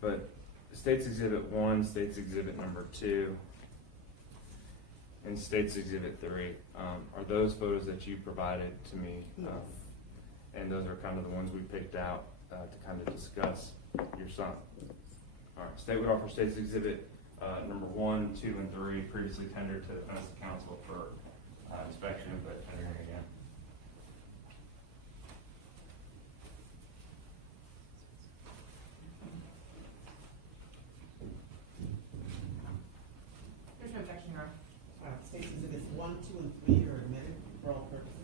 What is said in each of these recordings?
but State's Exhibit 1, State's Exhibit number 2, and State's Exhibit 3, are those photos that you provided to me? Yes. And those are kind of the ones we picked out to kind of discuss your son. All right, State would offer State's Exhibit number 1, 2, and 3 previously tendered to the defense counsel for inspection, but tendering again. There's no objection, Your Honor. State's Exhibits 1, 2, and 3 are admitted for all purposes.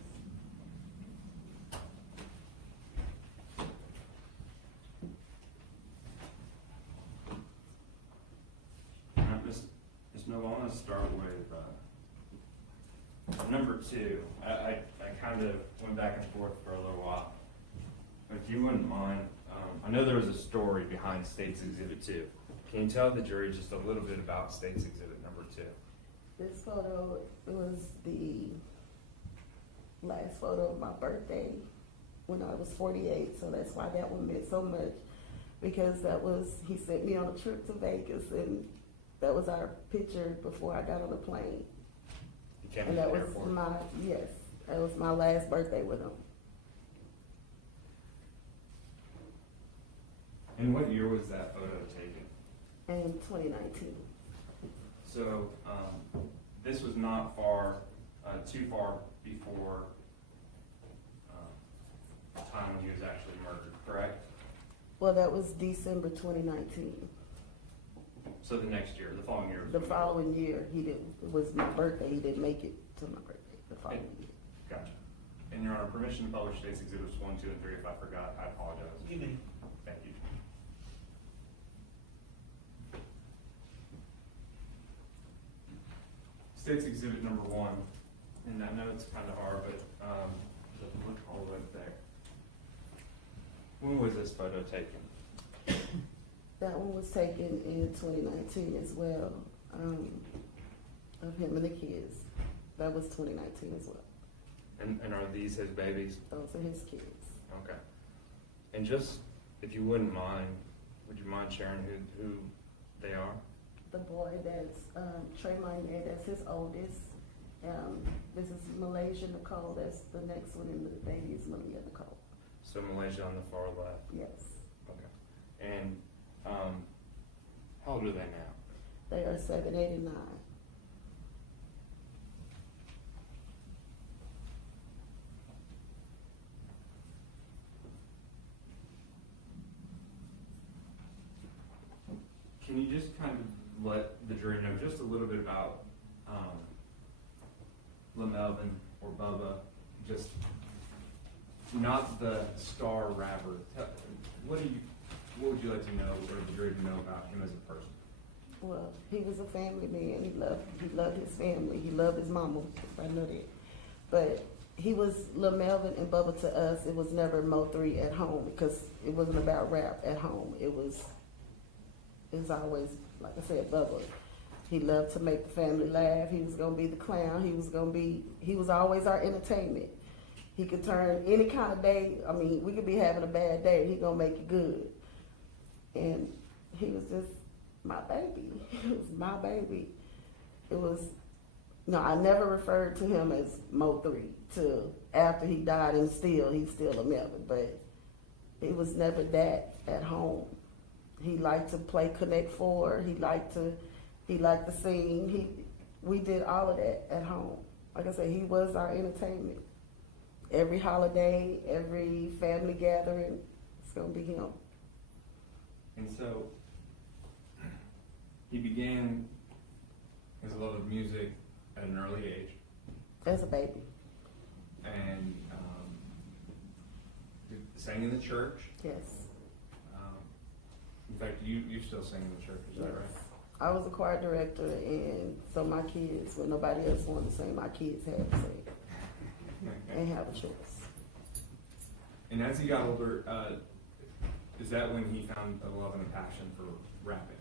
Ms. Noble, I want to start with number 2. I kind of went back and forth for a little while. If you wouldn't mind, I know there was a story behind State's Exhibit 2. Can you tell the jury just a little bit about State's Exhibit number 2? This photo, it was the last photo of my birthday when I was 48, so that's why that one meant so much, because that was, he sent me on a trip to Vegas, and that was our picture before I got on the plane. You came And to that the was airport. yes, that was my last birthday with him. And what year was that photo taken? In 2019. So this was not too far before the time when he was actually murdered, correct? Well, that was December 2019. So the next year, the following year. was The when- following year, it was my birthday, he didn't make it to my birthday, the following year. Gotcha. And Your Honor, permission to publish State's Exhibits 1, 2, and 3. If I forgot, I apologize. You may. Thank you. State's Exhibit number 1, and I know it's kind of hard, but look all the way there. When was this photo taken? That one was taken in 2019 as well, of him and the kids. That was 2019 as well. And are these his babies? Those are his kids. Okay. And just, if you wouldn't mind, would you mind sharing who they are? The boy that's Tremont, that's his oldest. This is Malaysia Nicole, that's the next one, and the baby is Malia Nicole. So Malaysia on the far left. Yes. Okay. And how old are they now? They are 7, 8, and 9. Can you just kind of let the jury know just a little bit about LaMelvin or Bubba, just not the star rapper. What would you like to know, or the jury to know about him as a person? Well, he was a family man. He loved his family. He loved his mama. I know that. But he was Lil Melvin and Bubba to us. It was never Mo3 at home, because it wasn't about rap at home. It was always, like I said, Bubba. He loved to make the family laugh. He was gonna be the clown. He was always our entertainment. He could turn any kind of day. I mean, we could be having a bad day. He gonna make it good. And he was just my baby. It was my baby. It was, no, I never referred to him as Mo3 till after he died, and he's still a Melvin, but it was never that at home. He liked to play Connect Four. He liked to sing. We did all of that at home. Like I said, he was our entertainment. Every holiday, every family gathering, it's gonna be him. And so he began his love of music at an early age, As a baby. and sang in the church. Yes. In fact, you still sing in the church, is that right? I was a choir director, and so my kids, when nobody else wanted to sing, my kids had to sing and have a choice. And as he got older, is that when he found a love and a passion for rapping?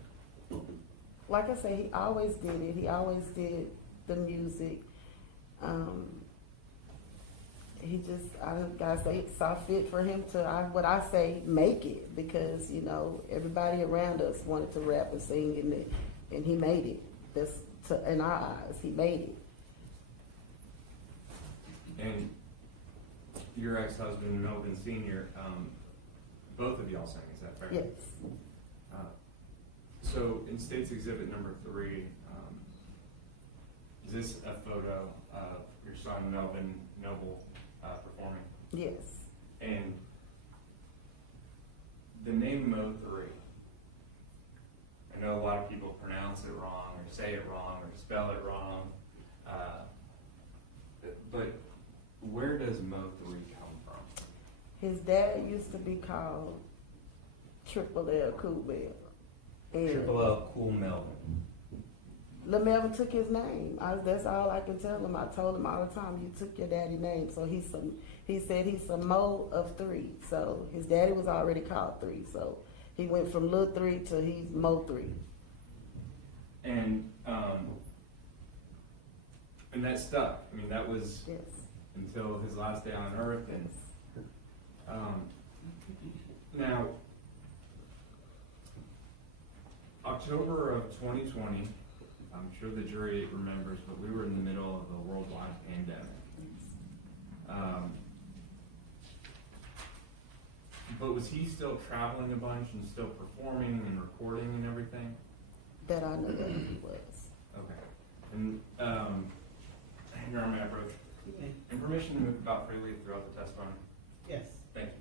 Like I say, he always did it. He always did the music. he just, I gotta say, saw fit for him to, what I say, make it, because, you know, everybody around us wanted to rap and sing, and he made it. That's, in our eyes, he made it. And your ex-husband, Melvin Senior, both of y'all sang, is that fair? Yes. So in State's Exhibit number 3, is this a photo of your son Melvin Noble performing? Yes. And the name Mo3, I know a lot of people pronounce it wrong, or say it wrong, or spell it wrong, but where does Mo3 come from? His dad used to be called Triple L Cool Bell. And Triple L Cool Melvin. LaMelvin took his name. That's all I can tell him. I told him all the time, you took your daddy's name. So he said he's a Mo of 3. So his daddy was already called 3. So he went from Lil 3 to he's Mo3. And that stuck. I mean, that was Yes. until his last day on earth. And now, October of 2020, I'm sure the jury remembers, but we were in the middle of a worldwide pandemic. But was he still traveling a bunch and still performing and recording and everything? That I know that he was. Okay. And Your Honor, may I approach? Okay. And permission to move about freely throughout the testimony? Yes. Thank you.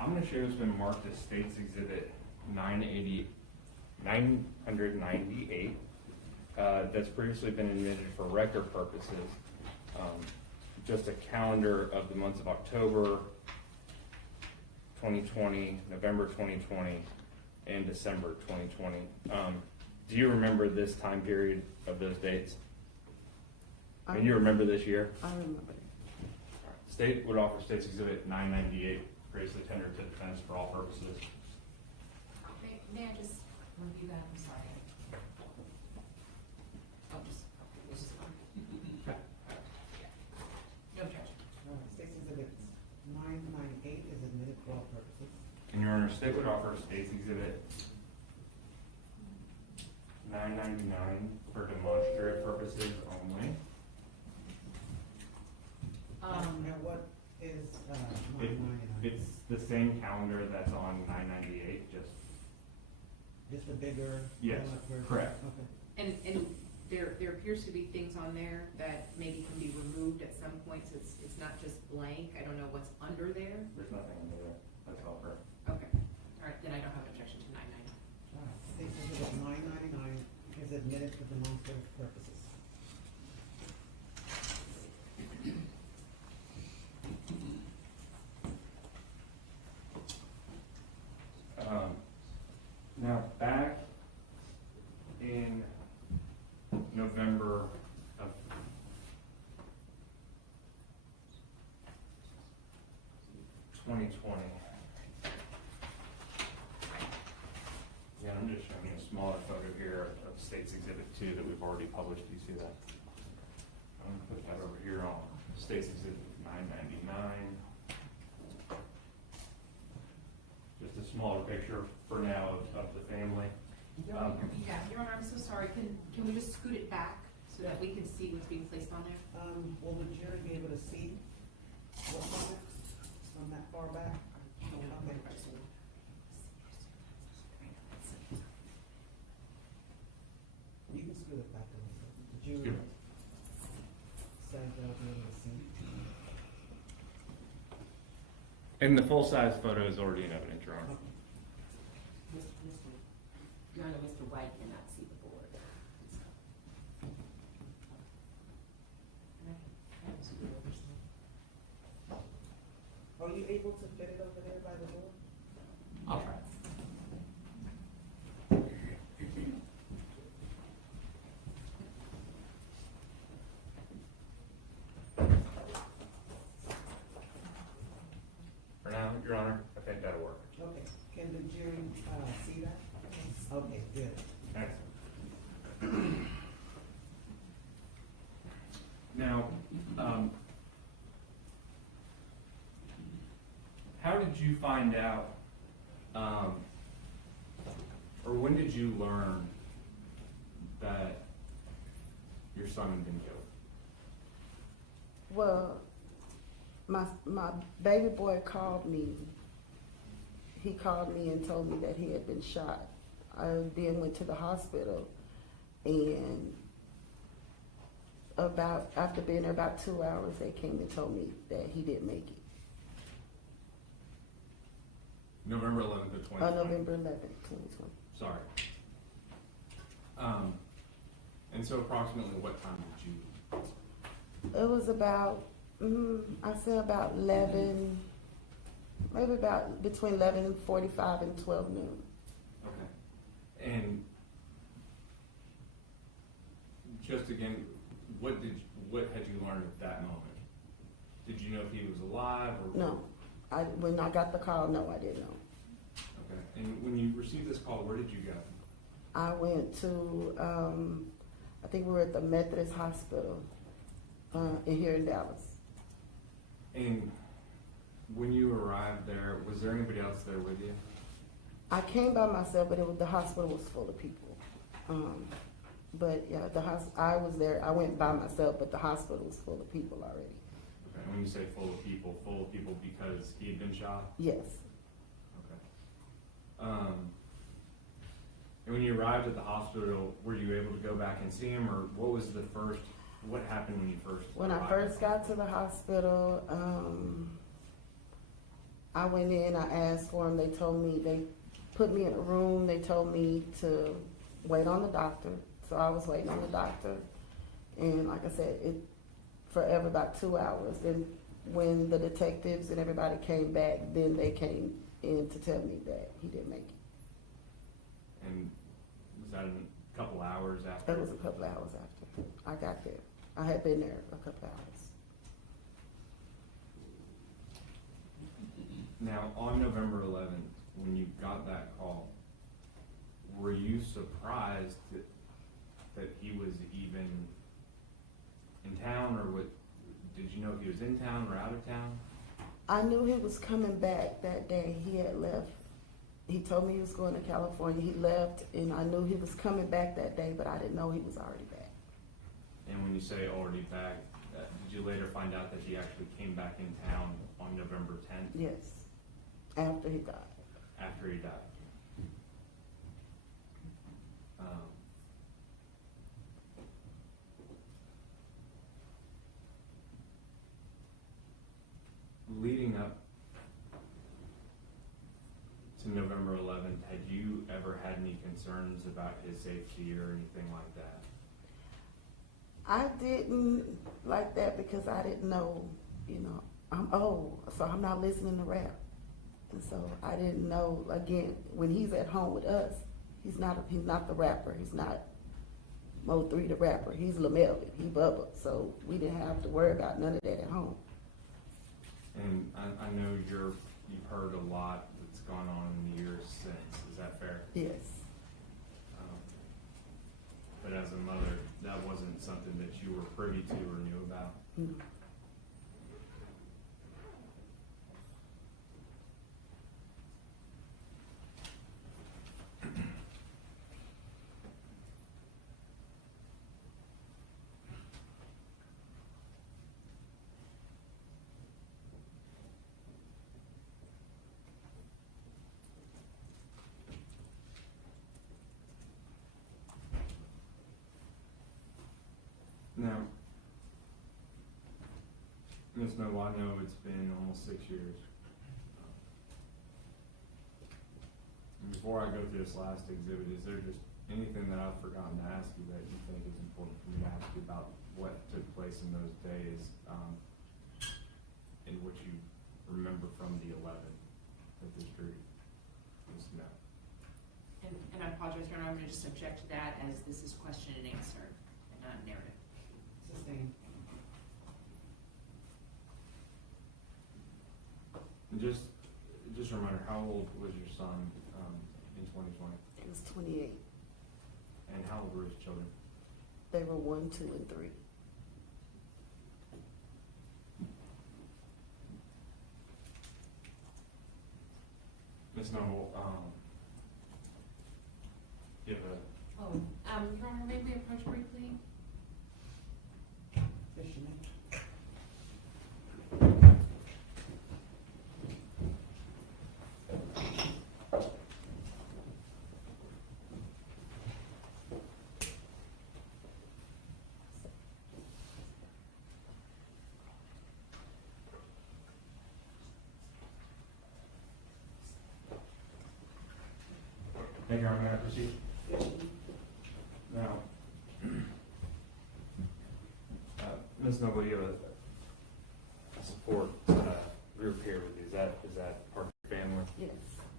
I'm going to share what's been marked as State's Exhibit 998. That's previously been admitted for record purposes. Just a calendar of the months of October 2020, November 2020, and December 2020. Do you remember this time period of those dates? And you remember this year? I remember. State would offer State's Exhibit 998, previously tendered to defense for all purposes. May I just review that? I'm sorry. Oh, it's just fine. No objection. All right, State's Exhibit 998 is admitted for all purposes. And Your Honor, State would offer State's Exhibit 999 for demonstrative purposes only. And what is It- 999? It's the same calendar that's on 998, just, Just a bigger? Yes, version? correct. Okay. And there appears to be things on there that maybe can be removed at some points. It's not just blank. I don't know what's under there. there's nothing under there, that's all correct. Okay. All right, then I don't have an objection to 990. All right, State's Exhibit 999 is admitted for demonstrative purposes. Now, back in November of 2020, yeah, I'm just showing you a smaller photo here of State's Exhibit 2 that we've already published. Do you see that? I'm gonna put that over here on State's Exhibit 999. Just a smaller picture for now of the family. Yeah, Your Honor, I'm so sorry. Can we just scoot it back so that we can see what's being placed on there? Will the jury be able to see what's on it from that far back? Okay. You can scoot it back a little bit. The jury Scoot. said they'll be able to see. And the full-size photo is already in evidence, Your Honor. Your Honor, Mr. White cannot see the board. Are you able to fit it over there by the door? I'll try. For now, Your Honor, I think that'll work. Okay, can the jury, see that? Okay, good. Excellent. Now, find out, or when did you learn that your son had been killed? Well, my baby boy called me. He called me and told me that he had been shot. I then went to the hospital, and after being there about 2 hours, they came and told me that he didn't make it. November 11th of 2020. November 11th, 2020. Sorry. And so approximately what time did you? It was about, I say about 11, maybe about between 11:45 and 12 noon. Okay. And just again, what had you learned at that moment? Did you know if he was alive or? No, when I got the call, no, I didn't know. Okay. And when you received this call, where did you go? I went to, I think we were at the Methodist Hospital here in Dallas. And when you arrived there, was there anybody else there with you? I came by myself, but the hospital was full of people. But yeah, I was there. I went by myself, but the hospital was full of people already. Okay. And when you say full of people because he had been shot? Yes. Okay. And when you arrived at the hospital, were you able to go back and see him, or what happened when you first? When I first got to the hospital, I went in, I asked for him, they put me in a room, they told me to wait on the doctor, so I was waiting on the doctor, and like I said, it forever about 2 hours. Then when the detectives and everybody came back, then they came in to tell me that he didn't make it. And was that a couple hours after? It was a couple hours after I got there. I had been there a couple hours. Now, on November 11th, when you got that call, were you surprised that he was even in town, or did you know if he was in town or out of town? I knew he was coming back that day. He had left. He told me he was going to California. He left, and I knew he was coming back that day, but I didn't know he was already back. And when you say already back, did you later find out that he actually came back in town on November 10th? Yes, after he died. After he died. Leading up to November 11th, had you ever had any concerns about his safety or anything like that? I didn't like that because I didn't know, I'm old, so I'm not listening to rap. And so I didn't know, again, when he's at home with us, he's not the rapper. He's not Mo3 the rapper. He's Lil Melvin. He Bubba. So we didn't have to worry about none of that at home. And I know you've heard a lot that's gone on in the years since. Is that fair? Yes. But as a mother, that wasn't something that you were privy to or knew about? Mm. Now, Ms. Mo, I know it's been almost 6 years. And before I go through this last exhibit, is there just anything that I've forgotten to ask you that you think is important for me to ask you about what took place in those days, in what you remember from the 11th that this jury was met? And I apologize, Your Honor, I'm gonna just object to that as this is question and answer and not narrative. Sustained. And just a reminder, how old was your son in 2020? He was 28. And how old were his children? They were 1, 2, and 3. Ms. Noble, you have a, Oh, Your Honor, may we approach briefly? Yes, you may. thank you, Your Honor, may I proceed? Yes, you may. Now, Ms. Noble, you have a support group here with you. Is that part of your family? Yes.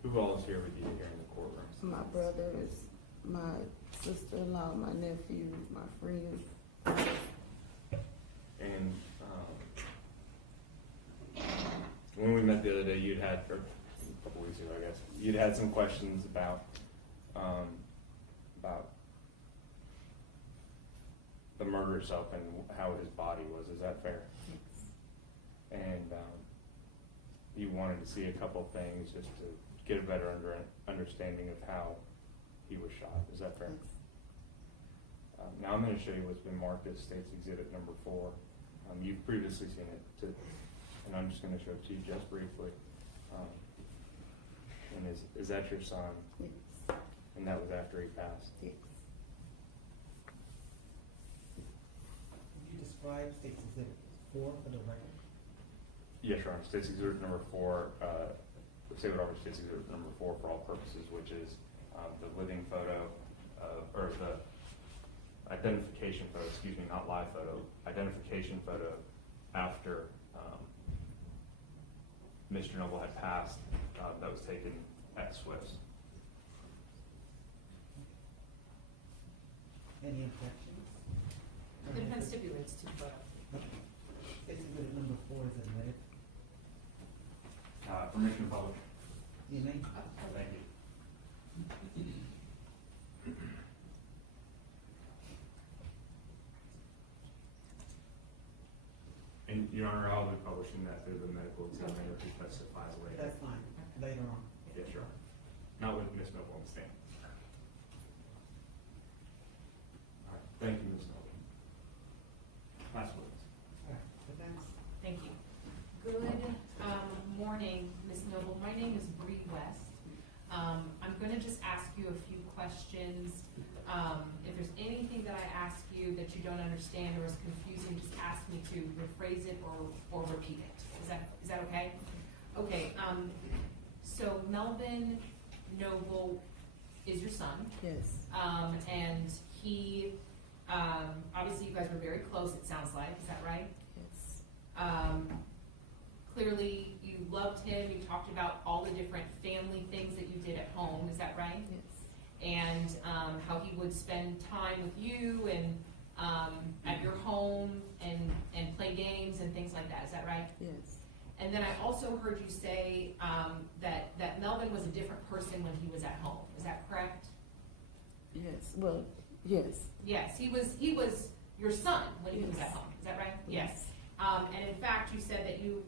Who all is here with you here in the courtroom? My brothers, my sister-in-law, my nephew, my friends. And when we met the other day, you'd had, or a couple weeks ago, I guess, you'd had some questions about the murder itself and how his body was. Is that fair? Yes. And you wanted to see a couple things just to get a better understanding of how he was shot. Is that fair? Now I'm going to show you what's been marked as State's Exhibit number 4. You've previously seen it, and I'm just going to show it to you just briefly. And is that your son? Yes. And that was after he passed? Yes. Could you describe State's Exhibit 4 for the record? Yes, Your Honor. State's Exhibit number 4, the State would offer State's Exhibit number 4 for all purposes, which is the living photo, or the identification photo, excuse me, not live photo, identification photo after Mr. Noble had passed, that was taken at Swiss. Any objections? The defense stipulates to photo. State's Exhibit number 4 is admitted. Permission to publish. You may. Thank you. And Your Honor, I'll be publishing that through the medical examiner who testifies later. That's fine, later on. Yes, Your Honor. Not with Ms. Noble on the stand. All right, thank you, Ms. Noble. Last witness. All right, defense. Thank you. Good morning, Ms. Noble. My name is Bree West. I'm going to just ask you a few questions. If there's anything that I ask you that you don't understand or is confusing, just ask me to rephrase it or repeat it. Is that okay? Okay. So Melvin Noble is your son. Yes. And he, obviously you guys were very close, it sounds like. Is that right? Yes. Clearly you loved him. You talked about all the different family things that you did at home. Is that right? Yes. And how he would spend time with you and at your home and play games and things like that. Is that right? Yes. And then I also heard you say that Melvin was a different person when he was at home. Is that correct? Yes. Well, yes. Yes, he was your son when he was Yes. at home. Is that right? Yes. And in fact, you said that you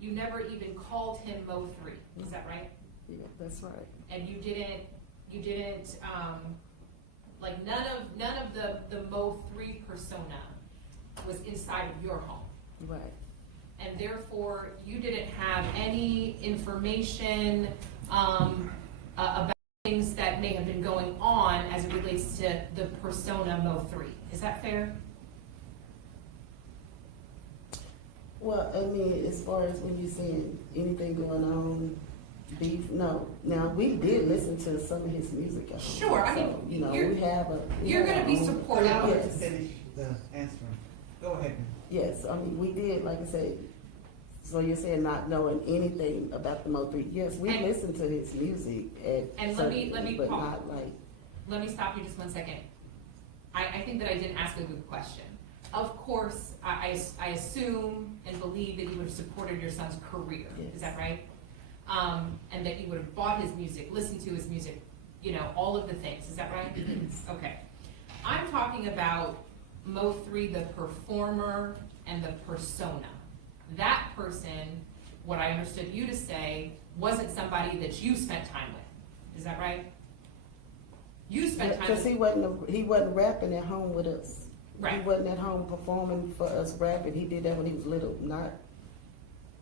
never even called him Mo3. Is that right? Yeah, that's right. And you didn't like none of the Mo3 persona was inside of your home. Right. And therefore you didn't have any information about things that may have been going on as it relates to the persona Mo3. Is that fair? Well, I mean, as far as when you're saying anything going on, beef, no. Now, we did listen to some of his music. At home, Sure, I mean, so, you know, you're- we have a. you're gonna be supportive. Allow her to Yes. finish the answering. Go ahead. Yes, I mean, we did, like I said, so you're saying not knowing anything about the Mo3. Yes, we And- listened to his music at And let me certain, but pause. not like, Let me stop you just 1 second. I think that I didn't ask a good question. Of course, I assume and believe that you would have supported your son's career. Yes. Is that right? And that you would have bought his music, listened to his music, you know, all of the things. Is that right? Okay. I'm talking about Mo3, the performer and the persona. That person, what I understood you to say, wasn't somebody that you spent time with. Is that right? You spent time Because with. he wasn't rapping at home with us. He Right. wasn't at home performing for us rapping. He did that when he was little, not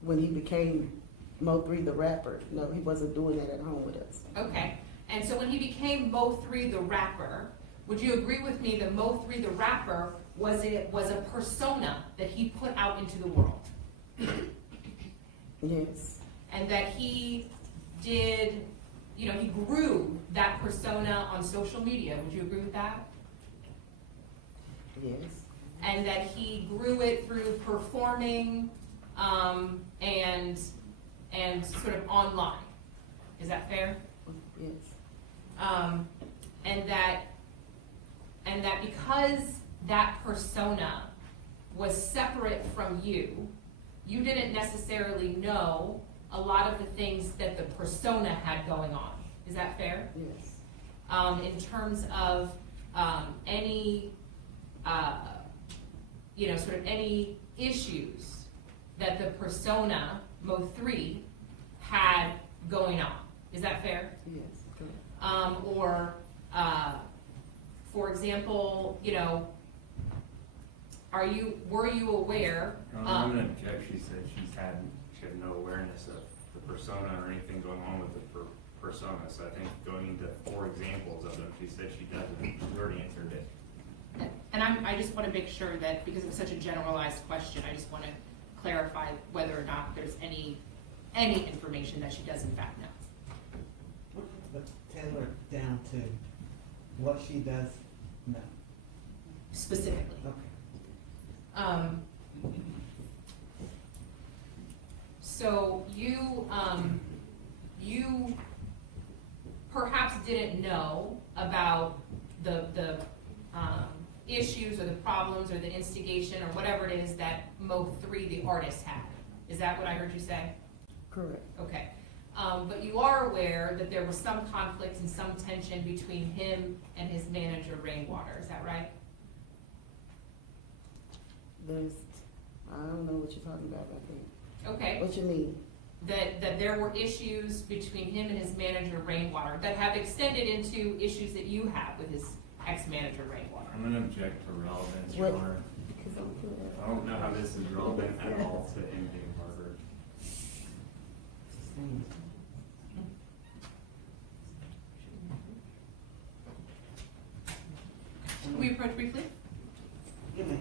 when he became Mo3 the rapper. No, he wasn't doing that at home with us. Okay, and so when he became Mo3 the rapper, would you agree with me that Mo3 the rapper was a persona that he put out into the world? Yes. And that he did, he grew that persona on social media, would you agree with that? Yes. And that he grew it through performing, and sort of online, is that fair? Yes. And that because that persona was separate from you, you didn't necessarily know a lot of the things that the persona had going on. Is that fair? Yes. In terms of any, sort of any issues that the persona, Mo3, had going on. Is that fair? Yes. Correct. Or, for example, were you aware? I'm gonna object. She said she had no awareness of the persona or anything going on with the persona. So I think going into 4 examples of them, she said she doesn't. She's already answered it. And I just want to make sure that, because it was such a generalized question, I just want to clarify whether or not there's any information that she does in fact know. But tailor down to what she does know. Specifically. Okay. So you perhaps didn't know about the issues or the problems or the instigation or whatever it is that Mo3, the artist, had. Is that what I heard you say? Correct. Okay. But you are aware that there was some conflict and some tension between him and his manager, Rainwater. Is that right? I don't know what you're talking about right there. Okay. What you mean? That there were issues between him and his manager, Rainwater, that have extended into issues that you have with his ex-manager, Rainwater. I'm gonna object to relevance, What? Your Honor. Because I'm good. I don't know how this is relevant at all to anything Harvard. Sustained. Can we approach briefly? Give me.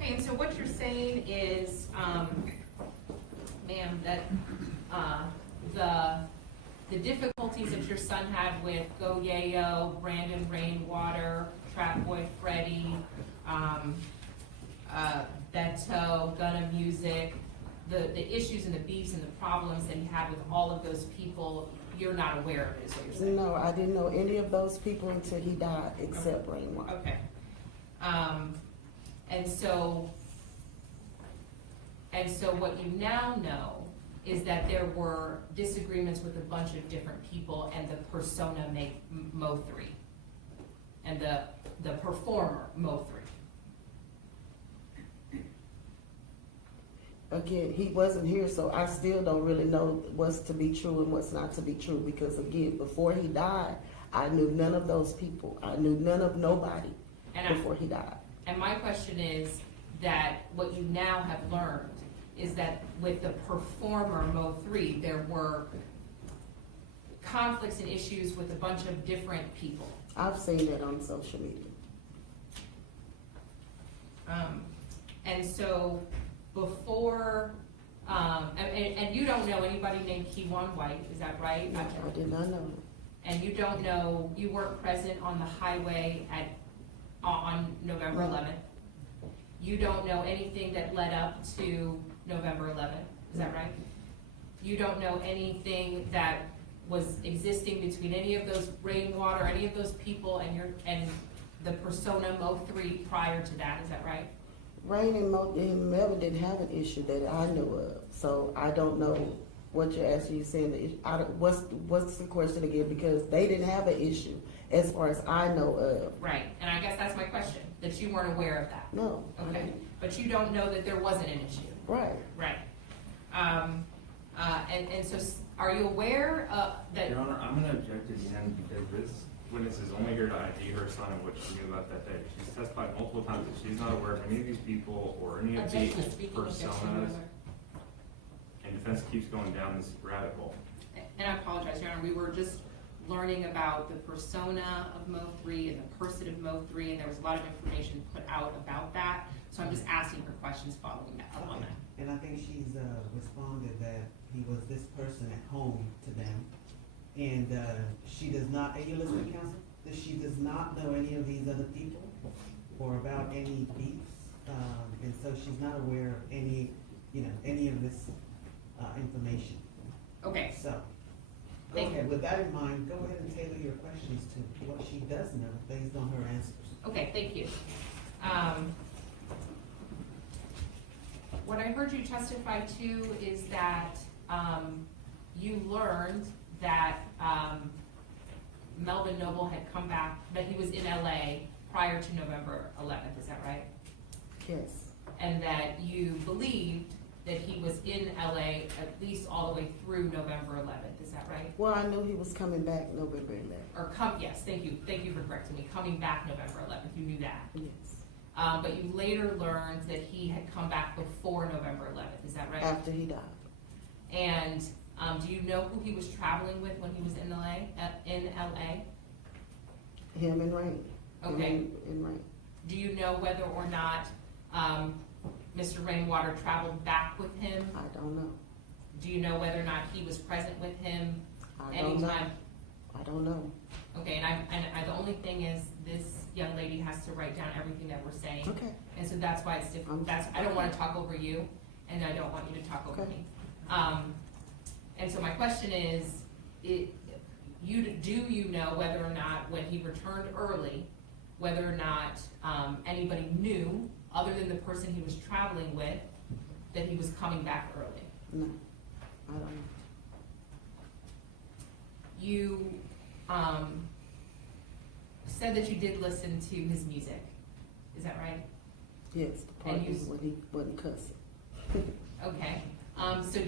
Okay, and so what you're saying is, ma'am, that the difficulties that your son had with Go Yayo, Brandon Rainwater, Trap Boy Freddy, Beto, Gunna Music, the issues and the beefs and the problems that he had with all of those people, you're not aware of it, is what you're saying? No, I didn't know any of those people until he died, except Rainwater. Okay. And so what you now know is that there were disagreements with a bunch of different people and the persona make Mo3 and the performer Mo3. Again, he wasn't here, so I still don't really know what's to be true and what's not to be true, because again, before he died, I knew none of those people. I knew none of nobody And before he died. And my question is that what you now have learned is that with the performer Mo3, there were conflicts and issues with a bunch of different people. I've seen that on social media. And so before, and you don't know anybody named Kewon White, is that right? I did not know. And you don't know, you weren't present on the highway on November No. 11th? You don't know anything that led up to November 11th, is that right? You don't know anything that was existing between any of those Rainwater, any of those people and the persona Mo3 prior to that, is that right? Rain and Melvin didn't have an issue that I knew of, so I don't know what you're asking. You saying what's the question again? Because they didn't have an issue as far as I know of. Right, and I guess that's my question, that you weren't aware of that. No. I Okay, didn't. but you don't know that there wasn't an issue. Right. Right. And so are you aware that? Your Honor, I'm gonna object again because this witness is only here to ID her son and what she knew about that day. She's testified multiple times that she's not aware of any of these people or any of the Objection, speaking objection, personas. Your And defense keeps going down this rabbit hole. Honor. And I apologize, Your Honor, we were just learning about the persona of Mo3 and the person of Mo3, and there was a lot of information put out about that. So I'm just asking her questions following that, up on that. And I think she's responded that he was this person at home to them. And she does not, are you listening, counsel? That she does not know any of these other people or about any beefs. And so she's not aware of any of this information. Okay, So, Thank you. with that in mind, go ahead and tailor your questions to what she does know based on her answers. okay, thank you. What I heard you testify to is that you learned that Melvin Noble had come back, that he was in LA prior to November 11th, is that right? Yes. And that you believed that he was in LA at least all the way through November 11th, is that right? Well, I knew he was coming back November 11th. Yes, thank you for correcting me, coming back November 11th, you knew that. Yes. But you later learned that he had come back before November 11th, is that right? After he died. And do you know who he was traveling with when he was in LA? Him and Rain. Okay. Him and Rain. Do you know whether or not Mr. Rainwater traveled back with him? I don't know. Do you know whether or not he was present with him I don't know. anytime? I don't know. Okay, and the only thing is, this young lady has to write down everything that we're saying. Okay. And so that's why it's different. I don't want to talk over you, and I don't want you to talk over Okay. me. And so my question is, do you know whether or not when he returned early, whether or not anybody knew, other than the person he was traveling with, that he was coming back early? No. I don't know. You said that you did listen to his music, is that right? Yes, the part And you- when he wasn't cussing. Okay, so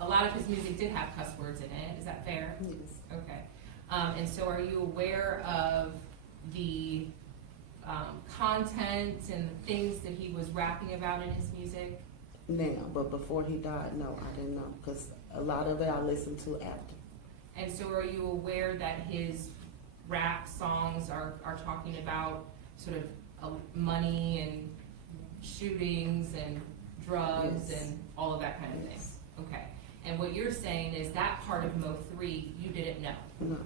a lot of his music did have cuss words in it, is that fair? Yes. Okay, and so are you aware of the content and the things that he was rapping about in his music? Now, but before he died, no, I didn't know, because a lot of it I listened to after. And so are you aware that his rap songs are talking about sort of money and shootings and drugs Yes. and all of that kind of thing? Okay, and what you're saying is that part of Mo3 you didn't know, No.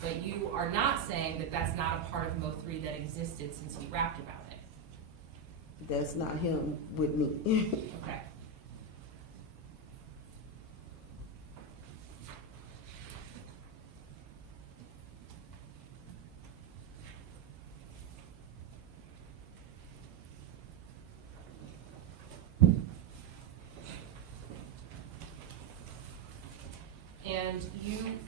but you are not saying that that's not a part of Mo3 that existed since he rapped about it. That's not him with me. Okay. And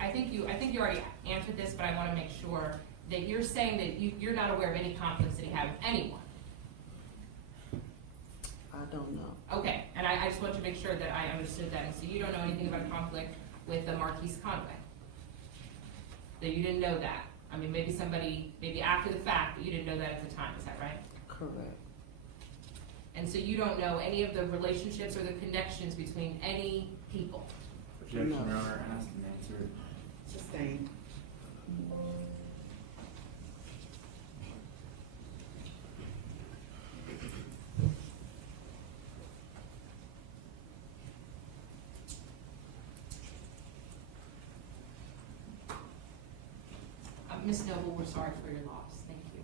I think you already answered this, but I want to make sure that you're saying that you're not aware of any conflicts that he had with anyone. I don't know. Okay, and I just want to make sure that I understood that. And so you don't know anything about a conflict with the Markies Conway? that you didn't know that. I mean, maybe somebody, maybe after the fact, but you didn't know that at the time, is that right? Correct. And so you don't know any of the relationships or the connections between any people? Objection, No. Your Honor, asked and answered. Sustained. Ms. Noble, we're sorry for your loss, thank you.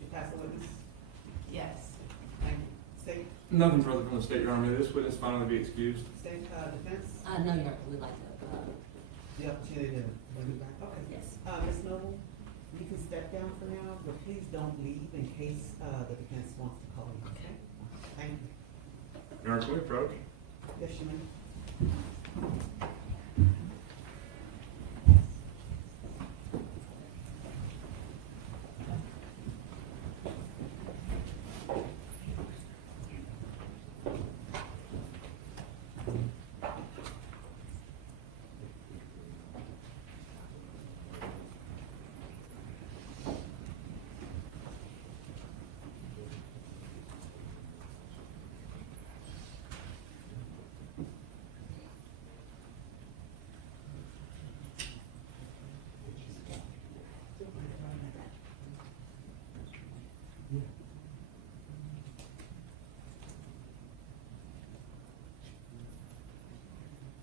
You pass the witness. Yes. Thank you. State, Nothing further from the state, Your Honor. May this witness finally be excused? state, defense, No, Your Honor, we'd like to, the opportunity to bring it back. Okay. yes. Ms. Noble, you can step down for now, but please don't leave in case, the defense wants to call you. Okay. Thank you. Your Honor, can we approach? Yes, you may.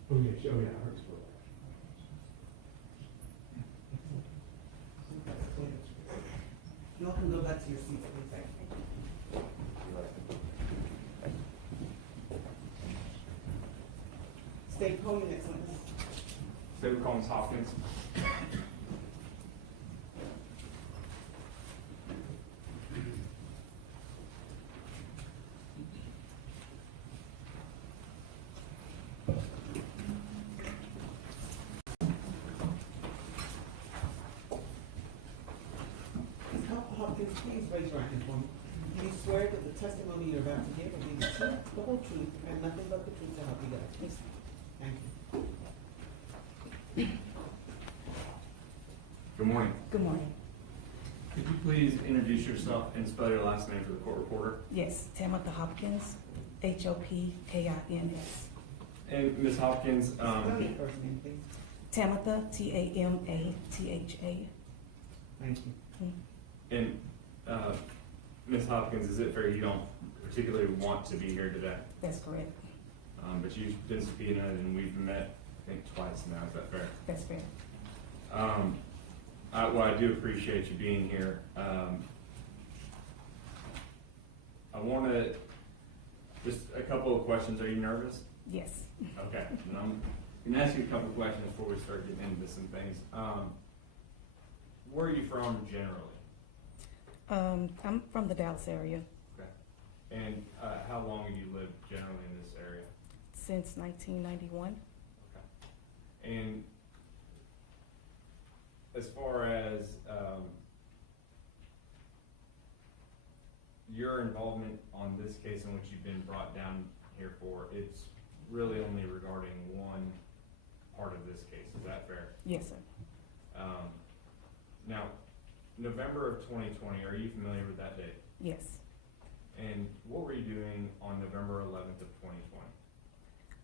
Oh, yeah, hers will. You all can go back to your seats, please. State, call your next witness. State would call Ms. Hopkins. Ms. Hopkins, please raise your hand for me. Do you swear that the testimony you're about to give will be the truth, the whole truth, and nothing but the truth to help you God? Yes. Thank you. Good morning. Good morning. Could you please introduce yourself and spell your last name for the court reporter? Yes, Tamitha Hopkins, Hopkins. And Ms. Hopkins, Spell your first name, please. Tamitha, Tamatha. Thank you. and, Ms. Hopkins, is it fair you don't particularly want to be here today? That's correct. But you've been subpoenaed and we've met, I think, twice now, is that fair? That's fair. Well, I do appreciate you being here. I wanna, just a couple of questions. Are you nervous? Yes. Okay, and I'm gonna ask you a couple of questions before we start getting into some things. Where are you from generally? I'm from the Dallas area Okay. And, how long have you lived generally in this area? since 1991. And as far as, your involvement on this case in which you've been brought down here for, it's really only regarding one part of this case, is that fair? Yes, sir. Now, November of 2020, are you familiar with that date? Yes. And what were you doing on November 11th of 2020?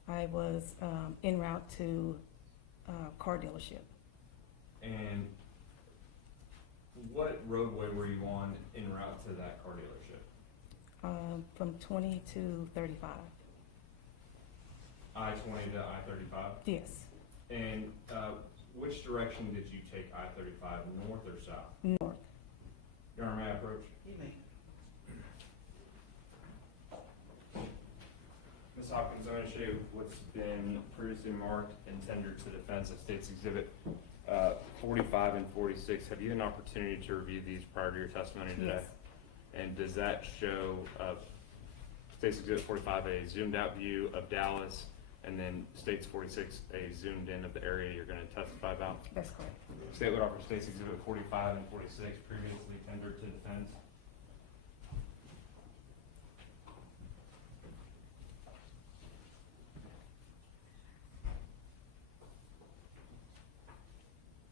I was en route to car dealership. And what roadway were you on en route to that car dealership? From 20 to 35. I-20 to I-35? Yes. And which direction did you take I-35, north or south? North. Your Honor, may I approach? You may. Ms. Hopkins, I'm going to show you what's been previously marked and tendered to defense of State's Exhibit 45 and 46. Have you had an opportunity to review these prior to your testimony today? Yes. And does that show State's Exhibit 45 a zoomed out view of Dallas, and then State's 46 a zoomed in of the area you're going to testify about? That's correct. State would offer State's Exhibit 45 and 46 previously tendered to defense.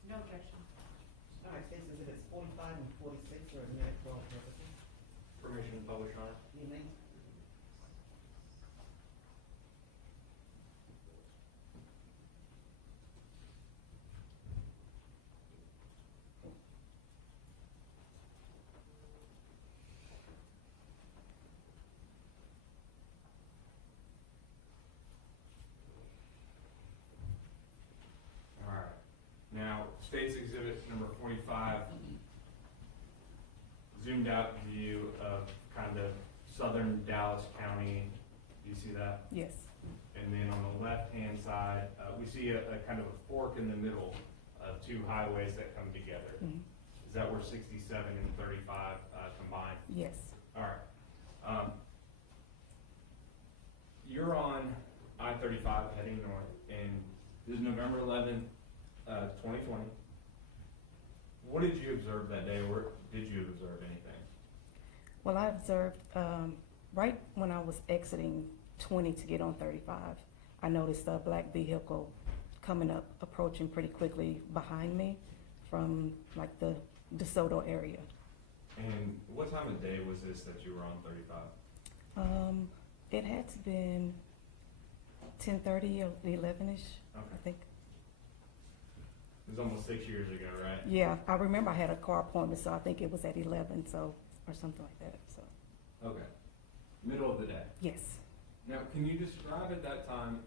No, zoomed out view of kind of southern Dallas County. Do you see that? Yes, And then on the left-hand side, we see a kind of a fork in the middle of two highways that come together. mhm, Is that where 67 and 35 combine? yes, All right. You're on I-35 heading north, and this is November 11th, 2020. What did you observe that day, or did you observe anything? well, I observed, right when I was exiting 20 to get on 35, I noticed a black vehicle coming up, approaching pretty quickly behind me from like the DeSoto area. And what time of day was this that you were on 35? It had to been 10:30 or 11-ish, I Okay. think. It was almost 6 years ago, right? Yeah, I remember I had a car appointment, so I think it was at 11, so, or something like that, so, Okay. Middle of the day. yes. Now, can you describe at that time,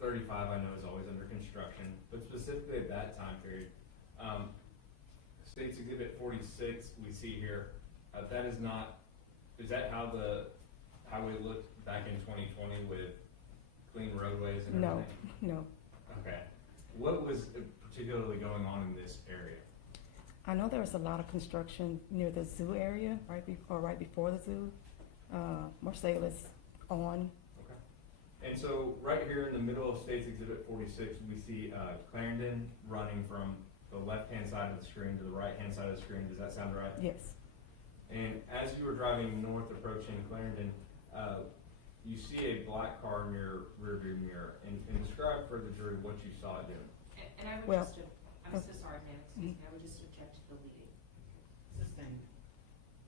35 I know is always under construction, but specifically at that time period, State's Exhibit 46 we see here, that is not, is that how the highway looked back in 2020 with clean roadways and No, everything? no. Okay. What was particularly going on in this area? I know there was a lot of construction near the zoo area, right before the zoo, Marsalis on. Okay. And so right here in the middle of State's Exhibit 46, we see Clarendon running from the left-hand side of the screen to the right-hand side of the screen. Does that sound right? Yes. And as you were driving north approaching Clarendon, you see a black car in your rearview mirror. And describe for the jury what you saw it doing. And I would Well- just, I'm so sorry, ma'am, excuse me, I would just object to the leading. Sustained.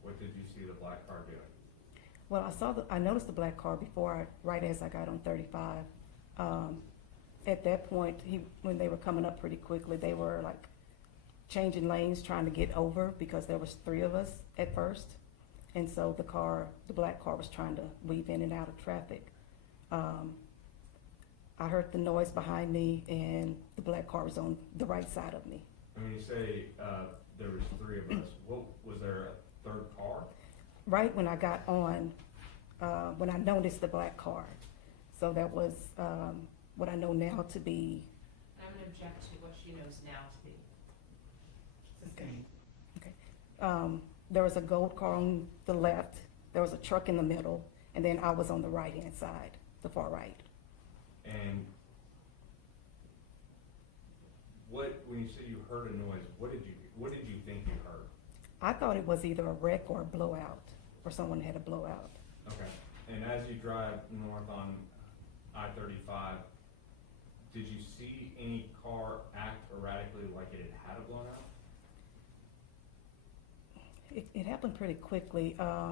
What did you see the black car doing? Well, I noticed the black car before, right as I got on 35. At that point, when they were coming up pretty quickly, they were like changing lanes, trying to get over, because there was 3 of us at first. And so the black car was trying to weave in and out of traffic. I heard the noise behind me, and the black car was on the right side of me. And when you say there was 3 of us, what was there a third car? Right when I got on, when I noticed the black car. So that was what I know now to be, And I'm gonna object to what she knows now to be. Sustained. okay. There was a gold car on the left, there was a truck in the middle, and then I was on the right-hand side, the far right. And when you say you heard a noise, what did you think you heard? I thought it was either a wreck or a blowout, or someone had a blowout. Okay. And as you drive north on I-35, did you see any car act erratically like it had a blowout? It happened pretty quickly. I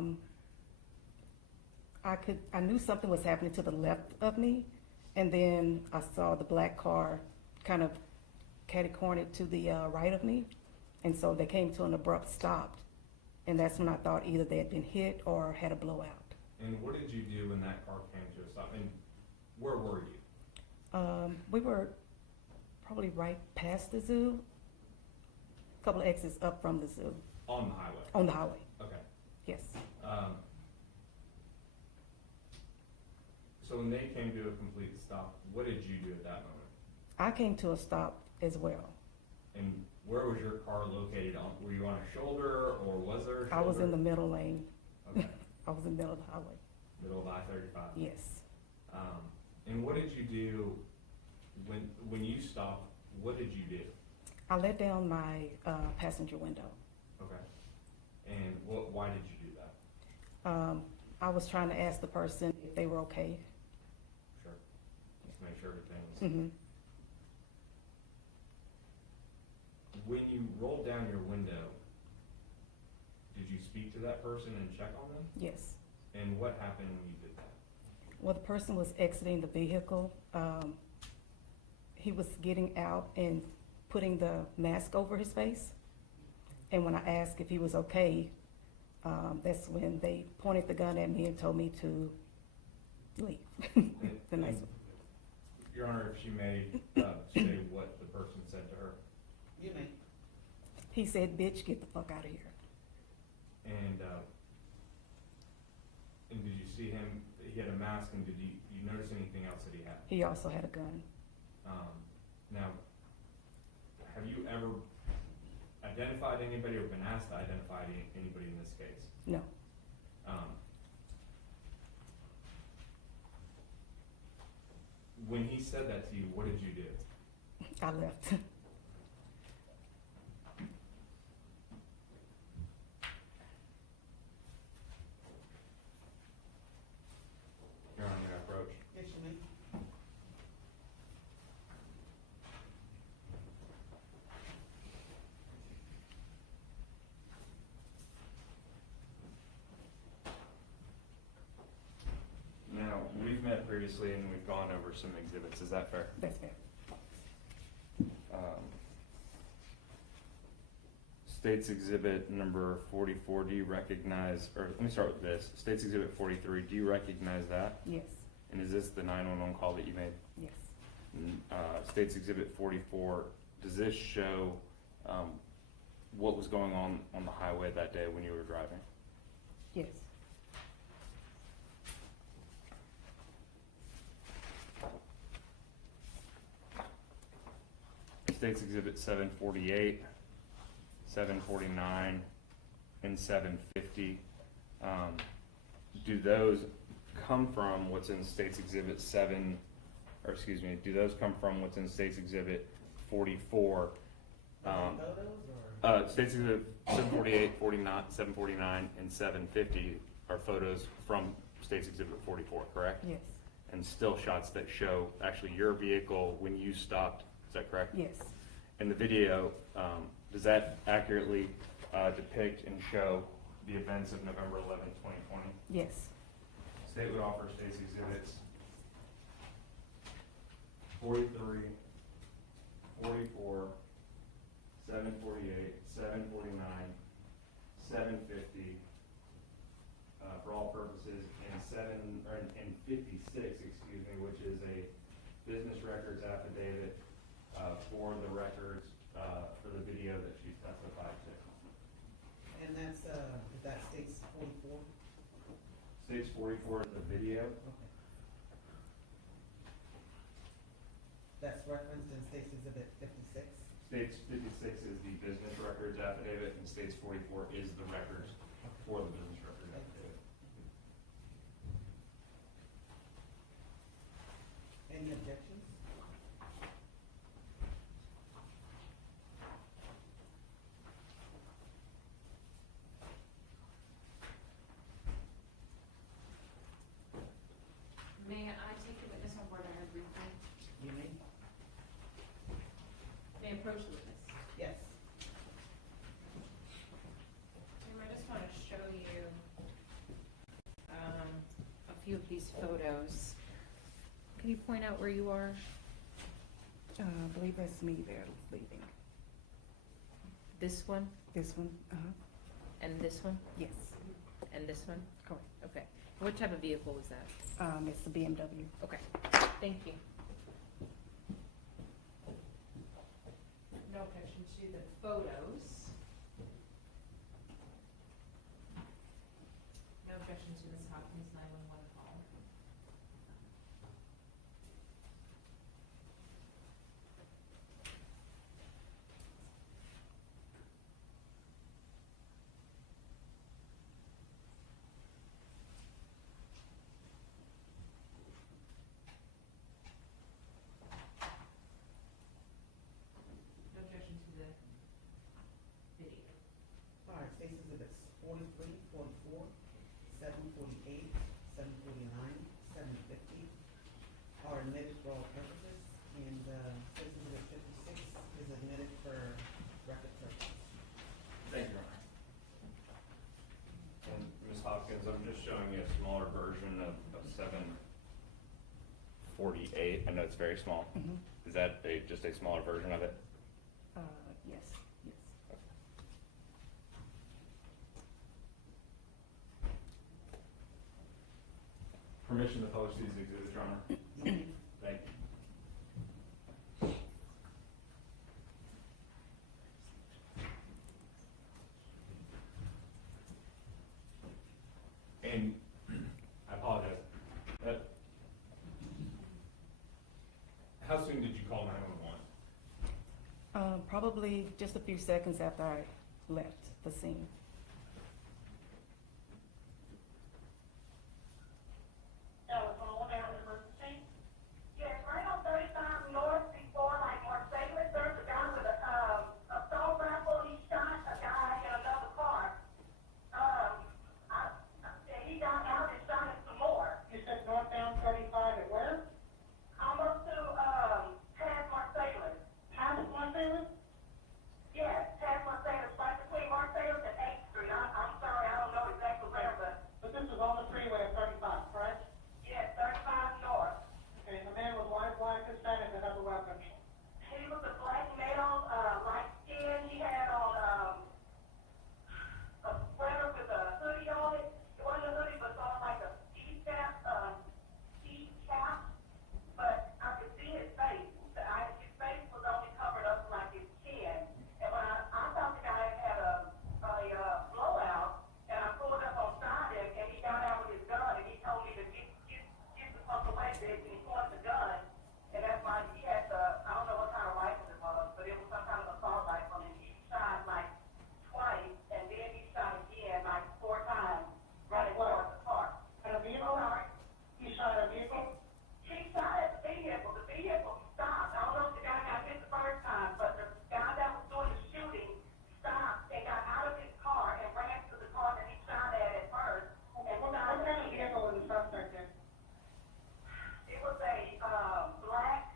knew something was happening to the left of me, and then I saw the black car kind of catty-cornered to the right of me, and so they came to an abrupt stop, and that's when I thought either they had been hit or had a blowout. And what did you do when that car came to a stop? And where were you? We were probably right past the zoo, a couple of exits up from the zoo, On the highway? on the highway, Okay. yes. So when they came to a complete stop, what did you do at that moment? I came to a stop as well. And where was your car located on? Were you on a shoulder or was there a shoulder? I was in the middle lane. Okay. I was in the middle of the highway, Middle of I-35? yes. And what did you do when you stopped? What did you do? I let down my passenger window. Okay. And why did you do that? I was trying to ask the person if they were okay. Sure. Just make sure everything was. hmm When you rolled down your window, did you speak to that person and check on them? Yes. And what happened when you did that? Well, the person was exiting the vehicle. He was getting out and putting the mask over his face. And when I asked if he was okay, that's when they pointed the gun at me and told me to leave. The nice one. Your Honor, if she may say what the person said to her. You may. He said, bitch, get the fuck out of here. And did you see him, he had a mask, and did you notice anything else that he had? He also had a gun. Now, have you ever identified anybody or been asked to identify anybody in this case? No. When he said that to you, what did you do? I left. You're on your approach. Yes, you may. Now, we've met previously and we've gone over some exhibits, is that fair? That's fair. State's exhibit number 44, do you recognize, or let me start with this, State's exhibit 43, do you recognize that? Yes, And is this the 911 call that you made? yes, State's exhibit 44, does this show what was going on the highway that day when you were driving? yes, State's exhibit 748, 749, and 750. Do those come from what's in State's exhibit 7, or excuse me, do those come from what's in State's exhibit 44? Photos or? State's exhibit 748, 49, 749, and 750 are photos from State's exhibit 44, correct? yes, And still shots that show actually your vehicle when you stopped, is that correct? yes, In the video, does that accurately depict and show the events of November 11th, 2020? yes, State would offer State's exhibits 43, 44, 748, 749, 750, for all purposes, and 56, excuse me, which is a business records affidavit for the records, for the video that she testified to. And that's, that states 44? State's 44 is the video. Okay. That's referenced in states exhibit 56? State's 56 is the business records affidavit, and State's 44 is the records for the business records affidavit. Any objections? May I take the witness on board? I have briefly. You may? May I approach the witness? Yes. I just want to show you a few of these photos. Can you point out where you are? I believe that's me there leaving. This one, This one, and this one, yes, and this one? correct. Okay. What type of vehicle was that? It's the BMW. Okay, thank you. No objection to the photos. No objection to Ms. Hopkins' 911 call. No objection to the video. All right, states exhibits 43, 44, 748, 749, 750 are admitted for all purposes, and states exhibit 56 is admitted for record purposes. Thank you, Your Honor. And Ms. Hopkins, I'm just showing you a smaller version of 748. I know it's very small. Mhm. Is that just a smaller version of it? Yes, yes. Permission to publish these exhibits, Your Honor? Thank you. Probably just a few seconds after I left the scene. That was on down in the scene? Yes, right on 35 North before like Markies, there's a guy with a assault rifle, he shot a guy in another car. And he got out and shot him some more. You said northbound 35 at where? Almost to, past Markies. Past Markies? Yes, past Markies, right between Markies and 8th Street. I'm sorry, I don't know exactly where, but this is on the freeway at 35, correct? Yes, 35 North. Okay, the man was white, black, Hispanic, and had a weapon. He was a black male, light skin. He had on, a sweater with a hoodie on it. It wasn't a hoodie, but sort of like a ski cap, but I could see his face. His face was only covered up like his chin. And when I thought the guy had a blowout, and I pulled up on side him, and he got out with his gun, and he told me to get the fuck away, bitch, and he pointed the gun. And that's why he had I don't know what kind of rifle it was, but it was some kind of assault rifle, and he shot like twice, and then he shot again like 4 times, running towards the car. At a vehicle? Sorry. He shot at a vehicle? He shot at the vehicle. The vehicle stopped. I don't know if the guy got hit the first time, but the guy that was doing the shooting stopped and got out of his car and ran to the car that he shot at first. And what kind of vehicle was the suspect in? It was a black,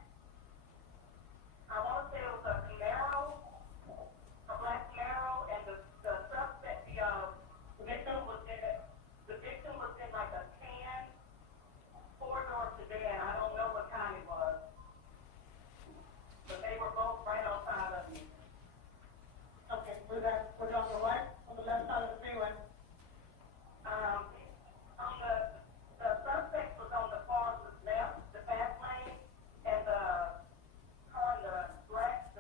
I want to say it was a Camaro, a black Camaro, and the suspect, the victim was in like a tan 4-door sedan. I don't know what kind it was, but they were both right on side of me. Okay, was it on the right, on the left side of the freeway? On the suspect was on the far left, the fast lane, and the car, the black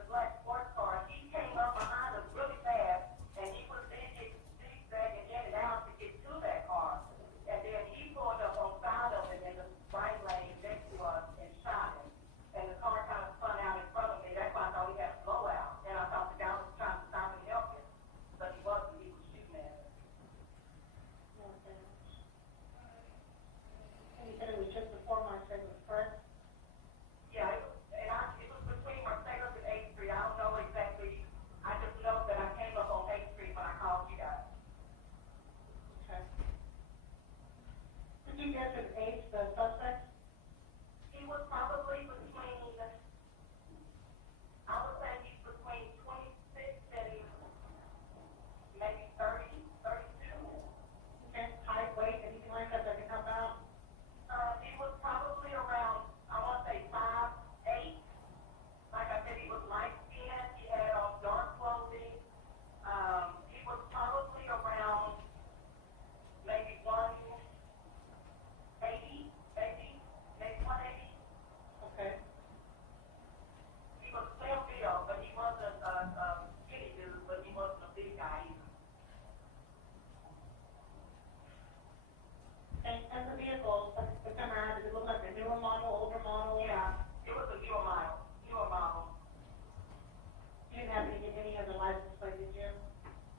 sports car, he came up behind us really fast, and he was zigzagging in and out to get to that car. And then he pulled up on side of it in the right lane next to us and shot him. And the car kind of spun out in front of me. That's why I thought he had a blowout. And I thought the guy was trying to stop and help him. But he wasn't. He was shooting at us. And he said it was just before Markies, correct? Yeah, it was between Markies and 8th Street. I don't know exactly. I just know that I came up on 8th Street when I called you guys. Okay. Did you guess his age, the suspect? He was probably between, I would say he's between 26 and maybe 30, 32. Okay, height, weight, anything like that can help out? He was probably around, I want to say 5'8". Like I said, he was light skinned, he had on dark clothing. He was probably around maybe 180, maybe 180. Okay. He was still built, but he wasn't a skinny dude, but he wasn't a big guy either. And the vehicle, the Camaro, did it look like a newer model, older model? Yeah, it was a newer model. You didn't have any other license plate, did you?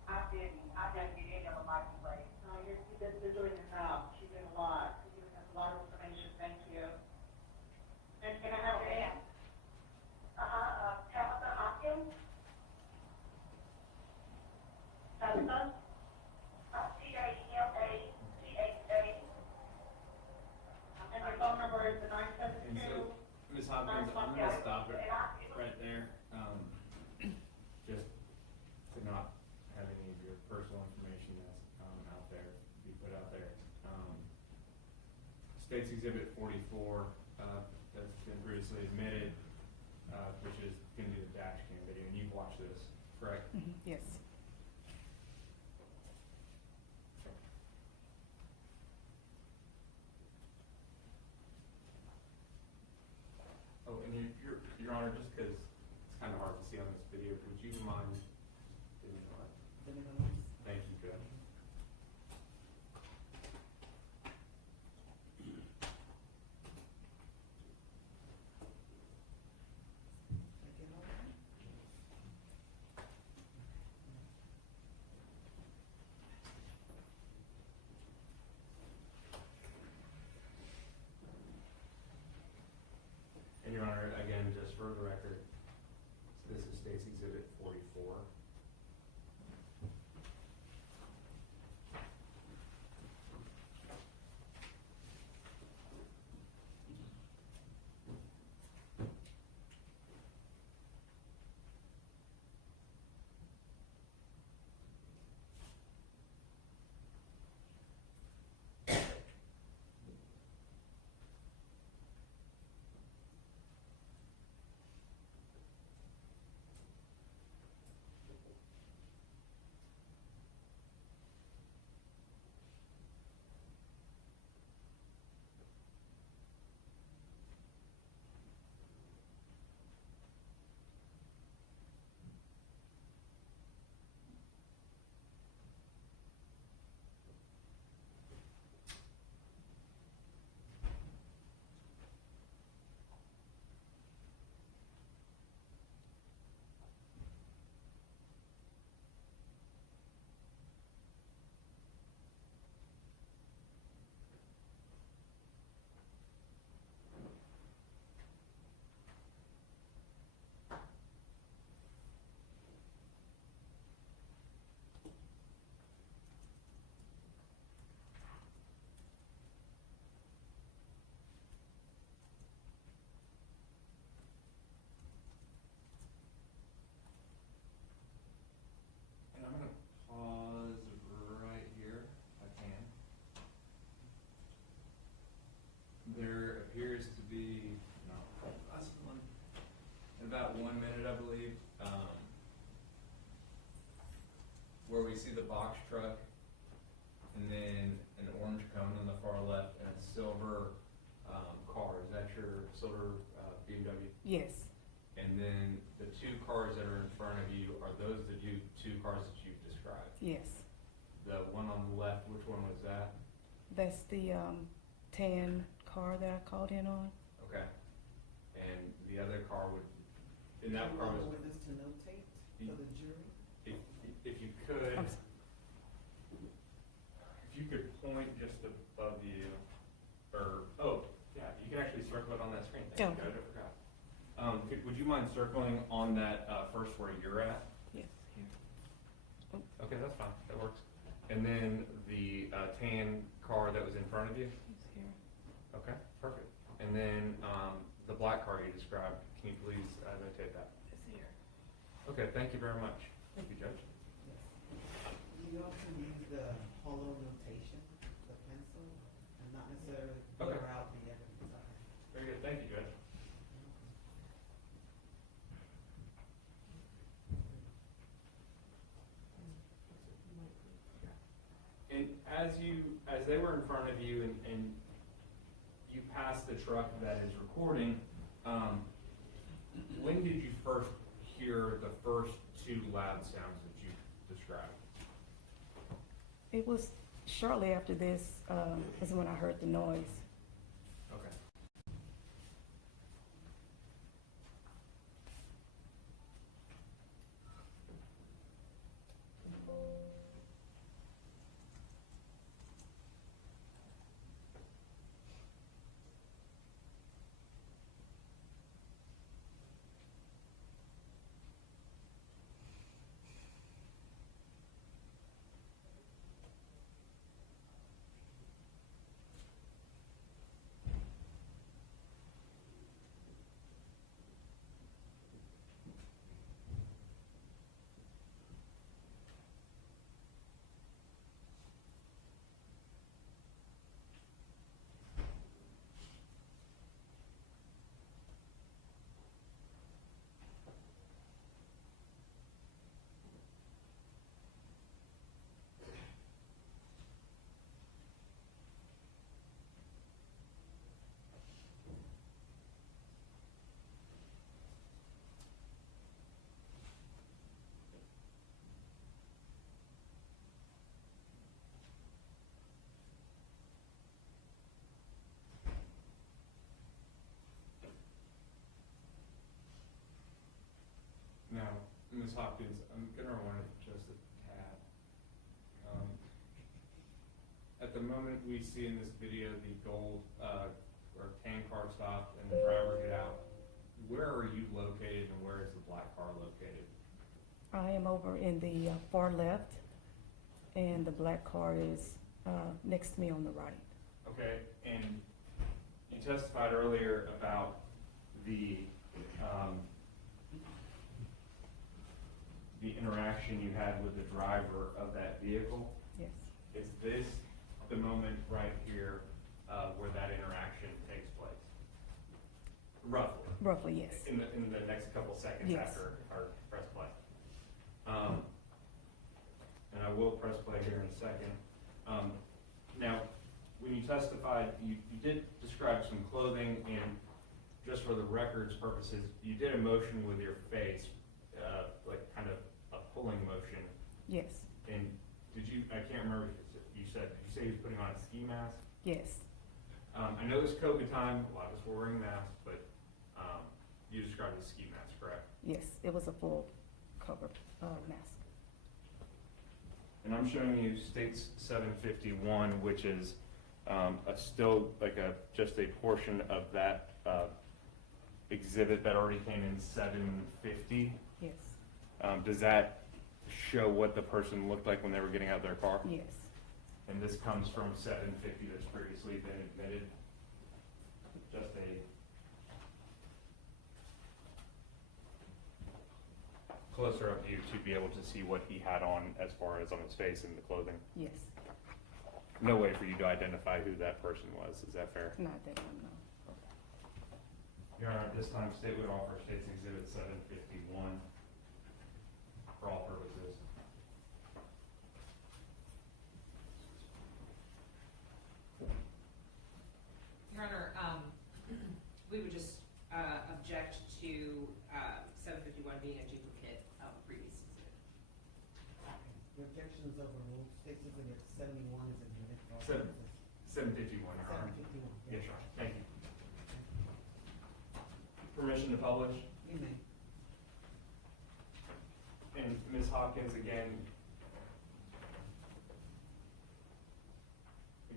I didn't get any other license plate. No, you're doing your job. You're doing a lot. You're giving us a lot of information. Thank you. And can I have your name? Tabitha Hopkins. Tabitha? T-A-M-A-T-H-A. And your phone number is the 972. Ms. Hopkins, I'm gonna stop it right there, just to not have any of your personal information that's, out there, be put out there. State's Exhibit 44, that's been previously admitted, which is gonna be the dash cam video, and you've watched this, correct? Yes. Oh, and your Honor, just because it's kind of hard to see on this video, would you mind giving me that? Thank you, Judge. truck, and then an orange Kewon on the far left, and a silver, car. Is that your silver, BMW? Yes, And then the two cars that are in front of you, are those the two cars that you've described? yes. The one on the left, which one was that? That's the, tan car that I called in on. Okay. And the other car would, and that car Do you was, want the witness to notate for the jury? if you could, I'm s- if you could point just above you, or, oh, yeah, you can actually circle it on that screen. Thank you, Okay. guys, I forgot. Would you mind circling on that, first where you're at? Yes. Okay, that's fine, that works. And then the, tan car that was in front of you? He's here. Okay, perfect. And then, the black car you described, can you please, notate that? It's here. Okay, thank you very much. Thank you, Judge. Yes. You also use the hollow notation, the pencil, and not necessarily Okay. blur out the evidence. Very good, thank you, Judge. And as they were in front of you and you passed the truck that is recording, when did you first hear the first two loud sounds that you described? It was shortly after this, is when I heard the noise. Okay. Now, Ms. Hopkins, I'm gonna run it just a tad. At the moment, we see in this video the gold, or tan car stopped and the driver get out. Where are you located and where is the black car located? I am over in the far left, and the black car is next to me on the right. Okay, and you testified earlier about the interaction you had with the driver of that vehicle. Yes, Is this the moment right here where that interaction takes place? Roughly, roughly, yes. in the next couple seconds Yes. after our press play. And I will press play here in a second. Now, when you testified, you did describe some clothing, and just for the record's purposes, you did a motion with your face, like kind of a pulling motion. Yes, And did you, I can't remember, did you say he was putting on a ski mask? yes, I know it's COVID time, a lot of us were wearing masks, but you described it as ski mask, correct? yes. It was a full cover mask. And I'm showing you states 751, which is still like just a portion of that exhibit that already came in 750. Yes, Does that show what the person looked like when they were getting out of their car? yes, And this comes from 750 that's previously been admitted? Just a closer up view to be able to see what he had on as far as on his face and the clothing? yes. No way for you to identify who that person was, is that fair? Not that one, no. Your Honor, at this time, State would offer State's Exhibit 751 for all purposes. 71 is exhibit. for all Seven. purposes. 751, Your Honor. 751. Yes, Your Honor. Thank you. Permission to publish? You may. And Ms. Hopkins, again,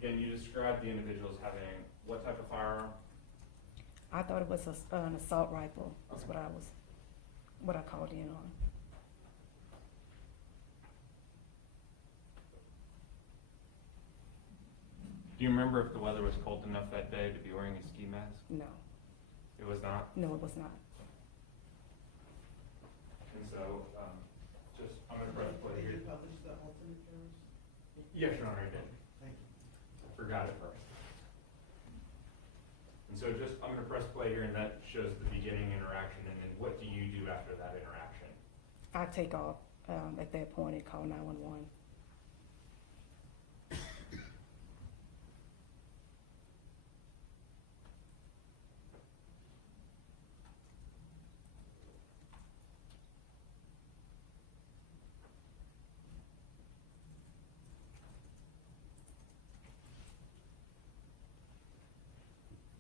you described the individuals having what type of firearm? I thought it was an assault rifle, that's what I called in on. Do you remember if the weather was cold enough that day to be wearing a ski mask? No, It was not? no, it was not. And so, I'm gonna press play Did here. you publish the alternate jurors? Yes, Your Honor, I did. Thank you. I forgot it first. And so I'm gonna press play here, and that shows the beginning interaction, and then what do you do after that interaction? I take off, at that point and call 911.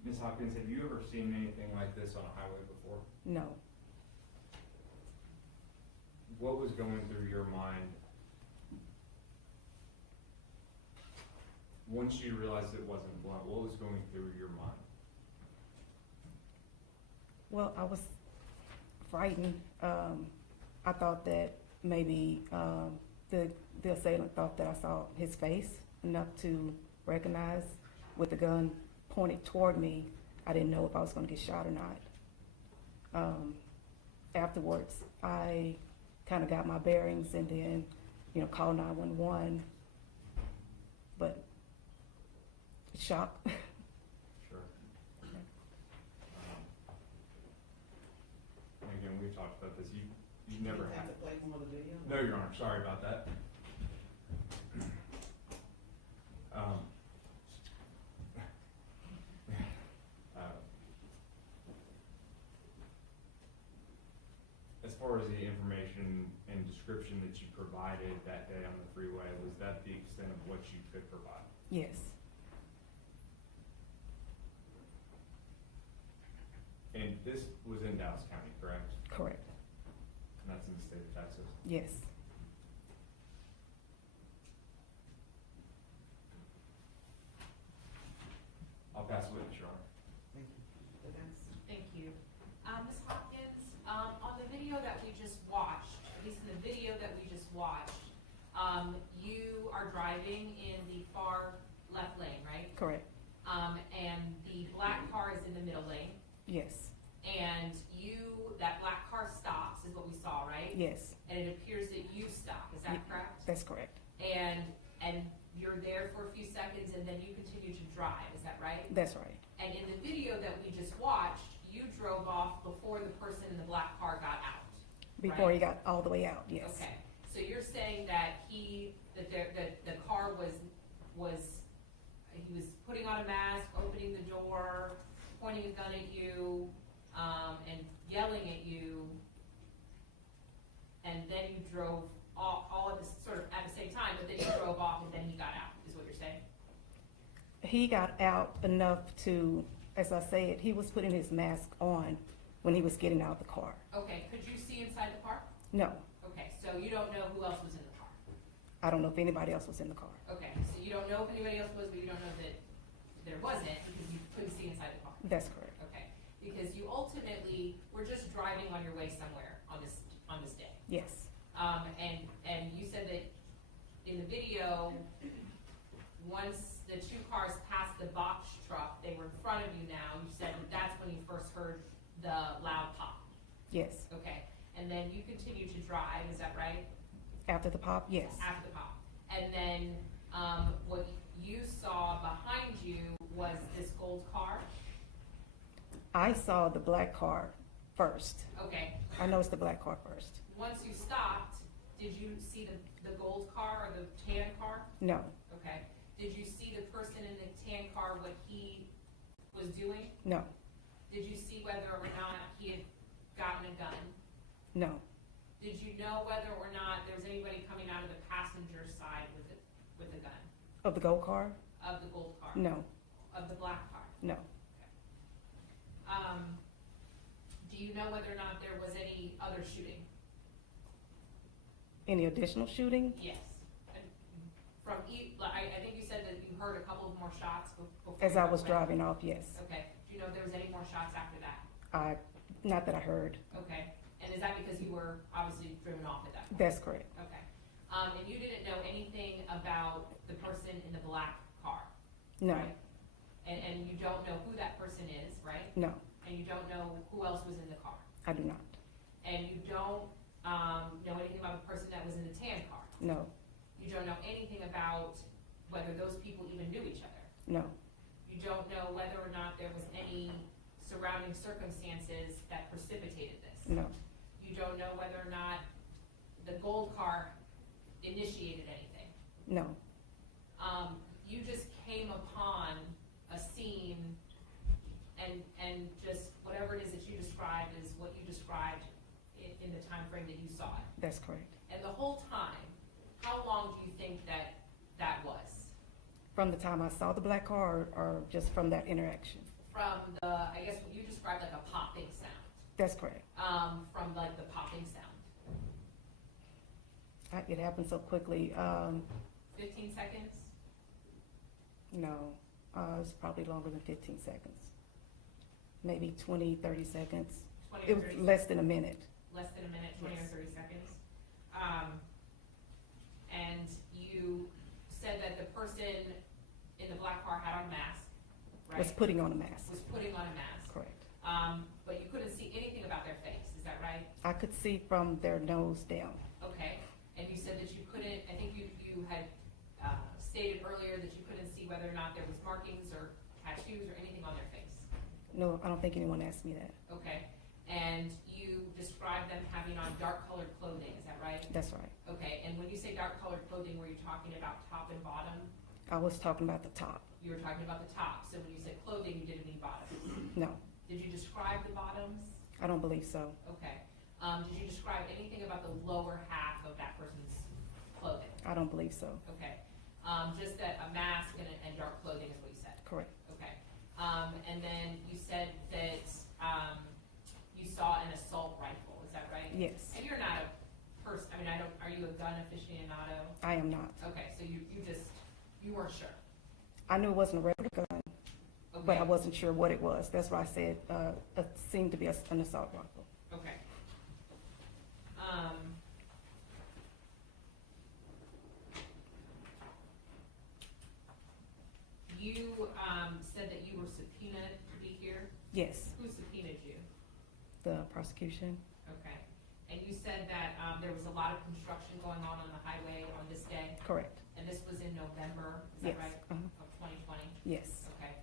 Ms. Hopkins, have you ever seen anything like this on a highway before? No, What was going through your mind once you realized it wasn't blunt? What was going through your mind? well, I was frightened. I thought that maybe, the assailant thought that I saw his face enough to recognize with the gun pointed toward me. I didn't know if I was gonna get shot or not. Afterwards, I kinda got my bearings and then, called 911, but shock. Sure. And again, we've talked about this. You never Do you had. intend to play more of the video? No, Your Honor, sorry about that. As far as the information and description that you provided that day on the freeway, was that the extent of what you could provide? Yes, And this was in Dallas County, correct? correct, And that's in the state of Texas. yes. I'll pass the witness, Your Honor. Thank you. Defense? Thank you. Ms. Hopkins, on the video that we just watched, at least in the video that we just watched, you are driving in the far left lane, right? Correct, And the black car is in the middle lane, yes, and that black car stops, is what we saw, right? yes, And it appears that you stop, is that correct? that's correct, And you're there for a few seconds and then you continue to drive, is that right? that's right, And in the video that we just watched, you drove off before the person in the black car got out. before he right? got all the way out, yes. Okay, so you're saying that the car he was putting on a mask, opening the door, pointing a gun at you, and yelling at you, and then you drove all of this sort of at the same time, but then you drove off and then he got out, is what you're saying? He got out enough to, as I said, he was putting his mask on when he was getting out of the car. Okay, could you see inside the car? No, Okay, so you don't know who else was in the car? I don't know if anybody else was in the car. Okay, so you don't know if anybody else was, but you don't know that there wasn't because you couldn't see inside the car? That's correct, Okay, because you ultimately were just driving on your way somewhere on this day. yes, And you said that in the video, once the two cars passed the box truck, they were in front of you now, you said that that's when you first heard the loud pop. yes. Okay, and then you continued to drive, is that right? After the pop, yes, After the pop. And then, what you saw behind you was this gold car? I saw the black car first. Okay, I noticed the black car first. once you stopped, did you see the gold car or the tan car? No, Okay. Did you see the person in the tan car, what he was doing? no, Did you see whether or not he had gotten a gun? no, Did you know whether or not there was anybody coming out of the passenger side with a gun? Of the gold car? of the gold car? No, Of the black car? no. Do you know whether or not there was any other shooting? Any additional shooting? Yes. And I think you said that you heard a couple of more shots before. As you I was went. driving off, yes. Okay. Do you know if there was any more shots after that? Not that I heard. Okay. And is that because you were obviously driven off at that point? That's correct. Okay. And you didn't know anything about the person in the black car? No, Right? And you don't know who that person is, right? no, And you don't know who else was in the car? I do not. And you don't know anything about the person that was in the tan car? No, You don't know anything about whether those people even knew each other? no, You don't know whether or not there was any surrounding circumstances that precipitated this? no, You don't know whether or not the gold car initiated anything? no, You just came upon a scene and just whatever it is that you described is what you described in the time frame that you saw it. that's correct. And the whole time, how long do you think that was? From the time I saw the black car or just from that interaction? From I guess what you described like a popping sound, That's correct. from like the popping sound. It happened so quickly. 15 seconds? No, it's probably longer than 15 seconds. Maybe 20, 30 seconds. 20 It or was 30 less than a minute. Less than a minute, 20 Yes. or 30 seconds. And you said that the person in the black car had on a mask, right? Was putting on a mask. Was putting on a mask. Correct. But you couldn't see anything about their face, is that right? I could see from their nose down. Okay. And you said that you couldn't, I think you had stated earlier that you couldn't see whether or not there was markings or tattoos or anything on their face. No, I don't think anyone asked me that. Okay. And you described them having on dark colored clothing, is that right? That's right. Okay, and when you say dark colored clothing, were you talking about top and bottom? I was talking about the top. You were talking about the top, so when you said clothing, you didn't mean bottoms. No, Did you describe the bottoms? I don't believe so. Okay. Did you describe anything about the lower half of that person's clothing? I don't believe so. Okay. Just that a mask and dark clothing is what you said? Correct. Okay. And then you said that you saw an assault rifle, is that right? Yes, And you're not a person, I mean, are you a gun aficionado? I am not. Okay, so you weren't sure? I knew it wasn't a regular gun, but I Okay. wasn't sure what it was. That's why I said it seemed to be an assault rifle. Okay. You said that you were subpoenaed to be here. Yes, Who subpoenaed you? the prosecution. Okay. And you said that there was a lot of construction going on the highway on this day, Correct. and this was in November, is Yes. that right? Uh-huh. Of 2020? Yes. Okay.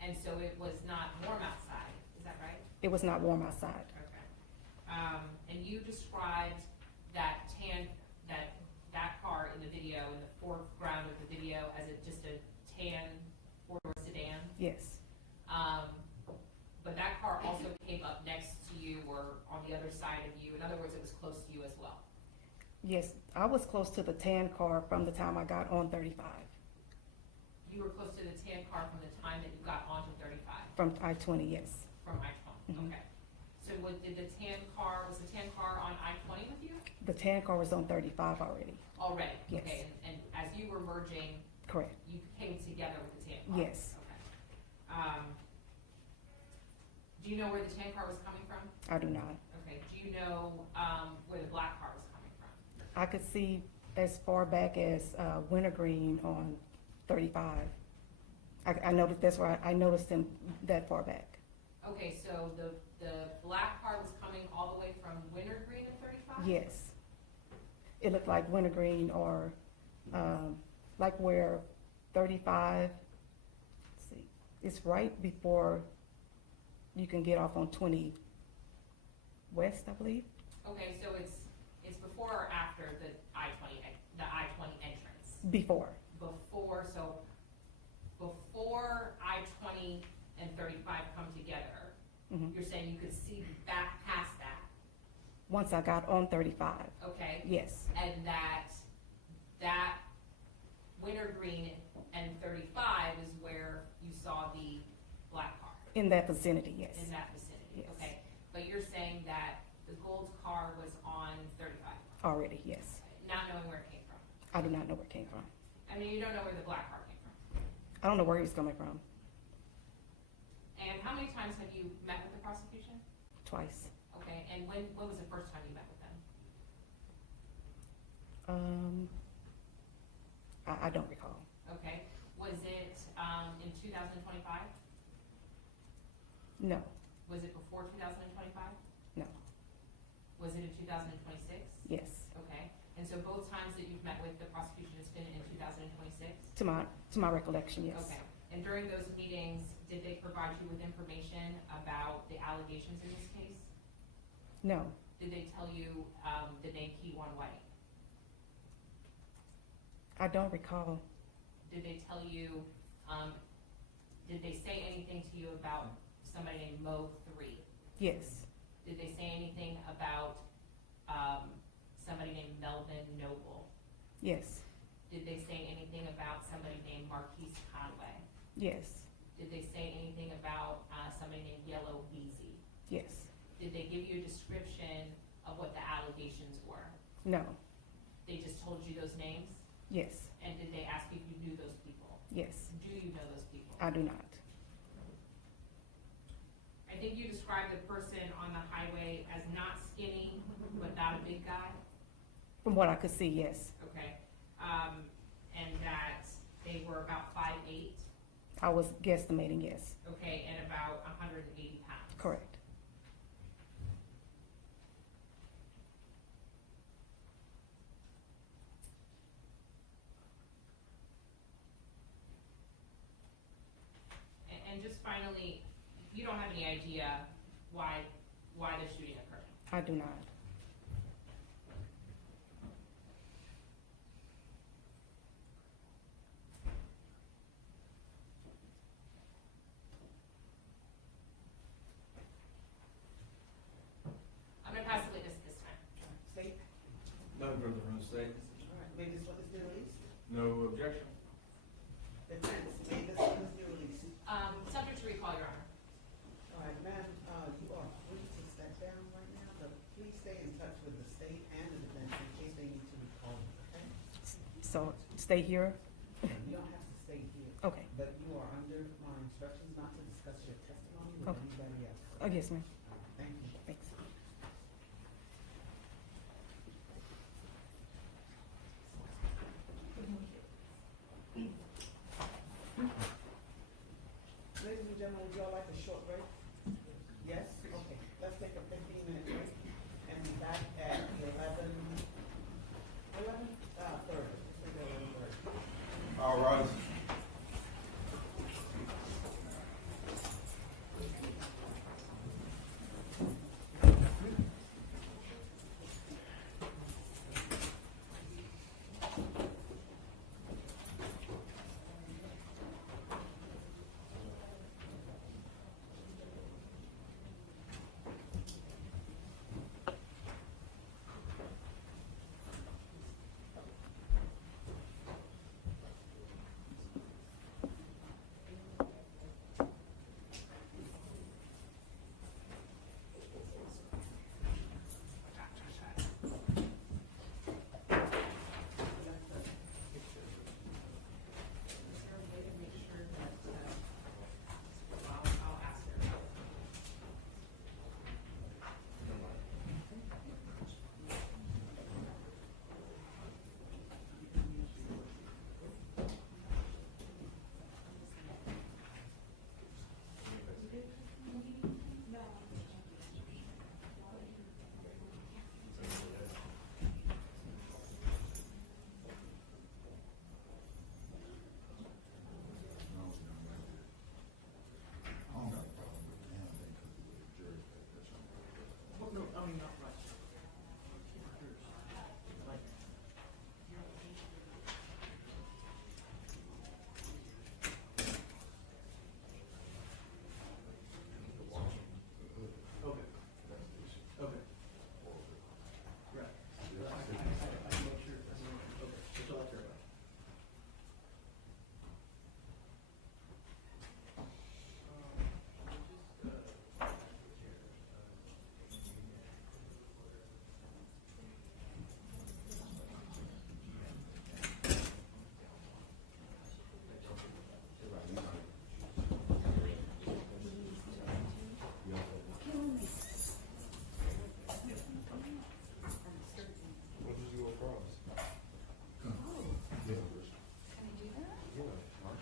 And so it was not warm outside, is that right? It was not warm outside. Okay. And you described that that car in the video, in the foreground of the video, as just a tan four-door sedan. Yes. But that car also came up next to you or on the other side of you. In other words, it was close to you as well. Yes, I was close to the tan car from the time I got on 35, You were close to the tan car from the time that you got onto 35, from I-20, yes. from I-20. Mhm. Okay. So was the tan car on I-20 with you The tan car was on 35 already. already? Yes. Okay. And as you were merging, Correct. you came together with the tan car? Yes. Okay. Do you know where the tan car was coming from? I do not. Okay. Do you know where the black car was coming from? I could see as far back as Wintergreen on 35. I noticed, that's where I noticed him that far back. Okay, so the black car was coming all the way from Wintergreen to 35? Yes. It looked like Wintergreen or like where 35, let's see, it's right before you can get off on 20 West, I believe. Okay, so it's before or after the I-20 entrance? Before. Before I-20 and 35 come together, Mhm. you're saying you could see back past that, Once I got on 35, okay? yes, And that Wintergreen In that vicinity, yes. In that vicinity, Yes. okay? But you're saying that the gold car was on 35, Already, yes. not knowing where it came from? I do not know where it came from. I mean, you don't know where the black car came from? I don't know where he was coming from. And how many times have you met with the prosecution? Twice. Okay, and when was the first time you met with them? I don't recall. Okay, was it, in 2025? No, Was it before 2025? no, Was it in 2026? yes. Okay, and so both times that you've met with the prosecution has been in 2026? To my recollection, yes. Okay, and during those meetings, did they provide you with information about the allegations in this case? No, Did they tell you, the name Kewon White? I don't recall. Did they tell you, did they say anything to you about somebody named Mo3? Yes, Did they say anything about, somebody named Melvin Noble? yes, Did they say anything about somebody named Markies Conway? yes, Did they say anything about, somebody named Yella Beezy? yes. Did they give you a description of what the allegations were? No, They just told you those names? yes, And did they ask if you knew those people? yes. Do you know those people? I do not. I think you described the person on the highway as not skinny, but not a big guy, From what I could see, yes. okay? And that they were about 5'8", I was guesstimating, yes. okay, and about 180 pounds. Correct. And just finally, you don't have any idea why the shooting occurred? I do not. I'm gonna pass the witness this time. State, None further from the state. all right, may this witness be released? No objection. Defense, may this witness be released? Subject to recall, Your Honor. All right, ma'am, you are free to step down right now, but please stay in touch with the state and the defense in case they need to recall you, okay? So stay here? You don't have to stay here, Okay. but you are under my instructions not to discuss your testimony with Okay. anybody else. Oh, yes, ma'am. All right, thank you. Thanks. Ladies and gentlemen, would y'all like a short break? Yes? Okay, let's take a 15-minute break and be back at 11:30. All rise.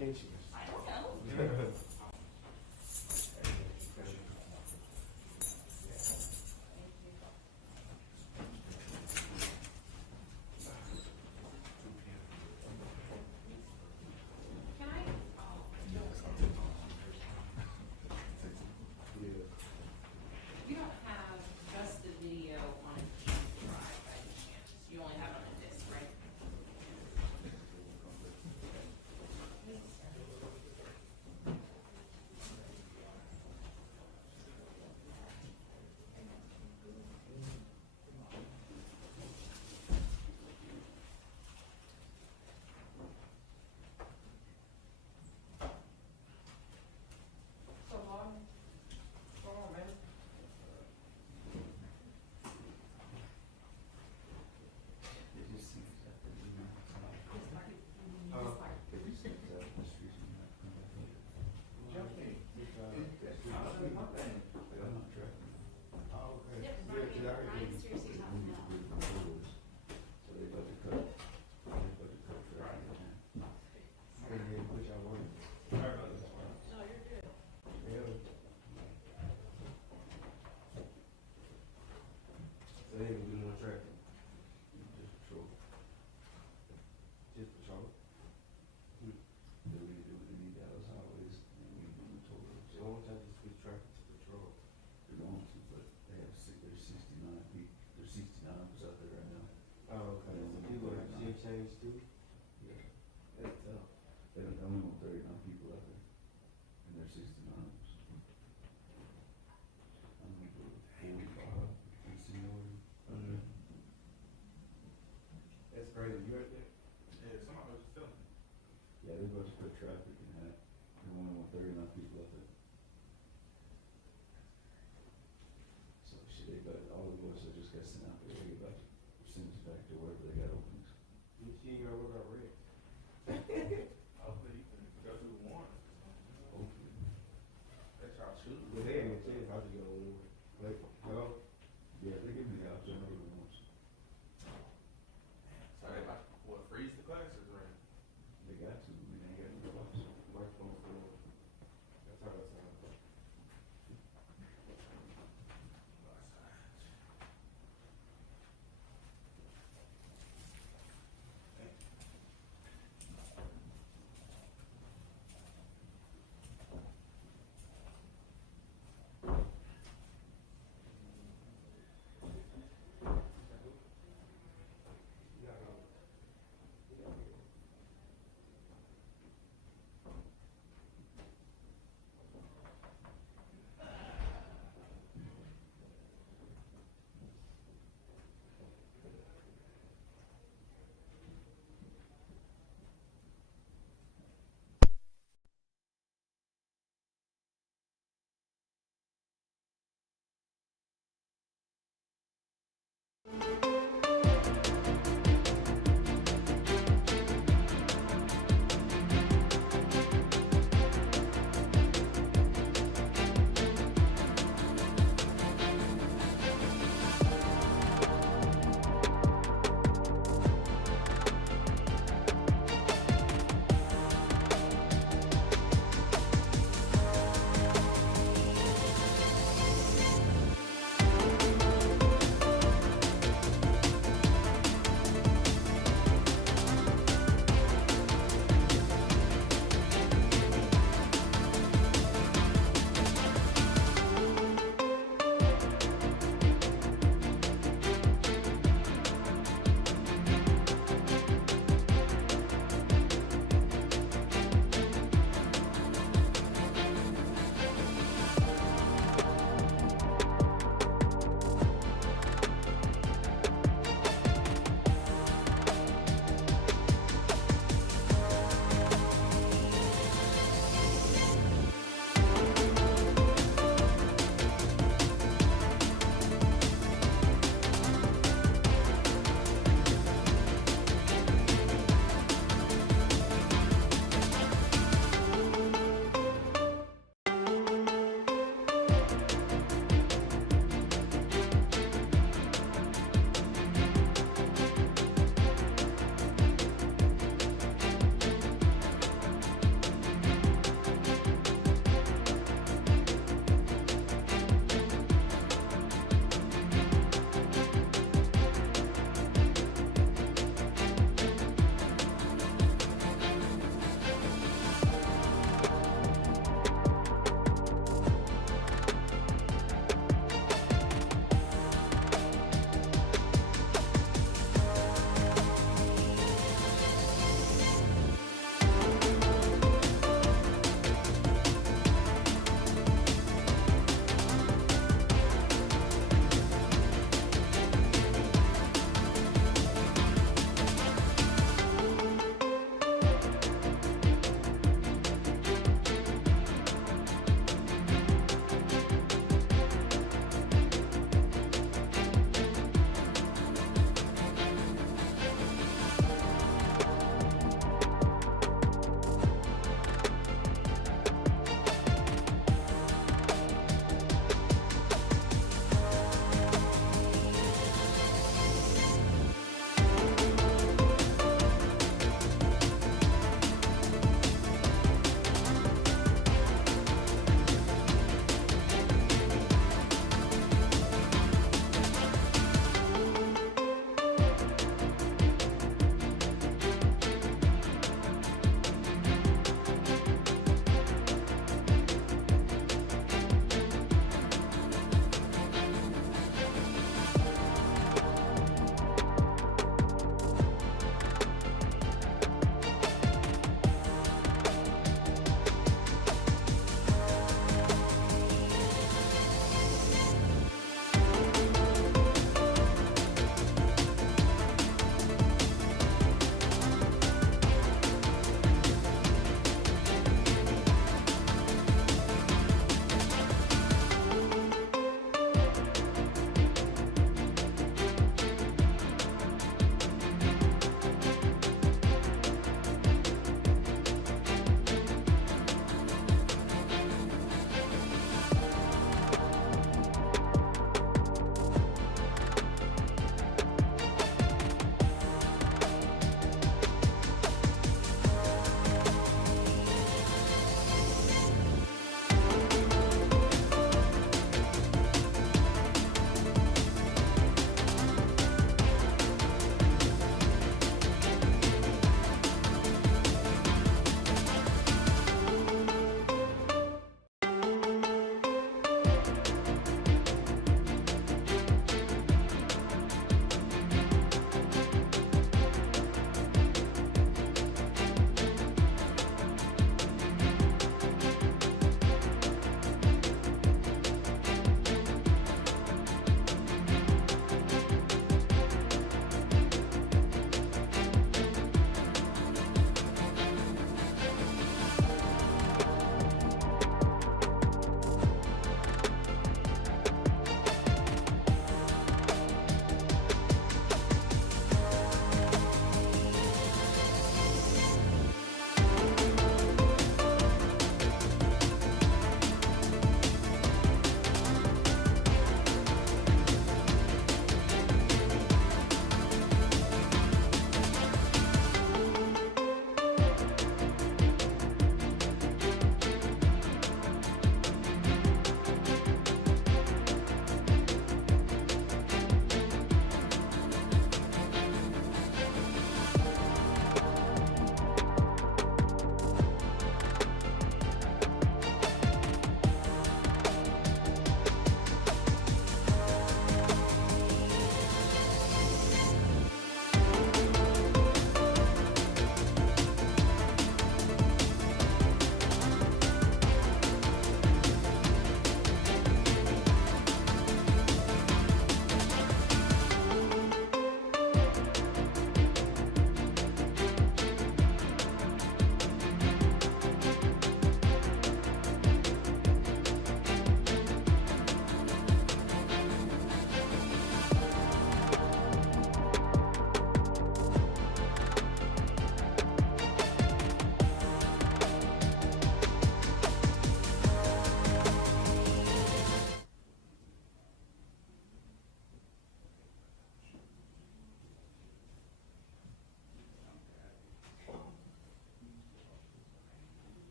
applications. I don't know. Can I, you don't have just the video on a drive by any chance? You only have it on a disc, right? So long. Come on, man. Change too? Yeah, that's tough. They only want 39 people out there, and they're 69. I'm gonna go with 45 in seniority. That's crazy. You heard that? Yeah, somebody was filming. Yeah, they're about to put traffic in that. They only want 39 people out there. So shit, they got all the voices that just got sent out there. They about to send us back to wherever they got openings. She ain't gotta worry about red. Hopefully you can go through the warrant. Hopefully. That's our shoot. But they ain't gonna tell you how to go on. Like, no. Yeah, they give me the option over the ones. So they like, what, freeze the classes, right? They got to. I mean, they ain't got no choice. Microphone still. That's how that's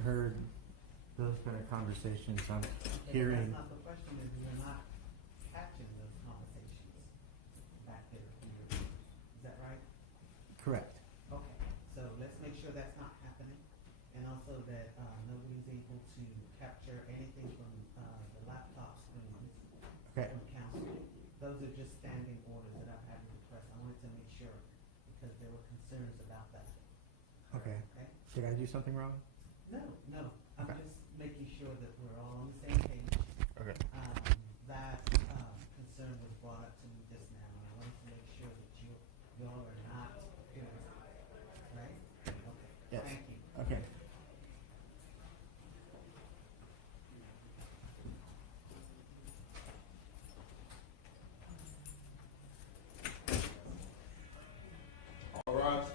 heard those kind of conversations. I'm If hearing. That's not the question, is you're not capturing those conversations back there. Is that right? Correct. Okay, so let's make sure that's not happening, and also that, nobody's able to capture anything from, the laptop screens Okay. from council. Those are just standing orders that I've had to request. I wanted to make sure, because there were concerns about that. Okay. Okay? Did I do something wrong? No, I'm Okay. just making sure that we're all on the same page. Okay. That, concern was brought up to me just now, and I wanted to make sure that y'all are not doing that, right? Okay, Yes. thank you. Okay. All right.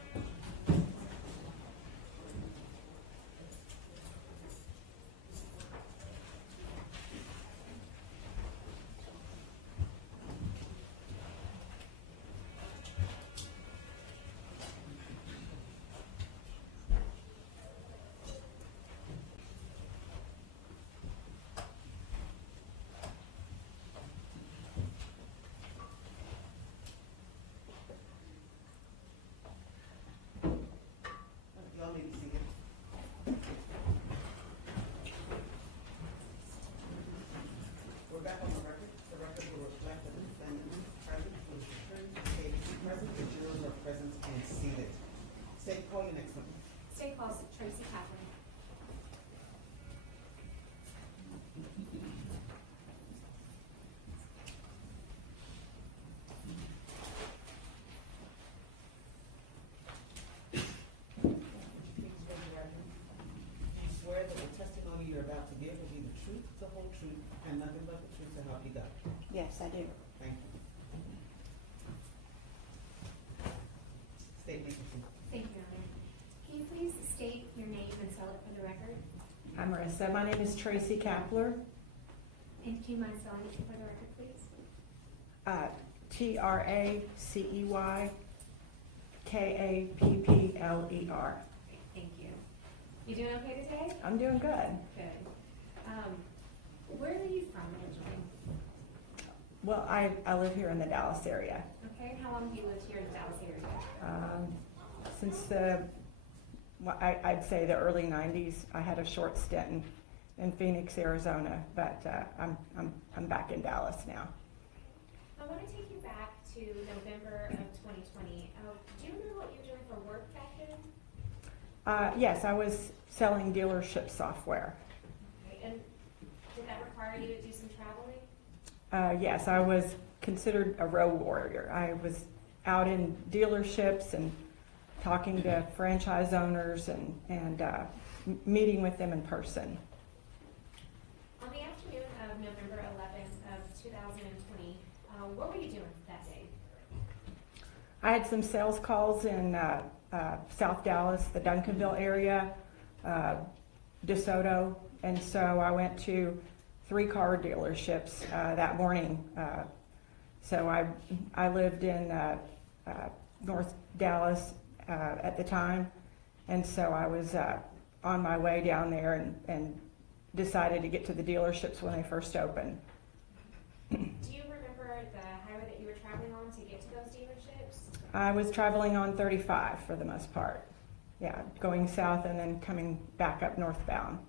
Y'all need to see it. We're back on the record. The record will reflect that the defendant is present, who is returned to the state, present, the jurors are present and seated. State, call your next one. State calls Tracy Kaplan. Please raise your right hand. You swear that the testimony you're about to give will be the truth, the whole truth, and nothing but the truth to help you God. Yes, I do. Thank you. State name, please. Thank you, Your Honor. Can you please state your name and spell it for the record? Hi, Marissa. My name is Tracy Kapler. And can you mind spelling it for the record, please? TracyKappler. Thank you. You doing okay today? I'm doing good. Good. Where are you from originally? Well, I live here in the Dallas area. Okay, how long have you lived here in the Dallas area? Since I'd say the early 90s. I had a short stint in Phoenix, Arizona, but I'm back in Dallas now. I want to take you back to November of 2020. Do you remember what you were doing for work back then? Yes, I was selling dealership software. Okay, and did that require you to do some traveling? Yes, I was considered a road warrior. I was out in dealerships and talking to franchise owners and meeting with them in person. On the afternoon of November 11th of 2020, what were you doing that day? I had some sales calls in South Dallas, the Duncanville area, DeSoto, and so I went to 3 car dealerships that morning. So I lived in North Dallas at the time, and so I was on my way down there and decided to get to the dealerships when they first opened. Do you remember the highway that you were traveling on to get to those dealerships? I was traveling on 35 for the most part. Yeah, going south and then coming back up northbound.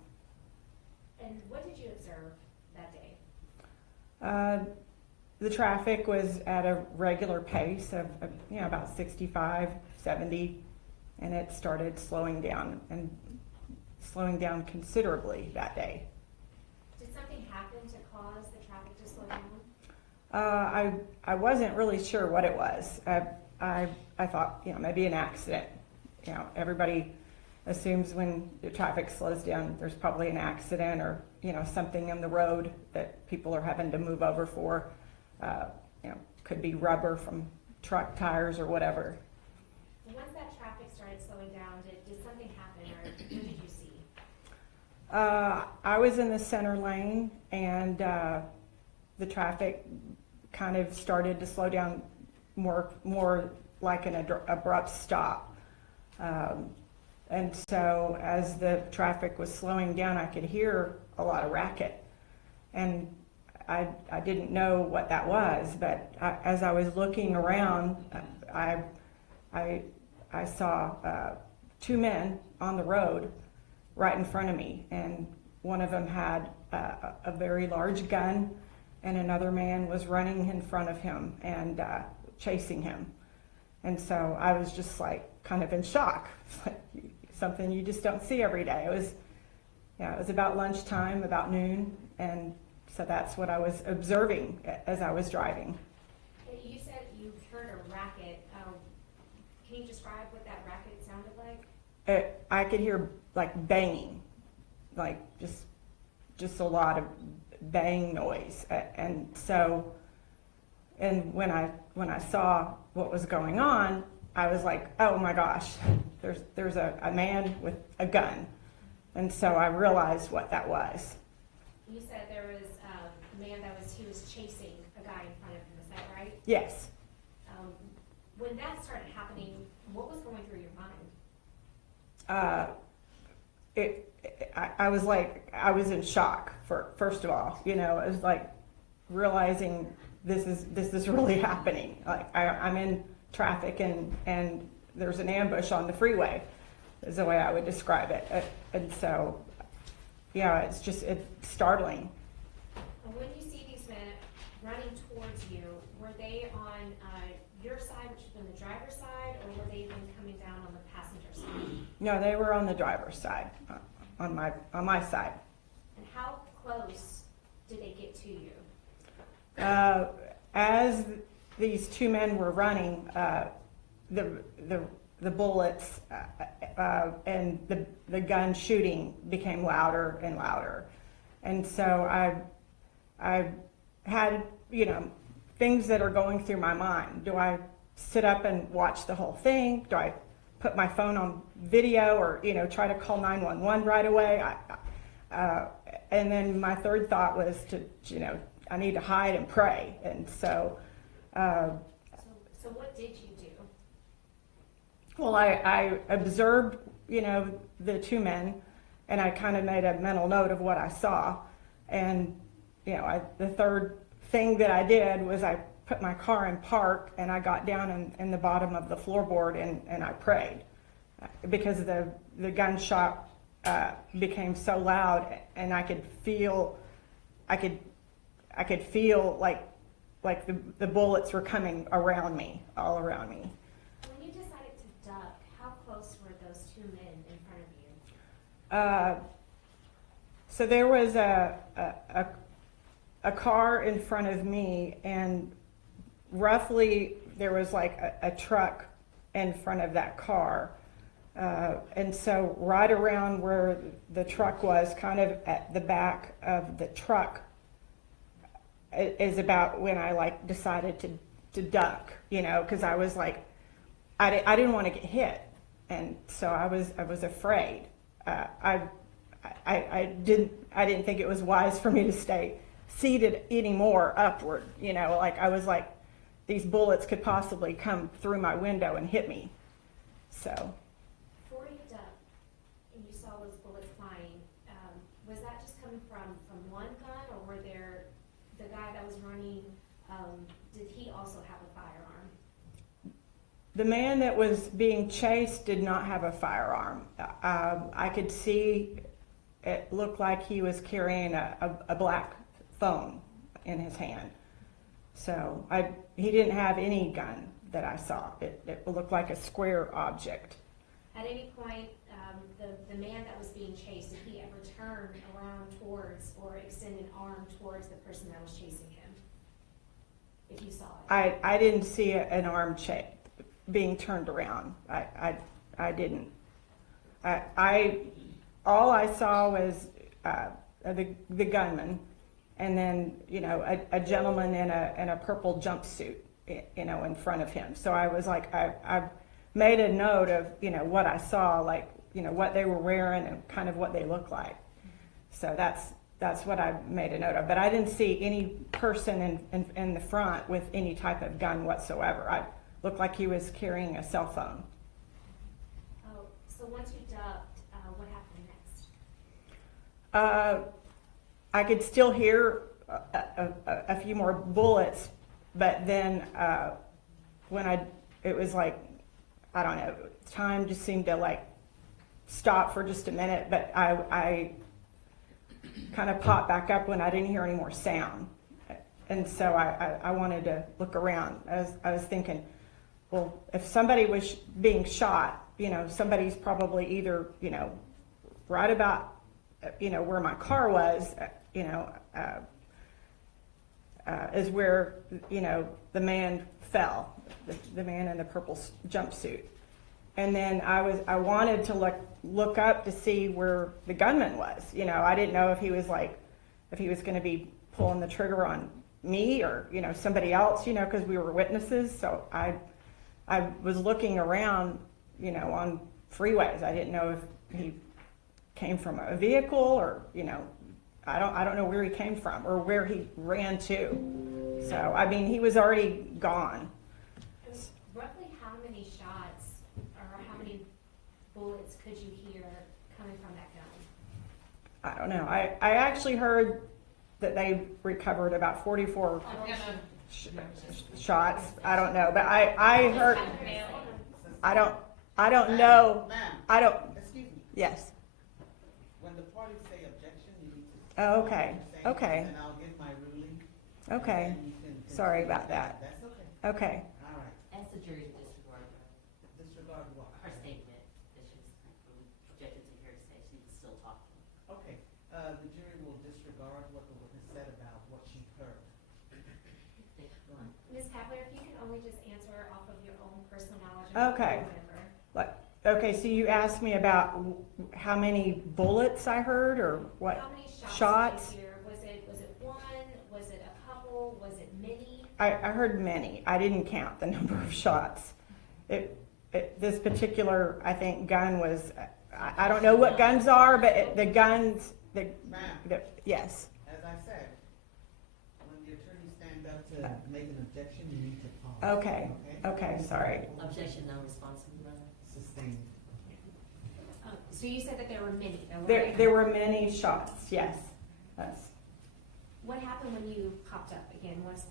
And what did you observe that day? The traffic was at a regular pace of about 65, 70, and it started slowing down considerably that day. Did something happen to cause the traffic to slow down? I wasn't really sure what it was. I thought, maybe an accident. Everybody assumes when the traffic slows down, there's probably an accident or, something in the road that people are having to move over for. Could be rubber from truck tires or whatever. Once that traffic started slowing down, did something happen, or what did you see? I was in the center lane, and the traffic kind of started to slow down more like an abrupt stop. And so as the traffic was slowing down, I could hear a lot of racket. And I didn't know what that was, but as I was looking around, I saw two men on the road right in front of me, and one of them had a very large gun, and another man was running in front of him and chasing him. And so I was just like kind of in shock. It's like something you just don't see every day. It was about lunchtime, about noon, and so that's what I was observing as I was driving. You said you heard a racket. Can you describe what that racket sounded like? I could hear like banging, like just a lot of bang noise. And so, and when I saw what was going on, I was like, oh my gosh, there's a man with a gun. And so I realized what that was. You said there was a man he was chasing a guy in front of him, is that right? Yes. When that started happening, what was going through your mind? I was in shock first of all, it was like realizing this is really happening. Like I'm in traffic and there's an ambush on the freeway, is the way I would describe it. And so, yeah, it's startling. When you see these men running towards you, were they on your side, which would have been the driver's side, or were they even coming down on the passenger side? No, they were on the driver's side, on my side. And how close did they get to you? As these two men were running, the bullets and the gun shooting became louder and louder, and so I had things that are going through my mind. Do I sit up and watch the whole thing? Do I put my phone on video or try to call 911 right away? And then my third thought was to I need to hide and pray. And so So what did you do? well, I observed the two men, and I kind of made a mental note of what I saw. And the third thing that I did was I put my car in park, and I got down in the bottom of the floorboard and I prayed, because the gunshot became so loud, and I could feel like the bullets were coming around me, all around me. When you decided to duck, how close were those two men in front of you? So there was a car in front of me, and roughly there was like a truck in front of that car. And so right around where the truck was, kind of at the back of the truck, is about when I decided to duck, because I was like, I didn't want to get hit, and so I was afraid. I didn't think it was wise for me to stay seated anymore upward, I was like, these bullets could possibly come through my window and hit me. So. Before you ducked and you saw those bullets flying, was that just coming from one gun, or were there the guy that was running? Did he also have a firearm? The man that was being chased did not have a firearm. I could see it looked like he was carrying a black phone in his hand. So he didn't have any gun that I saw. It looked like a square object. At any point, the man that was being chased, did he ever turn around towards or extend an arm towards the person that was chasing him? If you saw it. I didn't see an arm being turned around. I didn't. All I saw was the gunman, and then a gentleman in a purple jumpsuit, in front of him. So I was like, I made a note of what I saw, what they were wearing and kind of what they looked like. So that's what I made a note of. But I didn't see any person in the front with any type of gun whatsoever. I looked like he was carrying a cell phone. Oh, so once you ducked I could still hear a few more bullets, but then it was like, I don't know, time just seemed to like stop for just a minute, but I kind of popped back up when I didn't hear any more sound. And so I wanted to look around. I was thinking, well, if somebody was being shot, you know, somebody's probably either, you know, right about, you know, where my car was, you know, is where, you know, the man fell, the man in the purple jumpsuit. And then I wanted to look up to see where the gunman was. You know, I didn't know if he was going to be pulling the trigger on me or, you know, somebody else, you know, because we were witnesses. So I was looking around, you know, on freeways. I didn't know if he came from a vehicle or, you know, I don't know where he came from or where he ran to. So, I mean, he was already gone. Roughly how many shots or how many bullets could you hear coming from that gun? I don't know. I actually heard that they recovered about 44 shots. I don't know, but I heard. I don't know. Ma'am, I don't. excuse me. Yes. When the parties say objection, you need to. Oh, okay. say Okay. And I'll give my ruling. Okay. and then you can Sorry continue. about that. That's okay. Okay. All right. Ask the jury to disregard Disregard what? her statement that she was objected to hearsay, she was still talking. Okay, the jury will disregard what the witness said about what she heard. Go on. Ms. Kapler, if you can only just answer off of your own personal knowledge. Okay. Whatever. Okay. So you asked me about how many bullets I heard or what? How many shots Shots? did you hear? Was it one? Was it a couple? Was it many? I heard many. I didn't count the number of shots. This particular, I think, gun was, I don't know what guns are, but the guns, Ma'am, yes. as I said, when the attorney stands up to make an objection, you need to pause. Okay. Okay, sorry. Objection, non-responsive, Your Honor. Sustained. So you said that there were many. There were many shots, yes. That's, What happened when you popped up again once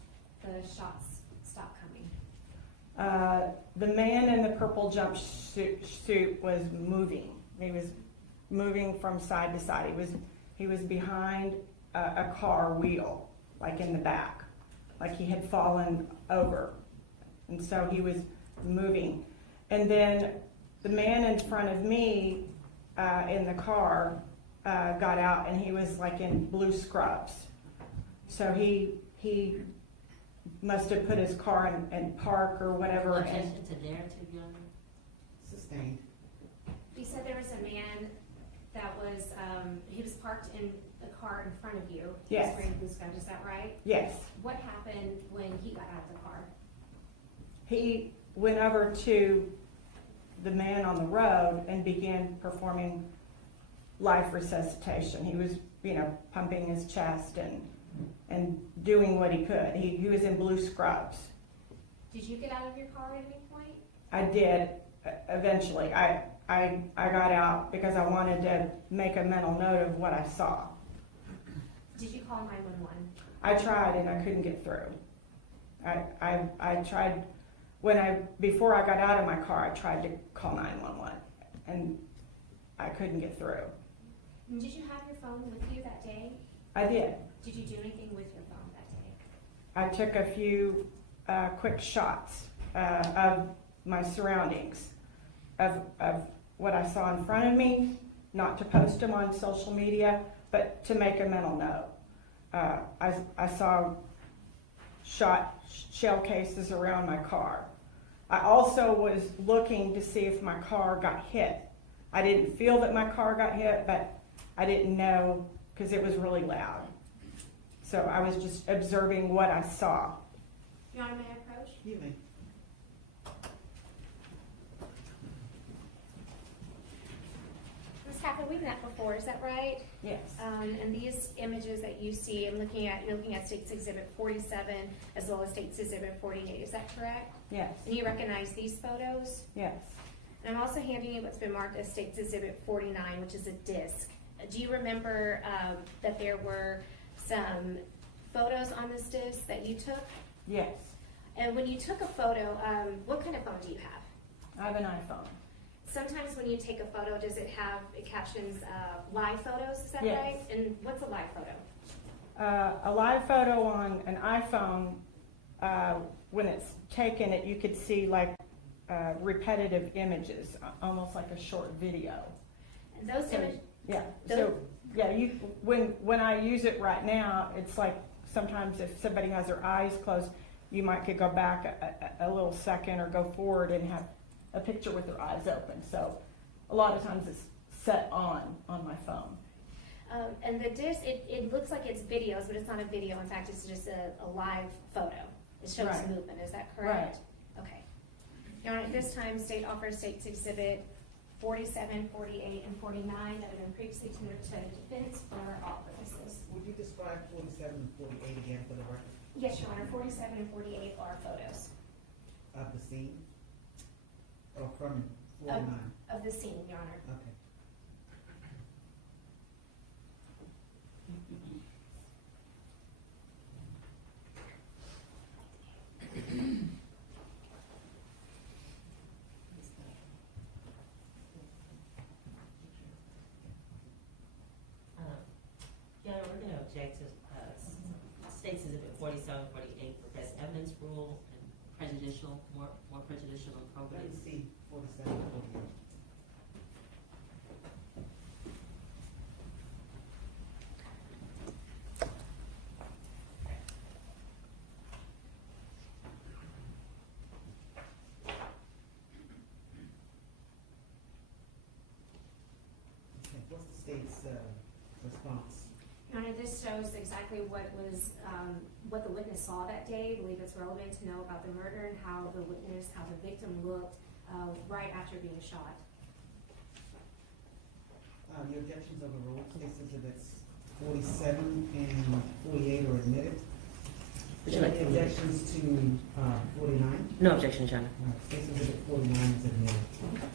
the shots stopped coming? the man in the purple jumpsuit was moving. He was moving from side to side. He was behind a car wheel, like in the back, like he had fallen over. And so he was moving. And then the man in front of me in the car got out, and he was like in blue scrubs. So he must have put his car in park or whatever. Objection to narrative, Your Honor. Sustained. You said there was a man that was, he was parked in the car in front of you. He was Yes. wearing blue scarf, is that right? Yes. What happened when he got out of the car? He went over to the man on the road and began performing life resuscitation. He was, pumping his chest and doing what he could. He was in blue scrubs. Did you get out of your car at any point? I did eventually. I got out because I wanted to make a mental note of what I saw. Did you call 911? I tried and I couldn't get through. I tried before I got out of my car, I tried to call 911 and I couldn't get through. And did you have your phone with you that day? I did. Did you do anything with your phone that day? I took a few quick shots of my surroundings, of what I saw in front of me, not to post them on social media, but to make a mental note. I saw shell cases around my car. I also was looking to see if my car got hit. I didn't feel that my car got hit, but I didn't know because it was really loud. So I was just observing what I saw. Your Honor, may I approach? You may. Ms. Kaplan, we've met before, is that right? Yes. And these images that you see, you're looking at State's Exhibit 47 as well as State's Exhibit 48, is that correct? Yes. And you recognize these photos? Yes. And I'm also handing you what's been marked as State's Exhibit 49, which is a disc. do you remember, that there were some photos on this disc that you took? Yes, And when you took a photo, what kind of phone do you have? I have an iPhone. Sometimes when you take a photo, does it have, it captions, live photos, is that Yes. right? And what's a live photo? A live photo on an iPhone, when it's taken, you could see like repetitive images, almost like a short video. And those So, images, yeah, Those- so, yeah, when I use it right now, it's like sometimes if somebody has their eyes closed, you could go back a little second or go forward and have a picture with their eyes open. So a lot of times it's set on my phone. and the disc, it looks like it's videos, but it's not a video. In fact, it's just a live photo. It shows Right. movement, is that correct? Okay. Your Honor, at this time, state offers State's Exhibit 47, 48, and 49 that have been previously tendered to defense for all purposes. Would you describe 47 and 48 again for the record Yes, Your Honor, 47 and 48 are photos of the scene? Or from 49? of the scene, Your Honor. Okay. Yeah, we're gonna object to, State's Exhibit 47, 48 for best evidence rule and prejudicial, more prejudicial and Let probative. me see 47 and 48. Okay, what's the state's response? Your Honor, this shows exactly what was, what the witness saw that day. I believe it's relevant to know about the murder and how the witness, how the victim looked, right after being shot. Your objections overruled. State's Exhibits 47 and 48 are admitted. Would you like Any to- objections to 49? No objection, Your Honor. All right, State's Exhibit 49 is admitted.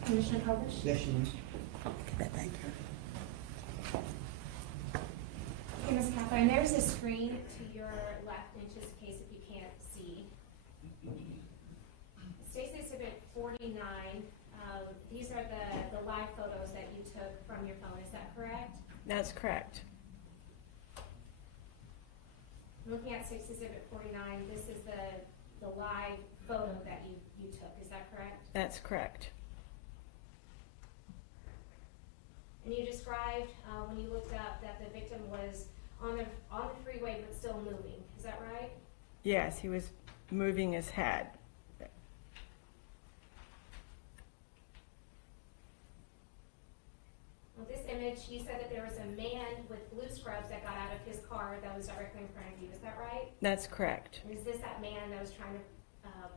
Commissioner Polish? Yes, you may. Okay, Ms. Catherine, there's a screen to your left in just in case if you can't see. State's Exhibit 49, these are the live photos that you took from your phone, is that correct? That's correct. Looking at State's Exhibit 49, this is the live photo that you took, is that correct? That's correct. And you described, when you looked up, that the victim was on the freeway but still moving, is that right? Yes, he was moving his head. Well, this image, you said that there was a man with blue scrubs that got out of his car that was directly in front of you, is that right? That's correct. And is this that man that was trying to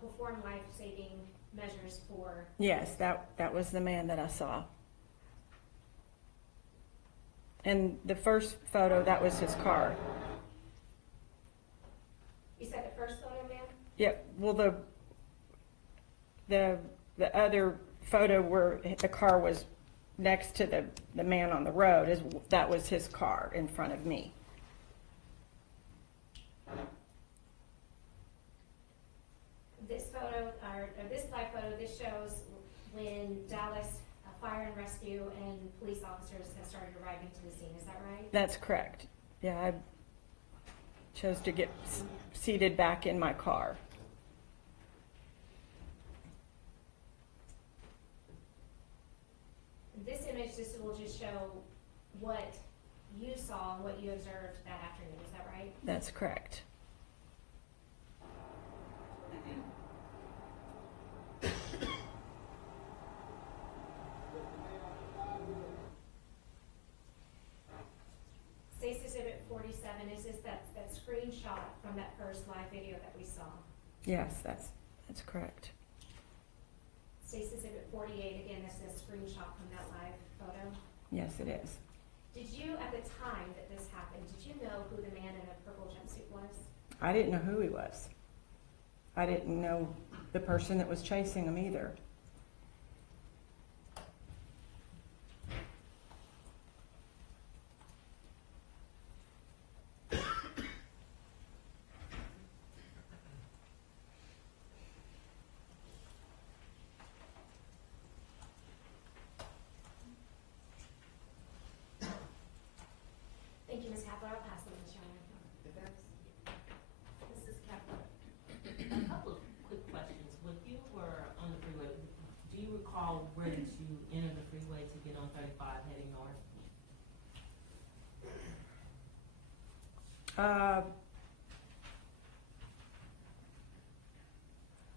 perform life-saving measures for? Yes, that was the man that I saw. And the first photo, that was his car. You said the first photo, ma'am? Yep, well, the other photo where the car was next to the man on the road, that was his car in front of me. This photo, or this live photo, this shows when Dallas Fire and Rescue and police officers have started arriving to the scene, is that right? That's correct. Yeah, I chose to get seated back in my car. This image, this will just show what you saw and what you observed that afternoon, is that right? That's correct. State's Exhibit 47, is this that screenshot from that first live video that we saw? Yes, that's correct. State's Exhibit 48, again, this is a screenshot from that live photo. Yes, it is. Did you, at the time that this happened, did you know who the man in the purple jumpsuit was? I didn't know who he was. I didn't know the person that was chasing him either. 3735 heading north?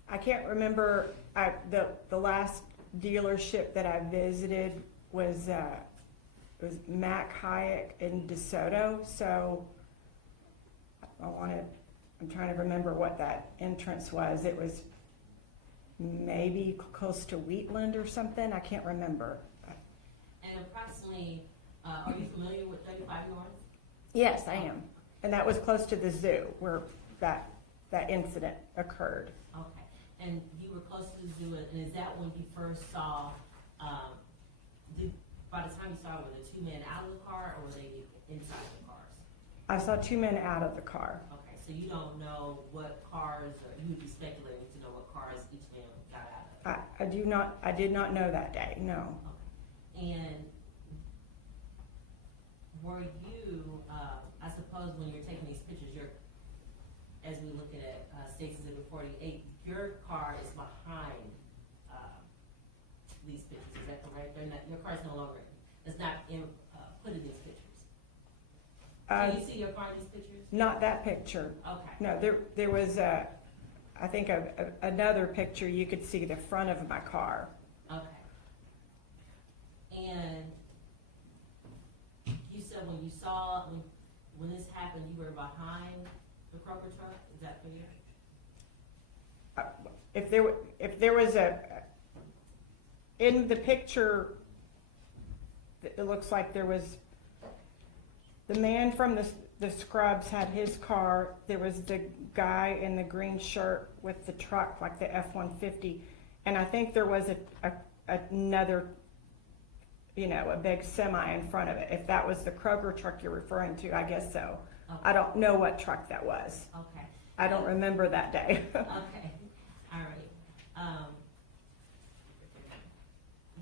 I can't remember, the last dealership that I visited was Mac Hayek in DeSoto, so I'm trying to remember what that entrance was. It was maybe close to Wheatland or something, I can't remember. And approximately, are you familiar with 35 north? Yes, I am, and that was close to the zoo where that incident occurred. Okay, and you were close to the zoo, and is that when you first saw, by the time you saw, were the two men out of the car, or were they inside the cars? I saw two men out of the car. Okay, so you don't know what cars, or you would be speculating to know what cars each man got out of? I did not know that day, no. Okay. And were you, I suppose when you're taking these pictures, as we look at State's Exhibit 48, your car is behind these pictures, is that correct? Your car is no longer, it's not put in these pictures. Can you see your car in these pictures? Not that picture. Okay. No, there was I think another picture you could see the front of my car. Okay. And you said when you saw, when this happened, you were behind the Kroger truck, is that for you? If there was in the picture, it looks like there was, the man from the Scrubs had his car, there was the guy in the green shirt with the truck, like the F-150, and I think there was another, a big semi in front of it. If that was the Kroger truck you're referring to, I guess so. Okay. I don't know what truck that was. Okay. I don't remember that day. Okay, all right.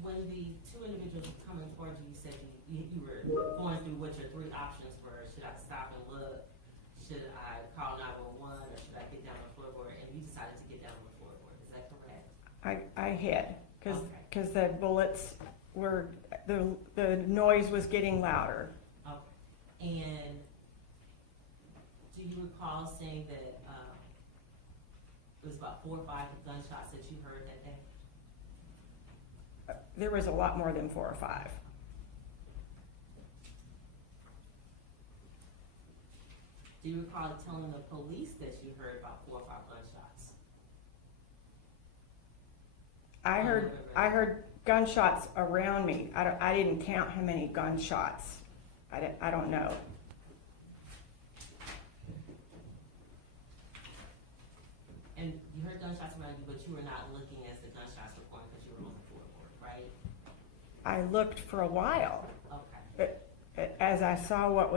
When the two individuals were coming towards you, you said you were going through what your three options were. Should I stop and look? Should I call 911? Or should I get down on the floorboard? And you decided to get down on the floorboard. Is that correct? I hid, because Okay. the bullets were, the noise was getting louder. Okay. And do you recall saying that it was about 4 or 5 gunshots that you heard that day? There was a lot more than 4 or 5. Do you recall telling the police that you heard about 4 or 5 gunshots? I heard gunshots around me. I didn't count how many gunshots. I don't know. And you heard gunshots around you, but you were not looking as the gunshots were going because you were on the floorboard, right? I looked for a while Okay. as I saw what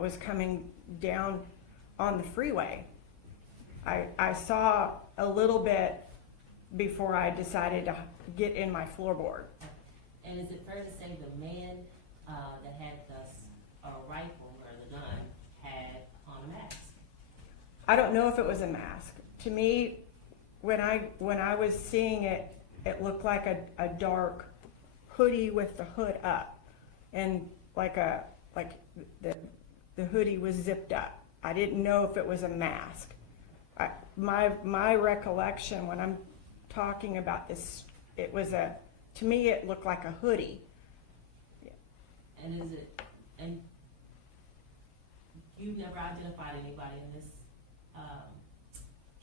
was coming down on the freeway. I saw a little bit before I decided to get in my floorboard. And is it fair to say the man that had the rifle or the gun had on a mask? I don't know if it was a mask. To me, when I was seeing it, it looked like a dark hoodie with the hood up, and like the hoodie was zipped up. I didn't know if it was a mask. My recollection when I'm talking about this, to me it looked like a hoodie. And you've never identified anybody in this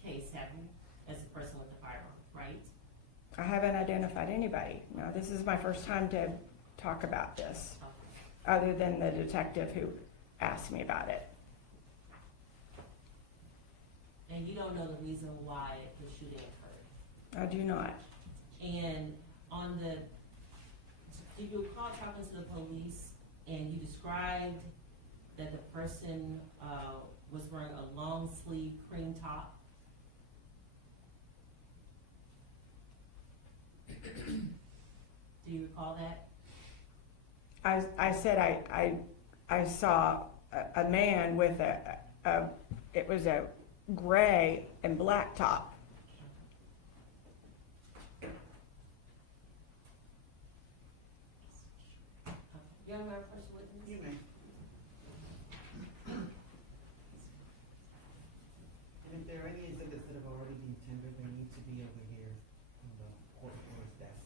case, have you, as a person with a firearm, right? I haven't identified anybody. No, this is my first time to talk about this, other than the detective who asked me about it. And you don't know the reason why the shooting occurred? I do not. And do you recall talking to the police and you described that the person was wearing a long sleeve cream top? Do you recall that? I said I saw a man with it was a gray and black top. Young man, first witness. You may. And if there are any exhibits that have already been tendered, they need to be over here on the court reporter's desk.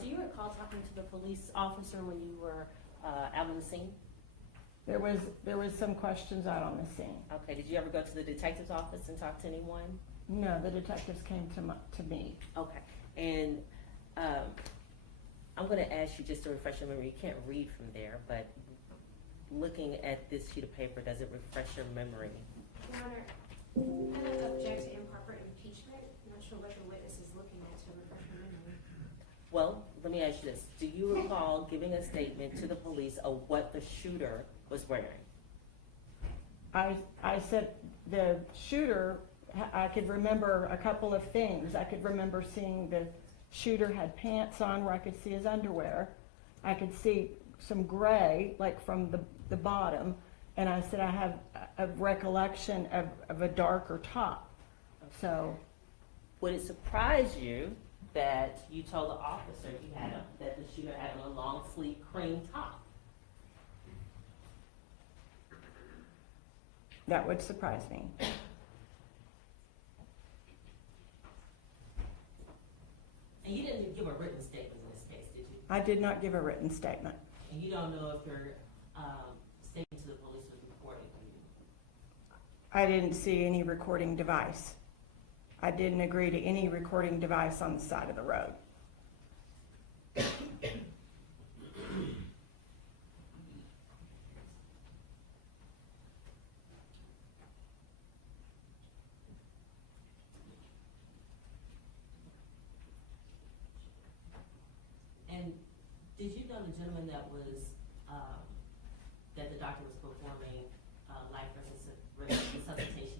Do you recall talking to the police officer when you were out on the scene? There was some questions out on the scene. Okay, did you ever go to the detective's office and talk to anyone? No, the detectives came to me. Okay, and I'm gonna ask you just to refresh your memory, you can't read from there, but looking at this sheet of paper, does it refresh your memory? Your Honor, I'm gonna object to improper impeachment. I'm not sure what the witness is looking at to refresh my memory. Well, let me ask you this, do you recall giving a statement to the police of what the shooter was wearing? I said the shooter, I could remember a couple of things. I could remember seeing the shooter had pants on where I could see his underwear. I could see some gray, like from the bottom. And I said I have a recollection of a darker top. So, Would it surprise you that you told the officer that the shooter had on a long sleeve cream top? that would surprise me. And you didn't give a written statement in this case, did you? I did not give a written statement. And you don't know if your statement to the police was recorded, do you? I didn't see any recording device. I didn't agree to any recording device on the side of the road. And did you know the gentleman that was, that the doctor was performing life resuscitation?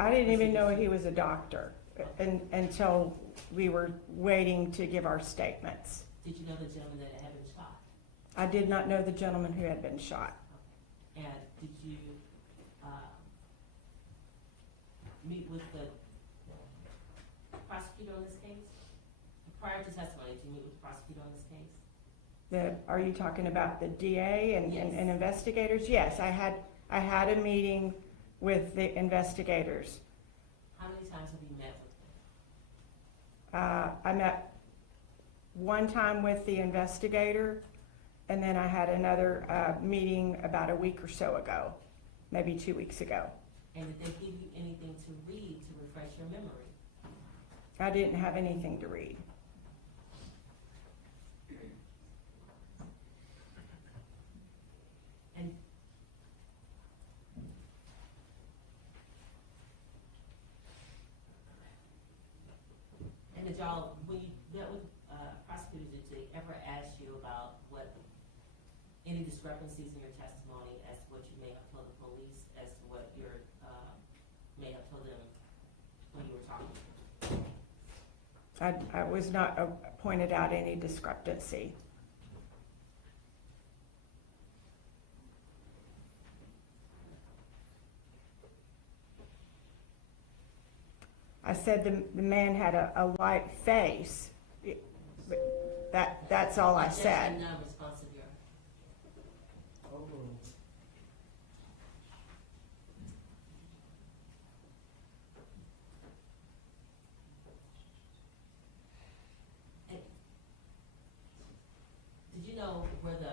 I didn't even know he was a doctor until we were waiting to give our statements. Did you know the gentleman that had been shot? I did not know the gentleman who had been shot. And did you meet with the prosecutor on this case? Prior to testimony, did you meet with the prosecutor on this case? Are you talking about the DA and Yes. investigators? Yes, I had a meeting with the investigators. How many times have you met with them? I met one time with the investigator, and then I had another meeting about a week or so ago, maybe 2 weeks ago. And did they give you anything to read to refresh your memory? I didn't have anything to read. And did y'all, when you met with prosecutors, did they ever ask you about any discrepancies in your testimony as to what you may have told the police, as to what you may have told them when you were talking? I was not pointed out any discrepancy. I said the man had a light face. That's all I said. Objection, non-responsive, Your Honor. Oh. And did you know where the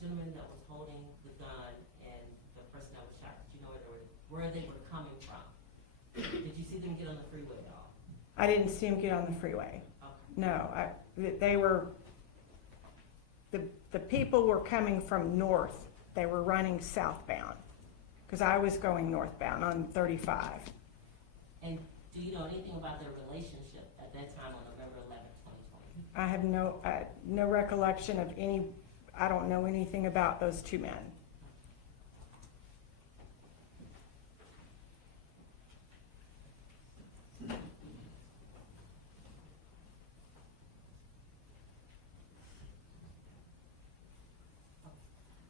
gentleman that was holding the gun and the person that was shot, did you know where they were coming from? Did you see them get on the freeway at all? I didn't see him get on the freeway. Okay. No, they were, the people were coming from north. They were running southbound, because I was going northbound on 35. And do you know anything about their relationship at that time on November 11th, 2020? I have no recollection of any, I don't know anything about those two men.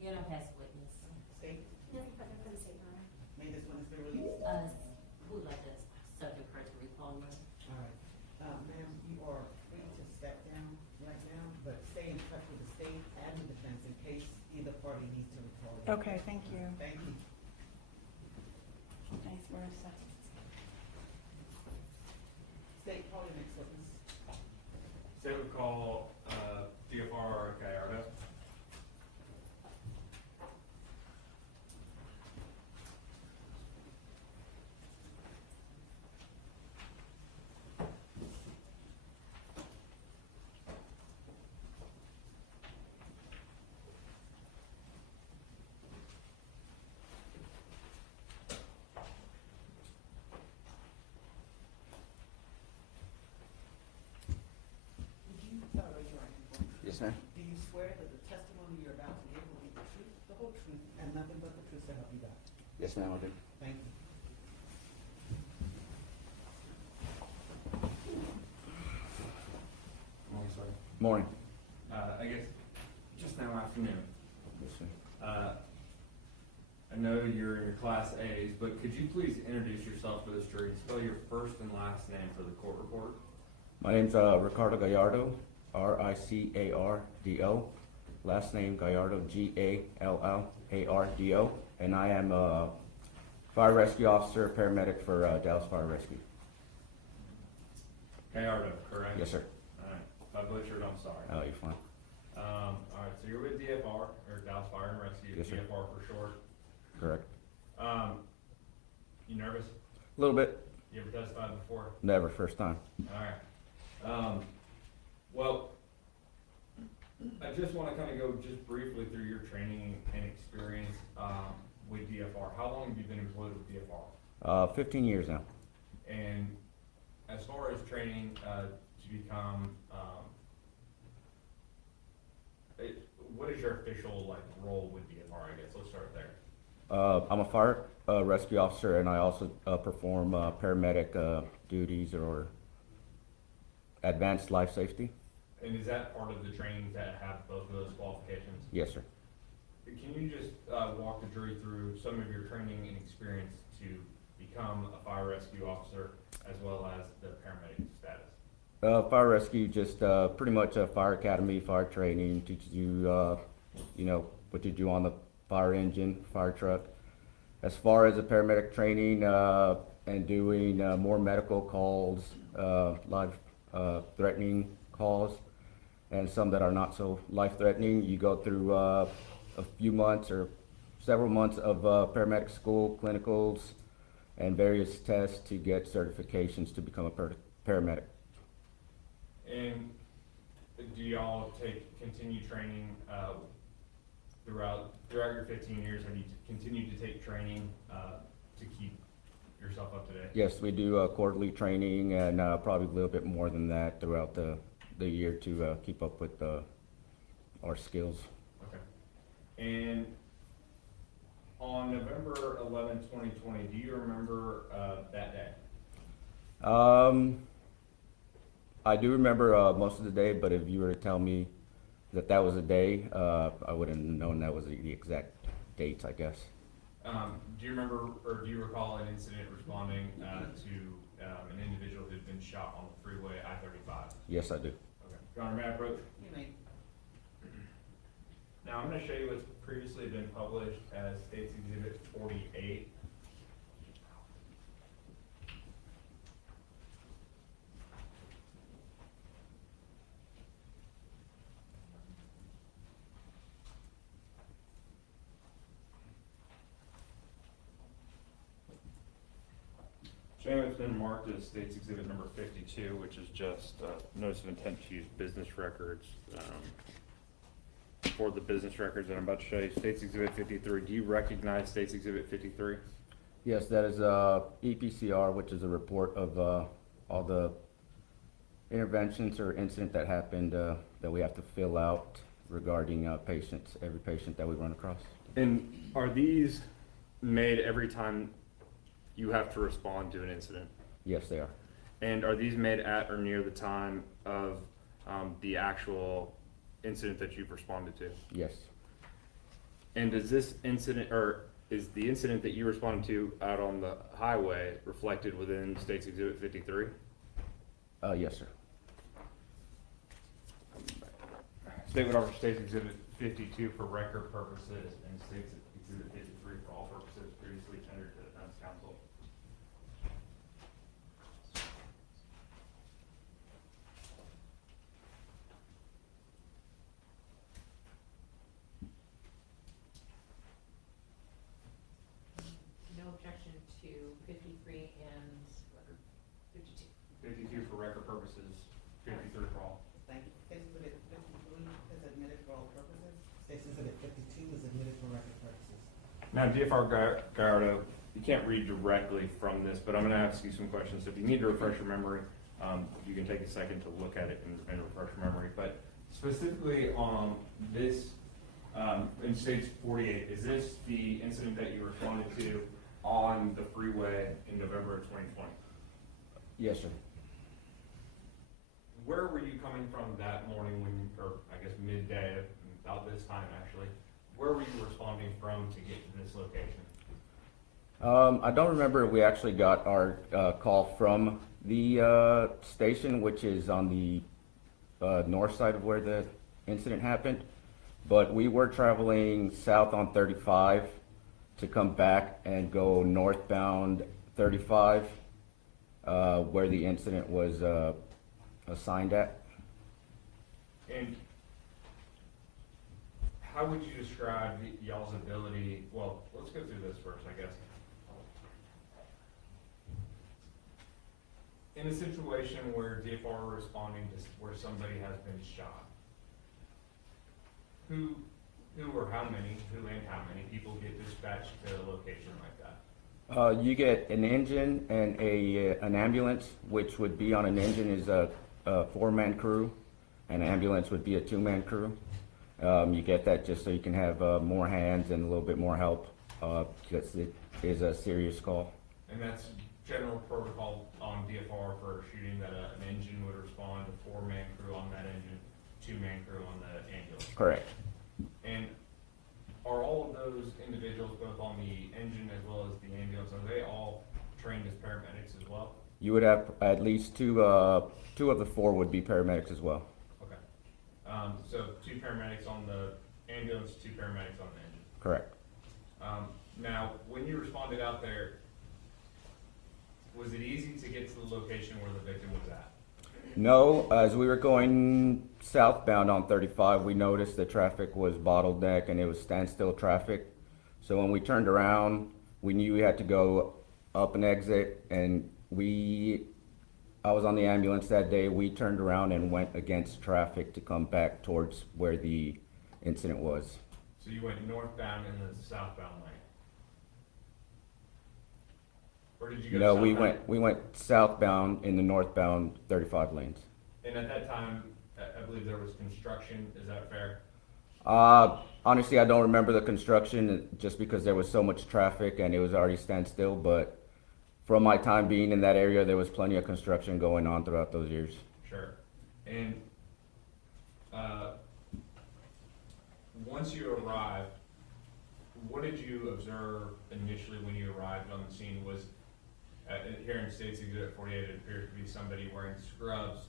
You're not past witness. State, Nothing further for the state, Your Honor. may this witness be released? Who would like to Okay, thank you. Thank you. Thanks, Marissa. State, call your next witness. State would call, DFR Gallardo. Would you, raise your right hand for me? Yes, ma'am. Do you swear that the testimony you're about to give will be the truth, the whole truth, and nothing but the truth to help you God? Yes, ma'am, I do. Thank you. Morning, sir. Morning. I guess just now afternoon. Yes, sir. I know you're in your Class A's, but could you please introduce yourself for this jury? Spell your first and last name for the court report. My name's Ricardo Gallardo, Ricardo. Last name Gallardo, Gallardo, and I am a fire rescue officer, paramedic for Dallas Fire Rescue. Gallardo, correct? Yes, sir. All right. If I butchered, I'm sorry. Oh, you're fine. All right, so you're with DFR, or Dallas Fire and Rescue, Yes, sir. DFR for short. Correct. You nervous? A little bit. You ever testified before? Never. First time. All right. Well, I just want to kind of go just briefly through your training and experience with DFR. How long have you been employed with DFR? 15 years now. And as far as training to become, what is your official role with DFR? I guess let's start there. I'm a fire rescue officer, and I also perform paramedic duties or advanced life safety. And is that part of the training that have both of those qualifications? Yes, sir. Can you just walk the jury through some of your training and experience to become a fire rescue officer as well as the paramedic status? Fire rescue, just pretty much a fire academy, fire training, teaches you, what you do on the fire engine, fire truck. As far as the paramedic training and doing more medical calls, life-threatening calls, and some that are not so life-threatening, you go through a few months or several months of paramedic school, clinicals, and various tests to get certifications to become a paramedic. And do y'all continue training throughout your 15 years? Have you continued to take training to keep yourself up to date? Yes, we do quarterly training and probably a little bit more than that throughout the year to keep up with our skills. Okay. And on November 11, 2020, do you remember that day? I do remember most of the day, but if you were to tell me that was a day, I wouldn't have known that was the exact dates, I guess. Do you remember, or do you recall an incident responding to an individual who'd been shot on the freeway I-35? Yes, I do. Okay. Your Honor, may I approach? You may. Now, I'm going to show you what's previously been published as State's Exhibit 48. Showing what's been marked as State's Exhibit number 52, which is just notice of intent to use business records. For the business records that I'm about to show you, State's Exhibit 53. Do you recognize State's Exhibit 53? Yes, that is EPCR, which is a report of all the interventions or incident that happened that we have to fill out regarding patients, every patient that we run across. And are these made every time you have to respond to an incident? Yes, they are. And are these made at or near the time of the actual incident that you've responded to? Yes. And does this incident, or is the incident that you responded to out on the highway reflected within State's Exhibit 53? Yes, sir. State would offer State's Exhibit 52 for record purposes, and State's to 53 and record 52. 52 for record purposes, 53 for all. Thank you. Case Exhibit 53 is admitted for all purposes. Case Exhibit 52 is admitted for record purposes. Now, DFR Gallardo, you can't read directly from this, but I'm going to ask you some questions. If you need to refresh your memory, you can take a second to look at it and refresh your memory. But specifically on this, in Stage 48, is this the incident that you responded to on the freeway in November of 2020? Yes, sir. Where were you coming from that morning when, or I guess midday, about this time actually, where were you responding from to get to this location? I don't remember if we actually got our call from the station, which is on the north side of where the incident happened, but we were traveling south on 35 to come back and go northbound 35, where the incident was assigned at. And how would you describe y'all's ability, well, let's go through this first, I guess. In a situation where DFR are responding to where somebody has been shot, who or how many, who and how many people get dispatched to a location like that? You get an engine and an ambulance, which would be on an engine is a 4-man crew, and an ambulance would be a 2-man crew. You get that just so you can have more hands and a little bit more help, because it is a serious call. And that's general protocol on DFR for shooting that an engine would respond, a 4-man crew on that engine, 2-man crew on the ambulance. Correct. And are all of those individuals, both on the engine as well as the ambulance, are they all trained as paramedics as well? You would have at least two of the 4 would be paramedics as well. Okay. So 2 paramedics on the ambulance, 2 paramedics on the engine. Correct. Now, when you responded out there, was it easy to get to the location where the victim was at? No, as we were going southbound on 35, we noticed the traffic was bottleneck and it was standstill traffic. So when we turned around, we knew we had to go up an exit, and I was on the ambulance that day. We turned around and went against traffic to come back towards where the incident was. So you went northbound in the southbound lane? Or did you go No, southbound? we went southbound in the northbound 35 lanes. And at that time, I believe there was construction, is that fair? Honestly, I don't remember the construction just because there was so much traffic and it was already standstill, but from my time being in that area, there was plenty of construction going on throughout those years. Sure. And once you arrived, what did you observe initially when you arrived on the scene? Was here in States Exhibit 48, it appears to be somebody wearing scrubs,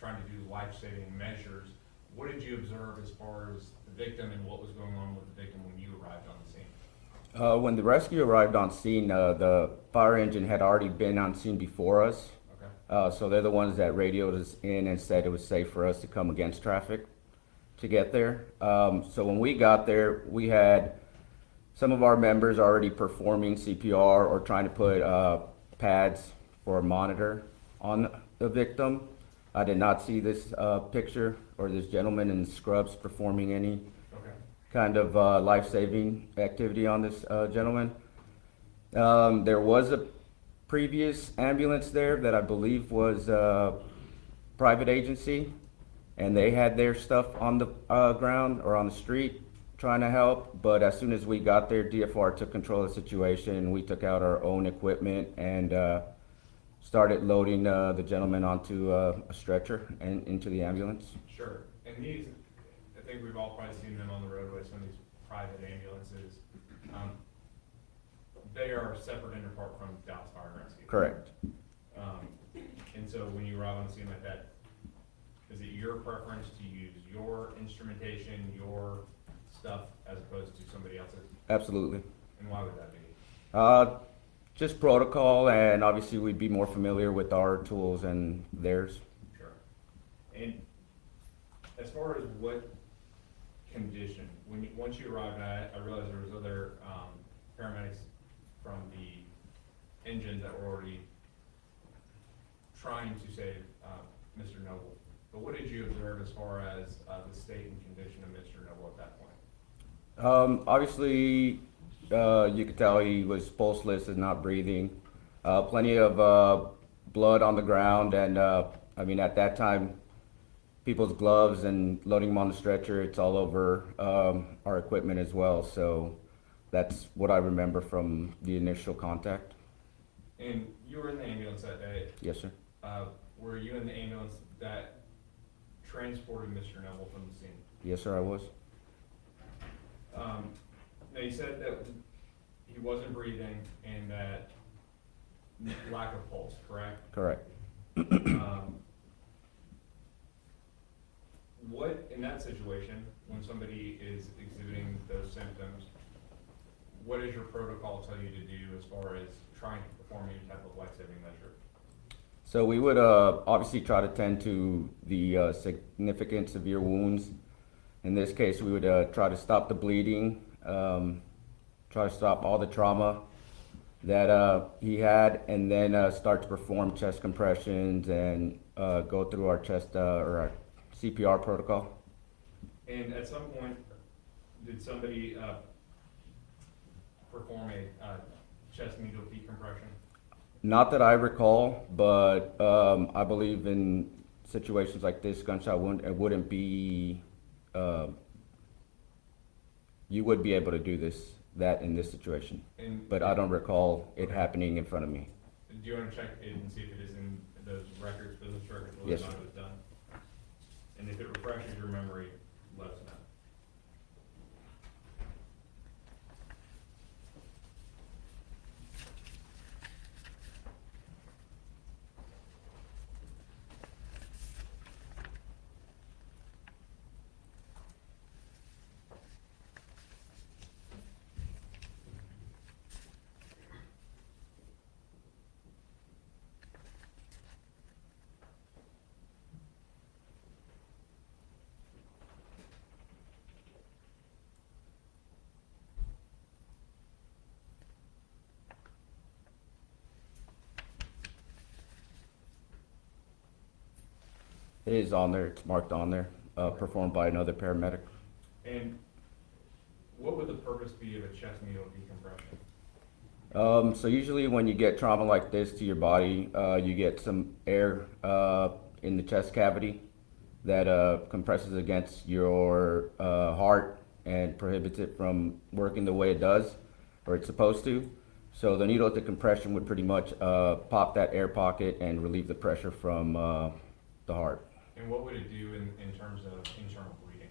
trying to do life-saving measures. What did you observe as far as the victim and what was going on with the victim when you arrived on the scene? When the rescue arrived on scene, the fire engine had already been on scene before us. Okay. So they're the ones that radioed us in and said it was safe for us to come against traffic to get there. So when we got there, we had some of our members already performing CPR or trying to put pads for a monitor on the victim. I did not see this picture or this gentleman in scrubs performing any Okay. kind of life-saving activity on this gentleman. There was a previous ambulance there that I believe was private agency, and they had their stuff on the ground or on the street trying to help, but as soon as we got there, DFR took control of the situation. We took out our own equipment and started loading the gentleman onto a stretcher and into the ambulance. Sure. And these, I think we've all probably seen them on the roadway, some of these private ambulances. They are separate and apart from Dallas Fire and Rescue. Correct. And so when you arrive on the scene like that, is it your preference to use your instrumentation, your stuff, as opposed to somebody else's? Absolutely. And why would that be? Just protocol, and obviously we'd be more familiar with our tools and theirs. Sure. And as far as what condition, once you arrived, and I realized there was other paramedics from the engines that were already trying to save Mr. Noble. But what did you observe as far as the state and condition of Mr. Noble at that point? Obviously, you could tell he was pulseless and not breathing. Plenty of blood on the ground, and I mean, at that time, people's gloves and loading him on the stretcher, it's all over our equipment as well. So that's what I remember from the initial contact. And you were in the ambulance that day. Yes, sir. Were you in the ambulance that transported Mr. Noble from the scene? Yes, sir, I was. Now you said that he wasn't breathing and that lack of pulse, correct? Correct. What, in that situation, when somebody is exhibiting those symptoms, what does your protocol tell you to do as far as trying to perform any type of life-saving measure? So we would obviously try to tend to the significant severe wounds. In this case, we would try to stop the bleeding, try to stop all the trauma that he had, and then start to perform chest compressions and go through our chest or our CPR protocol. And at some point, did somebody perform a chest needle decompression? Not that I recall, but I believe in situations like this, gunshot wound, it wouldn't be, you would be able to do that in this situation. But I don't recall it happening in front of me. Do you want to check it and see if it is in those records, business records, whether Yes, or not sir. it was done? And if it refreshes your memory, let us know. It is on there, it's marked on there, performed by another paramedic. And what would the purpose be of a chest needle decompression? So usually when you get trauma like this to your body, you get some air in the chest cavity that compresses against your heart and prohibits it from working the way it does, or it's supposed to. So the needle decompression would pretty much pop that air pocket and relieve the pressure from the heart. And what would it do in terms of internal bleeding?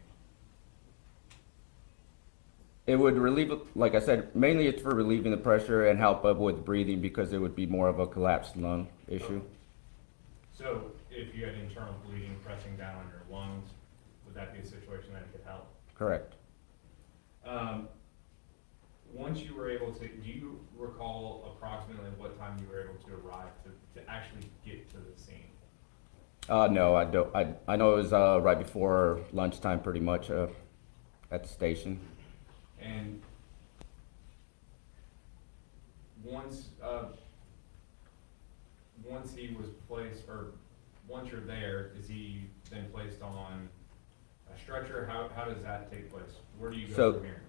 It would relieve, like I said, mainly it's for relieving the pressure and help with breathing because it would be more of a collapsed lung issue. So if you had internal bleeding pressing down on your lungs, would that be a situation that could help? Correct. Once you were able to, do you recall approximately what time you were able to arrive to actually get to the scene? No, I don't. I know it was right before lunchtime pretty much at the station. And once he was placed, or once you're there, is he then placed on a stretcher? How does that take place? Where do you go from here?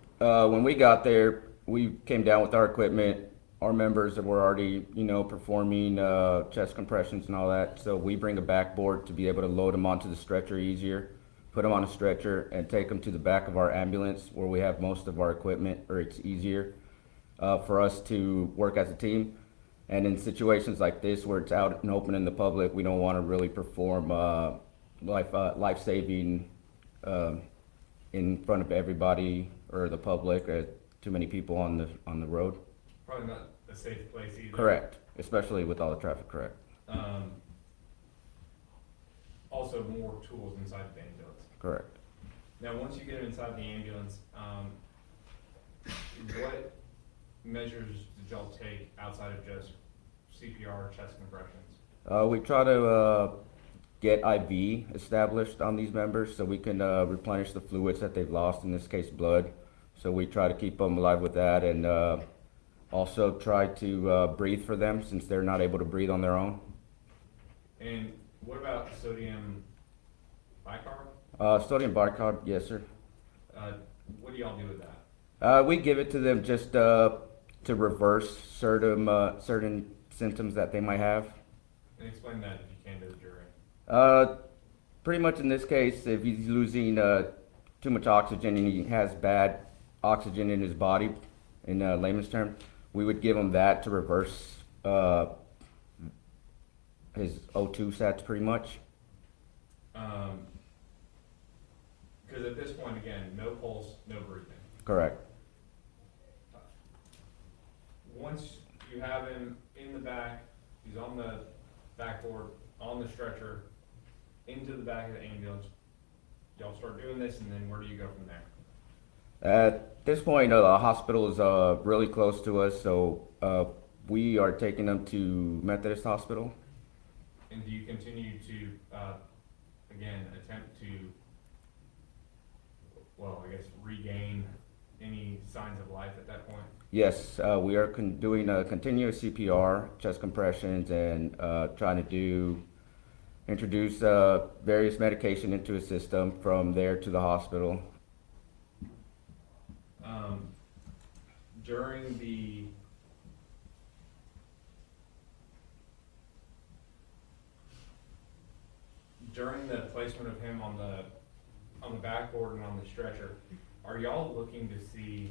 When we got there, we came down with our equipment. Our members that were already, performing chest compressions and all that. So we bring a backboard to be able to load them onto the stretcher easier, put them on a stretcher, and take them to the back of our ambulance where we have most of our equipment, or it's easier for us to work as a team. And in situations like this where it's out and open in the public, we don't want to really perform life-saving in front of everybody or the public, too many people on the road. Probably not a safe place either. Correct, especially with all the traffic, correct. Also, more tools inside the ambulance. Correct. Now, once you get inside the ambulance, what measures did y'all take outside of just CPR, chest compressions? We try to get IV established on these members so we can replenish the fluids that they've lost, in this case blood. So we try to keep them alive with that, and Also try to breathe for them since they're not able to breathe on their own. And what about sodium bicarb? Sodium bicarb, yes, sir. What do y'all do with that? We give it to them just to reverse certain symptoms that they might have. And explain that if you can to the jury. Pretty much in this case, if he's losing too much oxygen and he has bad oxygen in his body, in layman's term, we would give him that to reverse his O2 sats pretty much. Because at this point, again, no pulse, no breathing. Correct. Once you have him in the back, he's on the backboard, on the stretcher, into the back of the ambulance, y'all start doing this, and then where do you go from there? At this point, the hospital is really close to us, so we are taking them to Methodist Hospital. And do you continue to, again, attempt to, well, I guess, regain any signs of life at that point? Yes, we are doing continuous CPR, chest compressions, and trying to introduce various medication into his system from there to the hospital. During the placement of him on the backboard and on the stretcher, are y'all looking to see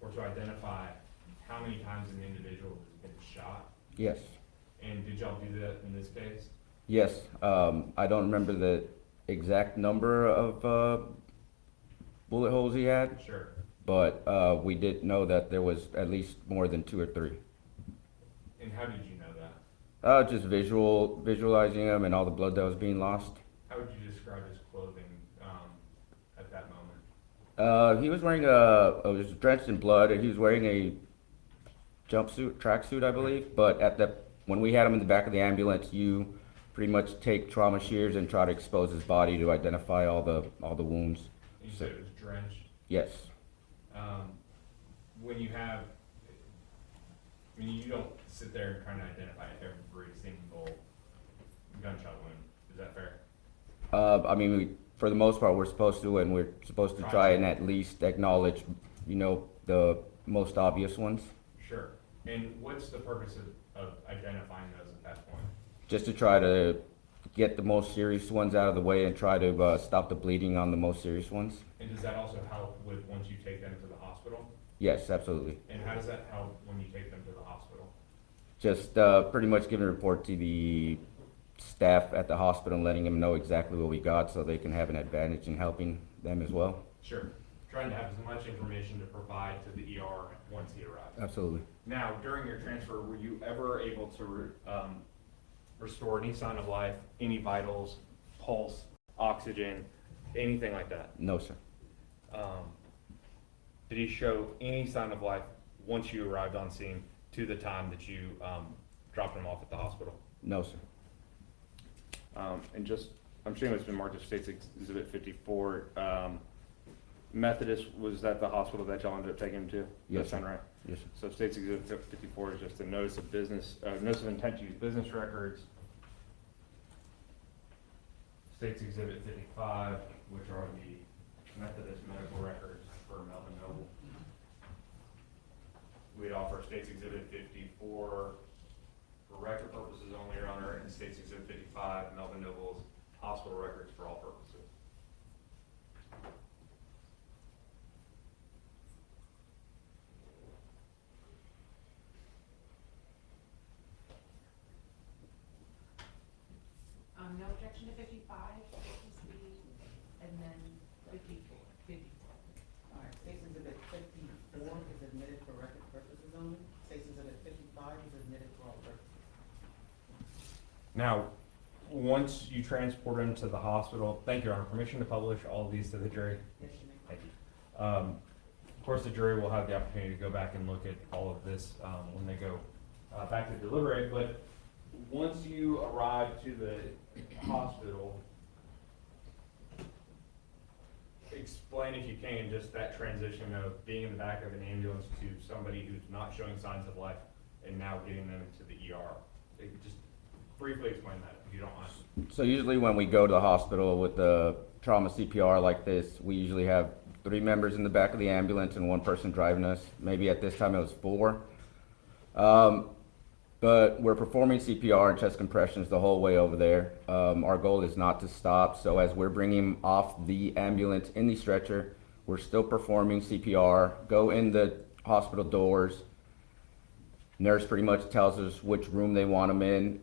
or to identify how many times an individual has been shot? Yes. And did y'all do that in this case? Yes, I don't remember the exact number of bullet holes he had, Sure. but we did know that there was at least more than 2 or 3. And how did you know that? Just visualizing him and all the blood that was being lost. How would you describe his clothing at that moment? He was wearing was drenched in blood, and he was wearing a jumpsuit, tracksuit, I believe. But when we had him in the back of the ambulance, you pretty much take trauma shears and try to expose his body to identify all the wounds. You said it was drenched. Yes. When you have, I mean, you don't sit there and try to identify every single gunshot wound. Is that fair? I mean, for the most part, we're supposed to, and we're supposed to try and at least acknowledge, the most obvious ones. Sure. And what's the purpose of identifying those at that point? Just to try to get the most serious ones out of the way and try to stop the bleeding on the most serious ones. And does that also help with once you take them to the hospital? Yes, absolutely. And how does that help when you take them to the hospital? Just pretty much giving a report to the staff at the hospital and letting them know exactly what we got so they can have an advantage in helping them as well. Sure. Trying to have as much information to provide to the ER once he arrives. Absolutely. Now, during your transfer, were you ever able to restore any sign of life, any vitals, pulse, oxygen, anything like that? No, sir. Did he show any sign of life once you arrived on scene to the time that you dropped him off at the hospital? No, sir. And just, I'm showing it's been marked as State's Exhibit 54. Methodist, was that the hospital that y'all ended up taking him to? Yes, That sir. right? Yes, sir. So State's Exhibit 54 is just a notice of business, notice of intent to use business records. State's Exhibit 55, which are the Methodist medical records for Melvin Noble. We'd offer State's Exhibit 54 for record purposes only, Your Honor, and State's Exhibit 55, Melvin Noble's hospital records for all purposes. No objection to 55, and then 54. All right, State's Exhibit 54 is admitted for record purposes only. State's Exhibit 55 is admitted for all purposes. Now, once you transport him to the hospital, thank you, Your Honor, permission to publish all of these to the jury? Yes, you may. Thank you. Of course, the jury will have the opportunity to go back and look at all of this when they go back to deliberate, but once you arrive to the hospital, explain, if you can, just that transition of being in the back of an ambulance to somebody who's not showing signs of life and now getting them to the ER? Just briefly explain that, if you don't mind. So usually when we go to the hospital with the trauma CPR like this, we usually have 3 members in the back of the ambulance and 1 person driving us. Maybe at this time it was 4. But we're performing CPR and chest compressions the whole way over there. Our goal is not to stop, so as we're bringing him off the ambulance in the stretcher, we're still performing CPR, go in the hospital doors. Nurse pretty much tells us which room they want him in,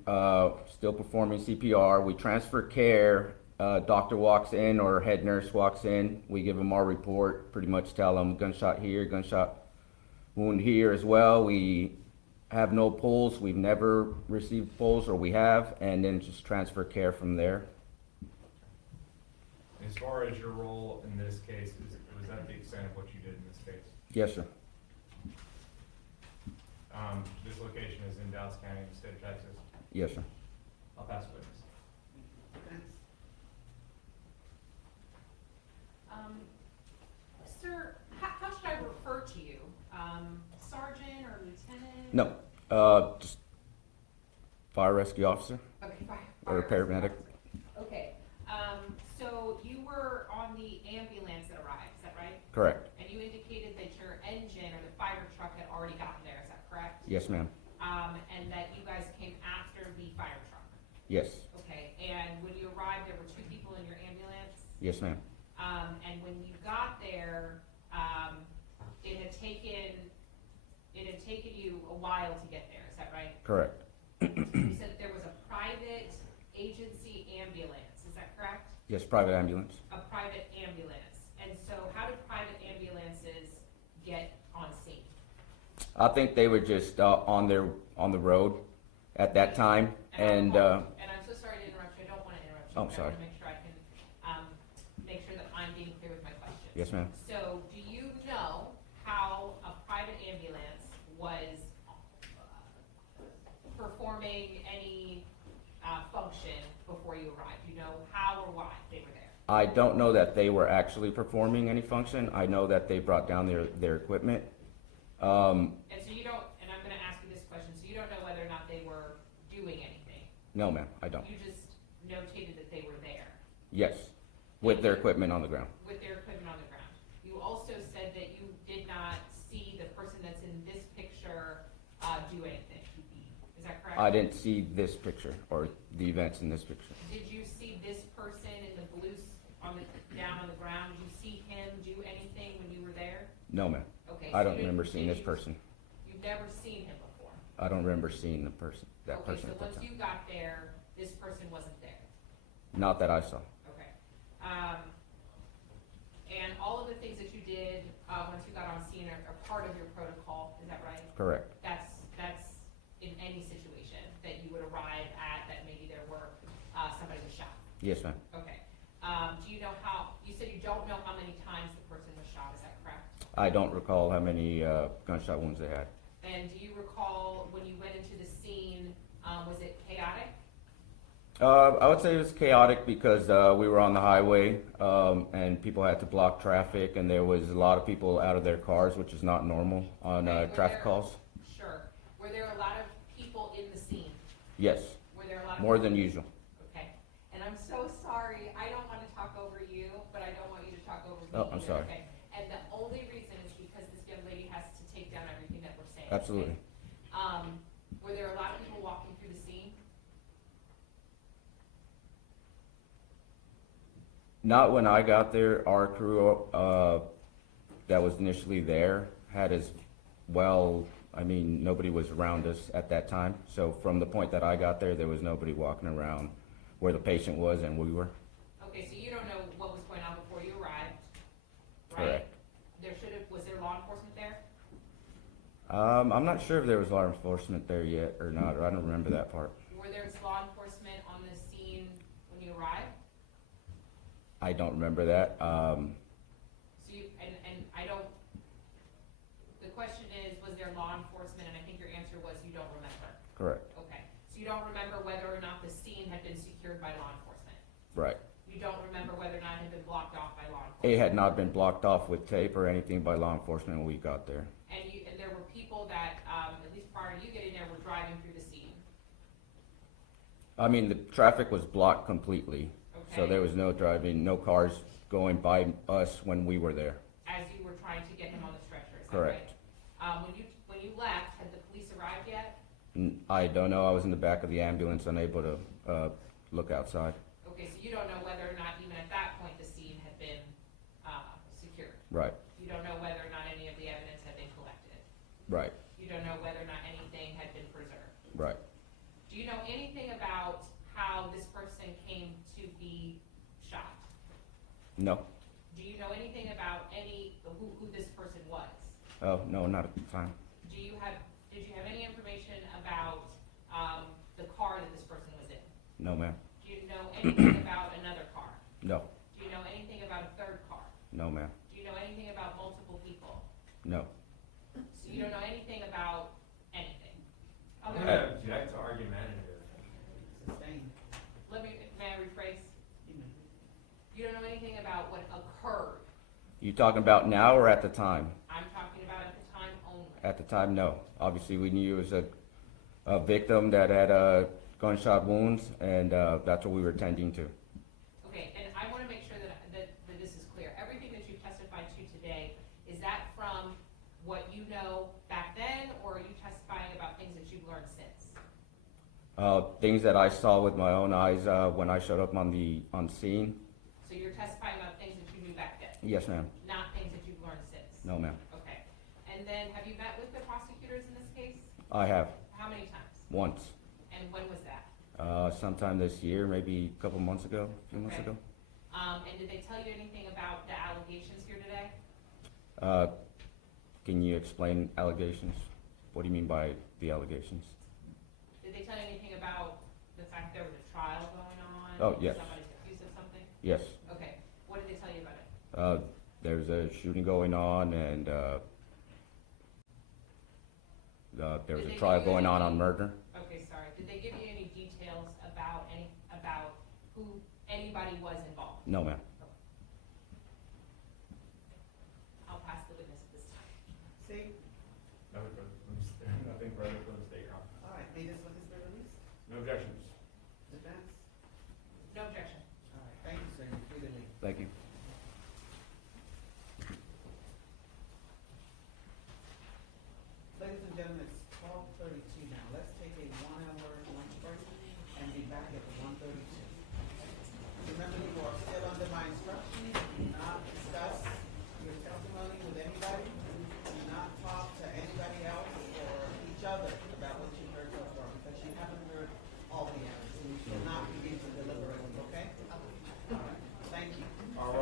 still performing CPR. We transfer care, doctor walks in or head nurse walks in. We give them our report, pretty much tell them gunshot here, gunshot wound here as well. We have no pulls, we've never received pulls, or we have, and then just transfer care from there. As far as your role in this case, was that the extent of what you did in this case? Yes, sir. This location is in Dallas County, the state of Texas. Yes, sir. I'll pass witness. Sir, how should I refer to you? Sergeant or lieutenant? No, just fire rescue officer Okay, or fire rescue paramedic. officer. Okay, so you were on the ambulance that arrived, is that right? Correct. And you indicated that your engine or the fire truck had already gotten there, is that correct? Yes, ma'am. And that you guys came after the fire truck? Yes. Okay, and when you arrived, there were 2 people in your ambulance? Yes, ma'am. And when you got there, it had taken you a while to get there, is that right? Correct. You said there was a private agency ambulance, is that correct? Yes, private ambulance. A private ambulance. And so how do private ambulances get on scene? I think they were just on the road at that time, and I'm so sorry to interrupt you, I don't want to interrupt you. Oh, but sorry. I want to make sure I can, make sure that I'm being clear with my question. yes, ma'am. So, do you know how a private ambulance was performing any function before you arrived? Do you know how or why they were there? I don't know that they were actually performing any function. I know that they brought down their equipment. And so you don't, and I'm gonna ask you this question, so you don't know whether or not they were doing anything? No, ma'am, I don't. You just notated that they were there Yes, with their equipment on the ground. with their equipment on the ground. You also said that you did not see the person that's in this picture, do anything. Is that correct? I didn't see this picture or the events in this picture. Did you see this person in the blue, down on the ground, did you see him do anything when you were there? No, ma'am. Okay. I so don't you remember didn't- seeing this did you- person. You've never seen him before? I don't remember seeing that person at Okay, so that once time. you got there, this person wasn't there? Not that I saw. Okay. And all of the things that you did, once you got on scene are part of your protocol, is that right? Correct. That's in any situation that you would arrive at, that maybe there were, somebody was shot? Yes, ma'am. Okay. Do you know you said you don't know how many times the person was shot, is that correct? I don't recall how many gunshot wounds they had. And do you recall when you went into the scene, was it chaotic? I would say it was chaotic because we were on the highway and people had to block traffic, and there was a lot of people out of their cars, which is not normal on Okay, were traffic there- calls. Sure. Were there a lot of people in the scene? Yes, Were there a lot of? more than usual. Okay. And I'm so sorry, I don't want to talk over you, but I don't want you to talk over me Oh, I'm either, sorry. okay? And the only reason is because this young lady has to take down everything that we're saying. okay? Absolutely. Were there a lot of people walking through the scene? Not when I got there. Our crew that was initially there had as well, I mean, nobody was around us at that time. So from the point that I got there was nobody walking around where the patient was and we were. Okay, so you don't know what was going on before you arrived, right? Correct. Was there law enforcement there? I'm not sure if there was law enforcement there yet or not. I don't remember that part. Were there law enforcement on the scene when you arrived? I don't remember that. So you, and I don't, the question is, was there law enforcement, and I think your answer was you don't remember. Correct. Okay, so you don't remember whether or not the scene had been secured by law enforcement? Right. You don't remember whether or not it had been blocked off by law enforcement? It had not been blocked off with tape or anything by law enforcement when we got there. And there were people that, at least prior to you getting there, were driving through the scene. I mean, the traffic was blocked completely, so Okay. there was no driving, no cars going by us when we were there. As you were trying to get him on the stretcher, is that Correct. right? When you left, had the police arrived yet? I don't know, I was in the back of the ambulance, unable to look outside. Okay, so you don't know whether or not, even at that point, the scene had been secured. Right, You don't know whether or not any of the evidence had been collected. right, You don't know whether or not anything had been preserved. right. Do you know anything about how this person came to be shot? No. Do you know anything about who this person was? Oh, no, not at the time. Did you have any information about, the car that this person was in? No, ma'am. Do you know anything about another car? No, Do you know anything about a third car? no, ma'am. Do you know anything about multiple people? No. So you don't know anything about anything? I'm Other gonna object to argumentative. Sustained. may I rephrase? You may. You don't know anything about what occurred? You talking about now or at the time? I'm talking about at the time only. At the time, no. Obviously, we knew it was a victim that had gunshot wounds, and that's what we were tending to. Okay, and I wanna make sure that this is clear. Everything that you testified to today, is that from what you know back then, or are you testifying about things that you've learned since? Things that I saw with my own eyes when I showed up on scene. So you're testifying about things that you knew back then, Yes, ma'am. not things that you've learned since? No, ma'am. Okay, and then have you met with the prosecutors in this case? I have How many times? once. And when was that? Sometime this year, maybe a couple months ago, a few months Okay. ago. And did they tell you anything about the allegations here today? Can you explain allegations? What do you mean by the allegations? Did they tell you anything about the fact there was a trial going on? Oh, yes. Somebody's accused of something? Yes. Okay, what did they tell you about it? There's a shooting going on, and there was Did a they trial give you going on any- murder. Okay, sorry, did they give you any details about who anybody was involved? No, ma'am. I'll pass the witness at this time. See, Nothing further from the state, Your Honor. all right, may this witness be released? No objections. Defense? No objection. All right, thank you, sir, you're free to leave. Thank you. Ladies and gentlemen, it's 12:32 now. Let's take a 1-hour lunch break and be back at 1:32. Remember, you are still under my instructions. Do not discuss your testimony with anybody. Do not talk to anybody else or each other about what you heard so far, because you haven't heard all the evidence, and you should not begin to deliberate, okay? All right, thank you. All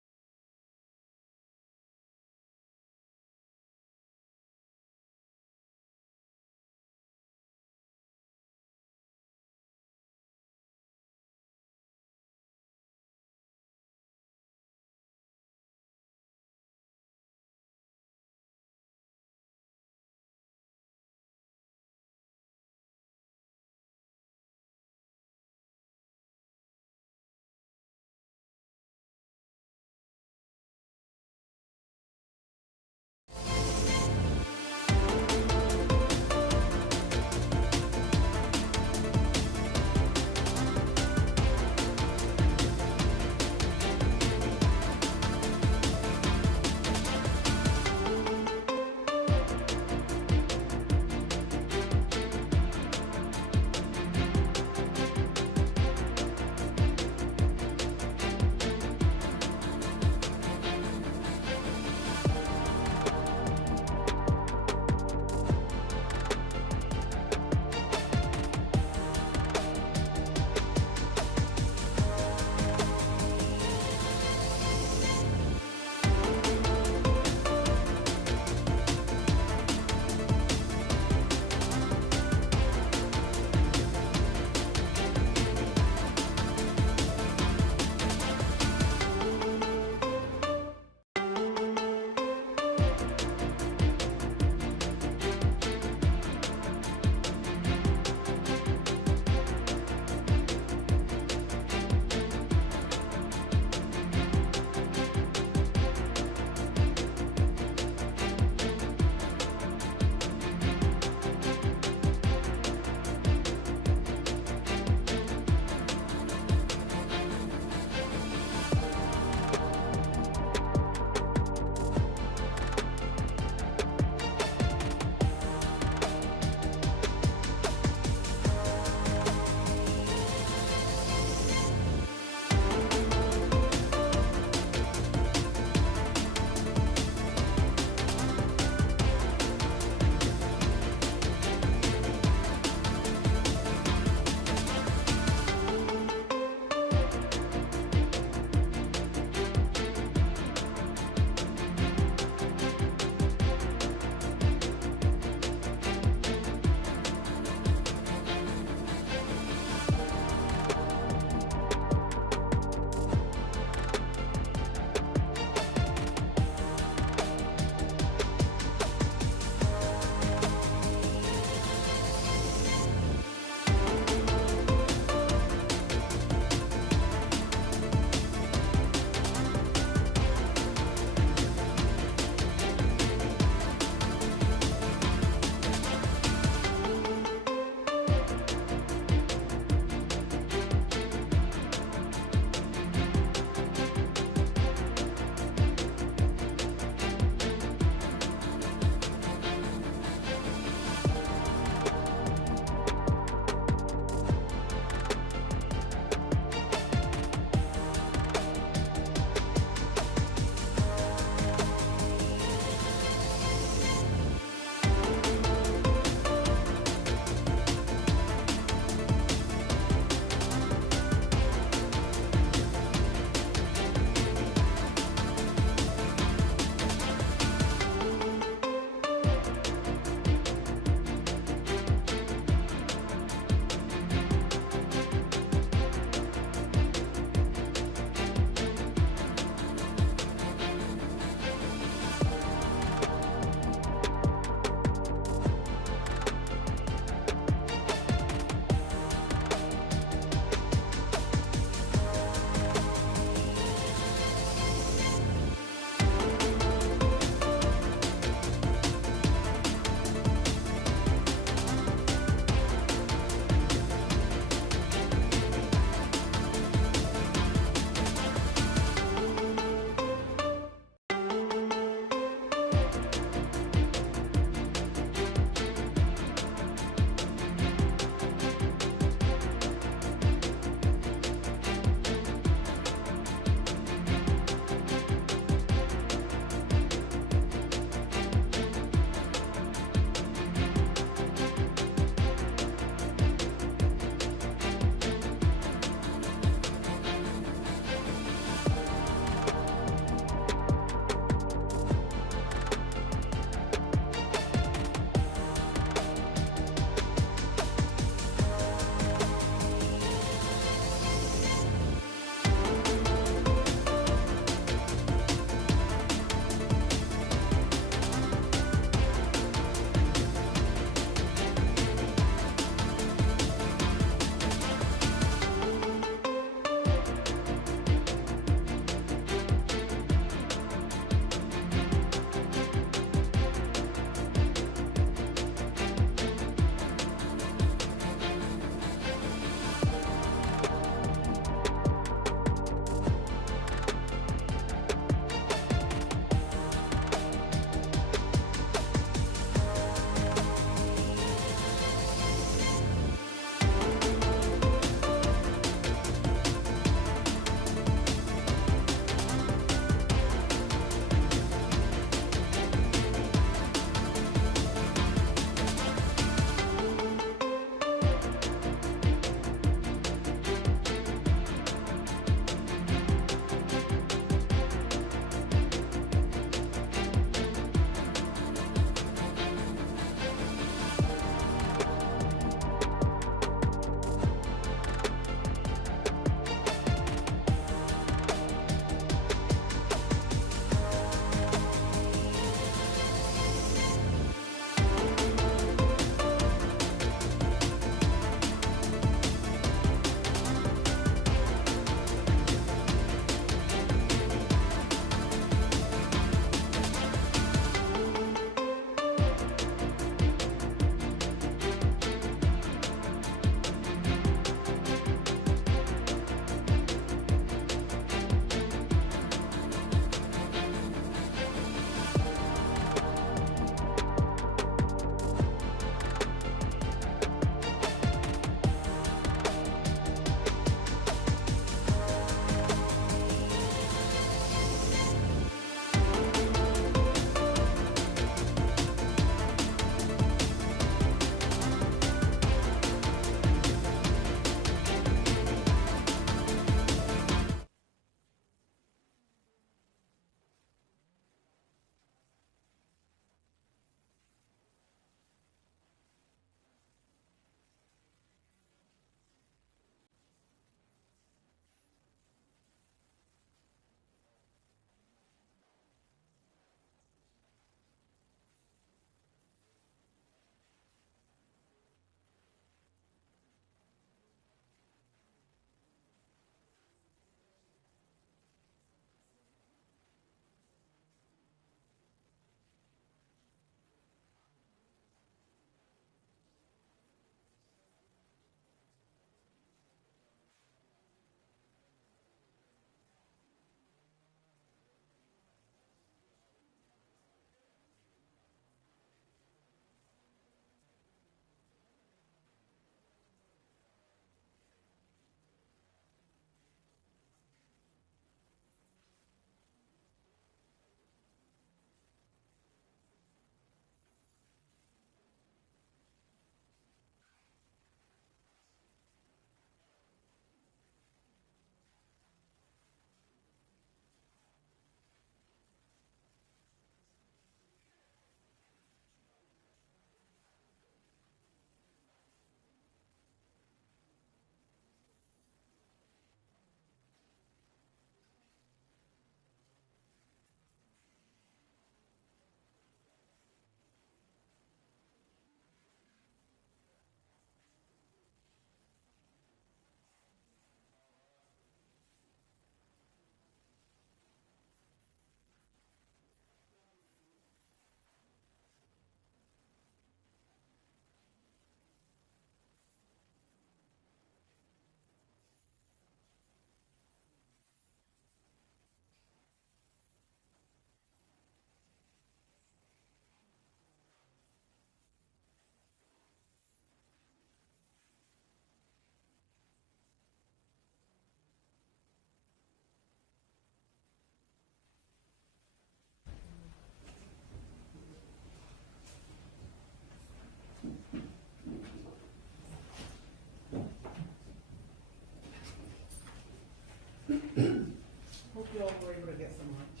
able to get some lunch?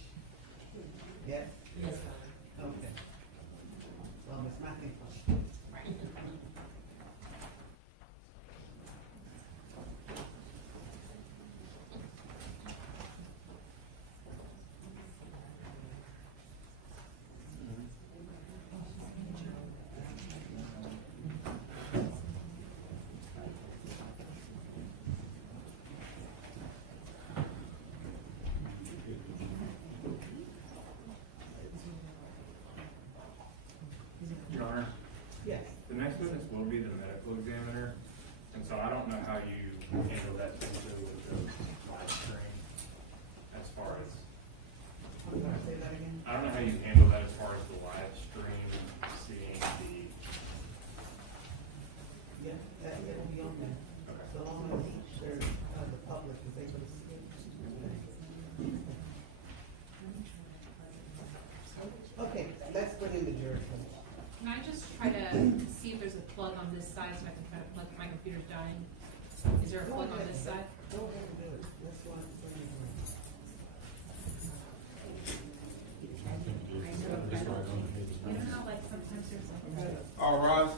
Yes? Yes, sir. Okay. Well, Ms. Matthews. Right. Your Honor, Yes. the next witness will be the medical examiner, and so I don't know how you handle that issue with the live stream as far as, I'm sorry, say that again? I don't know how you handle that as far as the live stream, seeing the, Yeah, that will be on there. okay. So long as there's, the public is able to see it. Okay, let's put in the jury pool. Can I just try to see if there's a plug on this side so I can try to plug, my computer's dying? Is there a plug on this side? Go ahead and do it. Let's go on. You know how like sometimes there's like. All rise.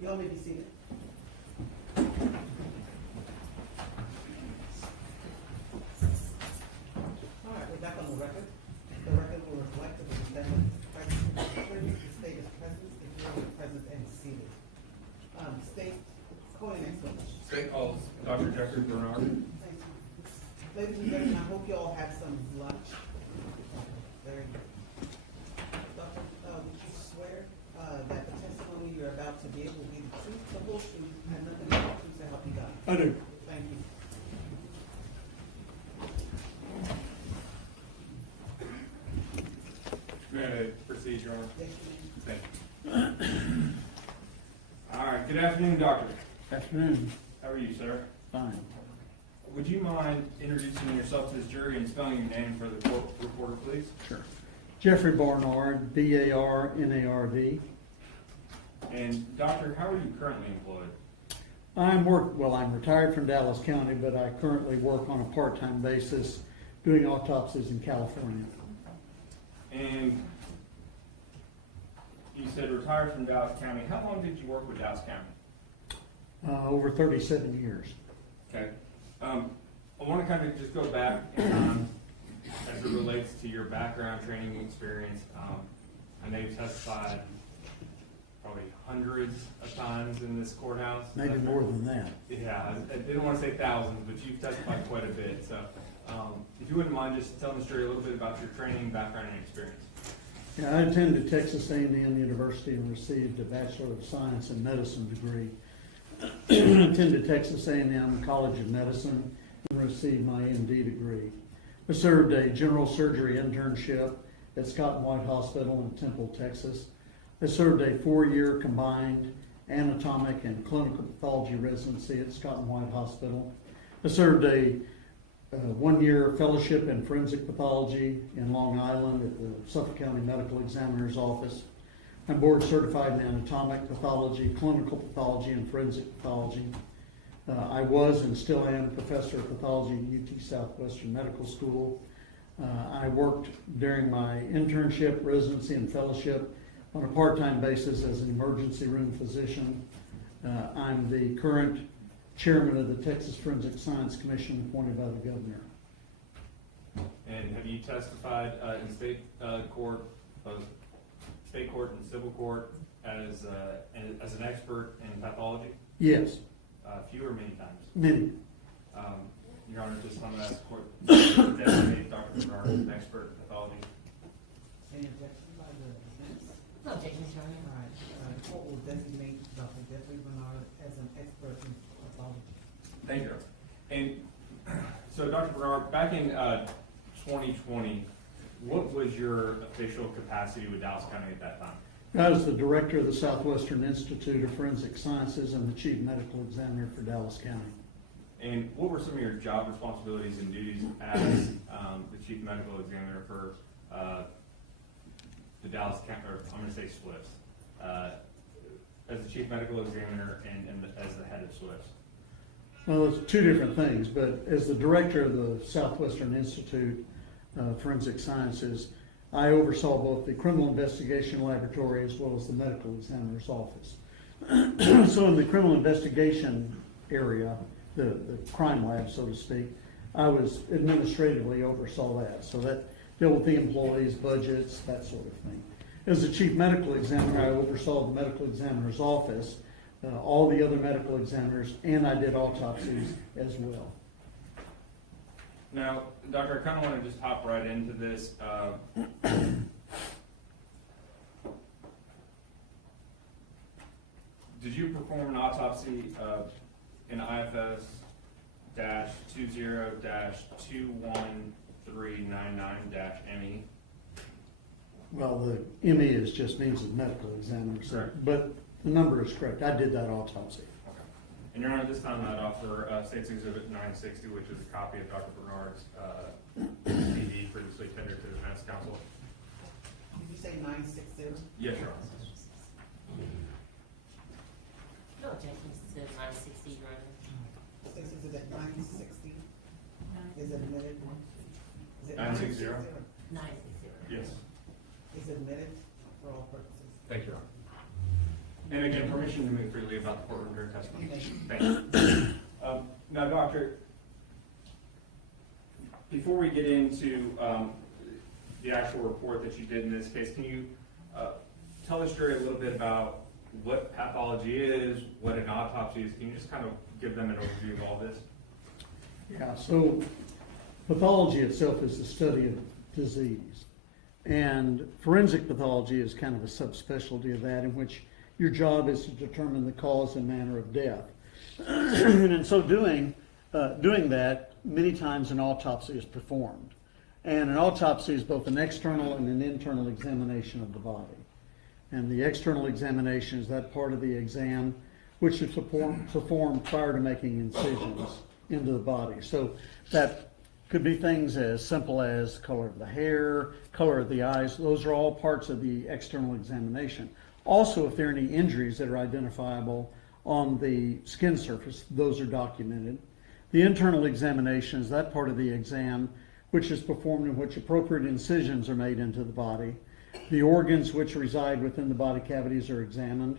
You all may be seated. All right, we're back on the record. The record will reflect that the defendant clearly state is present, if you're present and seated. State, call your next witness. State calls Dr. Jeffrey Bernard. Thank you. Ladies and gentlemen, I hope you all had some lunch. Very good. Doctor, would you swear that the testimony you're about to give will be the truth, the whole truth, and nothing but the truth to help you God? I do. Thank you. May I proceed, Your Honor? Yes, you Thank you. All right, good afternoon, Doctor. Afternoon. How are you, sir? Fine. Would you mind introducing yourself to this jury and spelling your name for the court reporter, please? Sure. Jeffrey Barnard, B-A-R-N-A-R-D. And Doctor, how are you currently employed? I'm retired from Dallas County, but I currently work on a part-time basis doing autopsies in California. And you said retired from Dallas County. How long did you work with Dallas County? Over 37 years. Okay. I want to kind of just go back in time as it relates to your background, training, experience. I know you've testified probably hundreds of times in this courthouse. Maybe more than that. Yeah, I didn't want to say thousands, but you've testified quite a bit. So if you wouldn't mind just telling the jury a little bit about your training, background, and experience. Yeah, I attended Texas A&M University and received a Bachelor of Science in Medicine degree. Attended Texas A&M College of Medicine and received my MD degree. I served a general surgery internship at Scott and White Hospital in Temple, Texas. I served a 4-year combined anatomic and clinical pathology residency at Scott and White Hospital. I served a 1-year fellowship in forensic pathology in Long Island at the Suffolk County Medical Examiner's Office. I'm board certified in anatomic pathology, clinical pathology, and forensic pathology. I was and still am professor of pathology at UT Southwestern Medical School. I worked during my internship, residency, and fellowship on a part-time basis as an emergency room physician. I'm the current chairman of the Texas Forensic Science Commission appointed by the governor. And have you testified in state court, both state court and civil court, as an expert in pathology? Yes. Few or many times? Many. Your Honor, just want to ask the court to designate Dr. Bernard as an expert in pathology. Any objection by the defense? No objections, Your Honor. All right, court will designate Dr. Jeffrey Bernard as an expert in pathology. Thank you. And So Dr. Bernard, back in 2020, what was your official capacity with Dallas County at that time? I was the director of the Southwestern Institute of Forensic Sciences and the chief medical examiner for Dallas County. And what were some of your job responsibilities and duties as the chief medical examiner for the Dallas County, or I'm gonna say SWIFT, as the chief medical examiner and as the head of SWIFT? Well, it's two different things, but as the director of the Southwestern Institute of Forensic Sciences, I oversaw both the criminal investigation laboratory as well as the medical examiner's office. So in the criminal investigation area, the crime lab, so to speak, I was administratively oversaw that. So that dealt with the employees, budgets, that sort of thing. As the chief medical examiner, I oversaw the medical examiner's office, all the other medical examiners, and I did autopsies as well. Now, Doctor, I kind of want to just hop right into this. Did you perform an autopsy in IFS -20-21399-ME? Well, the ME is just means of medical examiner, so, Correct. but the number is correct. I did that autopsy. Okay. And Your Honor, this time I'd offer State's Exhibit 960, which is a copy of Dr. Bernard's CD previously tendered to the Defense Counsel. Did you say 960? Yes, Your Honor. No objections to 960, Your Honor. State's Exhibit 960 is admitted. Is it 960? 960. Yes. Is admitted for all purposes. Thank you, Your Honor. And again, permission to move freely about the courtroom during testimony. Thank you. Thank you. Now, Doctor, before we get into the actual report that you did in this case, can you tell the jury a little bit about what pathology is, what an autopsy is? Can you just kind of give them an overview of all this? Yeah, so pathology itself is the study of disease. And forensic pathology is kind of a subspecialty of that, in which your job is to determine the cause and manner of death. And in so doing that, many times an autopsy is performed. And an autopsy is both an external and an internal examination of the body. And the external examination is that part of the exam which is performed prior to making incisions into the body. So that could be things as simple as color of the hair, color of the eyes. Those are all parts of the external examination. Also, if there are any injuries that are identifiable on the skin surface, those are documented. The internal examination is that part of the exam which is performed in which appropriate incisions are made into the body. The organs which reside within the body cavities are examined.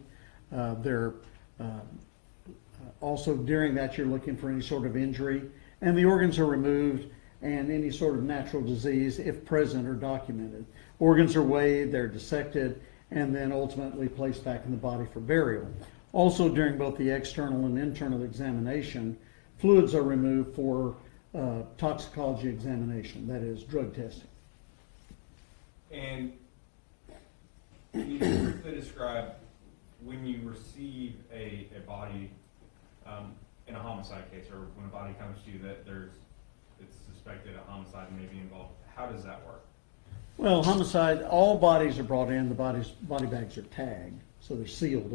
Also during that you're looking for any sort of injury, and the organs are removed and any sort of natural disease, if present, are documented. Organs are weighed, they're dissected, and then ultimately placed back in the body for burial. Also during both the external and internal examination, fluids are removed for toxicology examination, that is drug testing. And can you briefly describe when you receive a body in a homicide case, or when a body comes to you that it's suspected a homicide may be involved, how does that work? Well, homicide, all bodies are brought in, the body bags are tagged, so they're sealed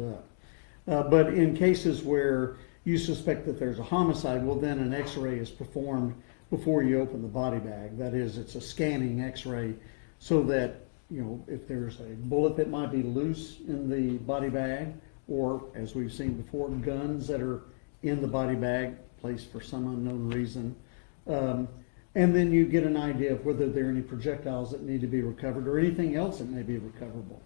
up. But in cases where you suspect that there's a homicide, well then an x-ray is performed before you open the body bag. That is, it's a scanning x-ray so that, you know, if there's a bullet that might be loose in the body bag, or as we've seen before, guns that are in the body bag, placed for some unknown reason. And then you get an idea of whether there are any projectiles that need to be recovered or anything else that may be recoverable.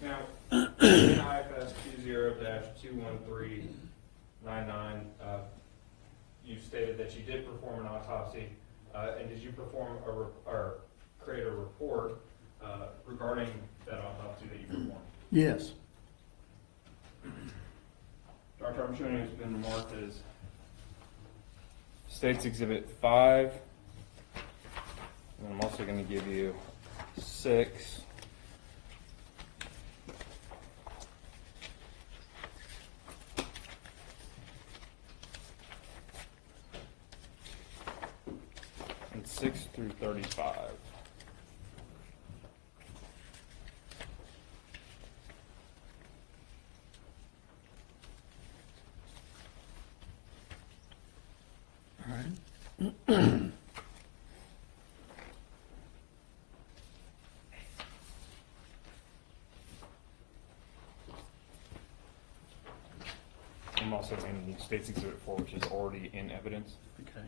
Now, in IFS 20-21399, you stated that you did perform an autopsy, and did you perform or create a report regarding that autopsy that you performed? Yes. Doctor, I'm showing you it's been marked as State's Exhibit 5, and I'm also going to give you 6. 6 through 35. All right. I'm also in State's Exhibit 4, which is already in evidence. Okay.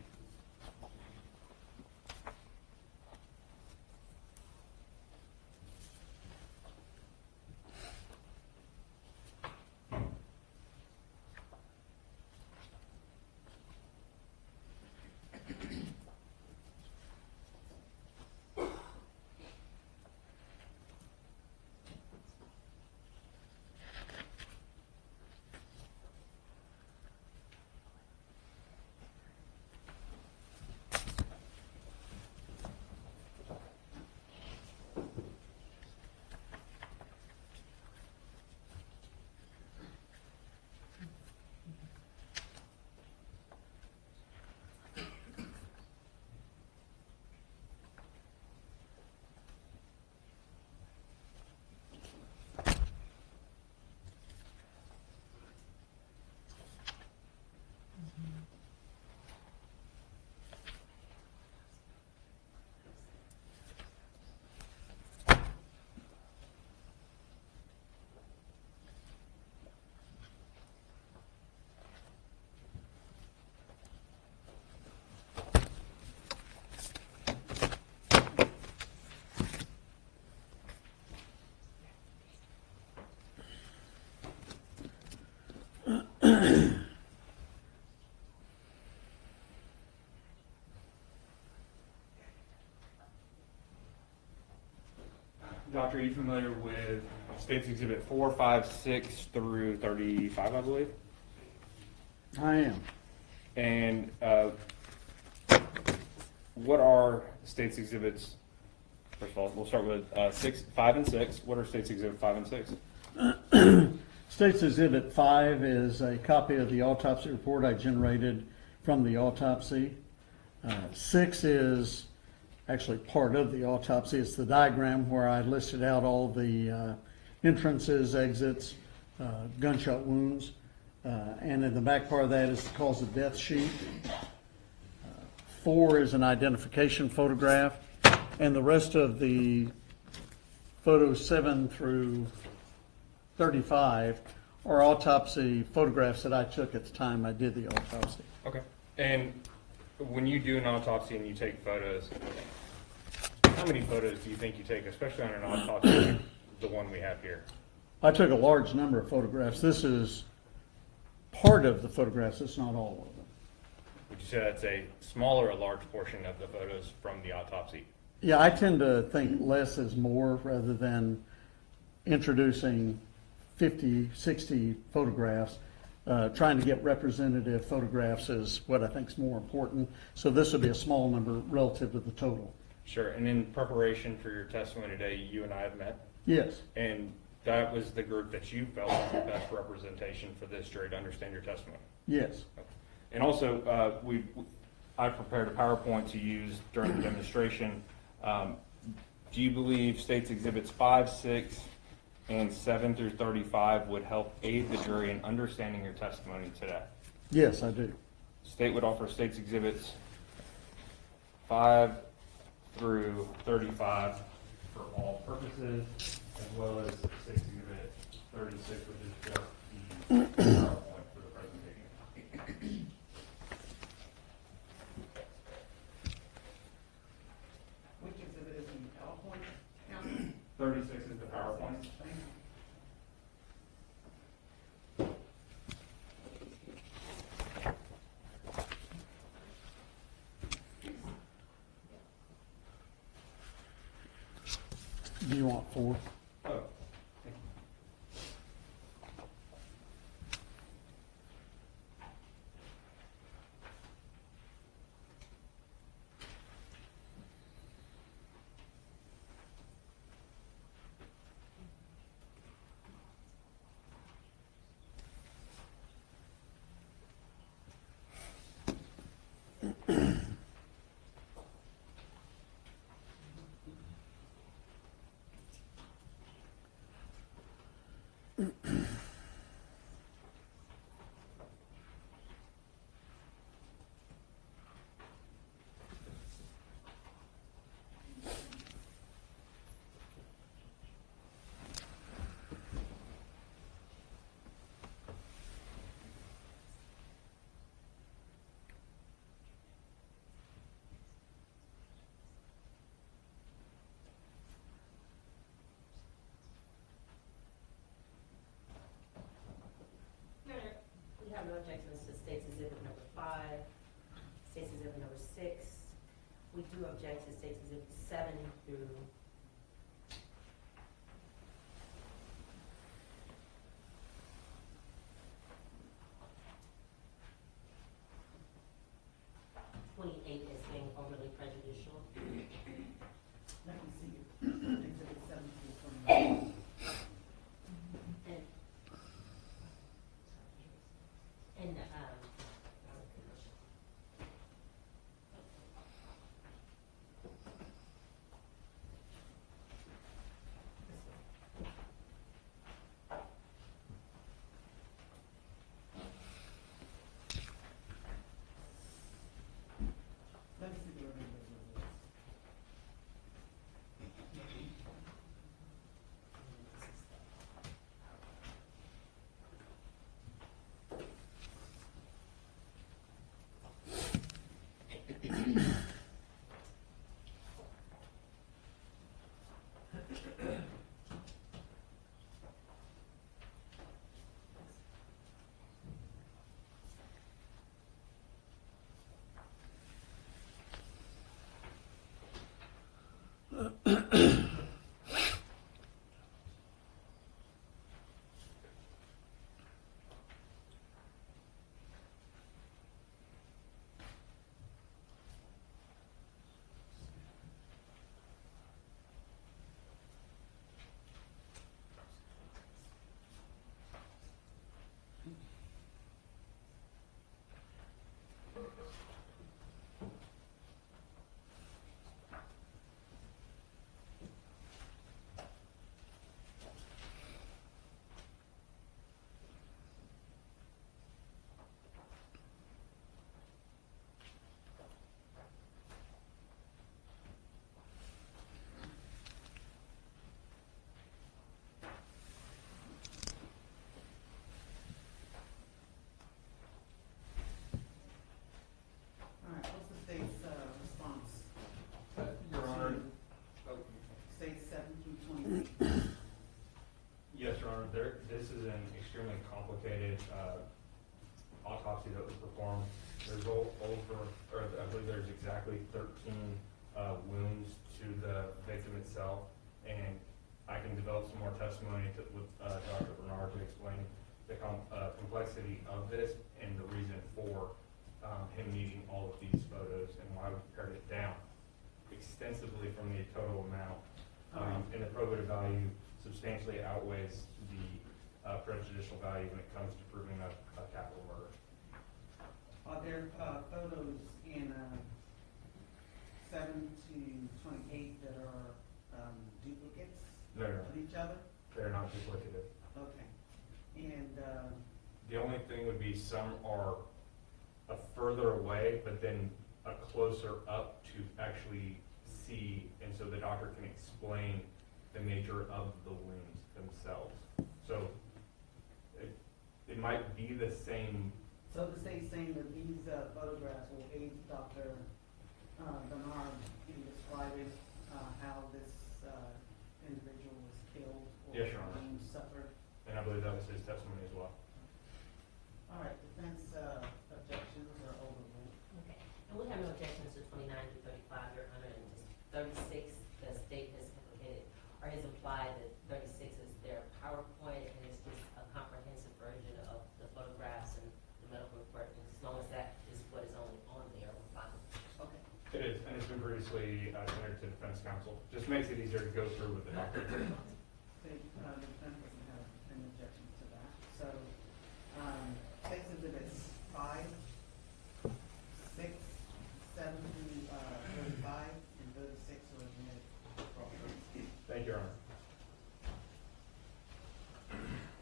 Doctor, are you familiar with State's Exhibit 4, 5, 6 through 35, I believe? I am. And what are State's Exhibits? First of all, we'll start with 5 and 6. What are State's Exhibit 5 and 6? State's Exhibit 5 is a copy of the autopsy report I generated from the autopsy. 6 is actually part of the autopsy. It's the diagram where I listed out all the entrances, exits, gunshot wounds. And in the back part of that is the cause of death sheet. 4 is an identification photograph. And the rest of the photos 7 through 35 are autopsy photographs that I took at the time I did the autopsy. Okay. And when you do an autopsy and you take photos, how many photos do you think you take, especially on an autopsy like the one we have here? I took a large number of photographs. This is part of the photographs, it's not all of them. Would you say that's a small or a large portion of the photos from the autopsy? Yeah, I tend to think less is more rather than introducing 50, 60 photographs. Trying to get representative photographs is what I think is more important. So this would be a small number relative to the total. Sure. And in preparation for your testimony today, you and I have met? Yes. And that was the group that you felt was the best representation for this jury to understand your testimony? Yes. And also, I prepared a PowerPoint to use during the demonstration. Do you believe State's Exhibits 5, 6, and 7 through 35 would help aid the jury in understanding your testimony today? Yes, I do. State would offer State's Exhibits 5 through 35 for all purposes, as well as State's Exhibit 36, which is just the PowerPoint for the presentation. Which exhibit is in PowerPoint, Council? 36 is the PowerPoint. Do you want 4? Oh. we do object to State's Exhibit 7 through 28 as being overly prejudicial. Let me see it. Exhibit 7 through 29. And, Let me see the remainder of the list. All right, what's the state's response? Your Honor, States 7 through 28. yes, Your Honor, this is an extremely complicated, autopsy that was performed. There's I believe there's exactly 13, wounds to the victim itself, and I can develop some more testimony with, Dr. Bernard to explain the complexity of this and the reason for, him needing all of these photos and why we pared it down extensively from the total amount. And the probative value substantially outweighs the prejudicial value when it comes to proving a capital murder. Are there photos in 7 to 28 that are duplicates No, of each other? they're not duplicative. Okay. And The only thing would be some are a further away, but then a closer up to actually see, and so the doctor can explain the nature of the wounds themselves. So it might be the same. so the state's saying that these photographs will aid Dr. Bernard in describing how this individual was killed or Yes, Your Honor. suffered. And I believe that was his testimony as well. All right, defense objections are overruled. Okay, and we have no objections to 29 to 35, Your Honor, and just 36, the state has implicated, or has implied that 36 is their PowerPoint, and it's just a comprehensive version of the photographs and the medical report, and as long as that is what is only on there, we're fine. Okay. It is, and it's been previously tendered to defense counsel. Just makes it easier to go through with the doctor. State, the defense doesn't have any objections to that. So, state's exhibits 5, 6, 7 through 35, and 36 are admitted for offense. Thank you, Your Honor.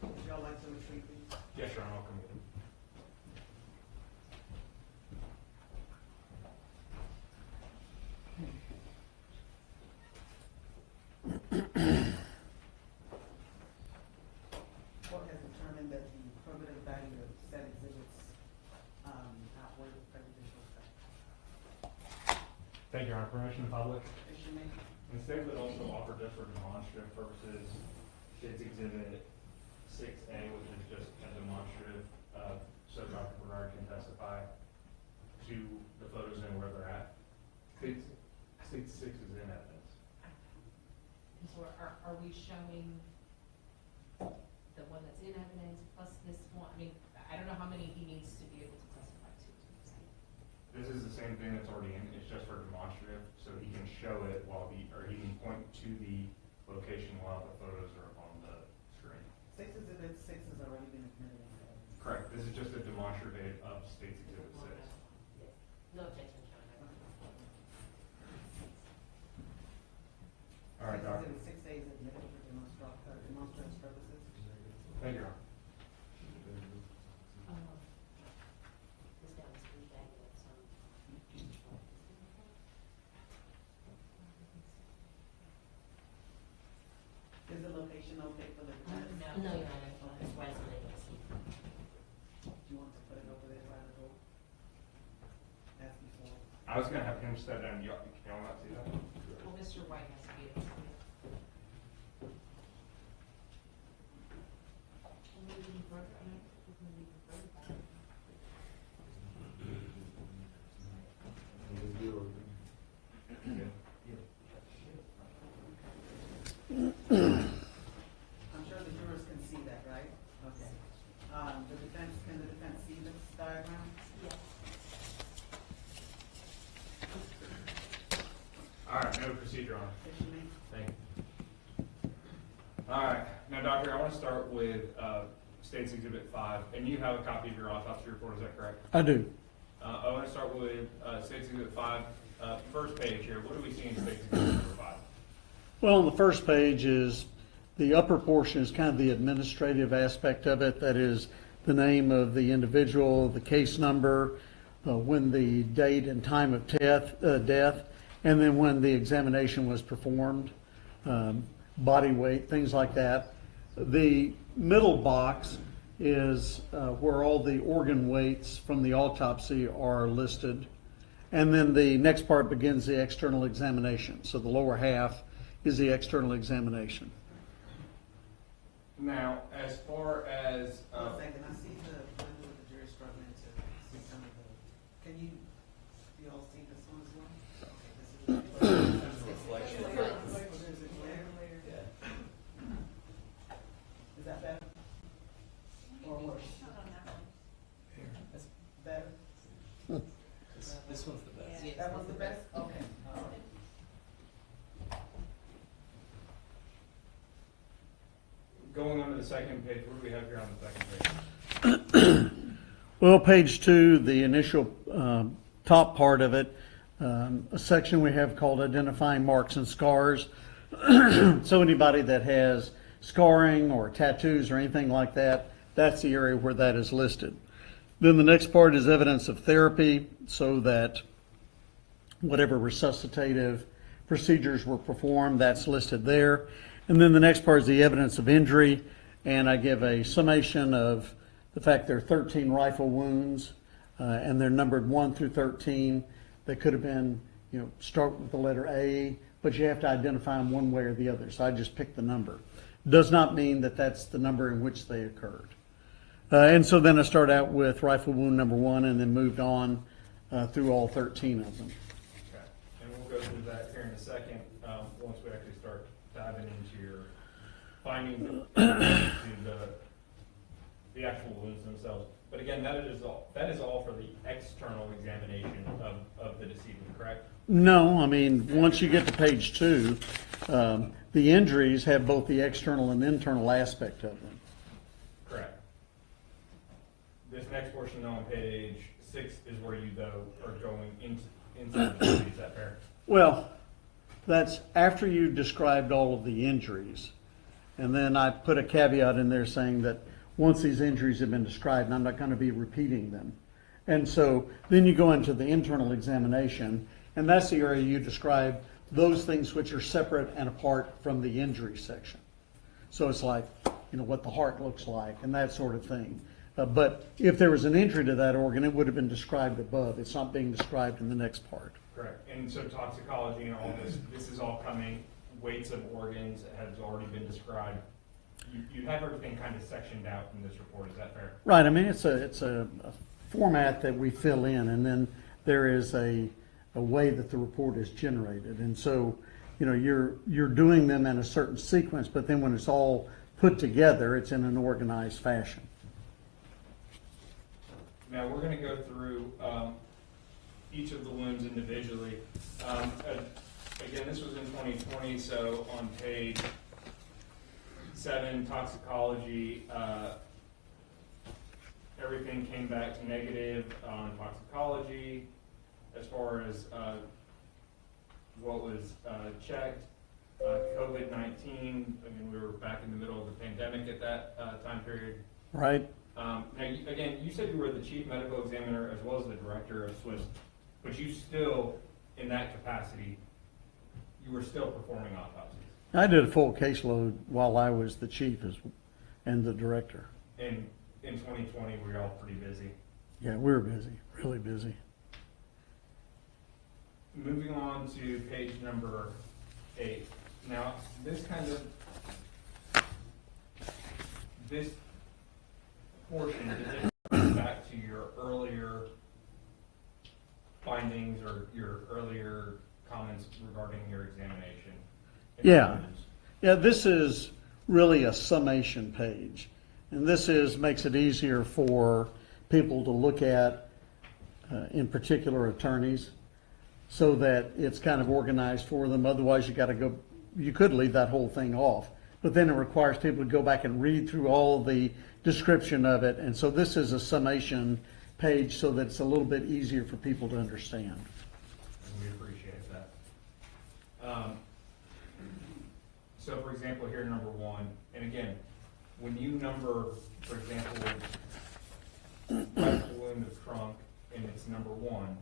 Would y'all like to retreat, please? Yes, Your Honor, I'll come with you. Court has determined that the probative value of said exhibits outweigh the prejudicial effect. Thank you, Your Honor. Permission to public? Issue made. The state would also offer just for demonstrative purposes, State's Exhibit 6A, which is just a demonstrative, so Dr. Bernard can testify to the photos and where they're at. are we showing the one that's in evidence plus this one? I mean, I don't know how many he needs to be able to testify to. This is the same thing that's already in, it's just for demonstrative, so he can show it while or he can point to the location while the photos are on the screen. 6 has already been admitted. Correct, this is just a demonstrative of State's Exhibit 6. No objection, Your Honor. All right, Doctor. Exhibit 6A is admitted for demonstrative purposes. Thank you. This down is pretty bad, Is the location okay for the defense? No, Your Honor, it's right on the Do you want to put it over there by the door? As before. I was gonna have him step down, can y'all not see that? Well, Mr. White has to be able to see it. I'm sure the jurors can see that, right? Okay. Can the defense see this diagram? Yes. All right, no procedure on it. Yes, you may. Thank you. All right, now, Doctor, I want to start with State's Exhibit 5, and you have a copy of your autopsy report, is that correct? I do. I want to start with State's Exhibit 5, first page here. What do we see in State's Exhibit number 5? Well, on the first page is, the upper portion is kind of the administrative aspect of it. That is the name of the individual, the case number, when the date and time of death, and then when the examination was performed, body weight, things like that. The middle box is where all the organ weights from the autopsy are listed. And then the next part begins the external examination. So the lower half is the external examination. Now, as far as One second, I see the window of the jury struggling to see some of the, can you all see this one as well? Okay, this is. Reflection. Is it glare? Is that better? Or worse? Better? This one's the best. That one's the best? Okay, all right. going on to the second page, what do we have here on the second page? Well, page 2, the initial top part of it, a section we have called identifying marks and scars. So anybody that has scarring or tattoos or anything like that, that's the area where that is listed. Then the next part is evidence of therapy, so that whatever resuscitative procedures were performed, that's listed there. And then the next part is the evidence of injury, and I give a summation of the fact there are 13 rifle wounds, and they're numbered 1 through 13. They could have been, start with the letter A, but you have to identify them one way or the other. So I just picked the number. Does not mean that that's the number in which they occurred. And so then I start out with rifle wound number 1, and then moved on through all 13 of them. Okay, and we'll go through that here in a second, once we actually start diving into your findings to the actual wounds themselves. But again, that is all for the external examination of the decedent, correct? No, I mean, once you get to page 2, the injuries have both the external and internal aspect of them. Correct. This next portion on page 6 is where you are going inside the body, is that fair? Well, that's after you described all of the injuries. And then I put a caveat in there saying that once these injuries have been described, and I'm not going to be repeating them. And so then you go into the internal examination, and that's the area you describe those things which are separate and apart from the injury section. So it's like, what the heart looks like and that sort of thing. But if there was an injury to that organ, it would have been described above. It's not being described in the next part. Correct. And so toxicology and all this is all coming, weights of organs has already been described. You have everything kind of sectioned out in this report, is that fair? Right, I mean, it's a format that we fill in, and then there is a way that the report is generated. And so you know, you're doing them in a certain sequence, but then when it's all put together, it's in an organized fashion. Now, we're gonna go through, each of the wounds individually. Again, this was in 2020, so on page 7, toxicology, everything came back negative on toxicology as far as, what was, checked. COVID-19, I mean, we were back in the middle of the pandemic at that, time period. Right? Now, again, you said you were the chief medical examiner as well as the director of SWIFT, but you still, in that capacity, you were still performing autopsies. I did a full caseload while I was the chief and the director. And in 2020, we were all pretty busy. Yeah, we were busy, really busy. Moving on to page number 8. Now, this portion, does it go back to your earlier findings or your earlier comments regarding your examination? Yeah. Yeah, this is really a summation page. And this makes it easier for people to look at, in particular attorneys, so that it's kind of organized for them. Otherwise, you could leave that whole thing off. But then it requires people to go back and read through all the description of it. And so this is a summation page so that it's a little bit easier for people to understand. And we appreciate that. So for example, here number 1, and again, when you number, for example, rifle wound of trunk and it's number 1,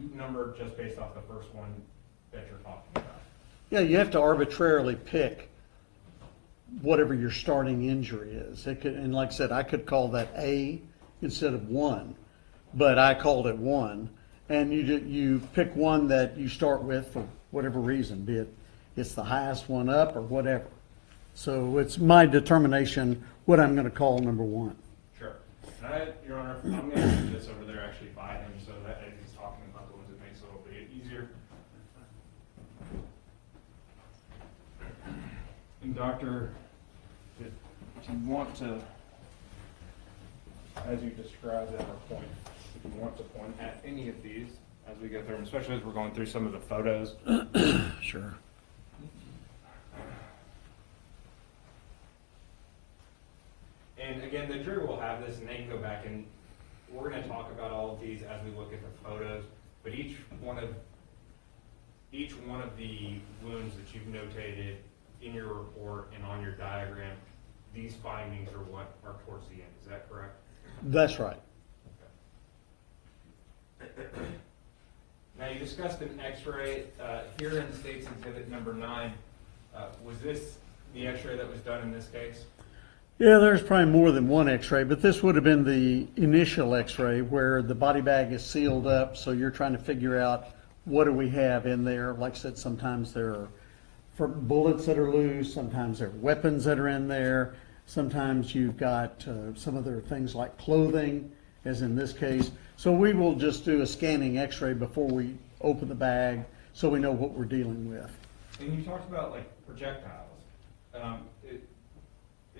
you number just based off the first one that you're talking about. Yeah, you have to arbitrarily pick whatever your starting injury is. It could, and like I said, I could call that A instead of 1, but I called it 1. And you pick one that you start with for whatever reason, be it it's the highest one up or whatever. So it's my determination what I'm going to call number 1. Sure. And Your Honor, I'm going to do this over there actually by him so that as he's talking about the ones, it makes it a little bit easier. And Doctor, if you want to, as you described at our point, if you want to point at any of these as we go through them, especially as we're going through some of the photos. Sure. And again, the jury will have this and they can go back and we're going to talk about all of these as we look at the photos, but each one of the wounds that you've notated in your report and on your diagram, these findings are what are towards the end. Is that correct? That's right. Okay. Now you discussed an x-ray here in State's Exhibit number 9. Was this the x-ray that was done in this case? Yeah, there's probably more than one x-ray, but this would have been the initial x-ray where the body bag is sealed up, so you're trying to figure out what do we have in there. Like I said, sometimes there are bullets that are loose, sometimes there are weapons that are in there, sometimes you've got some other things like clothing, as in this case. So we will just do a scanning x-ray before we open the bag so we know what we're dealing with. And you talked about like projectiles.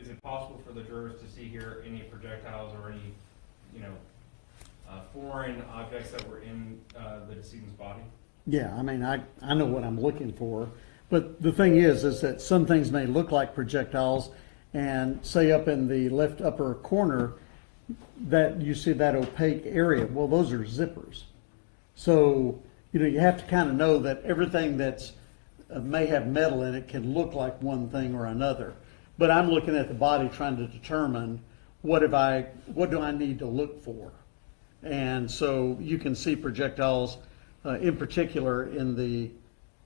Is it possible for the jurors to see here any projectiles or any, foreign objects that were in the decedent's body? Yeah, I mean, I know what I'm looking for, but the thing is that some things may look like projectiles, and say up in the left upper corner, that you see that opaque area, well, those are zippers. So, you have to kind of know that everything that's may have metal in it can look like one thing or another. But I'm looking at the body trying to determine what do I need to look for. And so you can see projectiles in particular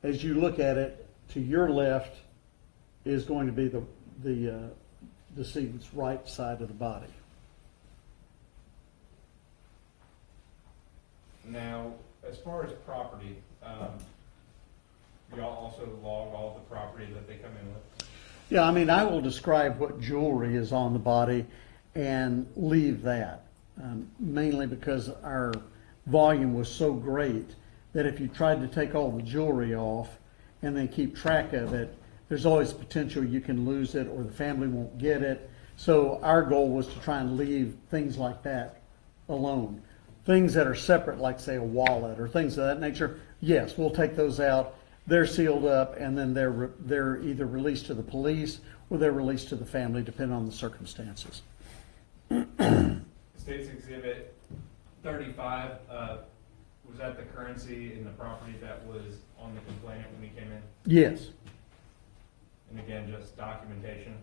as you look at it, to your left is going to be the decedent's right side of the body. Now, as far as property, y'all also log all the property that they come in with? Yeah, I mean, I will describe what jewelry is on the body and leave that, mainly because our volume was so great that if you tried to take all the jewelry off and then keep track of it, there's always potential you can lose it or the family won't get it. So our goal was to try and leave things like that alone. Things that are separate, like say a wallet or things of that nature, yes, we'll take those out. They're sealed up, and then they're either released to the police or they're released to the family, depending on the circumstances. State's Exhibit 35, was that the currency in the property that was on the complainant when he came in? Yes. And again, just documentation?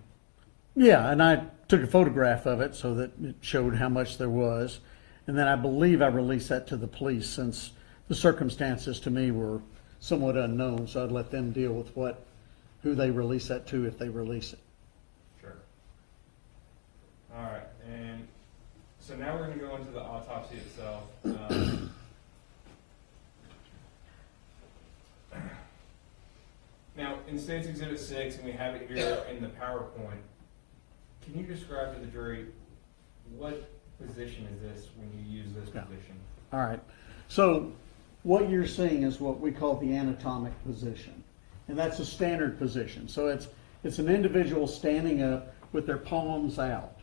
Yeah, and I took a photograph of it so that it showed how much there was. And then I believe I released that to the police, since the circumstances to me were somewhat unknown, so I'd let them deal with who they release that to, if they release it. Sure. All right, and so now we're gonna go into the autopsy itself. Now, in State's Exhibit 6, and we have it here in the PowerPoint, can you describe to the jury what position is this when you use this Yeah. position? All right, so what you're seeing is what we call the anatomic position, and that's a standard position. So it's an individual standing up with their palms out.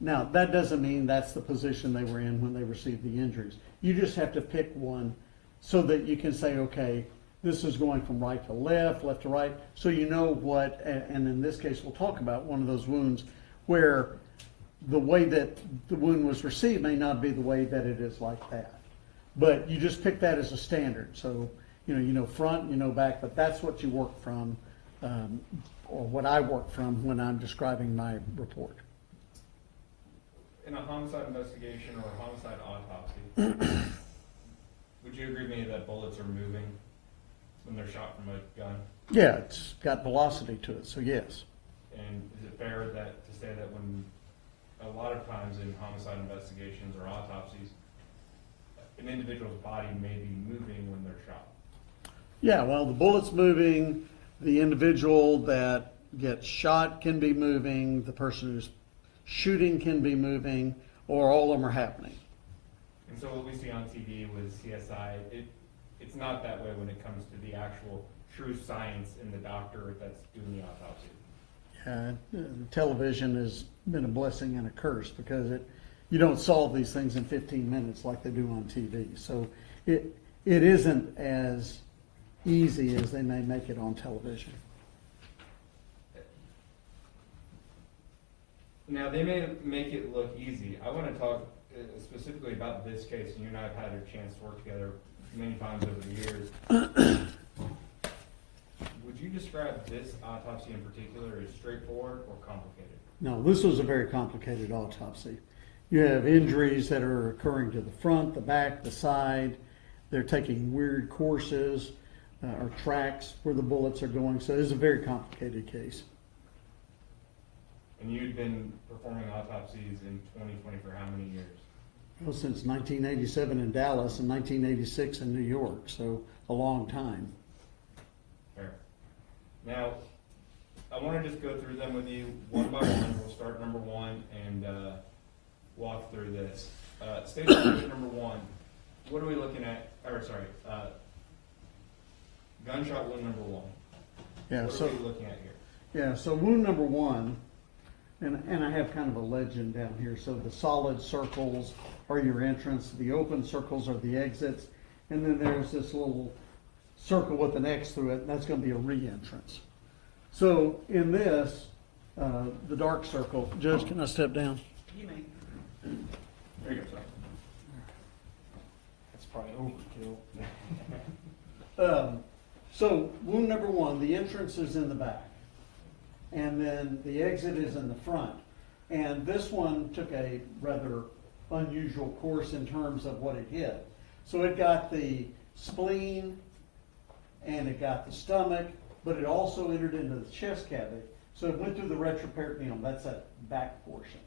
Now, that doesn't mean that's the position they were in when they received the injuries. You just have to pick one so that you can say, okay, this is going from right to left to right, so you know what, and in this case, we'll talk about one of those wounds where the way that the wound was received may not be the way that it is like that. But you just pick that as a standard. So, you know front, you know back, but that's what you work from, or what I work from when I'm describing my report. In a homicide investigation or a homicide autopsy, would you agree with me that bullets are moving when they're shot from a gun? Yeah, it's got velocity to it, so yes. And is it fair to say that when a lot of times in homicide investigations or autopsies, an individual's body may be moving when they're shot? Yeah, well, the bullet's moving, the individual that gets shot can be moving, the person who's shooting can be moving, or all of them are happening. And so what we see on TV with CSI, it's not that way when it comes to the actual true science in the doctor that's doing the autopsy. Television has been a blessing and a curse, because you don't solve these things in 15 minutes like they do on TV. So it isn't as easy as they may make it on television. Now, they may make it look easy. I want to talk specifically about this case, and you and I have had a chance to work together many times over the years. Would you describe this autopsy in particular as straightforward or complicated? No, this was a very complicated autopsy. You have injuries that are occurring to the front, the back, the side. They're taking weird courses or tracks where the bullets are going. So it is a very complicated case. And you'd been performing autopsies in 2020 for how many years? Well, since 1987 in Dallas and 1986 in New York, so a long time. Fair. Now, I want to just go through them with you one by one. We'll start number one and walk through this. State exhibit number one, what are we looking at? Gunshot wound number one. Yeah, What are we looking at here? Yeah, so wound number one, and I have kind of a legend down here. So the solid circles are your entrance, the open circles are the exits, and then there's this little circle with an X through it, and that's going to be a re-entrance. So in this, the dark circle, Judge, can I step down? You may. There you go, sir. That's probably overkill. So wound number one, the entrance is in the back, and then the exit is in the front. And this one took a rather unusual course in terms of what it hit. So it got the spleen and it got the stomach, but it also entered into the chest cavity. So it went through the retroperitoneum, that's that back portion.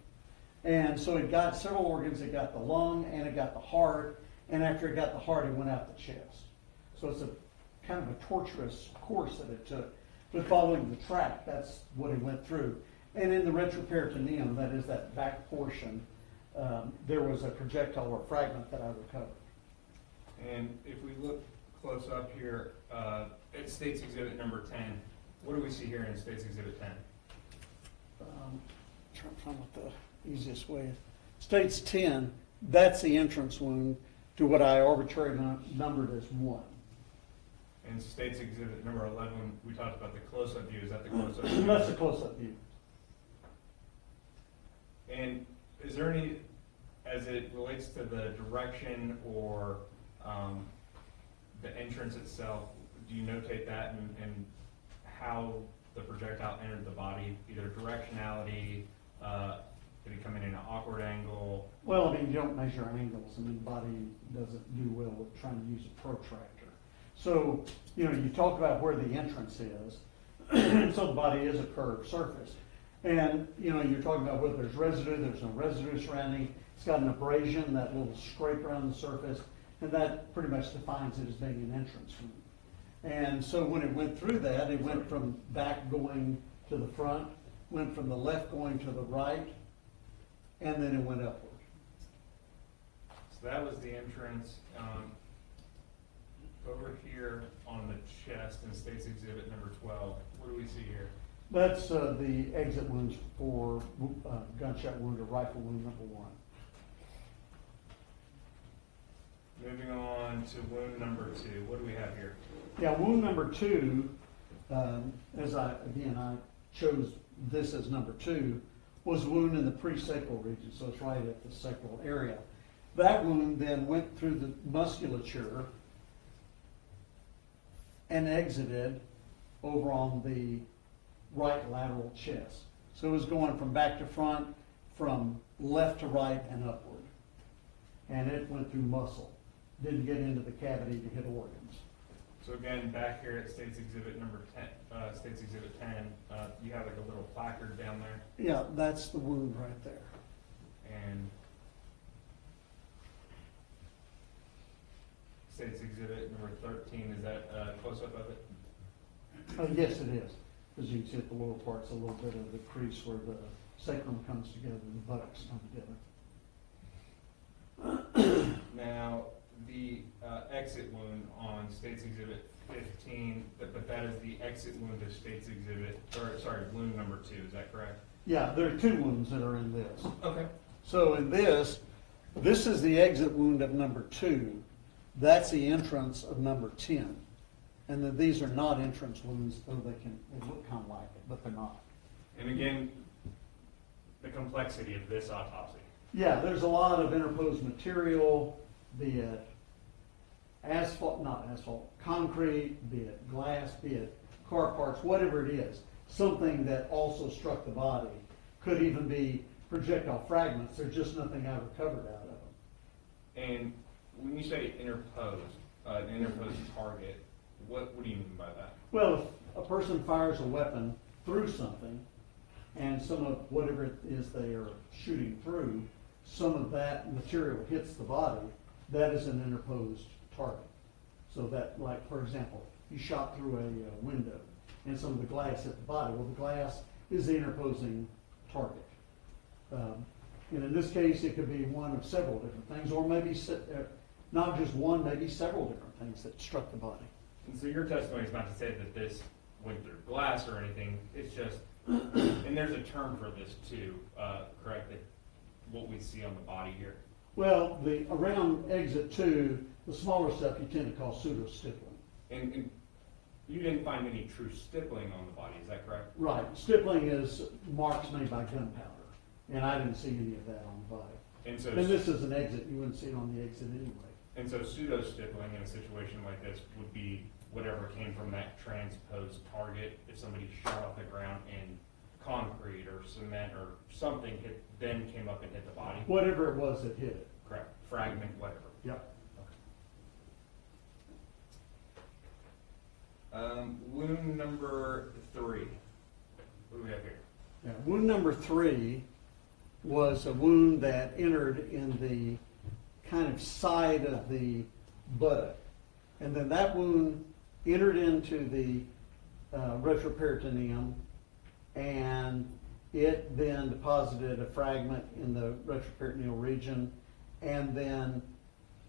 And so it got several organs. It got the lung and it got the heart, and after it got the heart, it went out the chest. So it's a kind of a torturous course that it took. But following the track, that's what it went through. And in the retroperitoneum, that is that back portion, there was a projectile or fragment that I recovered. And if we look close up here, it's State's Exhibit number 10. What do we see here in State's Exhibit 10? Trying to find what the easiest way. States 10, that's the entrance wound to what I arbitrarily numbered as 1. In State's Exhibit number 11, we talked about the close-up view. Is that the close-up view? That's the close-up view. And is there any, as it relates to the direction or the entrance itself, do you notate that and how the projectile entered the body, either directionality, did it come in an awkward angle? Well, I mean, you don't measure angles. I mean, the body doesn't do well with trying to use a protractor. So, you know, you talk about where the entrance is. So the body is a curved surface. And, you know, you're talking about whether there's residue, there's no residue surrounding. It's got an abrasion, that little scrape around the surface, and that pretty much defines it as being an entrance wound. And so when it went through that, it went from back going to the front, went from the left going to the right, and then it went upward. So that was the entrance. Over here on the chest in State's Exhibit number 12, what do we see here? That's the exit wounds for gunshot wound or rifle wound number 1. Moving on to wound number 2, what do we have here? Yeah, wound number 2, as I chose this as number 2, was a wound in the presacral region, so it's right at the sacral area. That wound then went through the musculature and exited over on the right lateral chest. So it was going from back to front, from left to right and upward. And it went through muscle. Didn't get into the cavity to hit organs. So again, back here at State's Exhibit number 10, State's Exhibit 10, you have like a little placard down there. Yeah, that's the wound right there. And State's Exhibit number 13, is that a close-up of it? Yes, it is. As you can see at the lower part's a little bit of the crease where the sacrum comes together and the buttocks come together. Now, the exit wound on State's Exhibit 15, but that is the exit wound of State's Exhibit, or sorry, wound number 2, is that correct? Yeah, there are 2 wounds that are in this. Okay. So in this is the exit wound of number 2. That's the entrance of number 10. And then these are not entrance wounds, though they look kind of like it, but they're not. And again, the complexity of this autopsy. Yeah, there's a lot of interposed material, be it concrete, be it glass, be it car parts, whatever it is, something that also struck the body. Could even be projectile fragments. There's just nothing I recovered out of them. And when you say interposed, an interposed target, what do you mean by that? Well, if a person fires a weapon through something, and some of whatever it is they are shooting through, some of that material hits the body, that is an interposed target. So that, like, for example, you shot through a window, and some of the glass hit the body. Well, the glass is the interposing target. And in this case, it could be one of several different things, or maybe not just one, maybe several different things that struck the body. And so your testimony is not to say that this went through glass or anything, it's just, and there's a term for this too, correct, that what we see on the body here? Well, around exit 2, the smaller stuff you tend to call pseudo-stippling. And you didn't find any true stippling on the body, is that correct? Right. Stippling is marks made by gunpowder, and I didn't see any of that on the body. And so, And this is an exit. You wouldn't see it on the exit anyway. and so pseudo-stippling in a situation like this would be whatever came from that transposed target. If somebody shot off the ground in concrete or cement or something then came up and hit the body. Whatever it was that hit it. Correct. Fragment, whatever. Yep. Wound number 3. What do we have here? Yeah. Wound number 3 was a wound that entered in the kind of side of the buttock. And then that wound entered into the retroperitoneum, and it then deposited a fragment in the retroperitoneal region, and then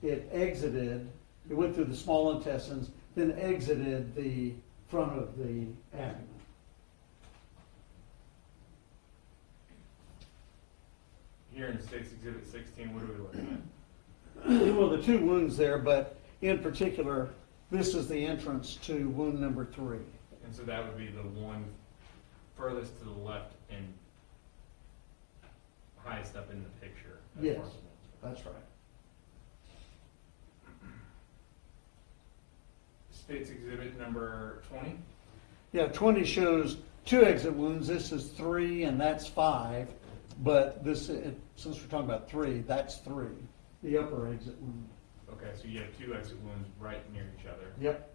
it exited It went through the small intestines, then exited the front of the abdomen. Here in State's Exhibit 16, what are we looking at? Well, the two wounds there, but in particular, this is the entrance to wound number 3. And so that would be the one furthest to the left and highest up in the picture. as Yes, far as the wounds go. that's right. State's Exhibit number 20. Yeah, 20 shows 2 exit wounds. This is 3 and that's 5. But this, since we're talking about 3, that's 3, the upper exit wound. Okay, so you have 2 exit wounds right near each other. Yep.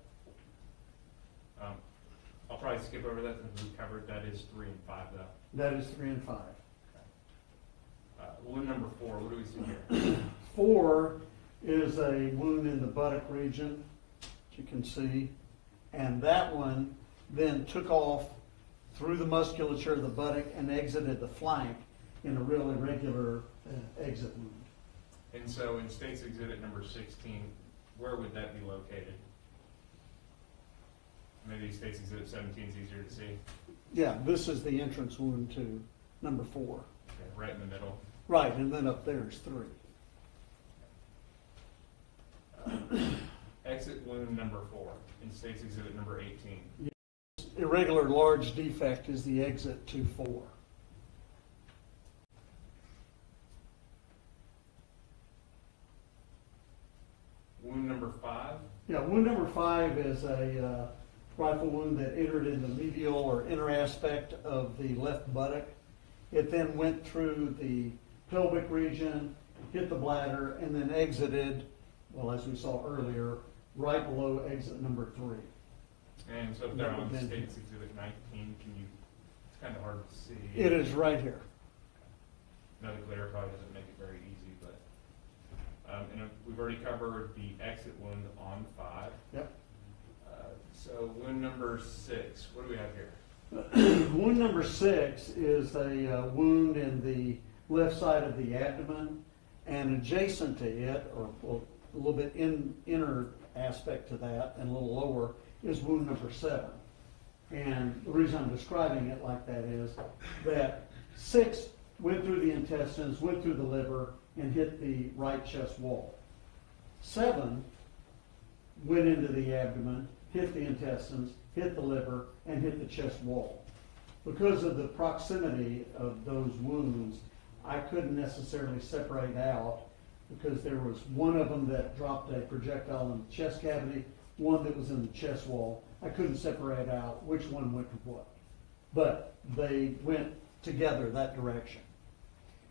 I'll probably skip over that since we covered that is 3 and 5 though. That is 3 and 5. Wound number 4, what do we see here? 4 is a wound in the buttock region, as you can see. And that one then took off through the musculature of the buttock and exited the flank in a real irregular exit wound. And so in State's Exhibit number 16, where would that be located? Maybe State's Exhibit 17 is easier to see. Yeah, this is the entrance wound to number 4. Okay, right in the middle. Right, and then up there is 3. Exit wound number 4 in State's Exhibit number 18. Irregular large defect is the exit to 4. Wound number 5. Yeah, wound number 5 is a rifle wound that entered in the medial or inner aspect of the left buttock. It then went through the pelvic region, hit the bladder, and then exited, well, as we saw earlier, right below exit number 3. And so if they're on State's Exhibit 19, it's kind of hard to see. It is right here. No, the glare probably doesn't make it very easy, but, and we've already covered the exit wound on 5. Yep. So wound number 6, what do we have here? Wound number 6 is a wound in the left side of the abdomen, and adjacent to it, or well, a little bit inner aspect to that, and a little lower, is wound number 7. And the reason I'm describing it like that is that 6 went through the intestines, went through the liver, and hit the right chest wall. 7 went into the abdomen, hit the intestines, hit the liver, and hit the chest wall. Because of the proximity of those wounds, I couldn't necessarily separate out, because there was one of them that dropped a projectile in the chest cavity, one that was in the chest wall. I couldn't separate out which one went to what. But they went together that direction.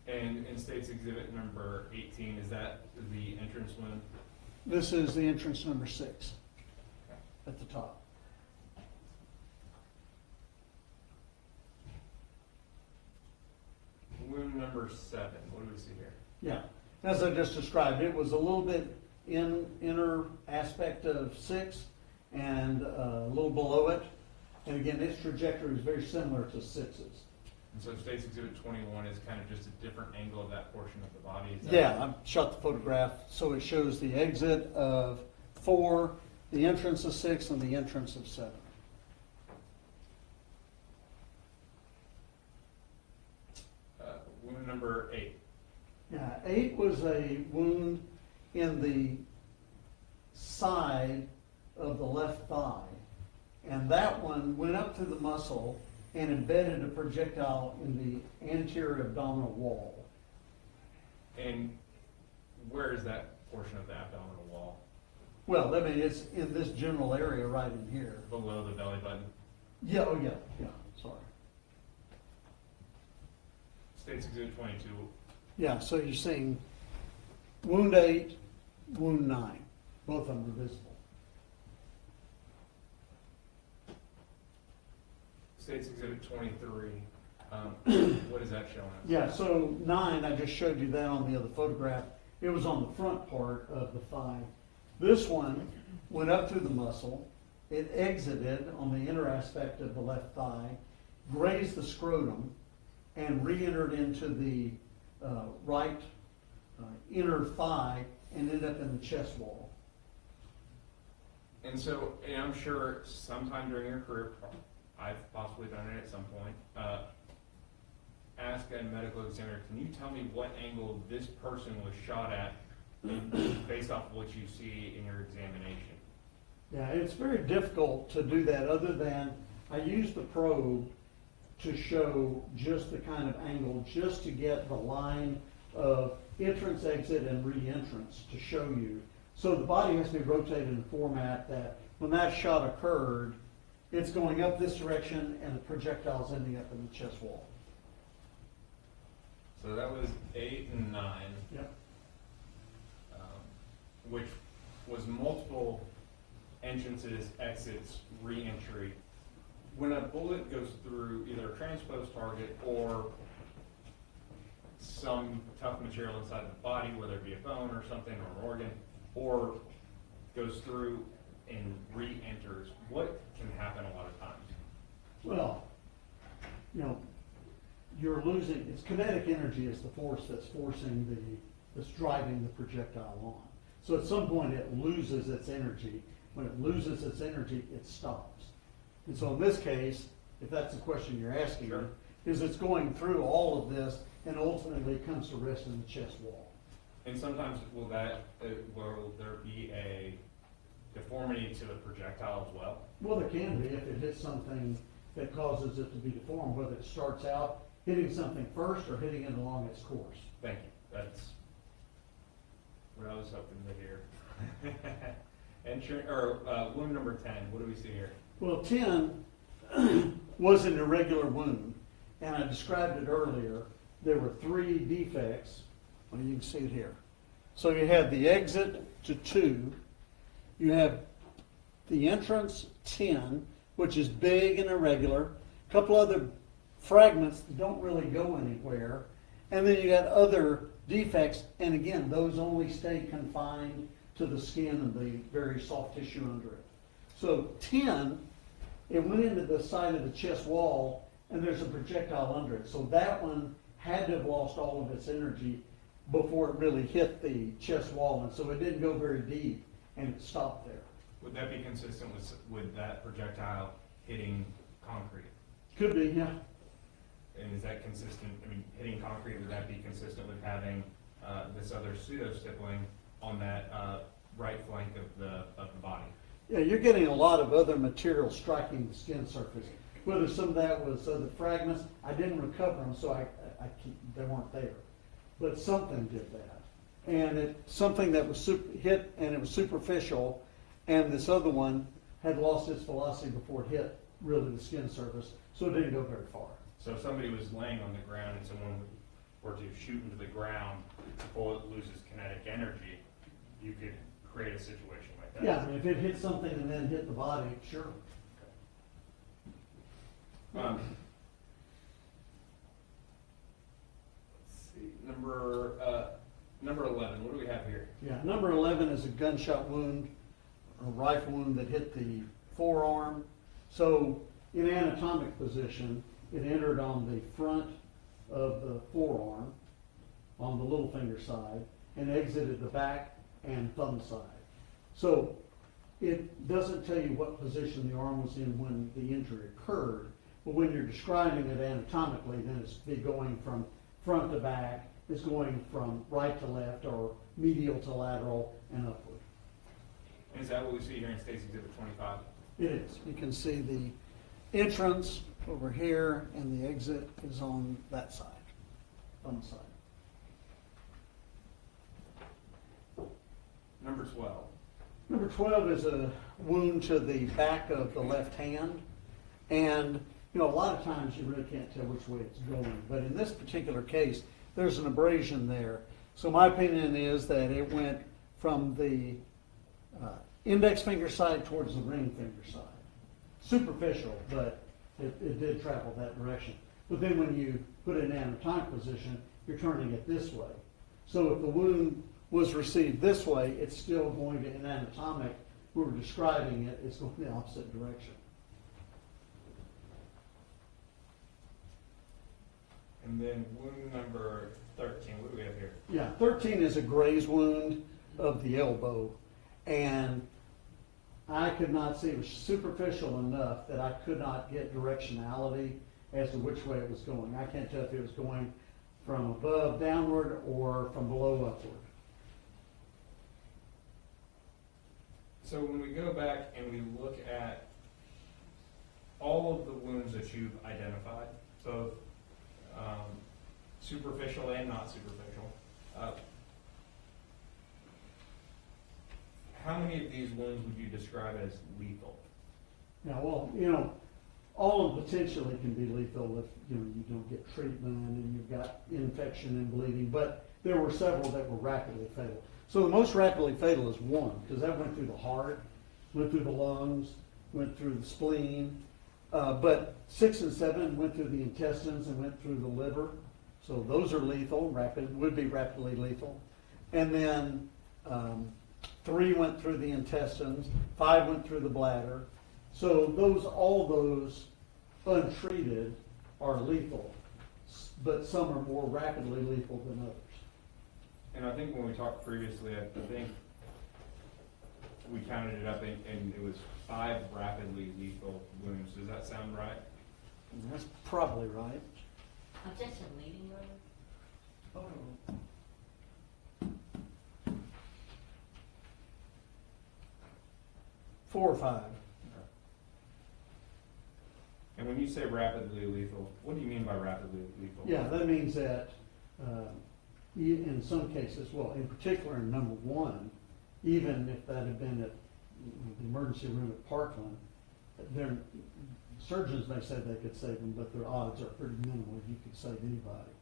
And in State's Exhibit number 18, is that the entrance wound? This is the entrance number 6 at the top. Wound number 7, what do we see here? Yeah, as I just described, it was a little bit inner aspect of 6 and a little below it. And again, its trajectory is very similar to 6's. And so State's Exhibit 21 is kind of just a different angle of that portion of the body? Is that Yeah, I shot the photograph so it shows the exit of 4, the entrance of 6, and the entrance of 7. Wound number 8. Yeah, 8 was a wound in the side of the left thigh. And that one went up through the muscle and embedded a projectile in the anterior abdominal wall. And where is that portion of the abdominal wall? Well, I mean, it's in this general area right in here. Below the belly button? Yeah, oh yeah, sorry. State's Exhibit 22. Yeah, so you're seeing wound 8, wound 9. Both of them are visible. State's Exhibit 23. What is that showing us? Yeah, so 9, I just showed you that on the other photograph. It was on the front part of the thigh. This one went up through the muscle. It exited on the inner aspect of the left thigh, grazed the scrotum, and re-entered into the right inner thigh and ended up in the chest wall. And so, and I'm sure sometime during your career, I've possibly done it at some point, ask a medical examiner, can you tell me what angle this person was shot at based off of what you see in your examination? Yeah, it's very difficult to do that other than I use the probe to show just the kind of angle, just to get the line of entrance, exit, and re-entrance to show you. So the body has to be rotated in a format that when that shot occurred, it's going up this direction and the projectile's ending up in the chest wall. So that was 8 and 9. Yep. Which was multiple entrances, exits, re-entry. When a bullet goes through either a transposed target or some tough material inside the body, whether it be a bone or something or an organ, or goes through and re-enters, what can happen a lot of times? Well, you know, you're losing, it's kinetic energy is the force that's forcing that's driving the projectile on. So at some point it loses its energy. When it loses its energy, it stops. And so in this case, if that's the question you're asking, Sure. is it's going through all of this and ultimately comes to rest in the chest wall. And sometimes will there be a deformity to the projectile as well? Well, there can be if it hits something that causes it to be deformed, whether it starts out hitting something first or hitting it along its course. Thank you. That's what I was hoping to hear. Wound number 10, what do we see here? Well, 10 was an irregular wound, and I described it earlier. There were 3 defects. Well, you can see it here. So you have the exit to 2. You have the entrance 10, which is big and irregular. A couple other fragments that don't really go anywhere. And then you got other defects, and again, those only stay confined to the skin and the very soft tissue under it. So 10, it went into the side of the chest wall, and there's a projectile under it. So that one had to have lost all of its energy before it really hit the chest wall, and so it didn't go very deep, and it stopped there. Would that be consistent with that projectile hitting concrete? Could be, yeah. And is that consistent, I mean, hitting concrete, would that be consistent with having this other pseudo-stippling on that right flank of the body? Yeah, you're getting a lot of other material striking the skin surface. Whether some of that was other fragments, I didn't recover them, so they weren't there. But something did that. And it's something that was hit, and it was superficial, and this other one had lost its velocity before it hit really the skin surface, so it didn't go very far. So if somebody was laying on the ground and someone were to shoot into the ground before it loses kinetic energy, you could create a situation like that. Yeah, I mean, if it hit something and then hit the body, sure. Let's see, number 11, what do we have here? Yeah, number 11 is a gunshot wound, a rifle wound that hit the forearm. So in anatomic position, it entered on the front of the forearm, on the little finger side, and exited the back and thumb side. So it doesn't tell you what position the arm was in when the injury occurred, but when you're describing it anatomically, then it's going from front to back, it's going from right to left or medial to lateral and upward. And is that what we see here in State's Exhibit 25? It is. You can see the entrance over here and the exit is on that side, thumb side. Number 12. Number 12 is a wound to the back of the left hand. And, you know, a lot of times you really can't tell which way it's going. But in this particular case, there's an abrasion there. So my opinion is that it went from the index finger side towards the ring finger side. Superficial, but it did travel that direction. But then when you put it in anatomic position, you're turning it this way. So if the wound was received this way, it's still going to, in anatomic, we were describing it, it's going the opposite direction. And then wound number 13, what do we have here? Yeah, 13 is a graze wound of the elbow. And I could not see, it was superficial enough that I could not get directionality as to which way it was going. I can't tell if it was going from above downward or from below upward. So when we go back and we look at all of the wounds that you've identified, both superficial and not superficial, how many of these wounds would you describe as lethal? Now, well, you know, all of them potentially can be lethal if, you know, you don't get treatment and you've got infection and bleeding, but there were several that were rapidly fatal. So the most rapidly fatal is one, because that went through the heart, went through the lungs, went through the spleen, but 6 and 7 went through the intestines and went through the liver. So those are lethal, would be rapidly lethal. And then 3 went through the intestines, 5 went through the bladder. So all those untreated are lethal, but some are more rapidly lethal than others. And I think when we talked previously, I think we counted it up and it was 5 rapidly lethal wounds. Does that sound right? That's probably right. Objection, leading order. 4 or 5. And when you say rapidly lethal, what do you mean by rapidly lethal? Yeah, that means that in some cases, well, in particular in number 1, even if that had been at the emergency room at Parkland, surgeons may say they could save them, but their odds are pretty minimal you could save anybody.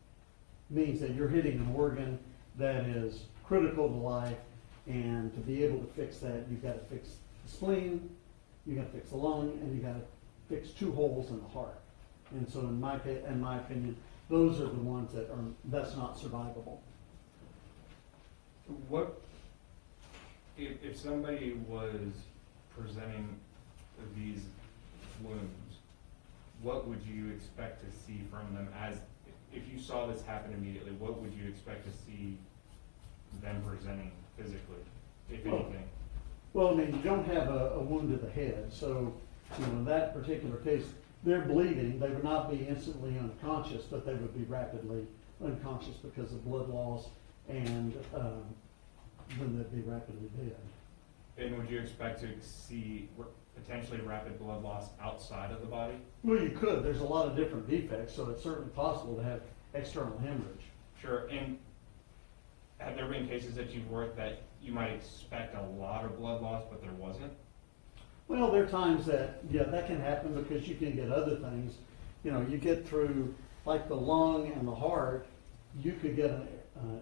Means that you're hitting an organ that is critical to life, and to be able to fix that, you've got to fix the spleen, you've got to fix the lung, and you've got to fix 2 holes in the heart. And so in my opinion, those are the ones that's not survivable. What, if somebody was presenting these wounds, what would you expect to see from them as, if you saw this happen immediately, what would you expect to see them presenting physically, if anything? Well, I mean, you don't have a wound to the head, so, you know, in that particular case, they're bleeding. They would not be instantly unconscious, but they would be rapidly unconscious because of blood loss, and then they'd be rapidly dead. And would you expect to see potentially rapid blood loss outside of the body? Well, you could. There's a lot of different defects, so it's certainly possible to have external hemorrhage. Sure, and have there been cases that you've worked that you might expect a lot of blood loss, but there wasn't? Well, there are times that, yeah, that can happen because you can get other things. You know, you get through, like the lung and the heart, you could get an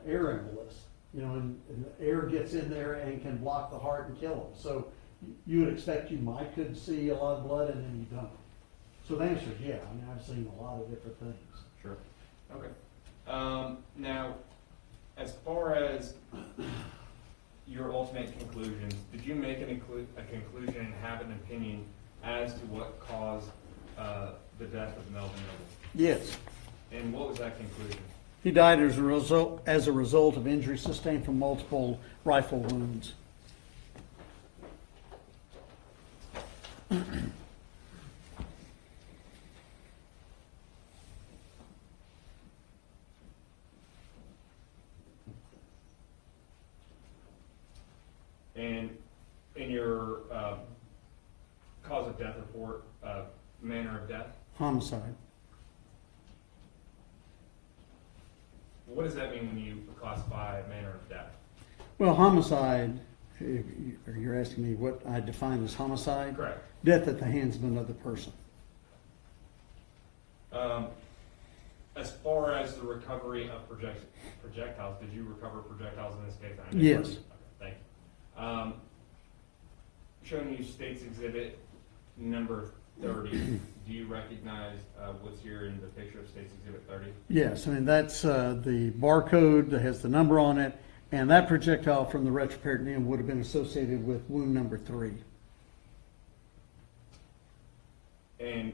air embolus, you know, and the air gets in there and can block the heart and kill them. So you would expect you could see a lot of blood, and then you don't. So the answer is yeah. I mean, I've seen a lot of different things. Sure. Okay. Now, as far as your ultimate conclusions, did you make a conclusion and have an opinion as to what caused the death of Melvin Noble? Yes. And what was that conclusion? He died as a result of injuries sustained from multiple rifle wounds. And in your cause of death report, manner of death, Homicide. what does that mean when you classify manner of death? Well, homicide, you're asking me what I define as homicide? Correct. Death at the hands of another person. As far as the recovery of projectiles, did you recover projectiles in this case? Yes. Okay, thank you. Showing you State's Exhibit number 30. Do you recognize what's here in the picture of State's Exhibit 30? Yes, I mean, that's the barcode that has the number on it, and that projectile from the retroperitoneum would have been associated with wound number 3. And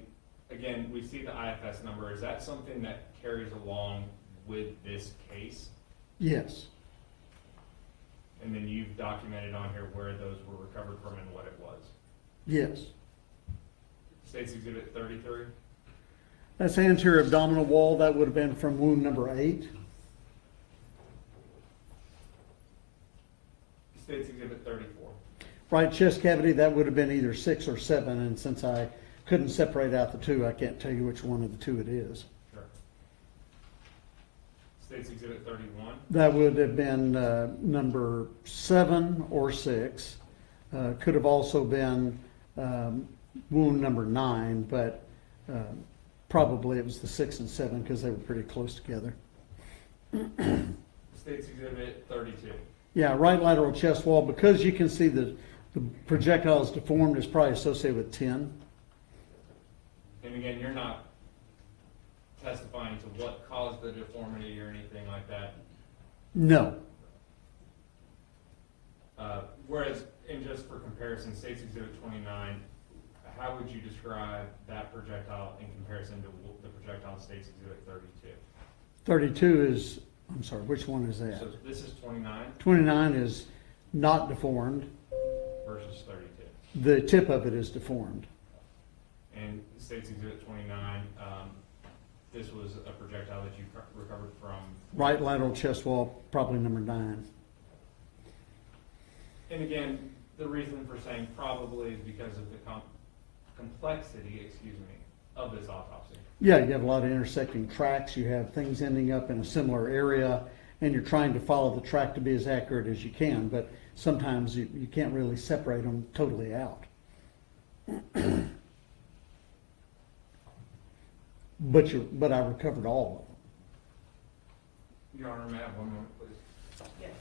again, we see the IFS number. Is that something that carries along with this case? Yes. And then you've documented on here where those were recovered from and what it was? Yes. State's Exhibit 33. That's anterior abdominal wall. That would have been from wound number 8. State's Exhibit 34. Right chest cavity, that would have been either 6 or 7, and since I couldn't separate out the two, I can't tell you which one of the two it is. Sure. State's Exhibit 31. That would have been number 7 or 6. Could have also been wound number 9, but probably it was the 6 and 7 because they were pretty close together. State's Exhibit 32. Yeah, right lateral chest wall, because you can see the projectile is deformed, is probably associated with 10. And again, you're not testifying to what caused the deformity or anything like that. No. Whereas, and just for comparison, State's Exhibit 29, how would you describe that projectile in comparison to the projectile in State's Exhibit 32? 32 is, I'm sorry, which one is that? So this is 29 29 is not deformed. versus 32. The tip of it is deformed. And State's Exhibit 29, this was a projectile that you recovered from. Right lateral chest wall, probably number 9. And again, the reason for saying probably is because of the complexity, of this autopsy. Yeah, you have a lot of intersecting tracks, you have things ending up in a similar area, and you're trying to follow the track to be as accurate as you can, but sometimes you can't really separate them totally out. But I recovered all of them. Your Honor, may I have one moment, please? Yes.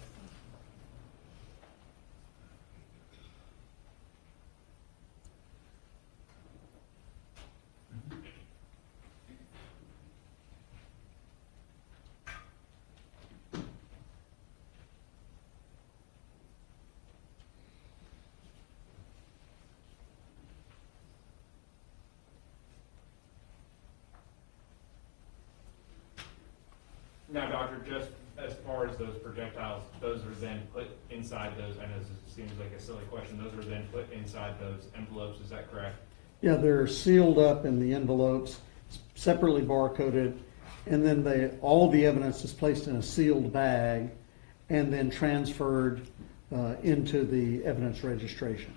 Now, Doctor, just as far as those projectiles, those are then put inside those, I know this seems like a silly question, those are then put inside those envelopes, is that correct? Yeah, they're sealed up in the envelopes, separately barcoded, and then all the evidence is placed in a sealed bag and then transferred into the evidence registration.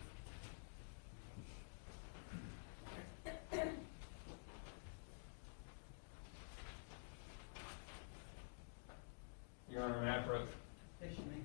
Your Honor, may I approach? Yes, you may.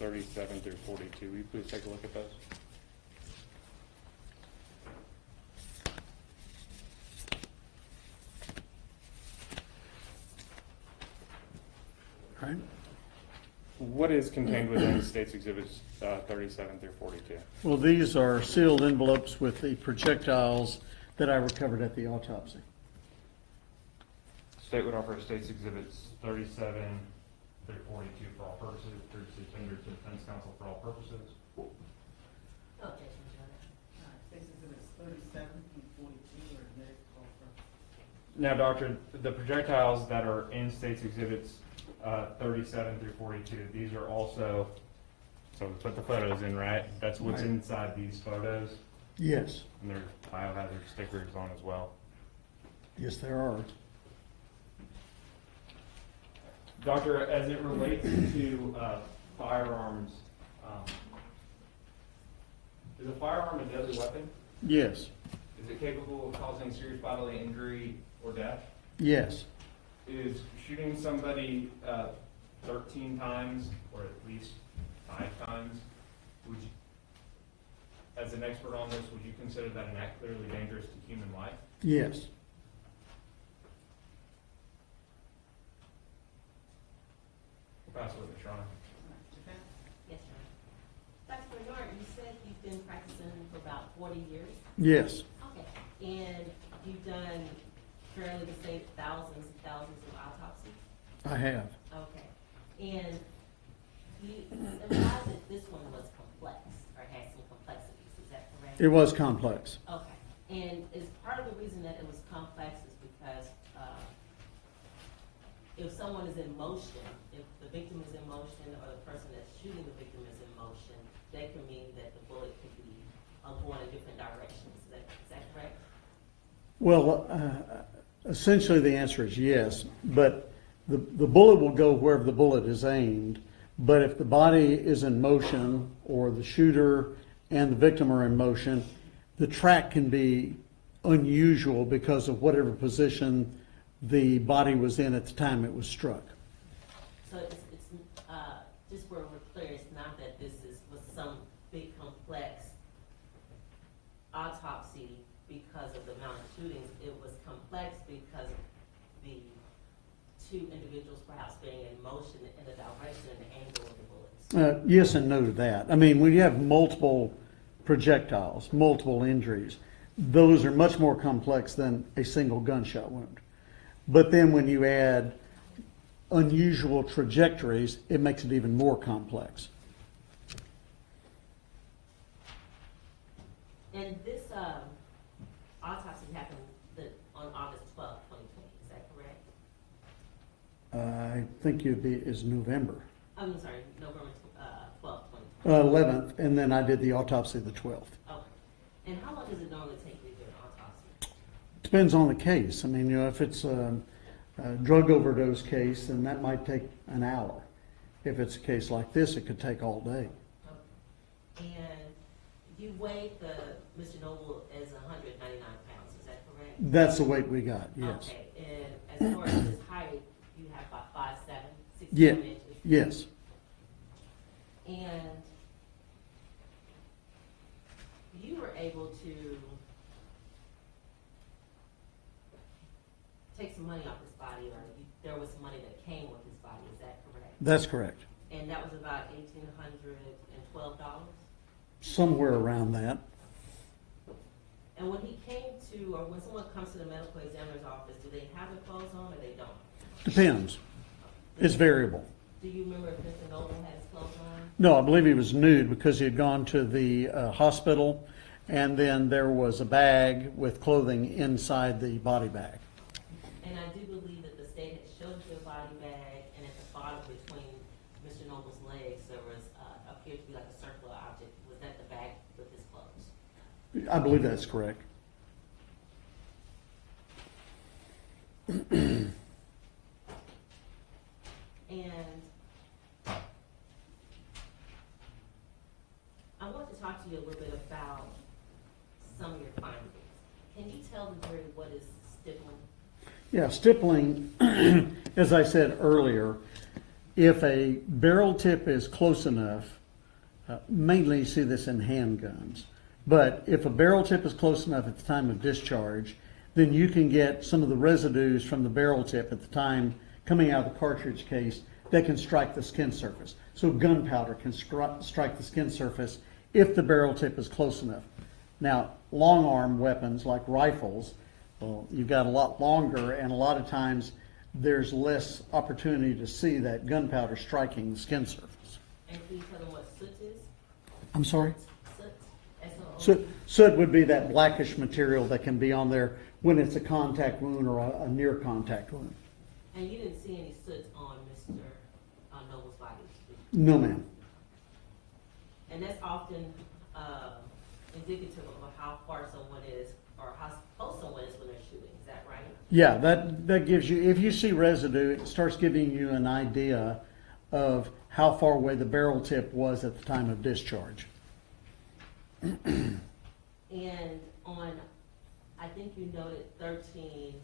37 through 42. Will you please take a look at those? Right? What is contained within State's Exhibits 37 through 42? Well, these are sealed envelopes with the projectiles that I recovered at the autopsy. State would offer State's Exhibits 37 through 42 for all purposes, previously tendered to defense counsel for all purposes. No objections, Your Honor. State's Exhibits 37 and 42 are next call for. Now, Doctor, the projectiles that are in State's Exhibits 37 through 42, these are also, so we put the photos in, right? That's what's Right. inside these photos, Yes, and there's biohazard stickers on as well. yes, there are. Doctor, as it relates to firearms, is a firearm a deadly weapon? Yes, Is it capable of causing serious bodily injury or death? yes, Is shooting somebody 13 times, or at least 5 times, would you, as an expert on this, would you consider that an act clearly dangerous to human life? yes. We'll pass it with Shauna. Yes, Your Honor. Dr. Bernard, you said you've been practicing for about 40 years? Yes, Okay. And you've done fairly to say thousands and thousands of autopsies? I have. Okay. And you implied that this one was complex, or had some complexities, is that correct? It was complex. Okay. And is part of the reason that it was complex is because, if someone is in motion, if the victim is in motion, or the person that's shooting the victim is in motion, that can mean that the bullet could be going in different directions, is that correct? Well, essentially the answer is yes, but the bullet will go wherever the bullet is aimed. But if the body is in motion, or the shooter and the victim are in motion, the track can be unusual because of whatever position the body was in at the time it was struck. So it's just where we're clear, it's not that this was some big complex autopsy because of the amount of shootings. It was complex because of the two individuals perhaps being in motion in the direction and the angle of the bullets. Yes and no to that. I mean, when you have multiple projectiles, multiple injuries, those are much more complex than a single gunshot wound. But then when you add unusual trajectories, it makes it even more complex. And this autopsy happened on August 12th, 2020, is that correct? I think is November. I'm sorry, November 12th, 2020. 11th, and then I did the autopsy the 12th. Okay. And how long does it normally take you to do an autopsy? Depends on the case. I mean, if it's a drug overdose case, then that might take an hour. If it's a case like this, it could take all day. Okay. And you weighed Mr. Noble as 199 pounds, is that correct? That's the weight we got, yes. Okay, and as far as his height, you have about 5'7", 67 Yeah. inches? Yes. And you were able to take some money off his body, or there was some money that came with his body, is that correct? That's correct. And that was about $1,812? Somewhere around that. And when he came to, or when someone comes to the medical examiner's office, do they have the clothes on or they don't? Depends. It's variable. Do you remember if Mr. Noble had his clothes on? No, I believe he was nude because he had gone to the hospital, and then there was a bag with clothing inside the body bag. And I do believe that the state had showed you a body bag, and at the bottom between Mr. Noble's legs, there was, appeared to be like a circular object. Was that the bag with his clothes? I believe that's correct. And I want to talk to you a little bit about some of your findings. Can you tell the jury what is stippling? Yeah, stippling, as I said earlier, if a barrel tip is close enough, mainly you see this in handguns, but if a barrel tip is close enough at the time of discharge, then you can get some of the residues from the barrel tip at the time coming out of the cartridge case that can strike the skin surface. So gunpowder can strike the skin surface if the barrel tip is close enough. Now, long arm weapons like rifles, well, you've got a lot longer, and a lot of times there's less opportunity to see that gunpowder striking the skin surface. And can you tell them what soot is? I'm sorry? Soot? S-O-O-T? Soot would be that blackish material that can be on there when it's a contact wound or a near contact wound. And you didn't see any soot on Mr. Noble's body? No, ma'am. And that's often indicative of how far someone is or how close someone is when they're shooting. Is that right? Yeah, that gives you, if you see residue, it starts giving you an idea of how far away the barrel tip was at the time of discharge. And on, I think you noted 13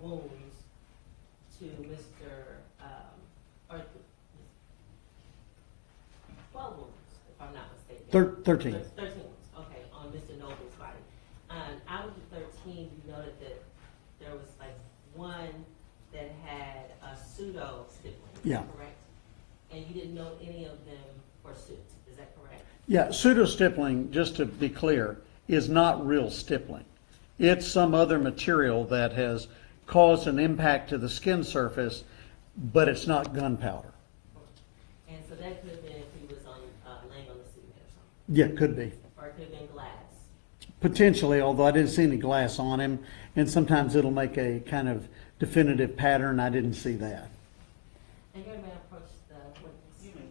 wounds to Mr. Or 12 wounds, if I'm not mistaken. 13. 13 wounds, okay, on Mr. Noble's body. And out of the 13, you noted that there was like one that had a pseudo stippling, is Yeah. that correct? And you didn't note any of them for suit, is that correct? Yeah, pseudo-stippling, just to be clear, is not real stippling. It's some other material that has caused an impact to the skin surface, but it's not gunpowder. And so that could have been if he was on, laying on the seat or something, Yeah, could be. or it could have been glass. Potentially, although I didn't see any glass on him, and sometimes it'll make a kind of definitive pattern. I didn't see that. And you're going to approach the witness.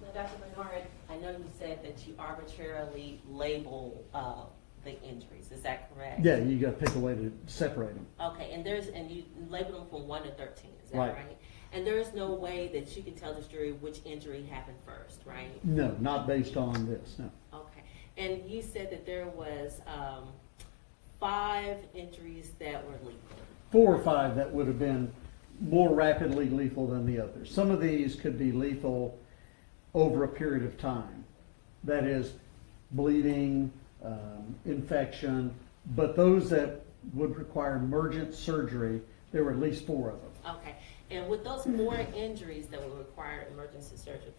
So Dr. Bernard, I know you said that you arbitrarily label the injuries, is that correct? Yeah, you gotta pick a way to separate them. Okay, and you label them from 1 to 13, is that Right. right? And there is no way that you can tell this jury which injury happened first, right? No, not based on this, no. Okay, and you said that there was 5 injuries that were lethal. 4 or 5 that would have been more rapidly lethal than the others. Some of these could be lethal over a period of time. That is, bleeding, infection, but those that would require emergent surgery, there were at least 4 of them. Okay, and with those 4 injuries that would require emergency surgery,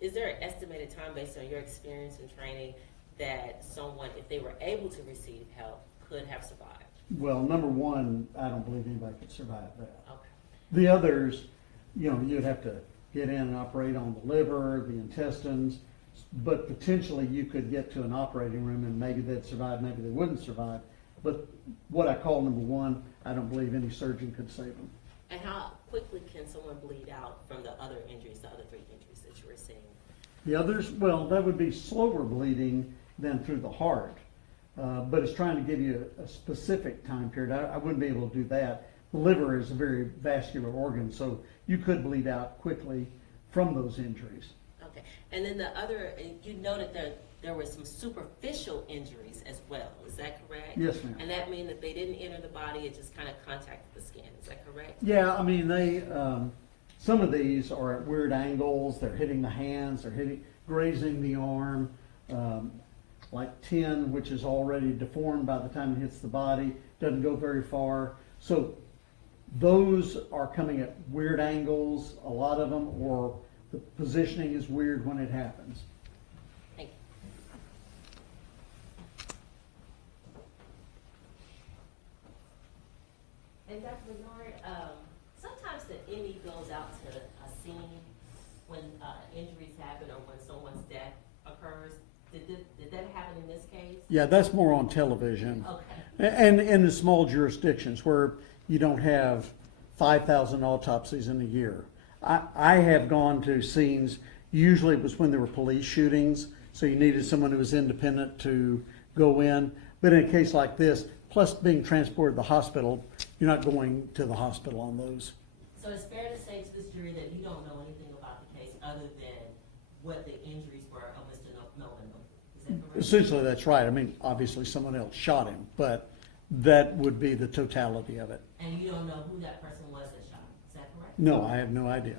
is there an estimated time based on your experience and training that someone, if they were able to receive help, could have survived? Well, number one, I don't believe anybody could survive that. Okay. The others, you'd have to get in and operate on the liver, the intestines, but potentially you could get to an operating room and maybe they'd survive, maybe they wouldn't survive. But what I call number one, I don't believe any surgeon could save them. And how quickly can someone bleed out from the other injuries, the other 3 injuries that you were seeing? The others, well, that would be slower bleeding than through the heart. But it's trying to give you a specific time period. I wouldn't be able to do that. The liver is a very vascular organ, so you could bleed out quickly from those injuries. Okay, and then the other, you noted that there were some superficial injuries as well, is that correct? Yes, ma'am. And that means that they didn't enter the body, it just kind of contacted the skin, is that correct? Yeah, I mean, they, some of these are at weird angles. They're hitting the hands, they're grazing the arm. Like tin, which is already deformed by the time it hits the body, doesn't go very far. So those are coming at weird angles, a lot of them, or the positioning is weird when it happens. Thank you. And Dr. Bernard, sometimes the ME goes out to a scene when injuries happen or when someone's death occurs. Did that happen in this case? Yeah, that's more on television. Okay. And in the small jurisdictions where you don't have 5,000 autopsies in a year. I have gone to scenes, usually it was when there were police shootings, so you needed someone who was independent to go in. But in a case like this, plus being transported to the hospital, you're not going to the hospital on those. So it's fair to say to this jury that you don't know anything about the case other than what the injuries were of Mr. Melvin. Is that correct? Essentially, that's right. I mean, obviously, someone else shot him, but that would be the totality of it. And you don't know who that person was that shot him, is that correct? No, I have no idea.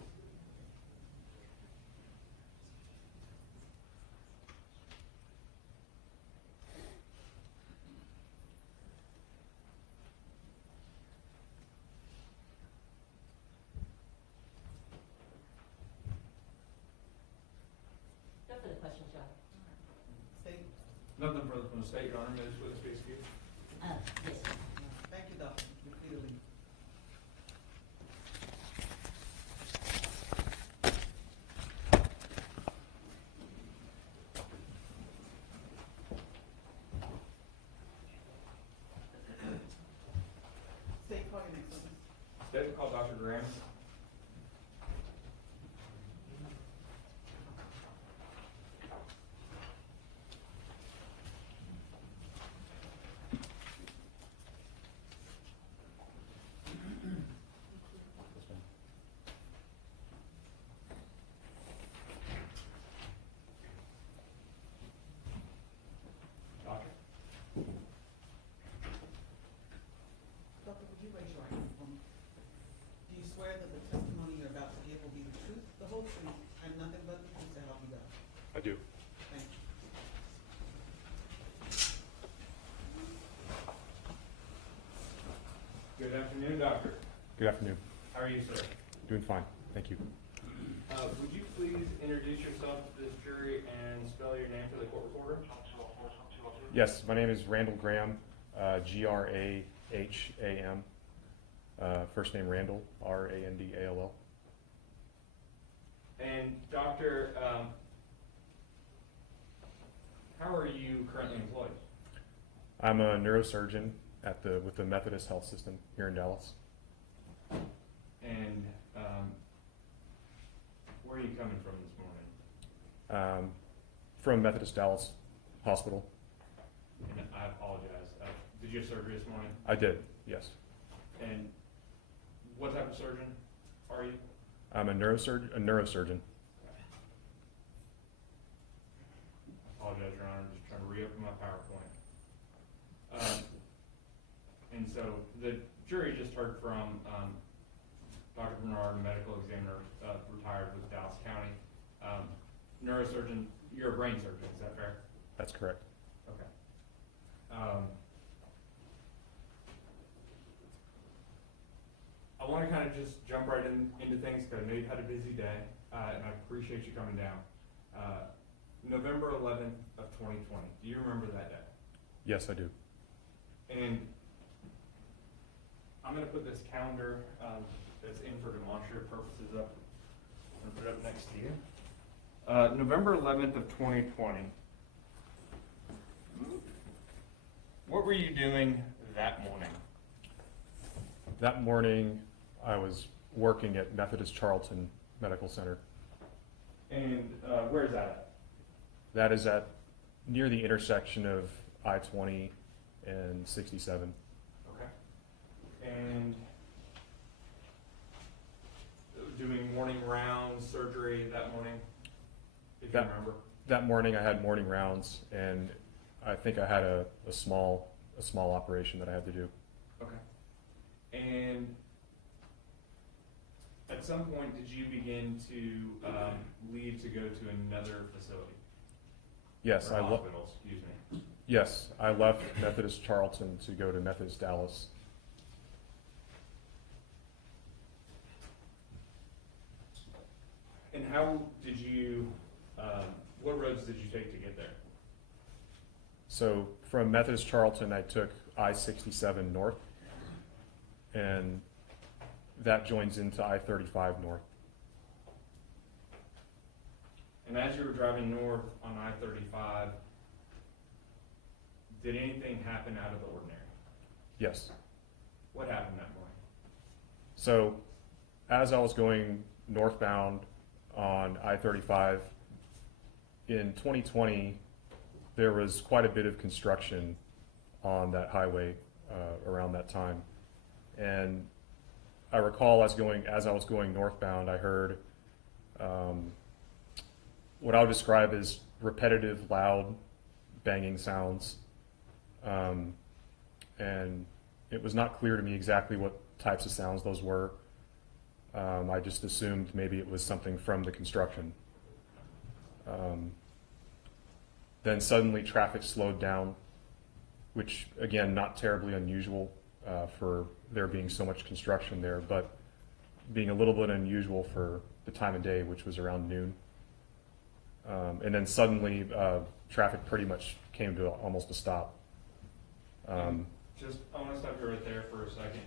No further questions, John. State, Nothing further from the state, Your Honor. May this witness be excused? Yes, sir. thank you, Doctor, you're free to leave. State, call your next witness. State will call Dr. Graham. Doctor. Doctor, would you raise your right hand for me? Do you swear that the testimony you're about to give will be the truth, the whole truth, and nothing but the truth to help you God? I do. Thank you. Good afternoon, Doctor. Good afternoon. How are you, sir? Doing fine. Thank you. Would you please introduce yourself to this jury and spell your name for the court recorder? Yes, my name is Randall Graham, Graham. First name Randall, Randall. And Doctor, how are you currently employed? I'm a neurosurgeon with the Methodist Health System here in Dallas. And where are you coming from this morning? From Methodist Dallas Hospital. And I apologize. Did you have surgery this morning? I did, yes. And what type of surgeon are you? I'm a neurosurgeon. Apologize, Your Honor. I'm just trying to reopen my PowerPoint. And so the jury just heard from Dr. Bernard, medical examiner, retired with Dallas County. Neurosurgeon, you're a brain surgeon, is that fair? That's correct. Okay. I want to kind of just jump right into things because I know you've had a busy day, and I appreciate you coming down. November 11th of 2020, do you remember that day? Yes, I do. And I'm going to put this calendar that's in for demonstrative purposes up. I'm going to put it up next to you. November 11th of 2020. What were you doing that morning? That morning, I was working at Methodist Charlton Medical Center. And where is that at? That is near the intersection of I-20 and 67. Okay. And doing morning rounds, surgery that morning, if you remember? That morning I had morning rounds, and I think I had a small operation that I had to do. Okay. And at some point, did you begin to leave to go to another facility? Yes, or hospital, excuse me. Yes, I left Methodist Charlton to go to Methodist Dallas. And how did you, what roads did you take to get there? So from Methodist Charlton, I took I-67 north, and that joins into I-35 north. And as you were driving north on I-35, did anything happen out of the ordinary? Yes. What happened that morning? So as I was going northbound on I-35, in 2020, there was quite a bit of construction on that highway around that time. And I recall as I was going northbound, I heard what I would describe as repetitive, loud banging sounds. And it was not clear to me exactly what types of sounds those were. I just assumed maybe it was something from the construction. Then suddenly traffic slowed down, which again, not terribly unusual for there being so much construction there, but being a little bit unusual for the time of day, which was around noon. And then suddenly traffic pretty much came to almost a stop. Just, I want to stop you right there for a second.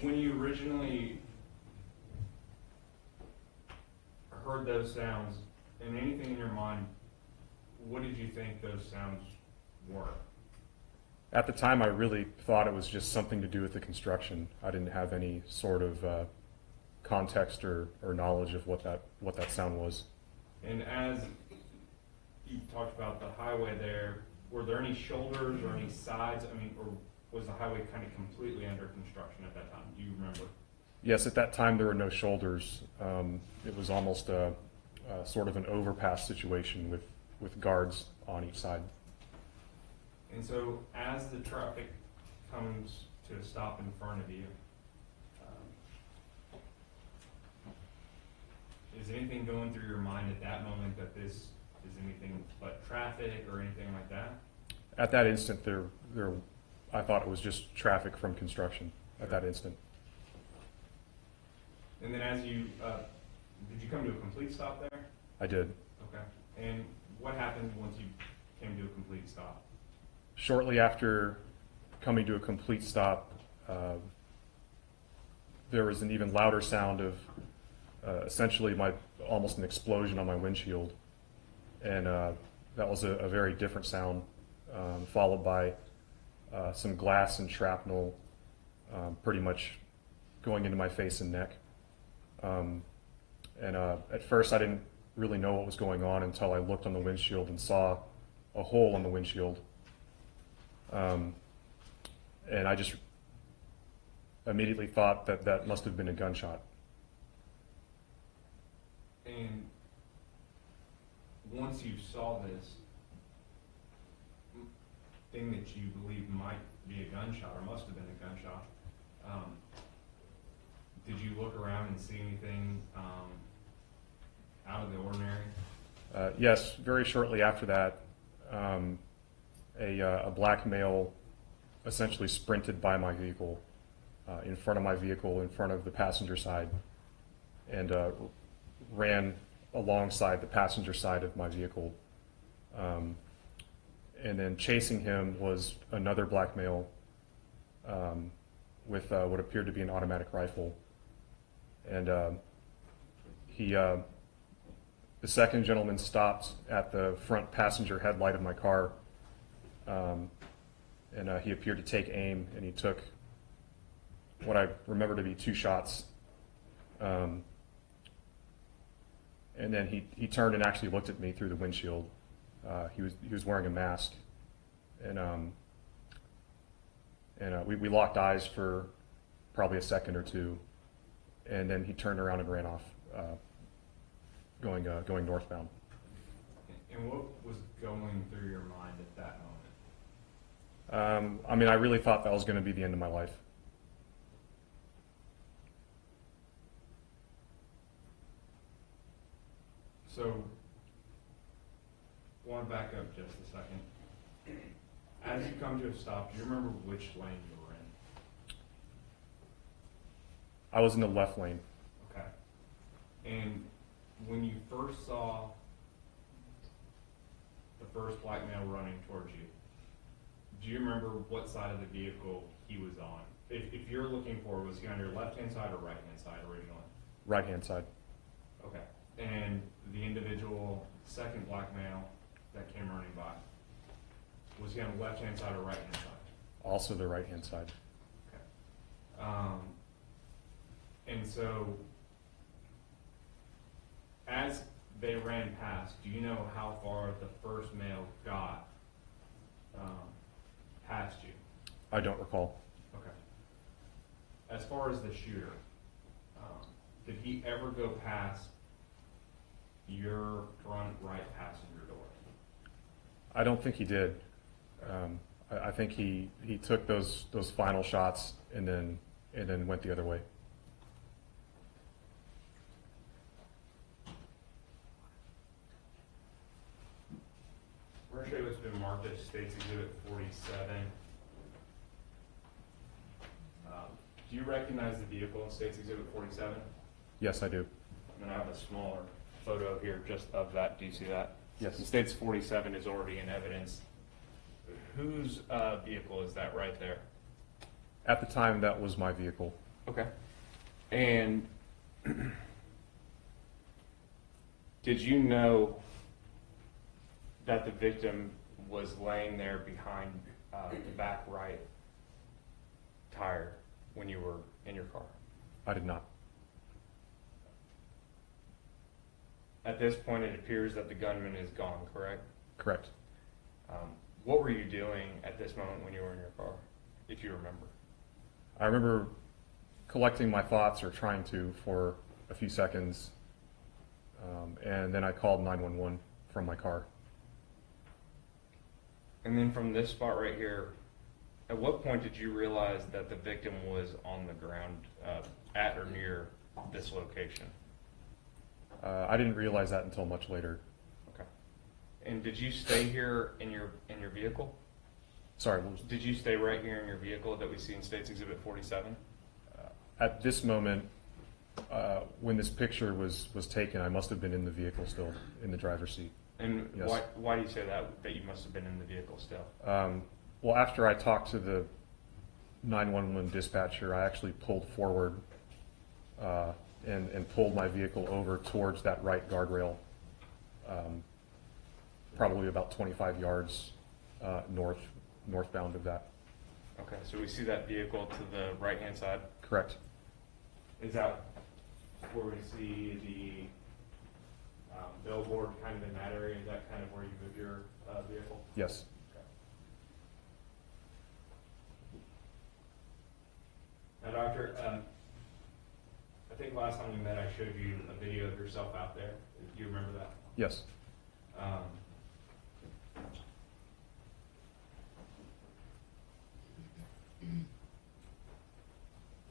When you originally heard those sounds, and anything in your mind, what did you think those sounds were? At the time, I really thought it was just something to do with the construction. I didn't have any sort of context or knowledge of what that sound was. And as you talked about the highway there, were there any shoulders or any sides? I mean, or was the highway kind of completely under construction at that time? Do you remember? Yes, at that time there were no shoulders. It was almost a sort of an overpass situation with guards on each side. And so as the traffic comes to a stop in front of you, is anything going through your mind at that moment that this is anything but traffic or anything like that? At that instant, I thought it was just traffic from construction at that instant. And then as you, did you come to a complete stop there? I did. Okay. And what happened once you came to a complete stop? Shortly after coming to a complete stop, there was an even louder sound of essentially almost an explosion on my windshield. And that was a very different sound, followed by some glass and shrapnel pretty much going into my face and neck. At first I didn't really know what was going on until I looked on the windshield and saw a hole in the windshield. And I just immediately thought that must have been a gunshot. And once you saw this thing that you believe might be a gunshot or must have been a gunshot, did you look around and see anything out of the ordinary? Yes, very shortly after that, a black male essentially sprinted by my vehicle, in front of my vehicle, in front of the passenger side, and ran alongside the passenger side of my vehicle. And then chasing him was another black male with what appeared to be an automatic rifle. And the second gentleman stopped at the front passenger headlight of my car, and he appeared to take aim, and he took what I remember to be 2 shots. And then he turned and actually looked at me through the windshield. He was wearing a mask, and we locked eyes for probably a second or two, and then he turned around and ran off, going northbound. And what was going through your mind at that moment? I mean, I really thought that was going to be the end of my life. So, I want to back up just a second. As you come to a stop, do you remember which lane you were in? I was in the left lane. Okay. And when you first saw the first black male running towards you, do you remember what side of the vehicle he was on? If you're looking for, was he on your left-hand side or right-hand side originally? Right-hand side. Okay. And the individual, second black male that came running by, was he on the left-hand side or right-hand side? Also the right-hand side. Okay. And so, as they ran past, do you know how far the first male got past you? I don't recall. Okay. As far as the shooter, did he ever go past your front right passenger door? I don't think he did. I think he took those final shots and then went the other way. We're gonna show you what's been marked as State's Exhibit 47. Do you recognize the vehicle in State's Exhibit 47? Yes, I do. And I have a smaller photo here just of that. Do you see that? Yes. And State's 47 is already in evidence. Whose vehicle is that right there? At the time, that was my vehicle. Okay. And did you know that the victim was laying there behind the back right tire when you were in your car? I did not. At this point, it appears that the gunman is gone, correct? Correct. What were you doing at this moment when you were in your car, if you remember? I remember collecting my thoughts, or trying to, for a few seconds, and then I called 911 from my car. And then from this spot right here, at what point did you realize that the victim was on the ground at or near this location? I didn't realize that until much later. Okay. And did you stay here in your vehicle? Sorry, what was, Did you stay right here in your vehicle that we see in State's Exhibit 47? at this moment, when this picture was taken, I must have been in the vehicle still, in the driver's seat. And Yes. why do you say that you must have been in the vehicle still? Well, after I talked to the 911 dispatcher, I actually pulled forward and pulled my vehicle over towards that right guardrail, probably about 25 yards northbound of that. Okay, so we see that vehicle to the right-hand side. Correct. Is that where we see the billboard kind of in that area? Is that kind of where you move your vehicle? Yes. Now, Doctor, I think last time we met, I showed you a video of yourself out there. Do you remember that? Yes. You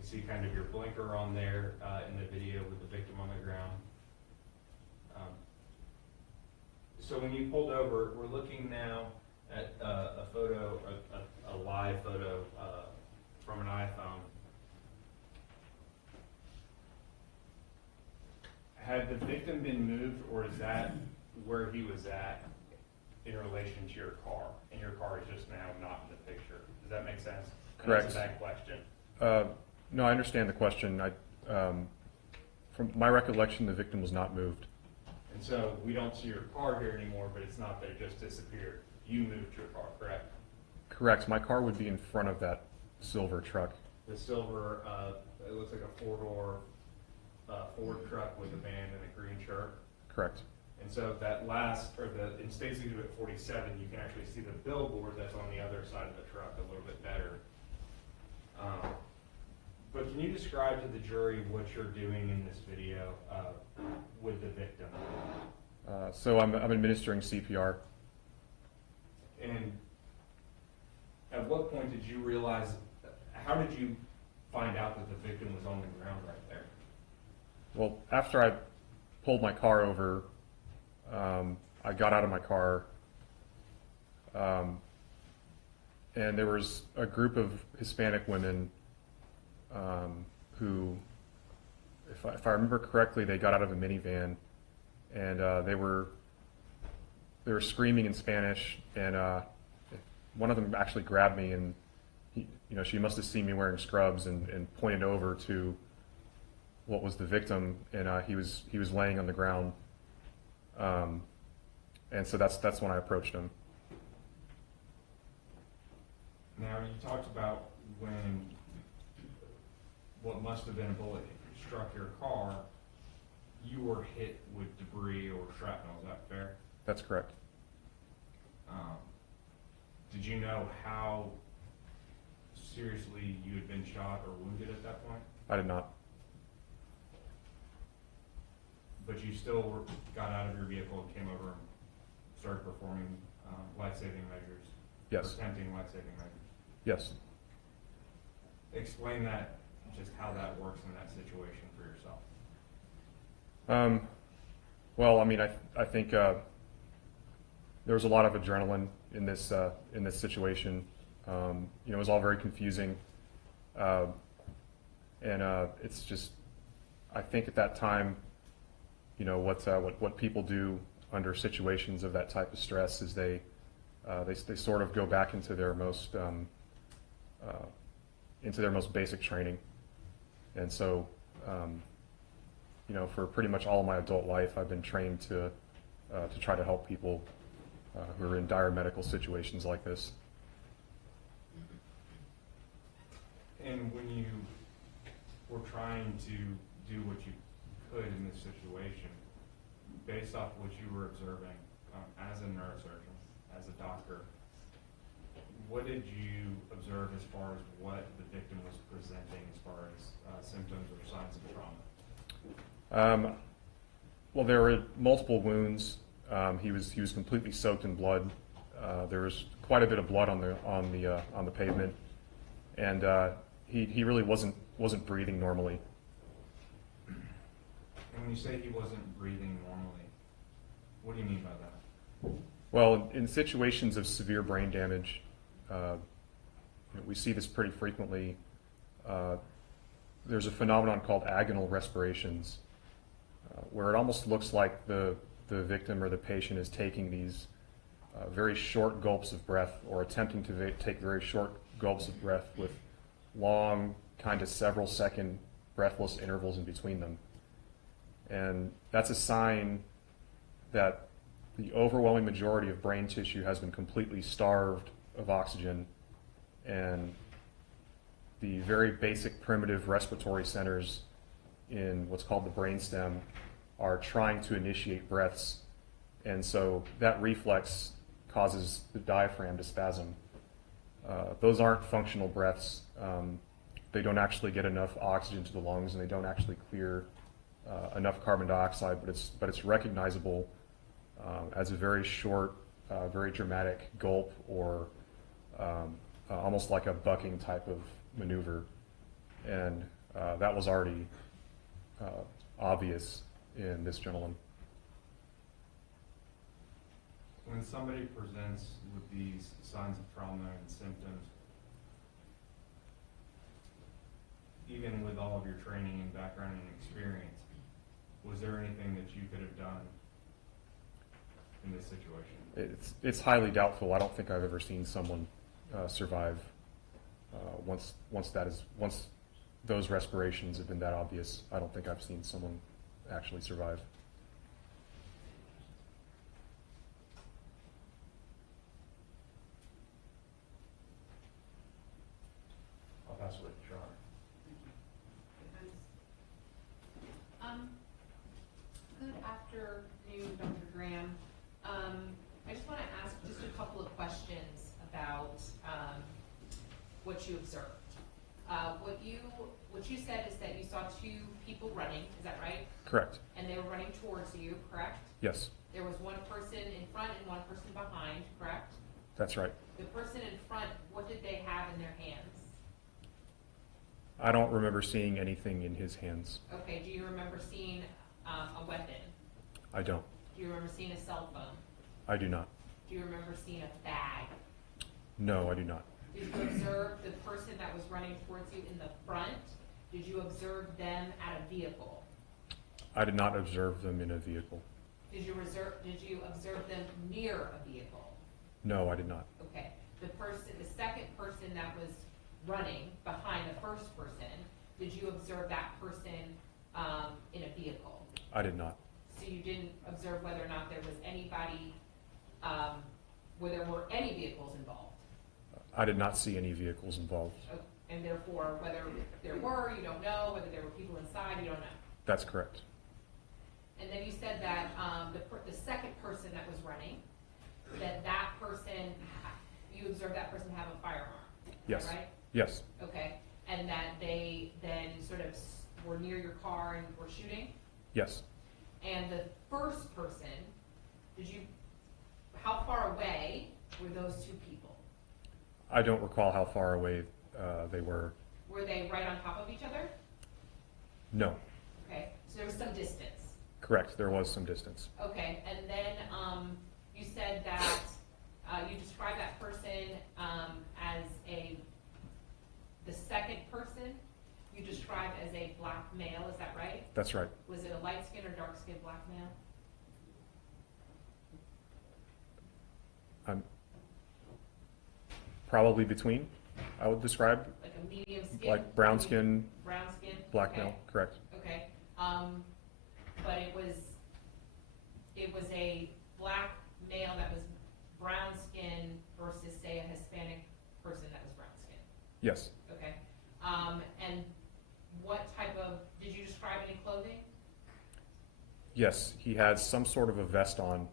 see kind of your blinker on there in the video with the victim on the ground. So when you pulled over, we're looking now at a photo, a live photo from an iPhone. Had the victim been moved, or is that where he was at in relation to your car? And your car is just now not in the picture. Does that make sense? Correct. That's a bad question. No, I understand the question. From my recollection, the victim was not moved. And so we don't see your car here anymore, but it's not that it just disappeared. You moved your car, correct? Correct. My car would be in front of that silver truck. The silver, it looks like a four-door Ford truck with a van and a green shirt. Correct. And so that in State's Exhibit 47, you can actually see the billboard that's on the other side of the truck a little bit better. But can you describe to the jury what you're doing in this video with the victim? So I'm administering CPR. And at what point did you realize, how did you find out that the victim was on the ground right there? Well, after I pulled my car over, I got out of my car, and there was a group of Hispanic women who, if I remember correctly, they got out of a minivan, and they were screaming in Spanish, and one of them actually grabbed me, and she must have seen me wearing scrubs and pointed over to what was the victim, and he was laying on the ground, and so that's when I approached him. Now, you talked about when what must have been a bullet struck your car, you were hit with debris or shrapnel, is that fair? That's correct. Did you know how seriously you had been shot or wounded at that point? I did not. But you still got out of your vehicle and came over and started performing life-saving measures. Yes. Or attempting life-saving measures. Yes. Explain that, just how that works in that situation for yourself. Well, I mean, I think there was a lot of adrenaline in this situation. You know, it was all very confusing, and it's just, I think at that time, you know, what people do under situations of that type of stress is they sort of go back into their most basic training, and so you know, for pretty much all of my adult life, I've been trained to try to help people who are in dire medical situations like this. And when you were trying to do what you could in this situation, based off what you were observing as a neurosurgeon, as a doctor, what did you observe as far as what the victim was presenting as far as symptoms or signs of trauma? Well, there were multiple wounds. He was completely soaked in blood. There was quite a bit of blood on the pavement, and he really wasn't breathing normally. And when you say he wasn't breathing normally, what do you mean by that? Well, in situations of severe brain damage, you know, we see this pretty frequently. There's a phenomenon called agonal respirations, where it almost looks like the victim or the patient is taking these very short gulps of breath, or attempting to take very short gulps of breath with long, kind of several second breathless intervals in between them. And that's a sign that the overwhelming majority of brain tissue has been completely starved of oxygen, and the very basic primitive respiratory centers in what's called the brainstem are trying to initiate breaths, and so that reflex causes the diaphragm to spasm. Those aren't functional breaths. They don't actually get enough oxygen to the lungs, and they don't actually clear enough carbon dioxide, but it's recognizable as a very short, very dramatic gulp, or almost like a bucking type of maneuver. And that was already obvious in this gentleman. When somebody presents with these signs of trauma and symptoms, even with all of your training and background and experience, was there anything that you could have done in this situation? It's highly doubtful. I don't think I've ever seen someone survive once those respirations have been that obvious. I don't think I've seen someone actually survive. I'll pass it to Charlie. Good afternoon, Dr. Graham. I just want to ask just a couple of questions about what you observed. What you said is that you saw two people running, is that right? Correct. And they were running towards you, correct? Yes, There was one person in front and one person behind, correct? that's right. The person in front, what did they have in their hands? I don't remember seeing anything in his hands. Okay, do you remember seeing a weapon? I don't. Do you remember seeing a cell phone? I do not. Do you remember seeing a bag? No, I do not. Did you observe the person that was running towards you in the front? Did you observe them at a vehicle? I did not observe them in a vehicle. Did you observe them near a vehicle? No, I did not. Okay. The second person that was running behind the first person, did you observe that person in a vehicle? I did not. So you didn't observe whether or not there was anybody, where there were any vehicles involved? I did not see any vehicles involved. And therefore, whether there were, you don't know. Whether there were people inside, you don't know. That's correct. And then you said that the second person that was running, that person, you observed that person have a firearm. Yes. Is that right? Yes. Okay. And that they then sort of were near your car and were shooting? Yes. And the first person, how far away were those two people? I don't recall how far away they were. Were they right on top of each other? No, Okay, so there was some distance. correct, there was some distance. Okay, and then, you said that, you described that person, as the second person, you described as a black male, is that right? That's right. Was it a light-skinned or dark-skinned black male? Probably between, I would describe, Like a medium skin? like brown skin, Brown skin? black Okay. male, correct. Okay, but it was a black male that was brown skin versus, say, a Hispanic person that was brown skin? Yes, Okay, and what type of, did you describe any clothing? yes, he had some sort of a vest on,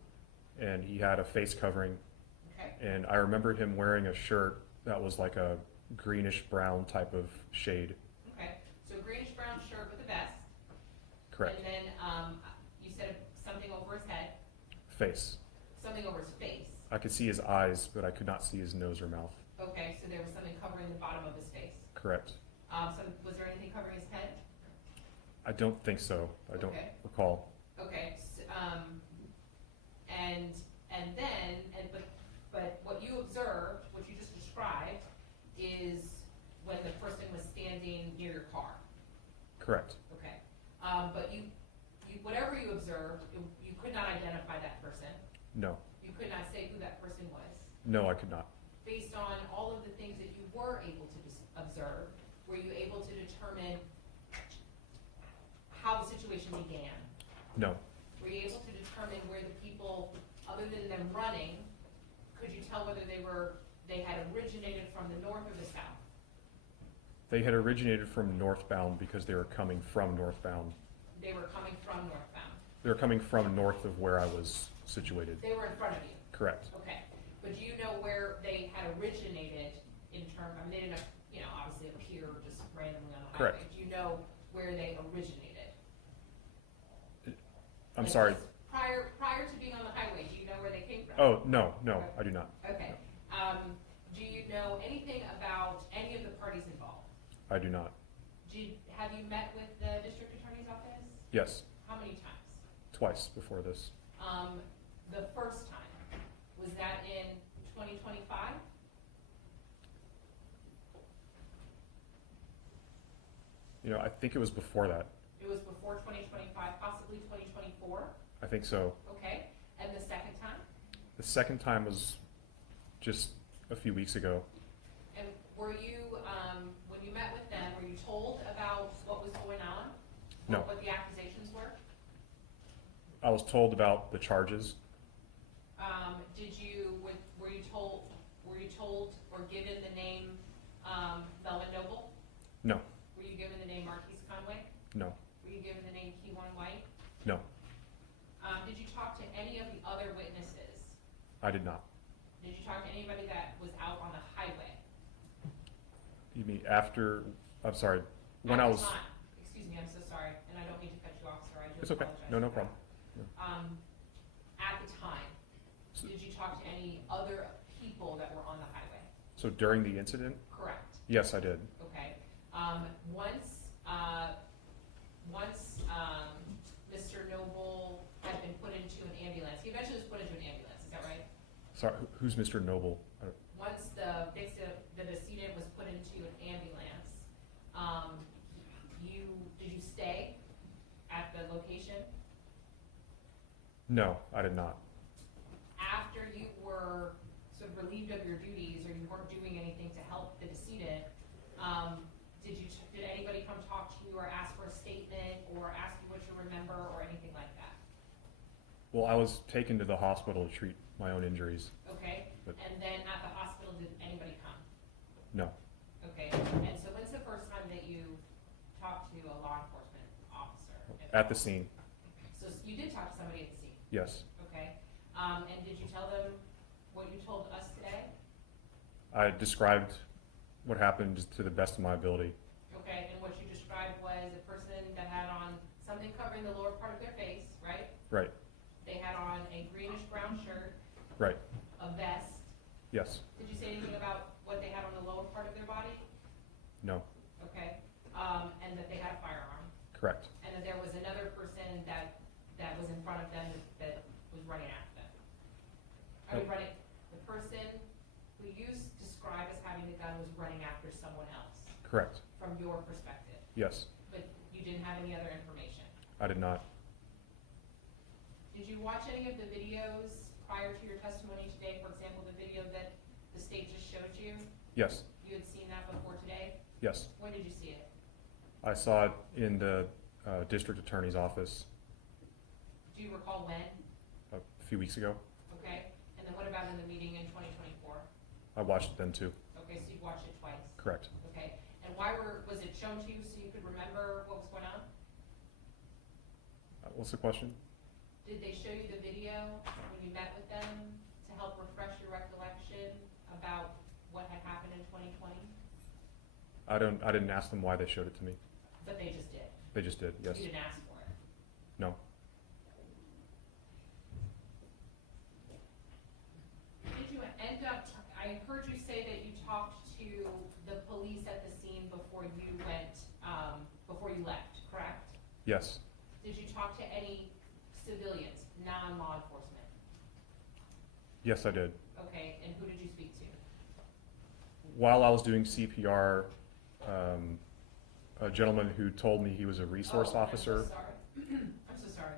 and he had a face covering, Okay, and I remember him wearing a shirt that was like a greenish brown type of shade, okay, so greenish brown shirt with a vest? correct. And then, you said something over his head, Face. something over his face? I could see his eyes, but I could not see his nose or mouth, Okay, so there was something covering the bottom of his face? correct. Was there anything covering his head? I don't think so, I don't Okay. recall. Okay, but what you observed, what you just described, is when the person was standing near your car, Correct, okay? But you, whatever you observed, you could not identify that person, no, you could not say who that person was. no, I could not. Based on all of the things that you were able to observe, were you able to determine how the situation began? No, Were you able to determine where the people, other than them running, could you tell whether they had originated from the north or the south? they had originated from northbound because they were coming from northbound. They were coming from northbound. They were coming from north of where I was situated, They were in front of you, correct. okay. But do you know where they had originated in terms, I mean, they didn't, obviously appear just randomly on the highway. Correct. Do you know where they originated? I'm Like, sorry. just Prior to being on the highway, do you know where they came from? Oh, no, no, I do not. Okay. Do you know anything about any of the parties involved? I do not. Have you met with the district attorney's office? Yes, How many times? twice before this. The first time, was that in 2025? I think it was before that. It was before 2025, possibly 2024? I think so. Okay. And the second time? The second time was just a few weeks ago. And were you, when you met with them, were you told about what was going on? No. What the accusations were? I was told about the charges. Were you told or given the name, Velma Noble? No, Were you given the name Markies Conway? no, Were you given the name Kewon White? no, Did you talk to any of the other witnesses? I did not. Did you talk to anybody that was out on the highway? You mean after, I'm sorry, when At I the was, time? Excuse me, I'm so sorry, and I don't mean to cut you off, sir, I do it's okay, apologize no, no for that. problem. At the time, did you talk to any other people that were on the highway? So during the incident, Correct, yes, I did. okay. Once Mr. Noble had been put into an ambulance, he eventually was put into an ambulance, is that right? Sorry, who's Mr. Noble? Once the decedent was put into an ambulance, did you stay at the location? No, I did not. After you were sort of relieved of your duties, or you weren't doing anything to help the decedent, did anybody come talk to you or ask for a statement or ask you what you remember or anything like that? Well, I was taken to the hospital to treat my own injuries. Okay, But- and then at the hospital, did anybody come? No, Okay, and so when's the first time that you talked to a law enforcement officer? at the scene, So you did talk to somebody at the scene, yes. okay? And did you tell them what you told us today? I described what happened to the best of my ability. Okay, and what you described was a person that had on something covering the lower part of their face, right? Right, They had on a greenish brown shirt, Right, a vest. yes, Did you say anything about what they had on the lower part of their body? no, Okay, and that they had a firearm, correct, and that there was another person that was in front of them that was running after them? I mean, running, the person who you describe as having the gun was running after someone else, correct, from your perspective, yes, but you didn't have any other information. I did not. Did you watch any of the videos prior to your testimony today? For example, the video that the state just showed you? Yes, You had seen that before today? yes, When did you see it? I saw it in the district attorney's office Do you recall when? a few weeks ago. Okay, and then what about in the meeting in 2024? I watched it then too, Okay, so you've watched it twice? correct. Okay, and why was it shown to you so you could remember what was going on? What's the question? Did they show you the video when you met with them to help refresh your recollection about what had happened in 2020? I didn't ask them why they showed it to me. But they just did? They just did, yes. You didn't ask for it? No, Did you end up, I heard you say that you talked to the police at the scene before you went, before you left, correct? yes, Did you talk to any civilians, non-law enforcement? yes, I did. Okay, and who did you speak to? While I was doing CPR, a gentleman who told me he was a resource officer. I'm so sorry. I'm so sorry.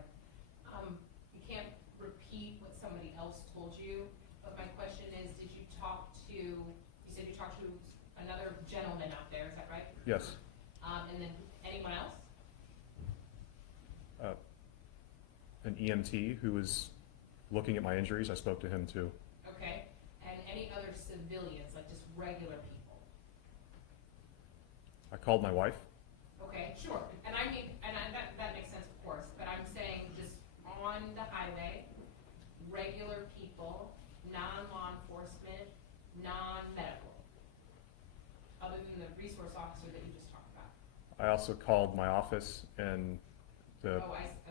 You can't repeat what somebody else told you, but my question is, did you talk to, you said you talked to another gentleman out there, is that right? Yes, And then anyone else? an EMT who was looking at my injuries. I spoke to him too. Okay, and any other civilians, like just regular people? I called my wife. Okay, sure, and I mean, that makes sense, of course, but I'm saying just on the highway, regular people, non-law enforcement, non-medical, other than the resource officer that you just talked about. I also called my office and the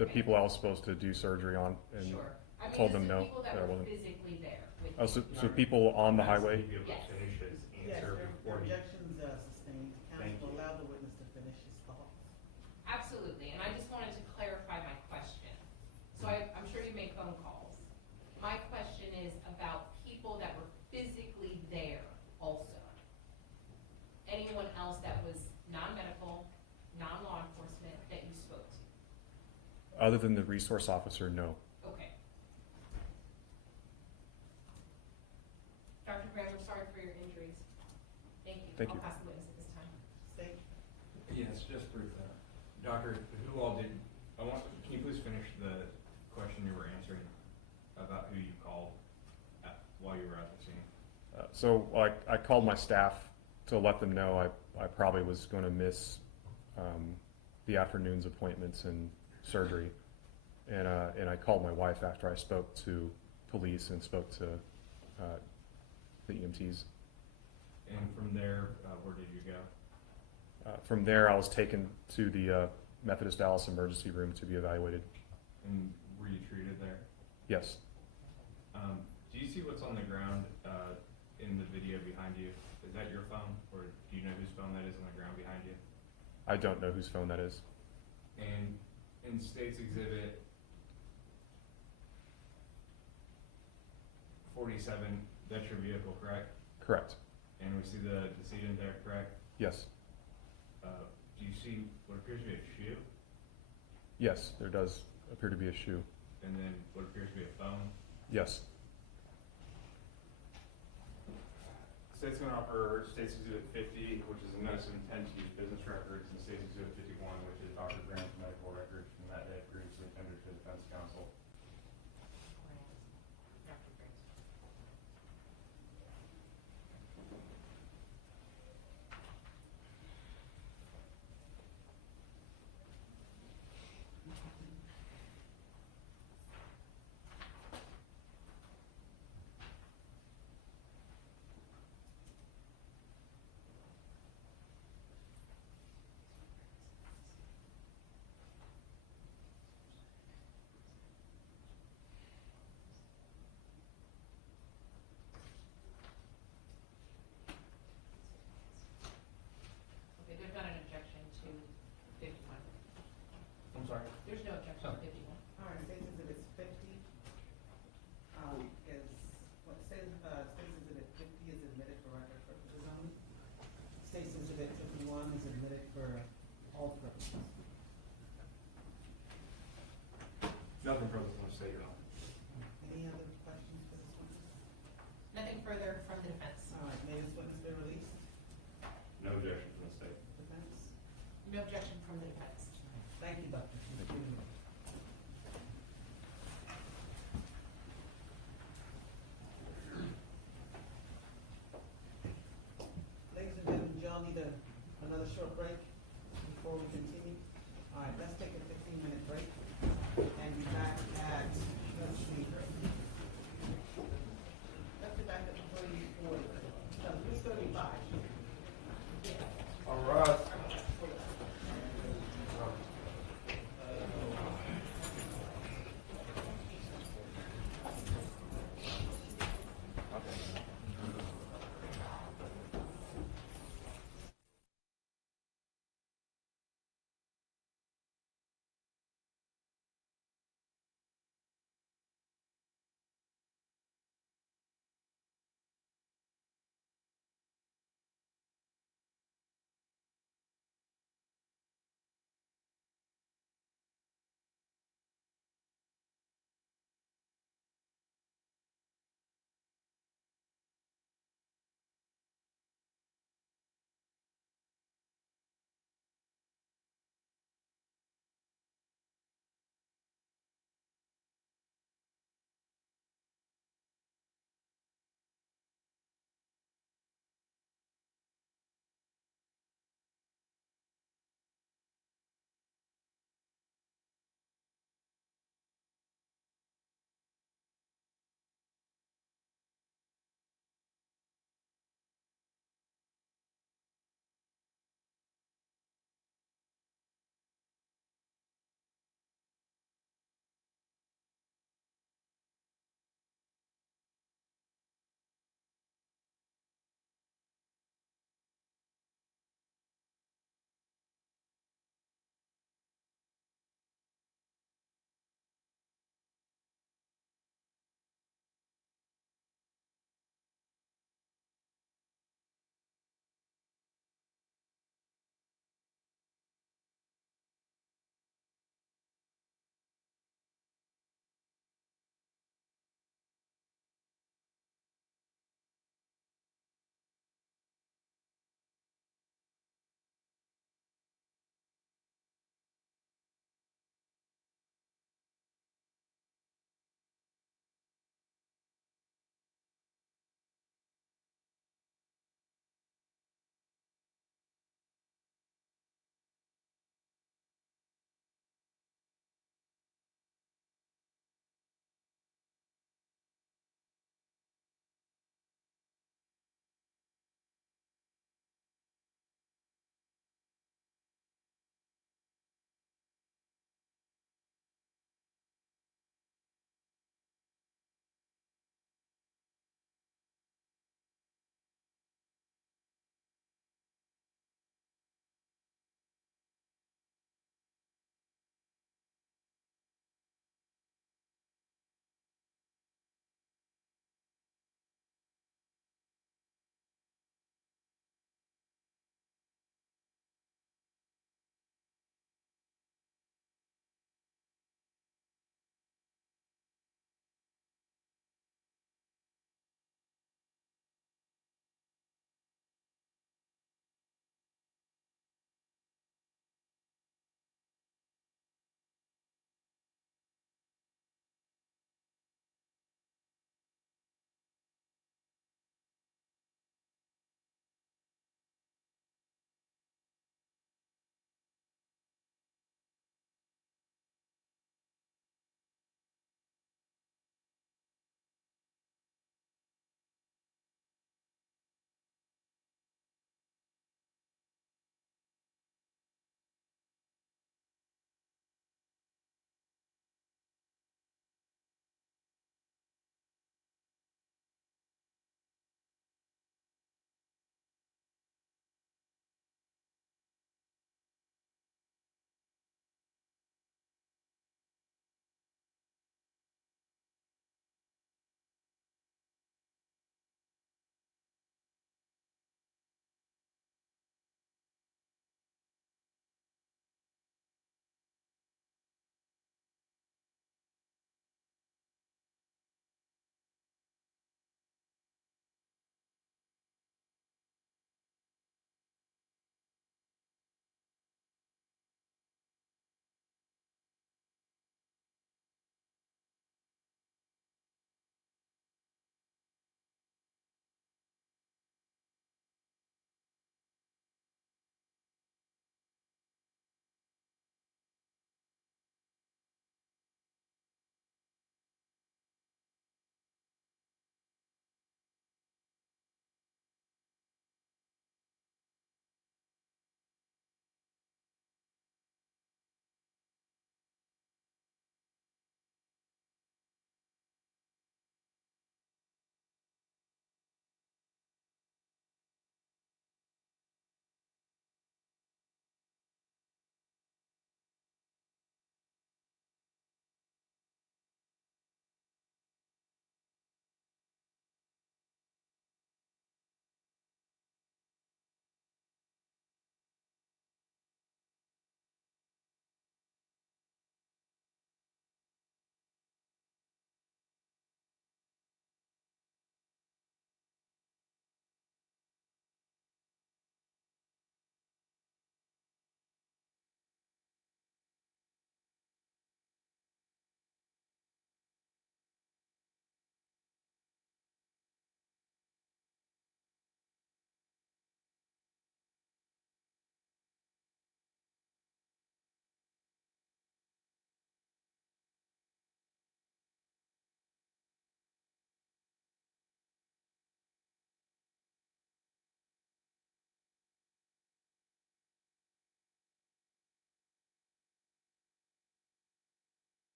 Okay. people I was supposed to do surgery on and Sure. I mean, told just them the no, people that that I were wasn't. physically there with Oh, you. so people on the highway? Be able to Yes. finish his Yes, answer their before he. objections sustained. Thank Counsel you. allow the witness to finish his thoughts. Absolutely, and I just wanted to clarify my question. So I'm sure you make phone calls. My question is about people that were physically there also. Anyone else that was non-medical, non-law enforcement that you spoke to? Other than the resource officer, no. Okay. Dr. Graham, I'm sorry for your injuries. Thank you. Thank you. I'll pass the witness at this time. State. Yes, just brief. Doctor, who all did, can you please finish the question you were answering about who you called while you were at the scene? So I called my staff to let them know I probably was going to miss the afternoon's appointments and surgery. And I called my wife after I spoke to police and spoke to the EMTs. And from there, where did you go? From there, I was taken to the Methodist Dallas emergency room to be evaluated. And were you treated there? Yes, Do you see what's on the ground in the video behind you? Is that your phone, or do you know whose phone that is on the ground behind you? I don't know whose phone that is. And in State's Exhibit 47, that's your vehicle, correct? Correct. And we see the decedent there, correct? Yes. Do you see what appears to be a shoe, Yes, there does appear to be a shoe. and then what appears to be a phone? Yes. State's gonna offer State's Exhibit 50, which is a notice of intent to use business records, and State's Exhibit 51, which is Dr. Graham's medical records from that day previously tendered to defense counsel. Dr. Griggs. 21 is admitted for all purposes. Nothing further from the state, Your Honor. Any other questions for this witness? Nothing further from the defense. All right, may this witness be released? No objection from the state. Defense? No objection from the defense. Thank you, Doctor. Ladies and gentlemen, y'all need another short break before we continue. All right, let's take a 15-minute break and be back at, let's see. Let's be back at 3:35. All right.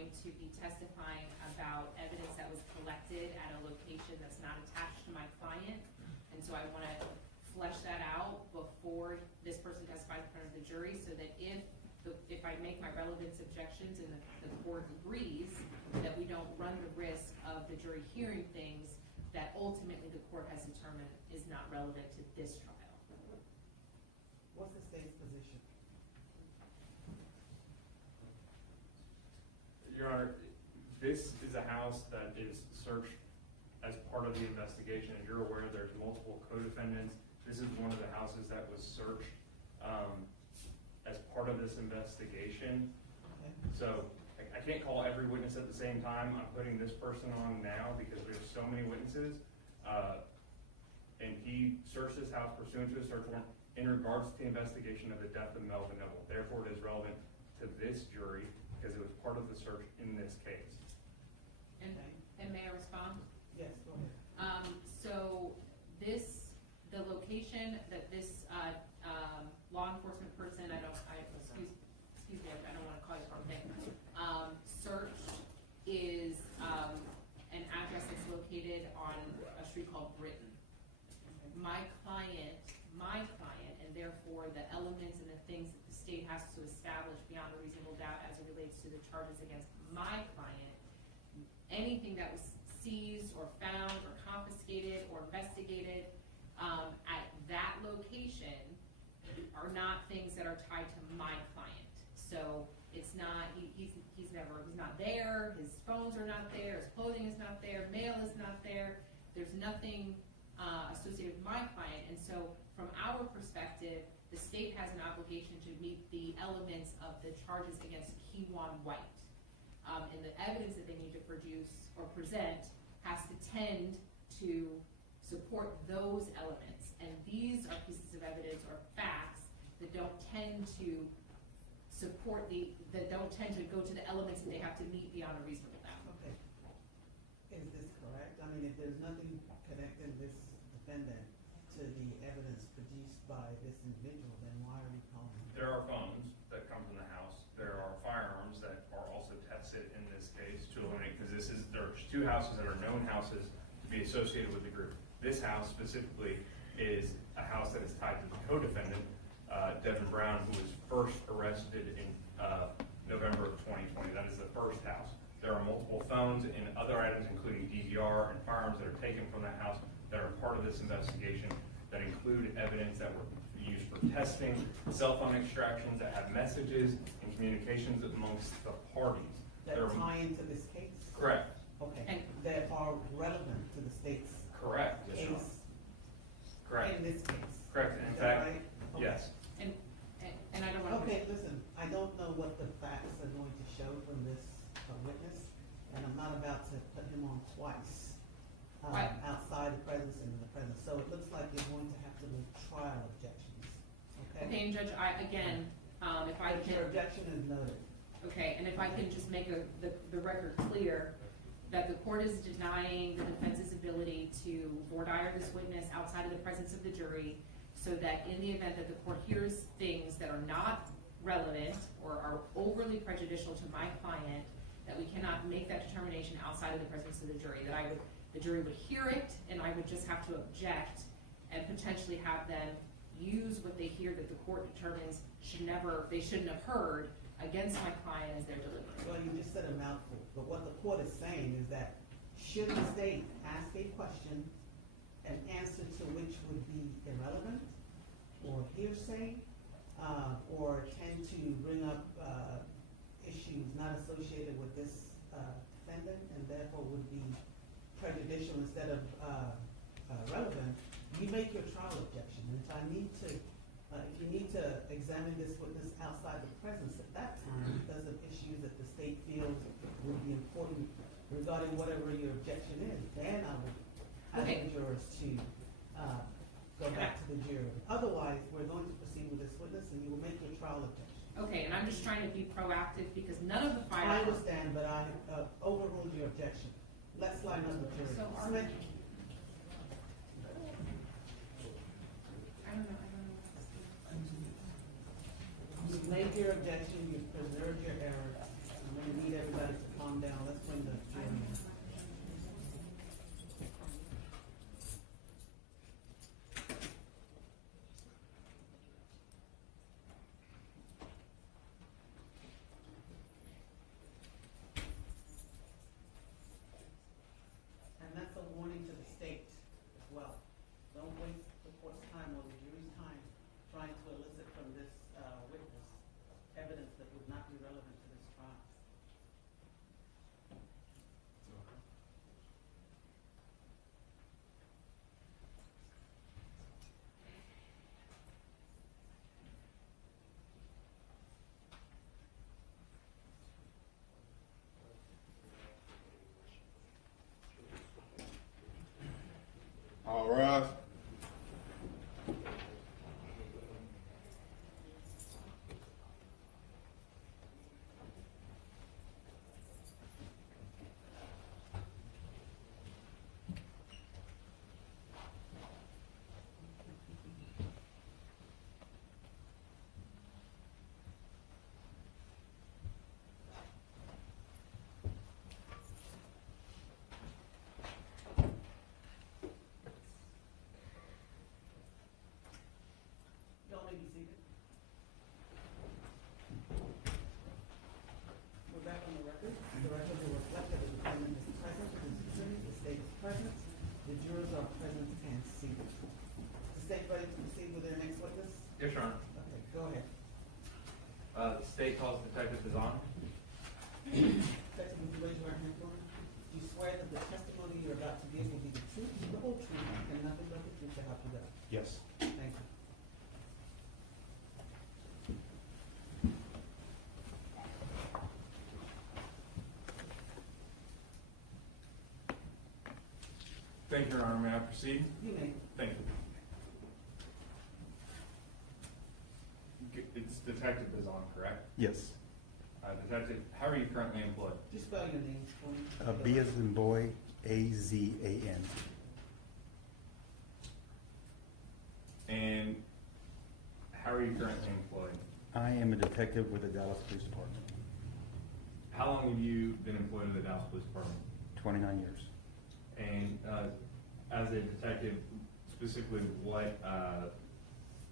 going to be testifying about evidence that was collected at a location that's not attached to my client. And so I want to flesh that out before this person testifies in front of the jury, so that if I make my relevance objections and the court agrees, that we don't run the risk of the jury hearing things that ultimately the court has determined is not relevant to this trial. What's the state's position? Your Honor, this is a house that is searched as part of the investigation. As you're aware, there's multiple co-defendants. This is one of the houses that was searched as part of this investigation. Okay. So I can't call every witness at the same time. I'm putting this person on now because there's so many witnesses. And he searched this house pursuant to a search warrant in regards to the investigation of the death of Melvin Noble. Therefore, it is relevant to this jury because it was part of the search in this case. And may I respond? Yes, go ahead. So the location that this law enforcement person, excuse me, I don't want to call you the wrong thing, searched is an address that's located on a street called Britain. My client, and therefore the elements and the things that the state has to establish beyond a reasonable doubt as it relates to the charges against my client, anything that was seized or found or confiscated or investigated at that location are not things that are tied to my client. So it's not, he's not there, his phones are not there, his clothing is not there, mail is not there, there's nothing associated with my client. And so from our perspective, the state has an obligation to meet the elements of the charges against Kewon White. And the evidence that they need to produce or present has to tend to support those elements. And these are pieces of evidence or facts that don't tend to support that don't tend to go to the elements that they have to meet beyond a reasonable doubt. Okay. Is this correct? I mean, if there's nothing connecting this defendant to the evidence produced by this individual, then why are we calling him? There are phones that come from the house. There are firearms that are also tested in this case to eliminate, because there's two houses that are known houses to be associated with the group. This house specifically is a house that is tied to the co-defendant, Devin Brown, who was first arrested in November of 2020. That is the first house. There are multiple phones and other items, including DVR and firearms that are taken from that house that are part of this investigation that include evidence that were used for testing, cell phone extractions that have messages and communications amongst the parties. That tie into this case? Correct. Okay. That are relevant to the state's Correct. Yes, Your Honor. case? Correct. In this case? Correct. In Is that fact, right? Okay. yes. And I don't want to. Okay, listen, I don't know what the facts are going to show from this witness, and I'm not about to put him on twice, Right. outside the presence and in the presence. So it looks like you're going to have to make trial objections, okay? Okay, and Judge, if I But can. your objection is noted. Okay, and if I can just make the record clear, that the court is denying the defense's ability to voir dire this witness outside of the presence of the jury, so that in the event that the court hears things that are not relevant or are overly prejudicial to my client, that we cannot make that determination outside of the presence of the jury, that the jury would hear it, and I would just have to object and potentially have them use what they hear that the court determines they shouldn't have heard against my client as they're delivering. Well, you just said a mouthful, but what the court is saying is that should the state ask a question, an answer to which would be irrelevant or hearsay, or tend to bring up issues not associated with this defendant and therefore would be prejudicial instead of relevant, you make your trial objection. And if you need to examine this witness outside the presence at that time because of issues that the state feels would be important regarding whatever your objection is, then I would ask the jurors to go back to the jury. Otherwise, we're going to proceed with this witness and you will make your trial objection. Okay, and I'm just trying to be proactive because none of the I firearms. understand, but I overruled your objection. Let's line up the jury. So Smith? I don't know. You've made your objection, you've preserved your error. I'm gonna need everybody to calm down, let's bring the jury in. And that's a warning to the state as well. Don't waste the court's time or the jury's time trying to elicit from this witness evidence that would not be relevant to this trial. All right. Y'all may be seated. We're back on the record. The record will reflect that the defendant is present, the state is present, the jurors are present and seated. Is the state ready to proceed with their next witness? Yes, Your Honor. Okay, go ahead. The state calls Detective Bizon. Detective, would you raise your right hand for me? Do you swear that the testimony you're about to give will be the truth, the whole truth, and nothing but the truth to help you God? Yes. Thank you. Thank you, Your Honor. May I proceed? You may. Thank you. It's Detective Bizon, correct? Yes. Detective, how are you currently employed? Just spell your name for me. B as in boy, A-Z-A-N. And how are you currently employed? I am a detective with the Dallas Police Department, How long have you been employed with the Dallas Police Department? 29 years. And as a detective, specifically,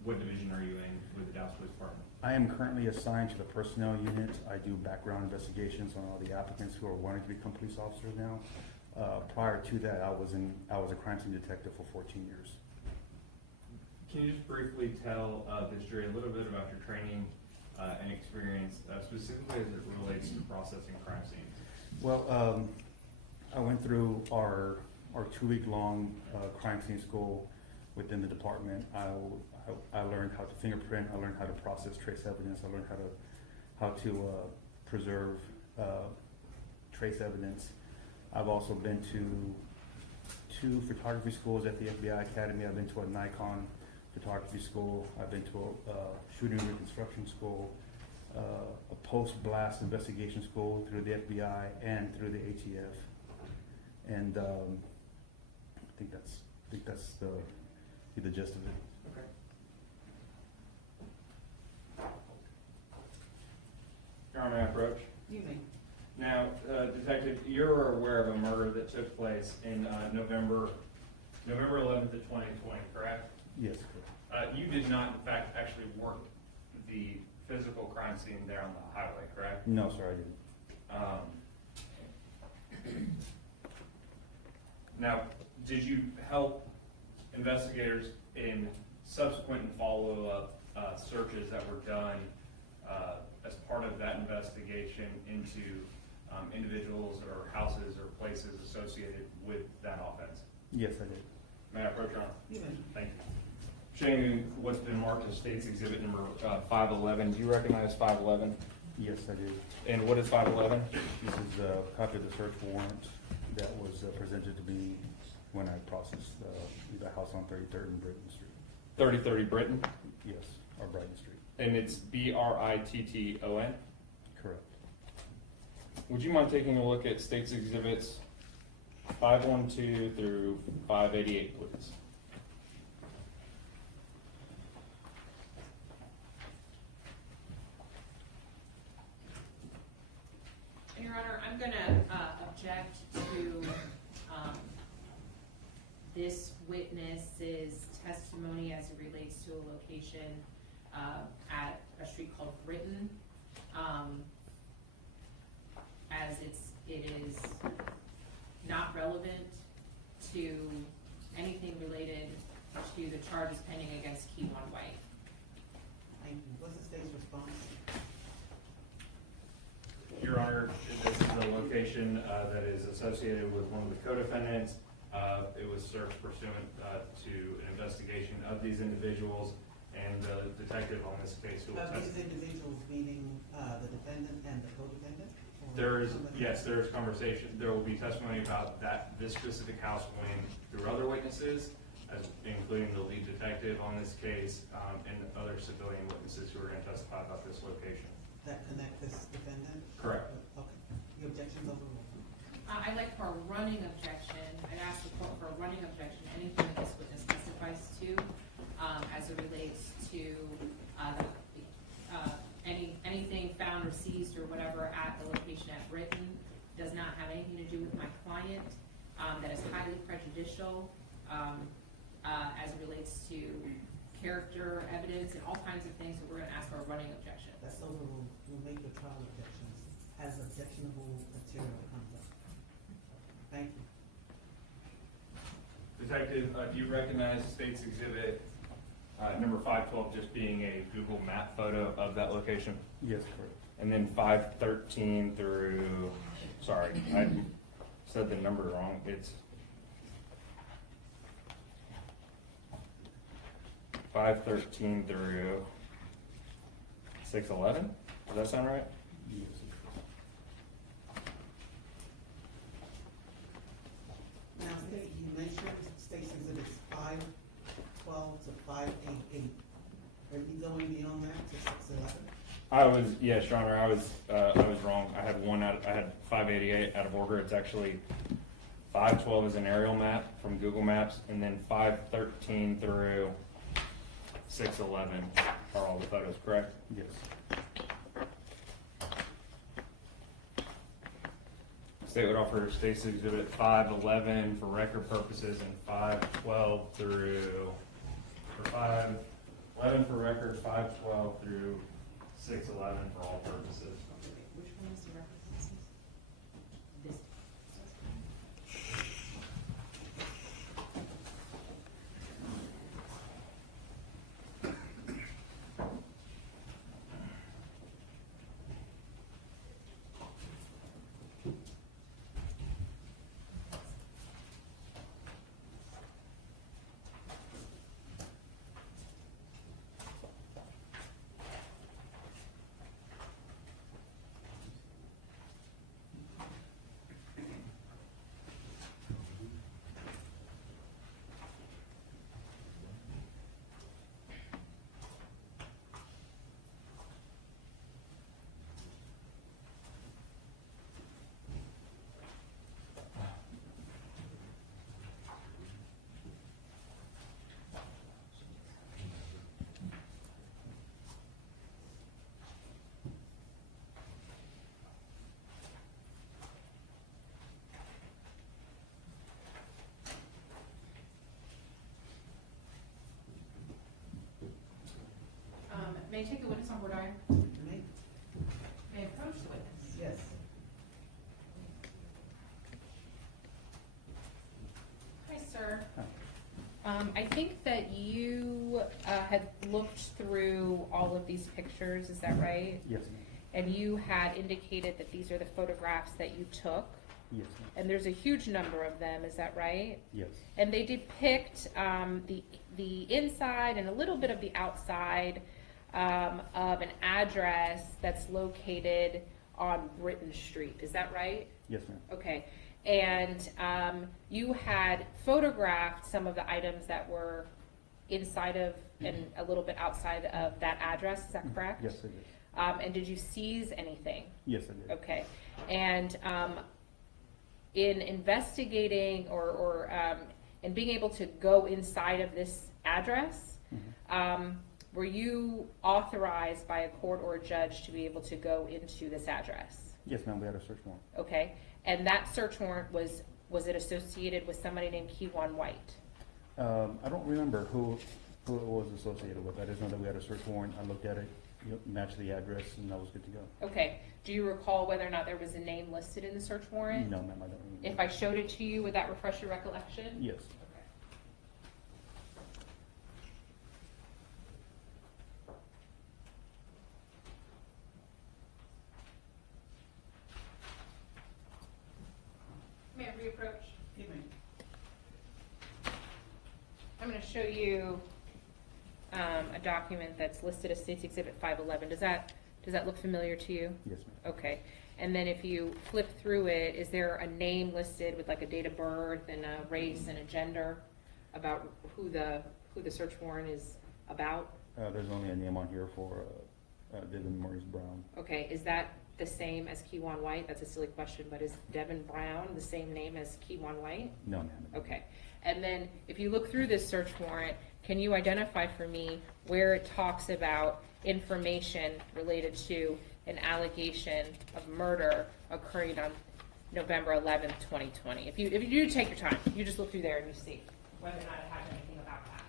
what division are you in with the Dallas Police Department? I am currently assigned to the personnel unit. I do background investigations on all the applicants who are wanting to become police officers now. Prior to that, I was a crime scene detective for 14 years. Can you just briefly tell this jury a little bit about your training and experience, specifically as it relates to processing crime scenes? Well, I went through our 2-week-long crime scene school within the department. I learned how to fingerprint. I learned how to process trace evidence. I learned how to preserve trace evidence. I've also been to 2 photography schools at the FBI Academy. I've been to a Nikon photography school. I've been to a shooting reconstruction school, a post-blast investigation school through the FBI and through the ATF. And I think that's the gist of it. Okay. Your Honor, may I approach? You may. Now, Detective, you're aware of a murder that took place in November 11th of 2020, correct? Yes, correct. You did not, in fact, actually work the physical crime scene there on the highway, correct? No, sir, I didn't. Now, did you help investigators in subsequent and follow-up searches that were done as part of that investigation into individuals or houses or places associated with that offense? Yes, I did. May I approach, Your Honor? You may. Thank you. Showing you what's been marked as State's Exhibit number 511. Do you recognize 511? Yes, I did. And what is 511? This is a copy of the search warrant that was presented to me when I processed the house on 33rd and Brighton Street. 3030 Britain? Yes, or Brighton Street. And it's Britton? Correct. Would you mind taking a look at State's Exhibits 512 through 588, please? And Your Honor, I'm I'm gonna object to this witness's testimony as it relates to a location at a street called Britton, as it is not relevant to anything related to the charges pending against Kewon White. Thank you. What's the state's response? Your Honor, this is a location that is associated with one of the co-defendants. It was searched pursuant to an investigation of these individuals, and the detective on this case who will Of these testify. individuals, meaning the defendant and the co-defendant? Or There is, somebody yes, else? there is conversation. There will be testimony about this specific house when through other witnesses, including the lead detective on this case, and other civilian witnesses who are going to testify about this location. That connect this defendant? Correct. Okay. The objection's overruled. I'd like for a running objection. I'd ask the court for a running objection, anything that this witness testifies to, as it relates to anything found or seized or whatever at the location at Britton does not have anything to do with my client, that is highly prejudicial, as it relates to character evidence and all kinds of things, so we're gonna ask for a running objection. That's overruled. We'll make the trial objections as objectionable material comes up. Thank you. Detective, do you recognize State's Exhibit number 512 just being a Google Map photo of that location? Yes, correct. And then 513 through, sorry, I said the number wrong. It's 513 through 611? Does that sound right? Yes. Now, State, you mentioned State's Exhibits 512 to 588. Are you going beyond that to 611? Yes, Your Honor, I was wrong. I had 588 out of order. It's actually 512 is an aerial map from Google Maps, and then 513 through 611 are all the photos, correct? Yes. State would offer State's Exhibit 511 for record purposes and 512 through, or 511 for record, 512 through 611 for all purposes. Which one is the reference? This. May I take the witness on board iron? Me? May I approach the witness? Yes. Hi, sir. I think that you had looked through all of these pictures, is that right? Yes, ma'am. And you had indicated that these are the photographs that you took, Yes, ma'am. and there's a huge number of them, is that right? Yes. And they depict the inside and a little bit of the outside of an address that's located on Britton Street, is that right? Yes, ma'am. Okay, and you had photographed some of the items that were inside of and a little bit outside of that address, is that correct? Yes, I did. And did you seize anything? Yes, I did. Okay, and in investigating or in being able to go inside of this address, were you authorized by a court or a judge to be able to go into this address? Yes, ma'am, we had a search warrant. Okay, and that search warrant was it associated with somebody named Kewon White? I don't remember who it was associated with. I just know that we had a search warrant. I looked at it, matched the address, and that was good to go. Okay, do you recall whether or not there was a name listed in the search warrant? No, ma'am, I don't remember. If I showed it to you, would that refresh your recollection? Yes. May I reapproach? I'm gonna show you, a document that's listed as State's Exhibit 511. Does that look familiar to you? Yes, ma'am. Okay, and then if you flip through it, is there a name listed with like a date of birth and a race and a gender about who the search warrant is about? There's only a name on here for Devin Maurice Brown. Okay, is that the same as Kewon White? That's a silly question, but is Devin Brown the same name as Kewon White? No, ma'am. Okay, and then if you look through this search warrant, can you identify for me where it talks about information related to an allegation of murder occurring on November 11th, 2020? If you do take your time, you just look through there and you see whether or not it has anything about that.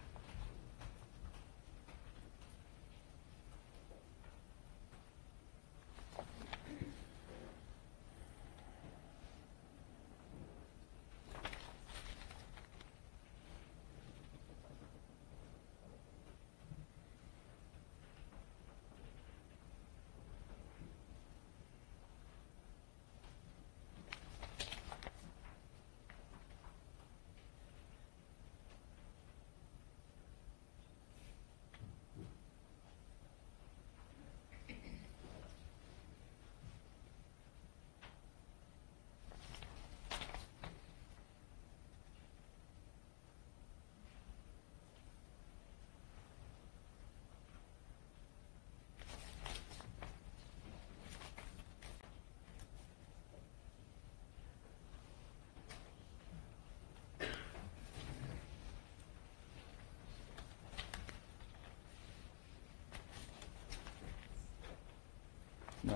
No,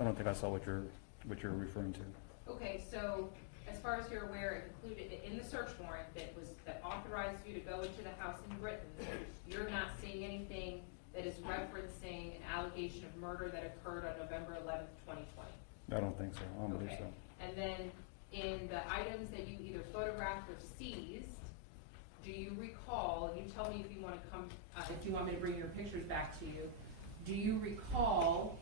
I don't think I saw what you're referring to. Okay, so as far as you're aware, it included in the search warrant that authorized you to go into the house in Britain, you're not seeing anything that is referencing an allegation of murder that occurred on November 11th, 2020? I don't think so. I don't believe so. And then in the items that you either photographed or seized, do you recall, and you tell me if you want to come, if you want me to bring your pictures back to you, do you recall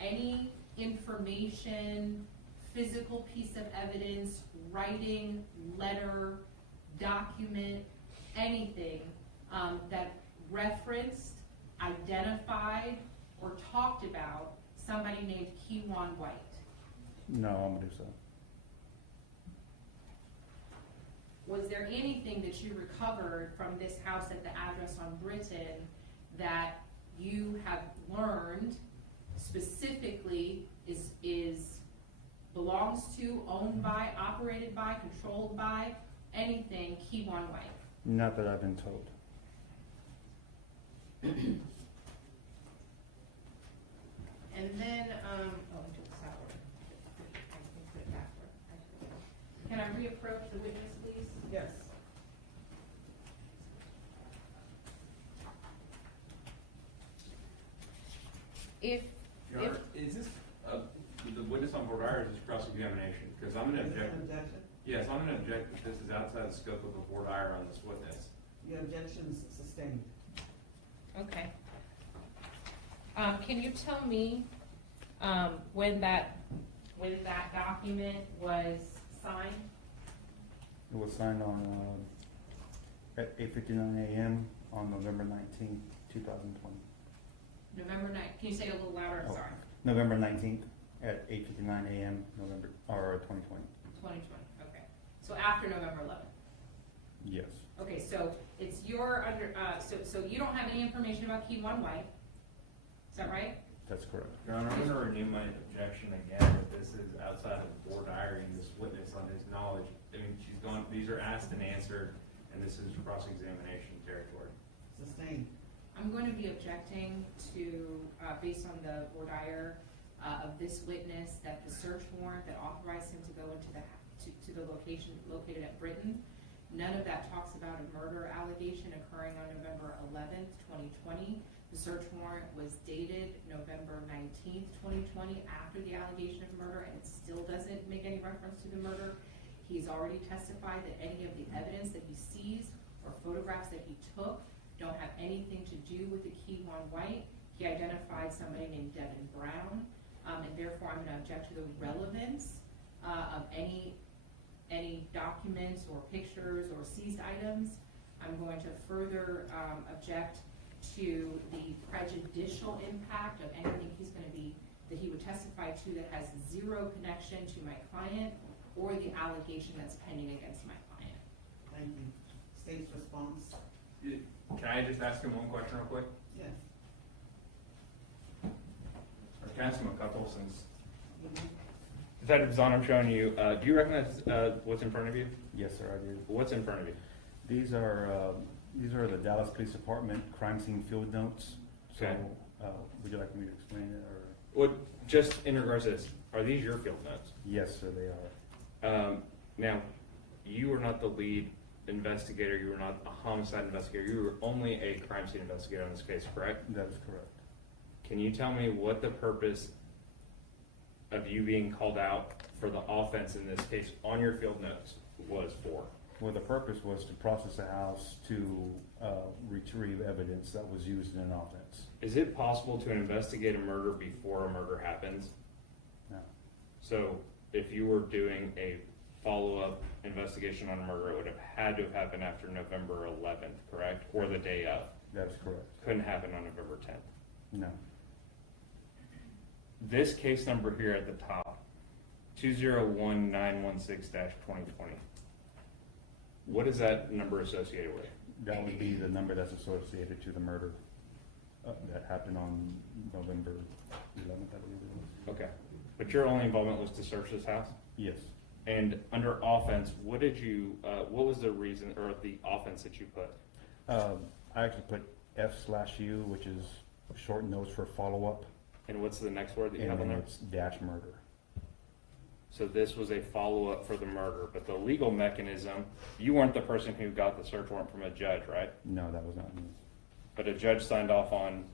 any information, physical piece of evidence, writing, letter, document, anything that referenced, identified, or talked about somebody named Kewon White? No, I don't believe so. Was there anything that you recovered from this house at the address on Britain that you have learned specifically belongs to, owned by, operated by, controlled by, anything Kewon White? Not that I've been told. And then, I took this out. I can put it backward. Can I reapproach the witness, please? Yes. If Your Honor, is this, the witness on voir dire, or is this cross-examination? Because I'm gonna Is there object. an objection? Yes, I'm gonna object that this is outside the scope of a voir dire on this witness. Your objection's sustained. Okay. Can you tell me, when that document was signed? It was signed on, at 8:59 a.m. on November 19th, 2020. November 9th, can you say it a little louder, I'm Oh, sorry? November 19th at 8:59 a.m. November, or 2020. 2020, okay. So after November 11th? Yes. Okay, so it's your so you don't have any information about Kewon White, is that right? That's correct. Your Honor, I'm gonna renew my objection again, that this is outside of the voir dire and this witness on his knowledge. I mean, she's gone, these are asked and answered, and this is cross-examination territory. Sustained. I'm going to be objecting to, based on the voir dire, of this witness that the search warrant that authorized him to go into to the location located at Britain, none of that talks about a murder allegation occurring on November 11th, 2020. The search warrant was dated November 19th, 2020, after the allegation of murder, and it still doesn't make any reference to the murder. He's already testified that any of the evidence that he seized or photographs that he took don't have anything to do with the Kewon White. He identified somebody named Devin Brown, and therefore I'm going to object to the relevance of any documents or pictures or seized items. I'm going to further object to the prejudicial impact of anything that he would testify to that has zero connection to my client or the allegation that's pending against my client. Thank you. State's response? Can I just ask him one question real quick? Yes. Or can I ask him a couple since? Detective Zahn, I'm showing you, do you recognize what's in front of you? Yes, sir, I do. What's in front of you? These are the Dallas Police Department crime scene field notes. So, Okay. would you like me to explain it, or? What, just in regards to this, are these your field notes? Yes, sir, they are. Now, you were not the lead investigator, you were not a homicide investigator, you were only a crime scene investigator in this case, correct? That is correct. Can you tell me what the purpose of you being called out for the offense in this case on your field notes was for? Well, the purpose was to process a house to retrieve evidence that was used in an offense. Is it possible to investigate a murder before a murder happens? No. So if you were doing a follow-up investigation on a murder, it would have had to have happened after November 11th, correct? Or the day of? That is correct. Couldn't happen on November 10th. No. This case number here at the top, 201916-2020, what is that number associated with? That would be the number that's associated to the murder that happened on November 11th, I believe it was. Okay, but your only involvement was to search this house? Yes. And under offense, what was the reason or the offense that you put? I actually put F/U, which is short notes for follow-up. And what's the next word that you And have on then there? it's dash murder. So this was a follow-up for the murder, but the legal mechanism, you weren't the person who got the search warrant from a judge, right? No, that was not me. But a judge signed off on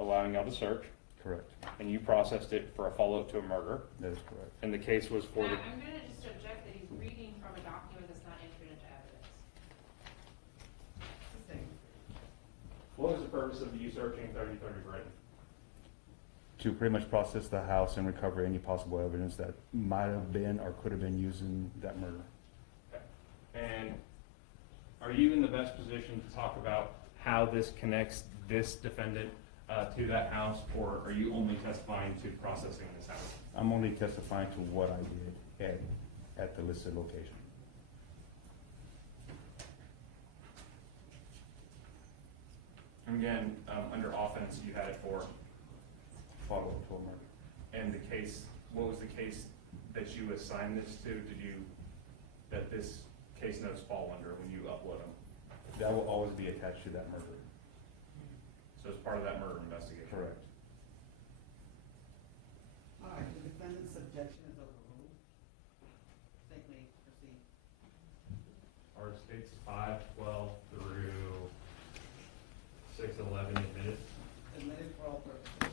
allowing y'all to search, Correct. and you processed it for a follow-up to a murder, That is correct. and the case was for the, I'm gonna just object that he's reading from a document that's not entered into evidence. what was the purpose of you searching 3030 Britain? To pretty much process the house and recover any possible evidence that might have been or could have been used in that murder. Okay. And are you in the best position to talk about how this connects this defendant to that house, or are you only testifying to processing this house? I'm only testifying to what I did at the listed location. And again, under offense, you had it for, Follow-up to a murder. and the case, what was the case that you assigned this to? That this case notes fall under when you upload them? That will always be attached to that murder. So it's part of that murder investigation? Correct. All right, the defendant's objection is overruled. State may proceed. Are states 512 through 611 admitted? Admitted for all purposes.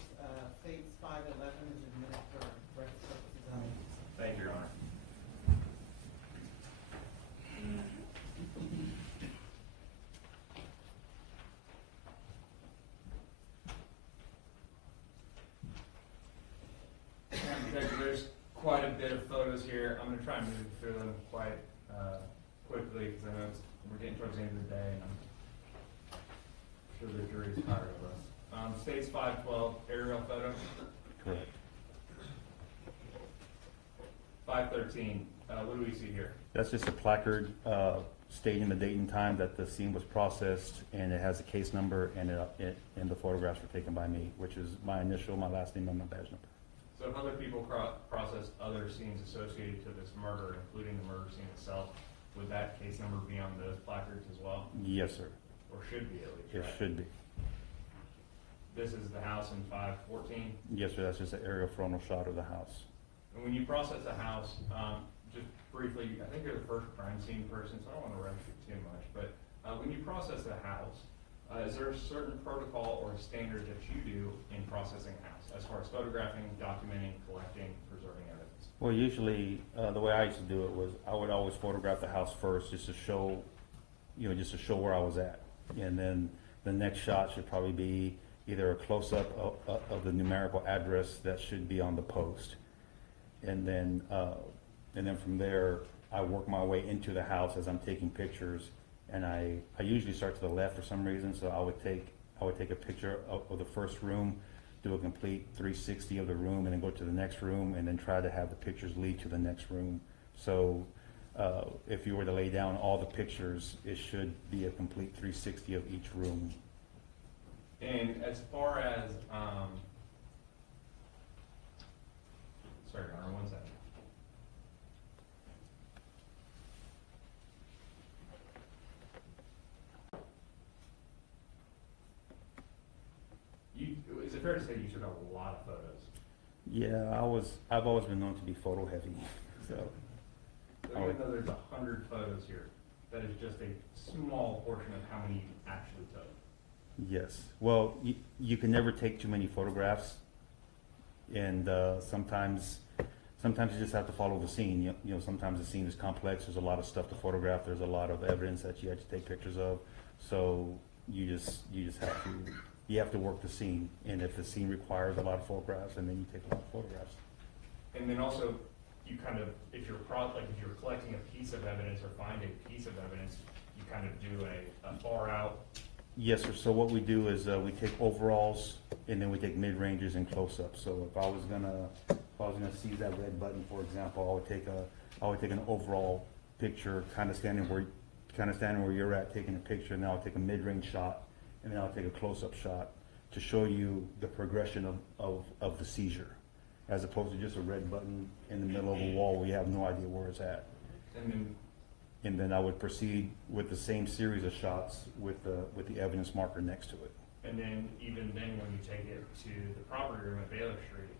States 511 is admitted for purposes only. Thank you, Your Honor. There's quite a bit of photos here. I'm going to try and move through them quite quickly because I know we're getting towards the end of the day and I'm sure the jury's tired of us. States 512 aerial photo. Correct. 513. What do we see here? That's just a placard stating the date and time that the scene was processed, and it has a case number, and the photographs were taken by me, which is my initial, my last name, and my badge number. So if other people processed other scenes associated to this murder, including the murder scene itself, would that case number be on those placards as well? Yes, sir. Or should be at least, It right? should be. this is the house in 514. Yes, sir, that's just an aerial frontal shot of the house. And when you process a house, just briefly, I think you're the first crime scene person, so I don't want to rush you too much, but when you process a house, is there a certain protocol or standard that you do in processing a house, as far as photographing, documenting, collecting, preserving evidence? Well, usually, the way I used to do it was I would always photograph the house first just to show, just to show where I was at. And then the next shot should probably be either a close-up of the numerical address that should be on the post. And then from there, I work my way into the house as I'm taking pictures. And I usually start to the left for some reason, so I would take a picture of the first room, do a complete 360 of the room, and then go to the next room, and then try to have the pictures lead to the next room. So if you were to lay down all the pictures, it should be a complete 360 of each room. And as far as, sorry, Your Honor, 1 second. Is it fair to say you took a lot of photos? Yeah, I've always been known to be photo heavy, so. Even though there's 100 photos here, that is just a small portion of how many you actually took. Yes, well, you can never take too many photographs, and sometimes you just have to follow the scene. You know, sometimes the scene is complex. There's a lot of stuff to photograph. There's a lot of evidence that you have to take pictures of. So you just have to work the scene, and if the scene requires a lot of photographs, and then you take a lot of photographs. And then also, you kind of, if you're collecting a piece of evidence or find a piece of evidence, you kind of do a far out. Yes, sir. So what we do is we take overalls, and then we take mid ranges and close ups. So if I was gonna seize that red button, for example, I would take an overall picture, kind of standing where you're at, taking a picture, and then I'll take a mid range shot, and then I'll take a close up shot to show you the progression of the seizure, as opposed to just a red button in the middle of a wall where you have no idea where it's at. And then I would proceed with the same series of shots with the evidence marker next to it. And then even then, when you take it to the property room at Baylor Street,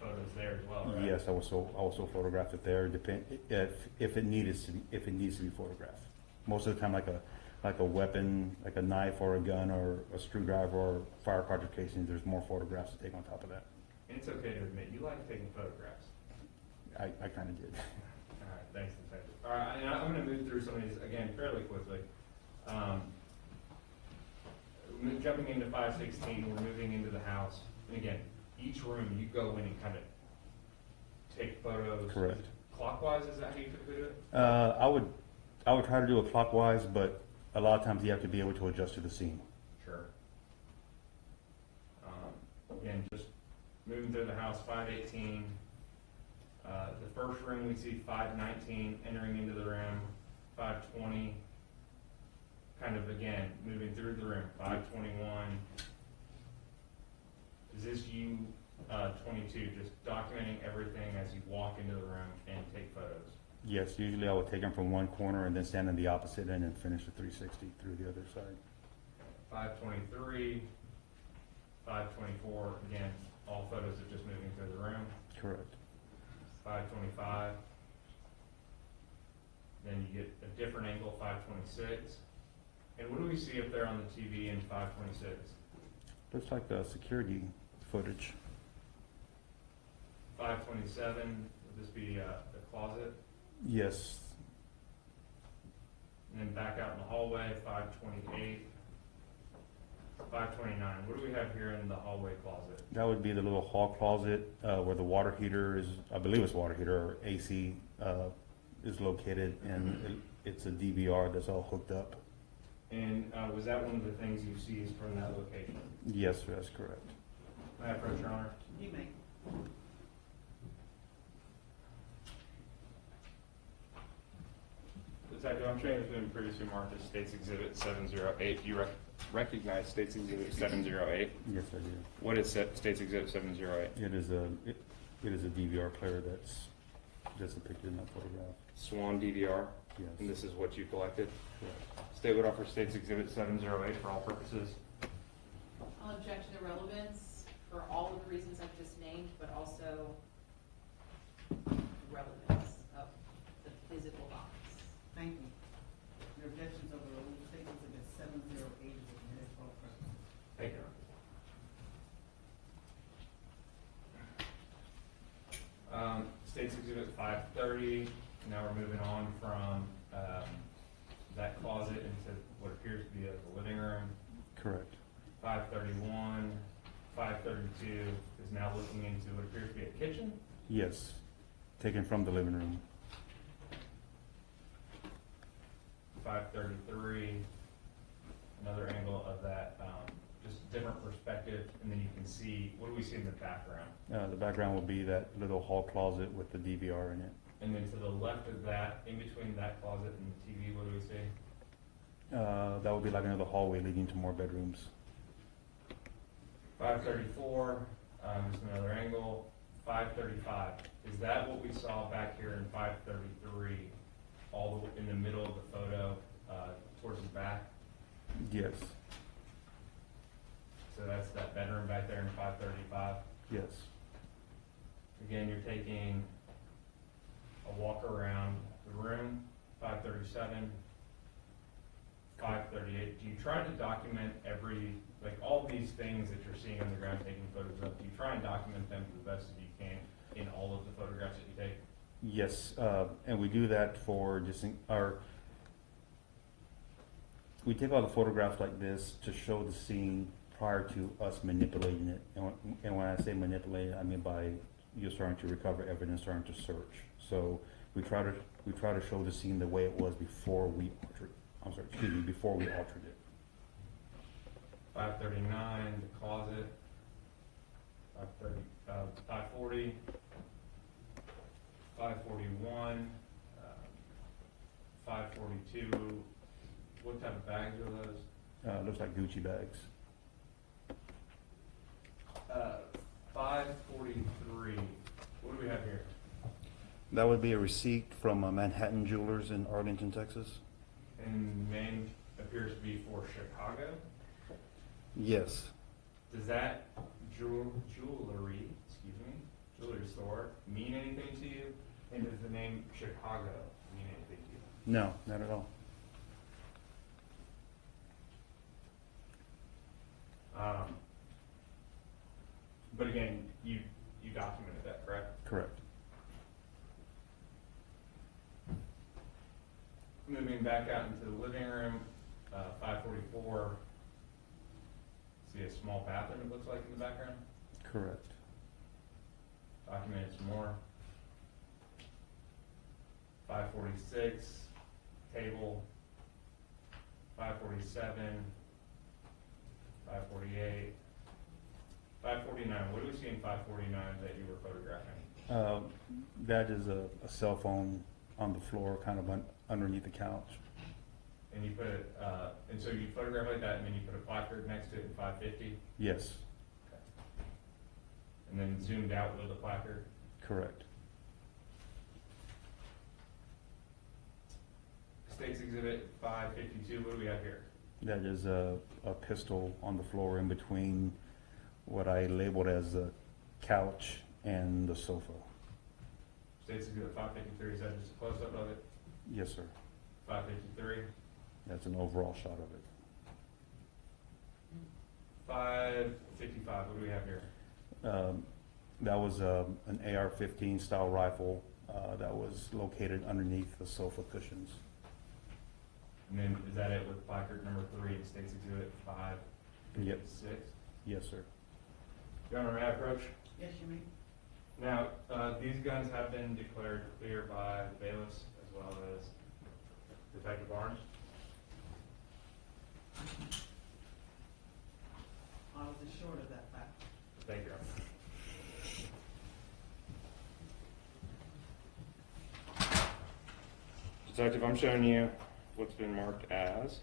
photos there as well, right? Yes, I also photographed it there. If it needs to be photographed. Most of the time, like a weapon, like a knife or a gun or a screwdriver or fire cartridge casing, there's more photographs to take on top of that. And it's okay to admit, you like taking photographs. I kind of did. All right, thanks, Detective. All right, and I'm gonna move through some of these, again, fairly quickly. Jumping into 516, we're moving into the house. And again, each room, you go in and kind of take photos. Correct. Clockwise, is that how you typically do it? I would try to do it clockwise, but a lot of times you have to be able to adjust to the scene. Sure. Again, just moving through the house, 518. The first room, we see 519 entering into the room, 520. Kind of, again, moving through the room, 521. Is this you, 22, just documenting everything as you walk into the room and take photos? Yes, usually I would take them from one corner and then stand on the opposite end and finish the 360 through the other side. 523, 524, again, all photos of just moving through the room. Correct. 525. Then you get a different angle, 526. And what do we see up there on the TV in 526? Looks like the security footage. 527, would this be the closet? Yes. And then back out in the hallway, 528. 529, what do we have here in the hallway closet? That would be the little hall closet where the water heater is, I believe it's water heater or AC is located, and it's a DVR that's all hooked up. And was that one of the things you seized from that location? Yes, sir, that's correct. May I approach, Your Honor? You may. Detective, I'm showing it's been previously marked as State's Exhibit 708. Do you recognize State's Exhibit 708? Yes, I do. What is State's Exhibit 708? It is a DVR player that's depicted in that photograph. Swan DVR? Yes. And this is what you collected? Correct. State would offer State's Exhibit 708 for all purposes. I'll object to the relevance for all of the reasons I've just named, but also relevance of the physical box. Thank you. Your objections overruled. State Exhibit 708 is admitted for all purposes. Thank you. State's Exhibit 530, now we're moving on from, that closet into what appears to be the living room. Correct. 531, 532 is now looking into what appears to be a kitchen. Yes, taken from the living room. 533, another angle of that, just different perspective, and then you can see, what do we see in the background? The background will be that little hall closet with the DVR in it. And then to the left of that, in between that closet and the TV, what do we see? That would be like another hallway leading to more bedrooms. 534, just another angle. 535, is that what we saw back here in 533, all in the middle of the photo, towards the back? Yes, So that's that bedroom back there in 535. yes, Again, you're taking a walk around the room, 537, 538. Do you try to document all these things that you're seeing on the ground taking photos of, do you try and document them to the best that you can in all of the photographs that you take? yes, and we do that for we take all the photographs like this to show the scene prior to us manipulating it. And when I say manipulate, I mean by you're starting to recover evidence, starting to search. So we try to show the scene the way it was before we before we altered it. 539, the closet. 540, 541, 542. What type of bags are those? Looks like Gucci bags. 543. What do we have here? That would be a receipt from Manhattan Jewelers in Arlington, Texas. And name appears to be for Chicago. Yes. Does that jewelry store mean anything to you? And does the name Chicago mean anything to you? No, not at all. But again, you documented that, correct? Correct. Moving back out into the living room, 544. See a small bathroom, it looks like, in the background. Correct. Documented some more. 546, table. 547, 548, 549. What do we see in 549 that you were photographing? That is a cell phone on the floor, kind of underneath the couch. And you put it, and so you photograph like that, and then you put a placard next to it in 550, Yes, and then zoomed out with the placard. correct. State's Exhibit 552. What do we have here? That is a pistol on the floor in between what I labeled as the couch and the sofa. State's Exhibit 553. Is that just a close up of it? Yes, sir. 553. That's an overall shot of it. 555. What do we have here? That was an AR-15 style rifle that was located underneath the sofa cushions. And then is that it with placard number 3 in State's Exhibit 556? Yep. Yes, sir. Your Honor, may I approach? Yes, you may. Now, these guns have been declared clear by the bailiffs as well as Detective Barnes. I was assured of that fact. Thank you, Your Honor. Detective, I'm showing you what's been marked as.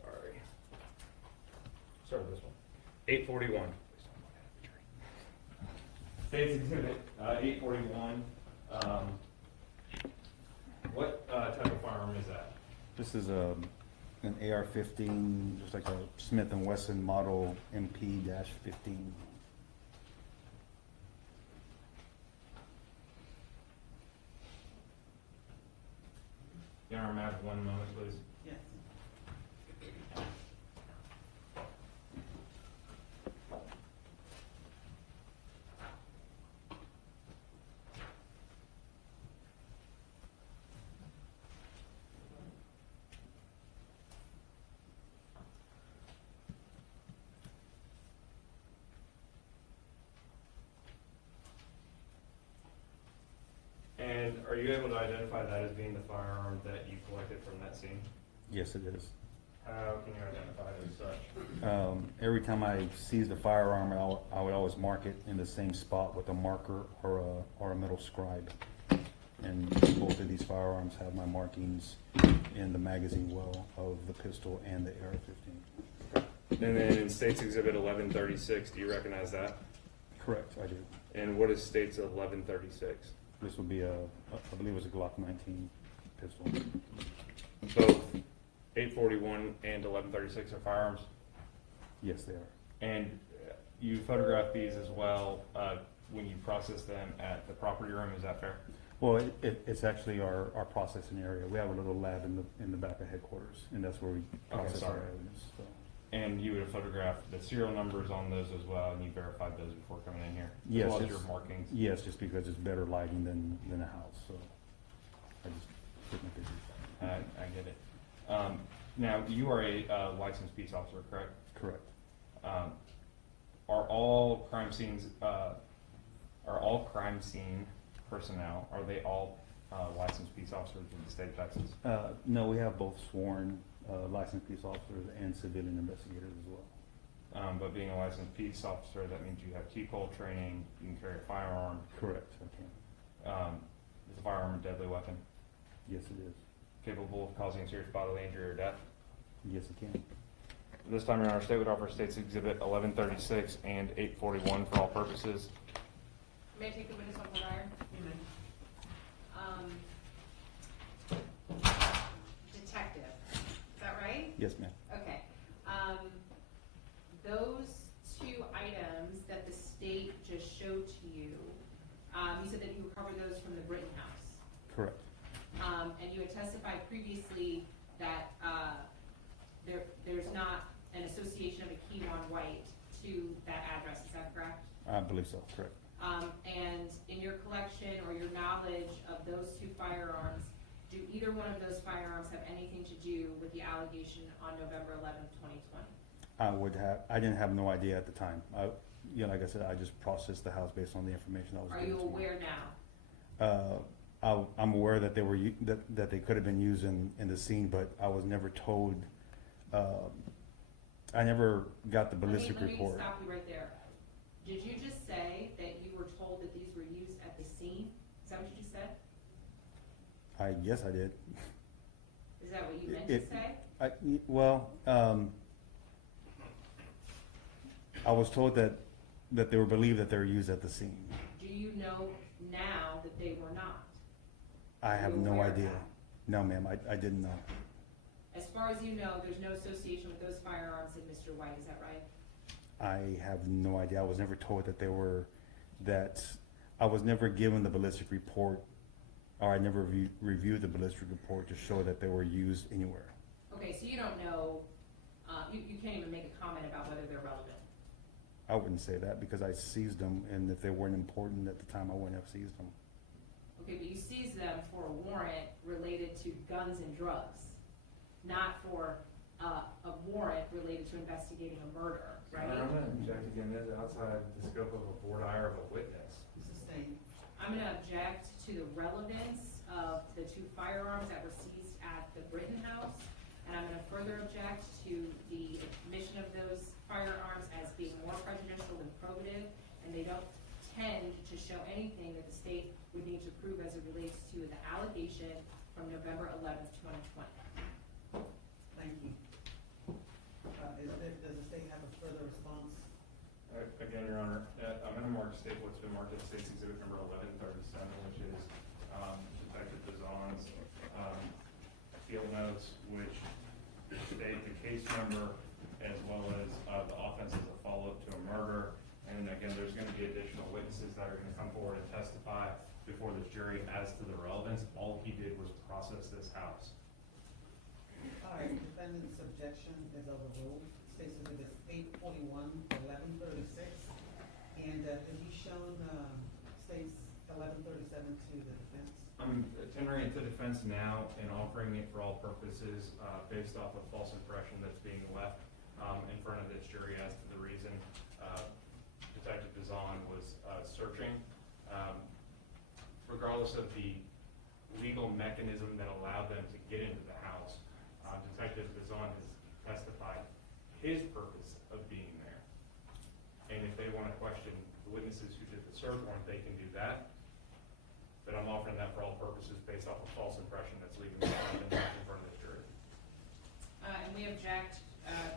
Sorry. Start with this one. 841. State's Exhibit 841. What type of firearm is that? This is a An AR-15, just like a Smith & Wesson model MP-15. Your Honor, may I have 1 moment, please? Yes. And are you able to identify that as being the firearm that you collected from that scene? Yes, it is. How can you identify it as such? Every time I seized a firearm, I would always mark it in the same spot with a marker or a metal scribe. And both of these firearms have my markings in the magazine well of the pistol and the AR-15. And then in State's Exhibit 1136, do you recognize that? Correct, I do. And what is State's 1136? This would be I believe it was a Glock 19 pistol. Both 841 and 1136 are firearms? Yes, they are. And you photographed these as well when you processed them at the property room, is that fair? Well, it's actually our processing area. We have a little lab in the back of headquarters, and that's where we process our evidence. So. And you would have photographed the serial numbers on those as well, and you verified those before coming in here? Yes. As well as your markings? Yes, just because it's better lighting than a house, so I just took my pictures. I get it. Now, you are a licensed peace officer, correct? Correct. Are all crime scene personnel, are they all licensed peace officers in the state of Texas? No, we have both sworn licensed peace officers and civilian investigators as well. But being a licensed peace officer, that means you have T-pole training, you can carry a firearm. Correct, I can. Is the firearm a deadly weapon? Yes, it is. Capable of causing serious bodily injury or death? Yes, it can. This time, Your Honor, State would offer State's Exhibit 1136 and 841 for all purposes. May I take the witness on the wire? Detective, is that right? Yes, ma'am. Okay. Those two items that the state just showed to you, you said that you recovered those from the Britton house. Correct. And you had testified previously that there's not an association of a Kewon White to that address, is that correct? I believe so, correct. And in your collection or your knowledge of those two firearms, do either one of those firearms have anything to do with the allegation on November 11th, 2020? I didn't have no idea at the time. Like I said, I just processed the house based on the information that was Are given you to me. aware now? I'm aware that they were that they could have been used in the scene, but I was never told. I never got the ballistic report. Let me stop you right there. Did you just say that you were told that these were used at the scene? Is that what you just said? Yes, I did. Is that what you meant to say? I was told that they were believed that they were used at the scene. Do you know now that they were not? I have You're no aware of idea. that? No, ma'am, I didn't know. As far as you know, there's no association with those firearms and Mr. White, is that right? I have no idea. I was never told that I was never given the ballistic report, or I never reviewed the ballistic report to show that they were used anywhere. Okay, so you don't know, you can't even make a comment about whether they're relevant. I wouldn't say that because I seized them, and if they weren't important at the time, I wouldn't have seized them. Okay, but you seized them for a warrant related to guns and drugs, not for a warrant related to investigating a murder, right? I'm going to object again. This is outside the scope of a voir dire of a witness. Sustained. I'm going to object to the relevance of the two firearms that were seized at the Britton house, and I'm going to further object to the admission of those firearms as being more prejudicial than probative, and they don't tend to show anything that the state would need to prove as it relates to the allegation from November 11th, 2020. Thank you. Does the state have a further response? Again, Your Honor, I'm going to mark what's been marked as State's Exhibit number 1137, which is Detective Bazan's field notes, which case number, as well as the offense as a follow-up to a murder. And then again, there's gonna be additional witnesses that are gonna come forward and testify before this jury as to the relevance. All he did was process this house. All right, defendant's objection is overruled. States Exhibit 841, 1136. And have you shown states 1137 to the defense? I'm tendering it to defense now and offering it for all purposes, based off of false impression that's being left, in front of this jury as to the reason, Detective Bazan was, searching. Regardless of the legal mechanism that allowed them to get into the house, Detective Bazan has testified his purpose of being there. And if they want to question the witnesses who did the search warrant, they can do that. But I'm offering that for all purposes based off of false impression that's legally in front of this jury. And we object,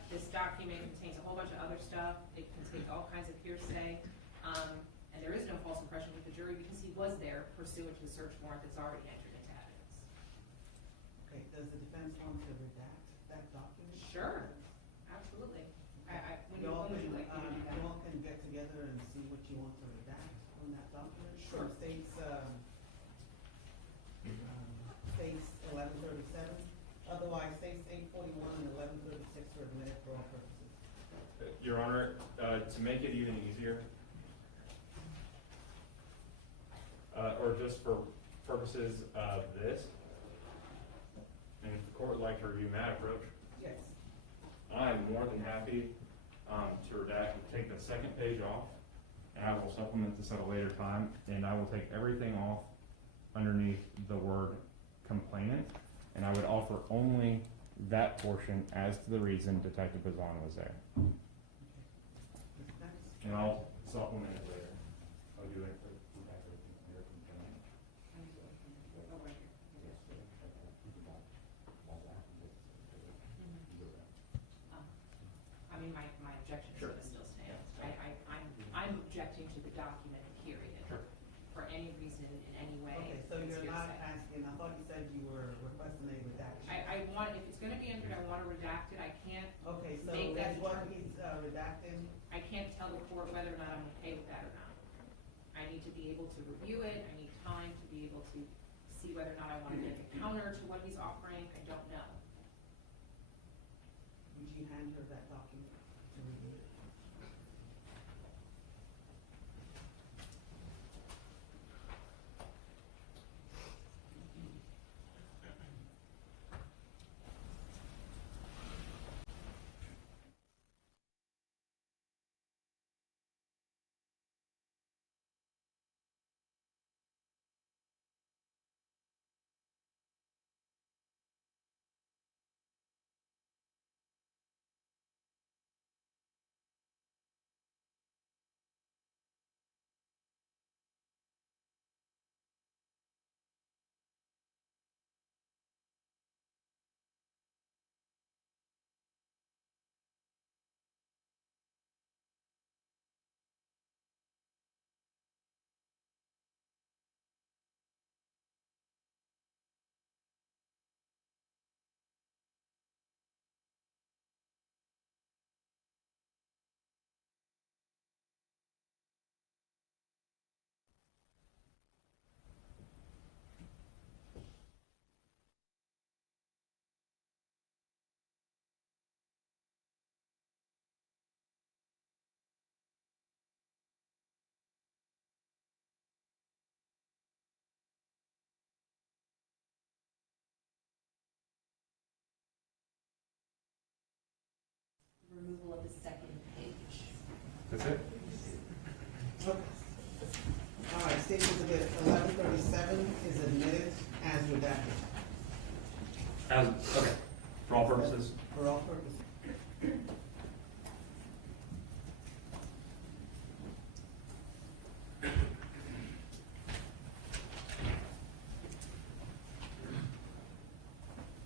this document contains a whole bunch of other stuff, it contains all kinds of hearsay, and there is no false impression with the jury because he was there pursuant to the search warrant that's already entered into evidence. Okay, does the defense want to redact that document? Sure, absolutely. When You all would you can, like me to do that? you all can get together and see what you want to redact on that document. Sure. States, states 1137, otherwise states 841 and 1136 are admitted for all purposes. Your Honor, to make it even easier, or just for purposes of this, and if the court would like to review my approach, Yes. I'm more than happy to redact, take the second page off, and I will supplement this at a later time, and I will take everything off underneath the word complainant, and I would offer only that portion as to the reason Detective Bazan was there. Defense? And I'll supplement it later. I'll do it for the complainant. Oh, right here. I mean, my objection to Sure. it still stands. I'm objecting to the document, period. Sure. For any reason, in any way. Okay, so it's you're not hearsay. asking, I thought you said you were requesting a redaction. I want, if it's gonna be entered, I want to redact it. I can't Okay, so make that that's what determination. he's redacting. I can't tell the court whether or not I'm okay with that or not. I need to be able to review it, I need time to be able to see whether or not I want to make a counter to what he's offering, I don't know. Would you hand her that document to review? Removal of the second page. That's it? Okay. All right, State Exhibit 1137 is admitted as redacted Okay, for all purposes. for all purposes.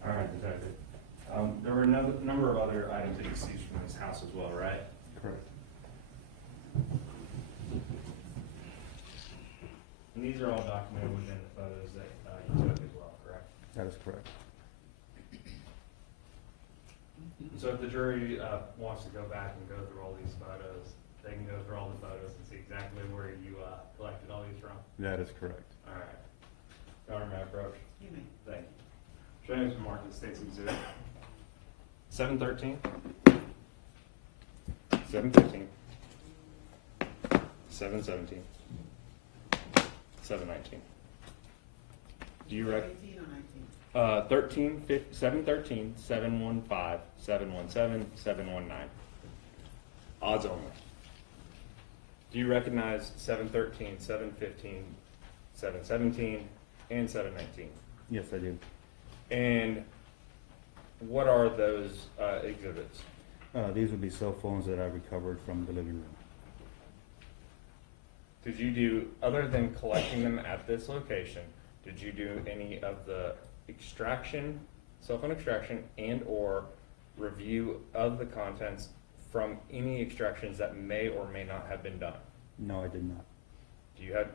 All right, Detective. There were a number of other items that you seized from this house as well, right? Correct. And these are all documented within the photos that you took as well, correct? That is correct. So if the jury wants to go back and go through all these photos, they can go through all the photos and see exactly where you collected all these from? That is correct. All right. Government approach. You may. Thank you. Showing some Markies State's exhibit. 713. 715. 717. 719. Do you rec? 18 or 19? 713, 715, 717, 719. Odds only. Do you recognize 713, 715, 717, and 719? Yes, I do. And what are those exhibits? These would be cell phones that I recovered from the living room. Did you do, other than collecting them at this location, did you do any of the extraction, cell phone extraction, and or review of the contents from any extractions that may or may not have been done? No, I did not. Do you have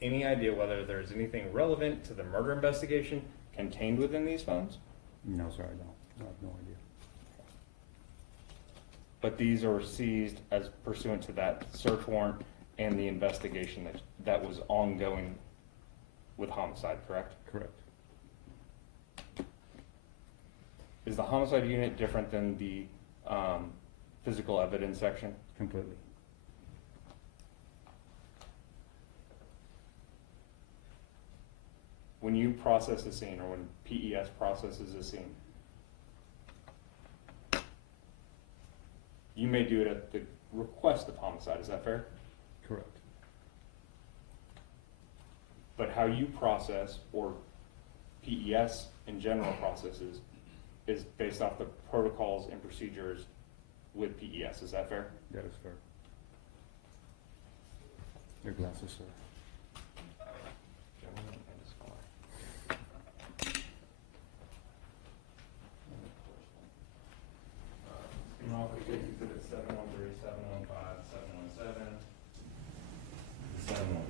any idea whether there's anything relevant to the murder investigation contained within these phones? No, sir, I don't. I have no idea. But these are seized as pursuant to that search warrant and the investigation that was ongoing with homicide, correct? Correct. Is the homicide unit different than the physical evidence section? Completely. When you process a scene, or when PES processes a scene, you may do it at the request of homicide, is that fair? Correct. But how you process, or PES in general processes, is based off the protocols and procedures with PES, is that fair? That is fair. Your glasses, sir. Exhibit 713, 715, 717, 719.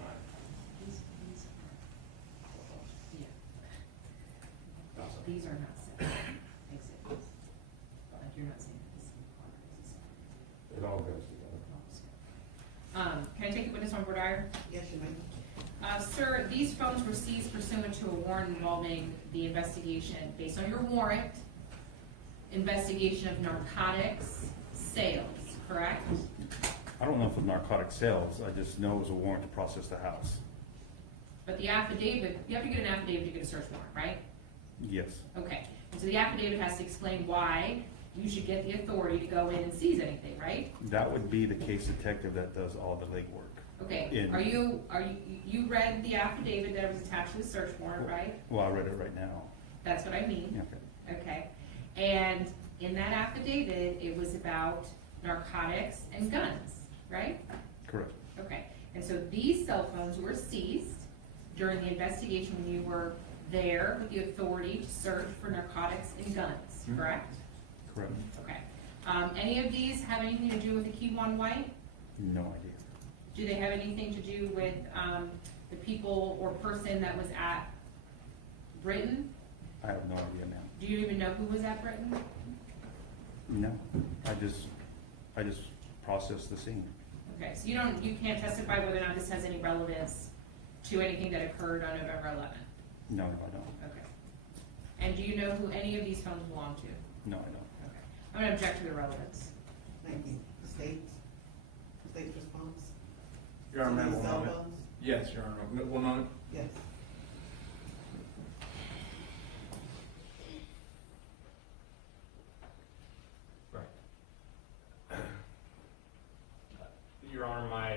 These are not separate exhibits. Like, you're not saying that this is part of this. It all goes together. Can I take the witness on board, Iyer? Yes, you may. Sir, these phones were seized pursuant to a warrant involving the investigation, based on your warrant, investigation of narcotics sales, correct? I don't know if it's narcotic sales. I just know it was a warrant to process the house. But the affidavit, you have to get an affidavit to get a search warrant, right? Yes. Okay, and so the affidavit has to explain why you should get the authority to go in and seize anything, right? That would be the case detective that does all the legwork. Okay, In- you read the affidavit that was attached to the search warrant, right? Well, I read it right now. That's what I mean. Okay. Okay, and in that affidavit, it was about narcotics and guns, right? Correct. Okay, and so these cell phones were seized during the investigation when you were there with the authority to search for narcotics and guns, Mhm. correct? Correct. Okay. Any of these have anything to do with the Kewon White? No idea. Do they have anything to do with the people or person that was at Britain? I have no idea, ma'am. Do you even know who was at Britain? No. I just processed the scene. Okay, so you can't testify whether or not this has any relevance to anything that occurred on November 11th? No, I don't. Okay. And do you know who any of these phones belong to? No, I don't. Okay. I'm gonna object to the relevance. Thank you. State's response? Your Honor, To one these cell moment. phones? Yes, Your Honor, one moment. Yes. Your Honor, my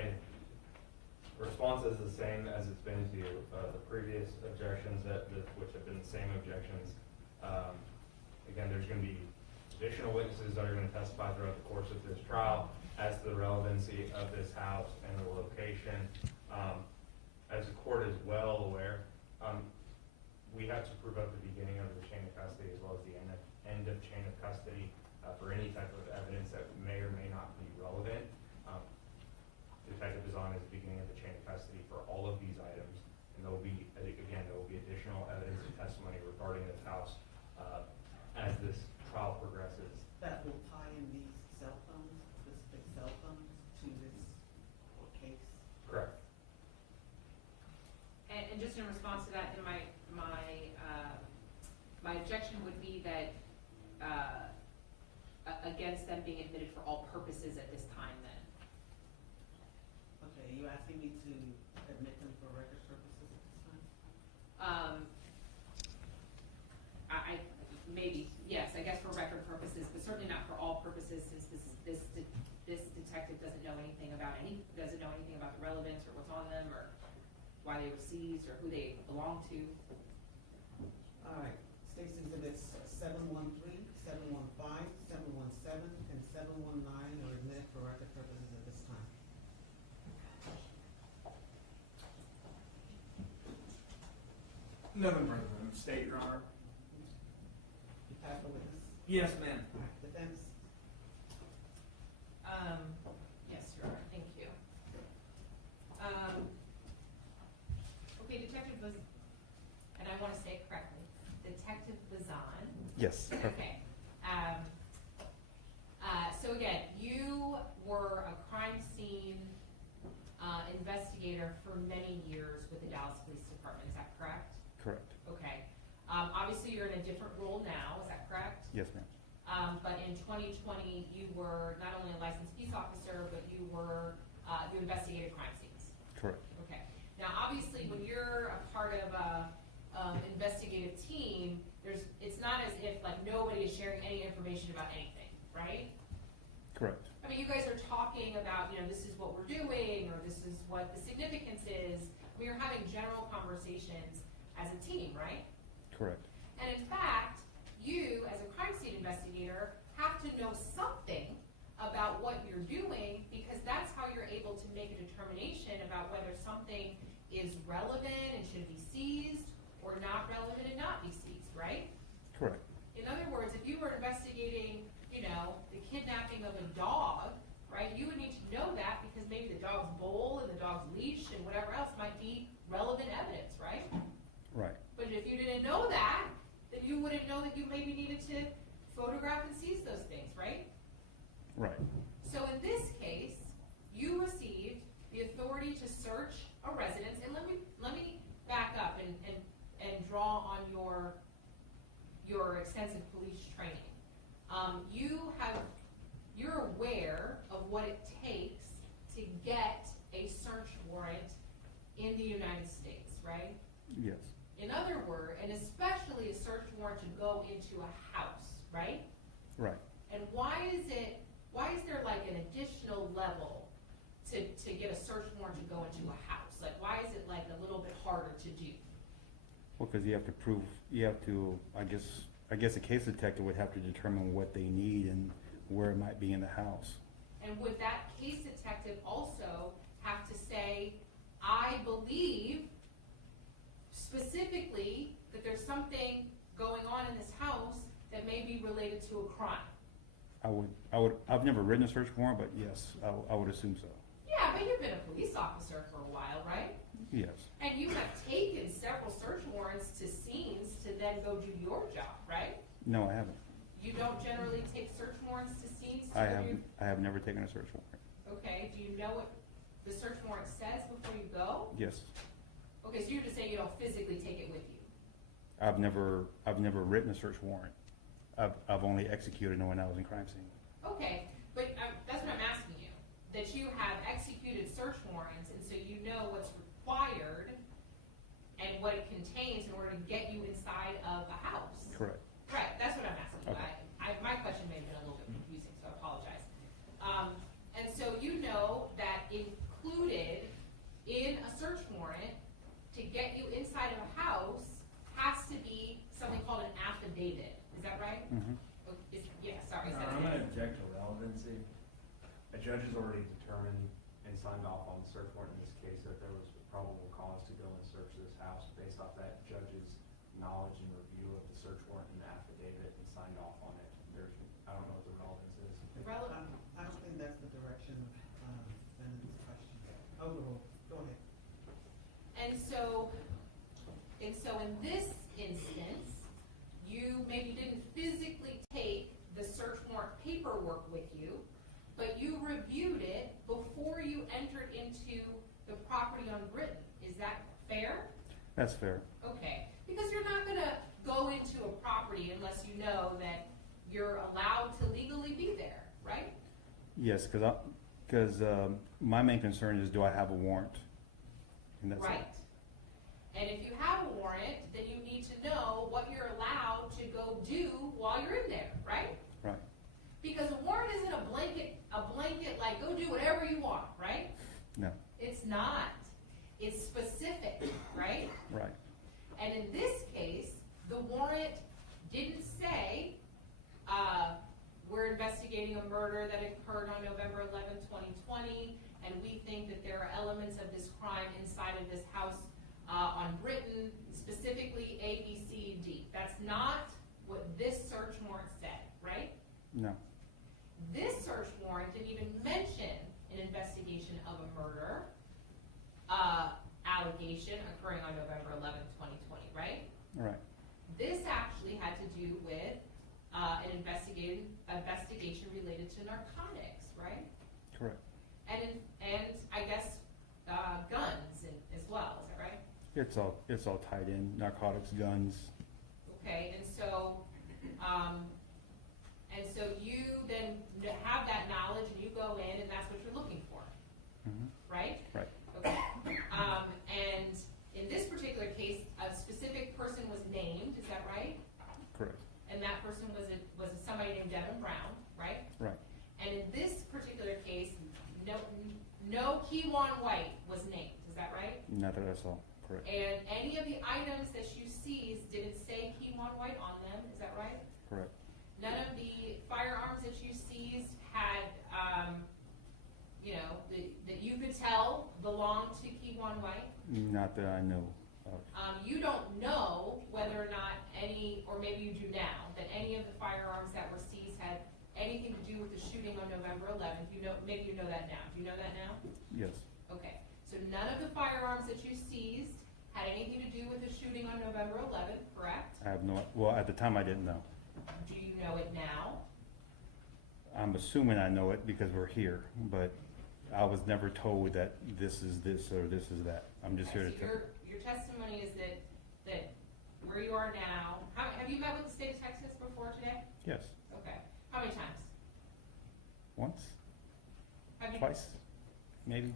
response is the same as it's been to the previous objections which have been the same objections. Again, there's gonna be additional witnesses that are gonna testify throughout the course of this trial as to the relevancy of this house and the location. As the court is well aware, we have to prove up the beginning of the chain of custody as well as the end of chain of custody for any type of evidence that may or may not be relevant. Detective is on as the beginning of the chain of custody for all of these items, and there will be, again, there will be additional evidence and testimony regarding this house as this trial just in response to that, then my objection would be that, against them being admitted for all purposes at this time then. Okay, are you asking me to admit them for record purposes at this time? I maybe, yes, I guess for record purposes, but certainly not for all purposes, since this detective doesn't know anything about the relevance or what's on them or why they were seized or who they belong to. All right, State's Exhibits 713, 715, 717, and 719 are admitted for record purposes at this time. Nothing further than state, Your Honor. You have the witness? Yes, ma'am. All right, defense? Yes, Your Honor, thank you. Okay, Detective and I want to say it correctly, Detective Bazan. Yes. Okay. So again, you were a crime scene investigator for many years with the Dallas Police Department, is that correct? Correct. Okay. Obviously, you're in a different role now, is that correct? Yes, ma'am. But in 2020, you were not only a licensed peace officer, but you investigated crime scenes. Correct. Okay. Now, obviously, when you're a part of a investigative team, it's not as if like nobody is sharing any information about anything, right? Correct. I mean, you guys are talking about, this is what we're doing, or this is what the significance is. We are having general conversations as a team, right? Correct. And in fact, you, as a crime scene investigator, have to know something about what you're doing, because that's how you're able to make a determination about whether something is relevant and should be seized, or not relevant and not be seized, right? Correct. In other words, if you were investigating, the kidnapping of a dog, right, you would need to know that because maybe the dog's bowl and the dog's leash and whatever else might be relevant evidence, right? Right. But if you didn't know that, then you wouldn't know that you maybe needed to photograph and seize those things, right? Right. So in this case, you received the authority to search a residence, and let me back up and draw on your extensive police training. You're aware of what it takes to get a search warrant in the United States, right? Yes. In other words, and especially a search warrant to go into a house, right? Right. And why is there like an additional level to get a search warrant to go into a house? Like, why is it like a little bit harder to do? Well, because you have to, I guess a case detective would have to determine what they need and where it might be in the house. And would that case detective also have to say, I believe specifically that there's something going on in this house that may be related to a crime? I've never written a search warrant, but yes, I would assume so. Yeah, but you've been a police officer for a while, right? Yes. And you have taken several search warrants to scenes to then go do your job, right? No, I haven't. You don't generally take search warrants to scenes to I go have. do? I have never taken a search warrant. Okay, do you know what the search warrant says before you go? Yes. Okay, so you're just saying you don't physically take it with you? I've never written a search warrant. I've only executed when I was in crime scene. Okay, but that's what I'm asking you, that you have executed search warrants, and so you know what's required and what it contains in order to get you inside of a house. Correct. Right, that's what I'm asking you. Okay. My question may have been a little bit confusing, so I apologize. And so you know that included in a search warrant to get you inside of a house has to be something called an affidavit. Is that right? Mm-hmm. Yeah, sorry. No, I'm gonna object to relevancy. A judge has already determined and signed off on the search warrant in this case that there was probable cause to go and search this house based off that judge's knowledge and review of the search warrant and the affidavit and signed off on it. I don't know what the relevance is. I don't think that's the direction of defendant's question. Overrule, go ahead. And so in this instance, you maybe didn't physically take the search warrant paperwork with you, but you reviewed it before you entered into the property on Britain. Is that fair? That's fair. Okay, because you're not gonna go into a property unless you know that you're allowed to legally be there, right? Yes, because my main concern is, do I have a warrant? And that's it. Right. And if you have a warrant, then you need to know what you're allowed to go do while you're in there, right? Right. Because a warrant isn't a blanket, like, go do whatever you want, right? No. It's not. It's specific, right? Right. And in this case, the warrant didn't say, we're investigating a murder that occurred on November 11, 2020, and we think that there are elements of this crime inside of this house on Britain, specifically A, B, C, and D. That's not what this search warrant said, right? No. This search warrant didn't even mention an investigation of a murder allegation occurring on November 11, 2020, right? Right. This actually had to do with an investigation related to narcotics, right? Correct. And I guess guns as well, is that right? It's all tied in, narcotics, guns. Okay, and so you then have that knowledge and you go in and that's what you're looking for, Mhm. right? Right. Okay. And in this particular case, a specific person was named, is that right? Correct. And that person was somebody named Devin Brown, right? Right. And in this particular case, no Kewon White was named, is that right? Not that I saw. Correct. And any of the items that you seized didn't say Kewon White on them, is that right? Correct. None of the firearms that you seized had, that you could tell belonged to Kewon White? Not that I know of. You don't know whether or not or maybe you do now, that any of the firearms that were seized had anything to do with the shooting on November 11th. Maybe you know that now. Do you know that now? Yes. Okay. So none of the firearms that you seized had anything to do with the shooting on November 11th, correct? I have well, at the time I didn't know. Do you know it now? I'm assuming I know it because we're here, but I was never told that this is this or this is that. I'm just here to So tell. your testimony is that where you are now, have you met with the state of Texas before today? Yes. Okay. How many times? Once? Have you? Twice? Maybe?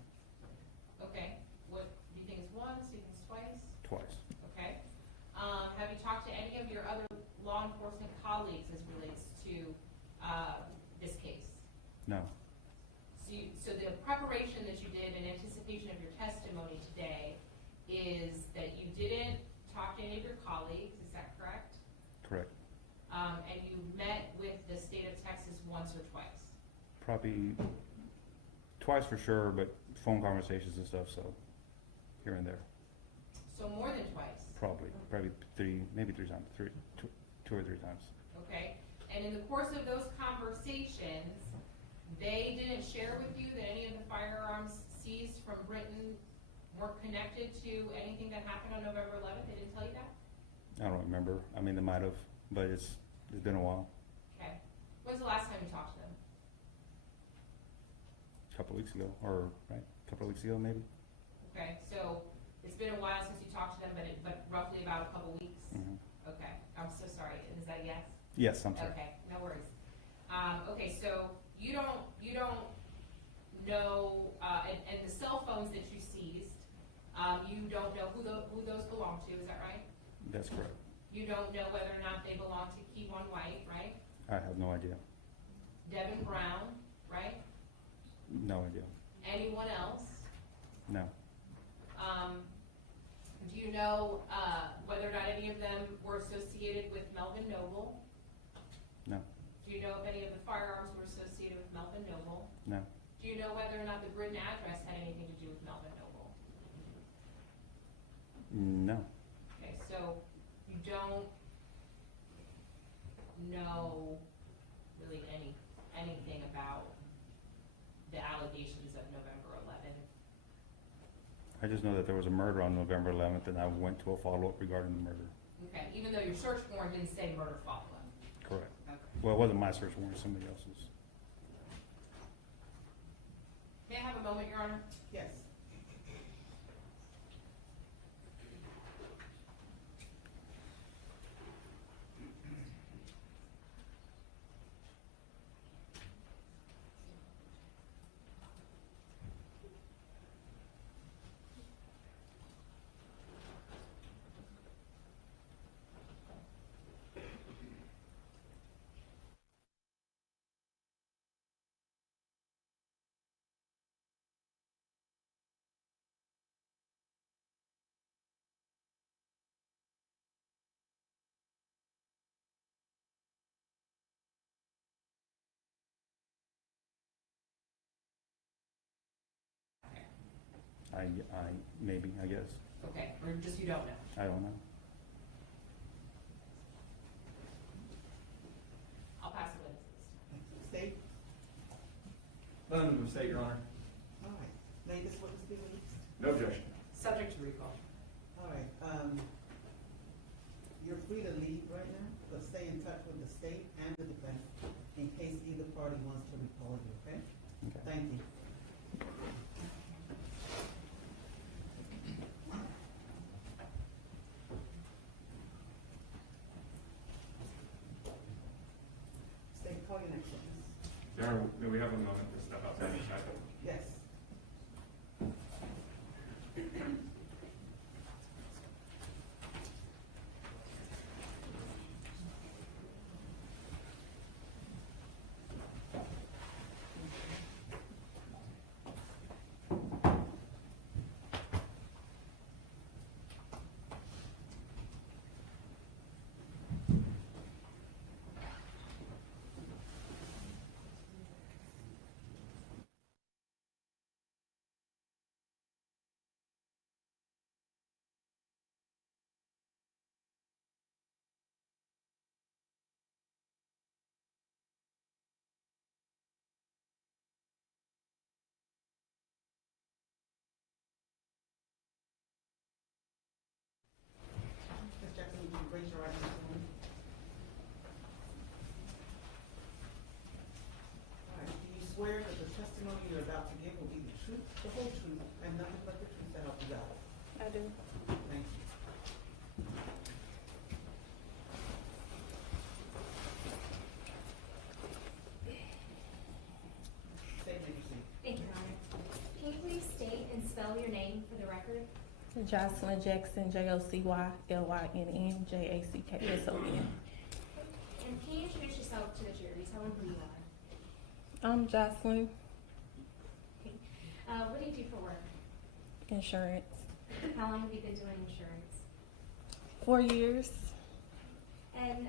Okay. What, do you think it's once? Do you think it's twice? Twice. Okay. Have you talked to any of your other law enforcement colleagues as relates to this case? No. So the preparation that you did in anticipation of your testimony today is that you didn't talk to any of your colleagues, is that correct? Correct. And you met with the state of Texas once or twice? Probably twice for sure, but phone conversations and stuff, so here and there. So more than twice? Probably maybe three times, two or three times. Okay. And in the course of those conversations, they didn't share with you that any of the firearms seized from Britain were connected to anything that happened on November 11th? They didn't tell you that? I don't remember. I mean, they might have, but it's been a while. Okay. When's the last time you talked to them? A couple of weeks ago, maybe. Okay, so it's been a while since you talked to them, but roughly about a couple weeks? Mhm. Okay, I'm so sorry. Is that a yes? Yes, I'm sorry. Okay, no worries. Okay, so you don't know, and the cell phones that you seized, you don't know who those belong to, is that right? That's correct. You don't know whether or not they belong to Kewon White, right? I have no idea. Devin Brown, right? No idea. Anyone else? No. Do you know whether or not any of them were associated with Melvin Noble? No. Do you know if any of the firearms were associated with Melvin Noble? No. Do you know whether or not the Britain address had anything to do with Melvin Noble? No. Okay, so you don't know really anything about the allegations of November 11th? I just know that there was a murder on November 11th, and I went to a follow-up regarding the murder. Okay, even though your search warrant didn't say murder follow-up? Correct. Okay. Well, it wasn't my search warrant, somebody else's. May I have a moment, Your Honor? Yes. maybe, I guess. Okay, or just you don't know? I don't know. I'll pass the witnesses. State? None of state, Your Honor. All right. Latest witness be released? No objection. Subject to recall. All right, you're free to leave right now, but stay in touch with the state and the defense in case either party wants to recall you, okay? Okay. Thank you. State, call your next witness. Your Honor, may we have a moment to step outside and check? Yes. Ms. Jackson, would you raise your right hand for me? All right, do you swear that the testimony you're about to give will be the truth, the whole truth, and nothing but the truth to help you God? I do. Thank you. State and proceed. Thank you, Your Honor. Can you please state and spell your name for the record? Jocelyn Jackson, JOCYLYNN, And can you introduce yourself to the jury? Tell them who you are. I'm Jocelyn, Okay. What do you do for work? insurance, How long have you been doing insurance? 4 years, And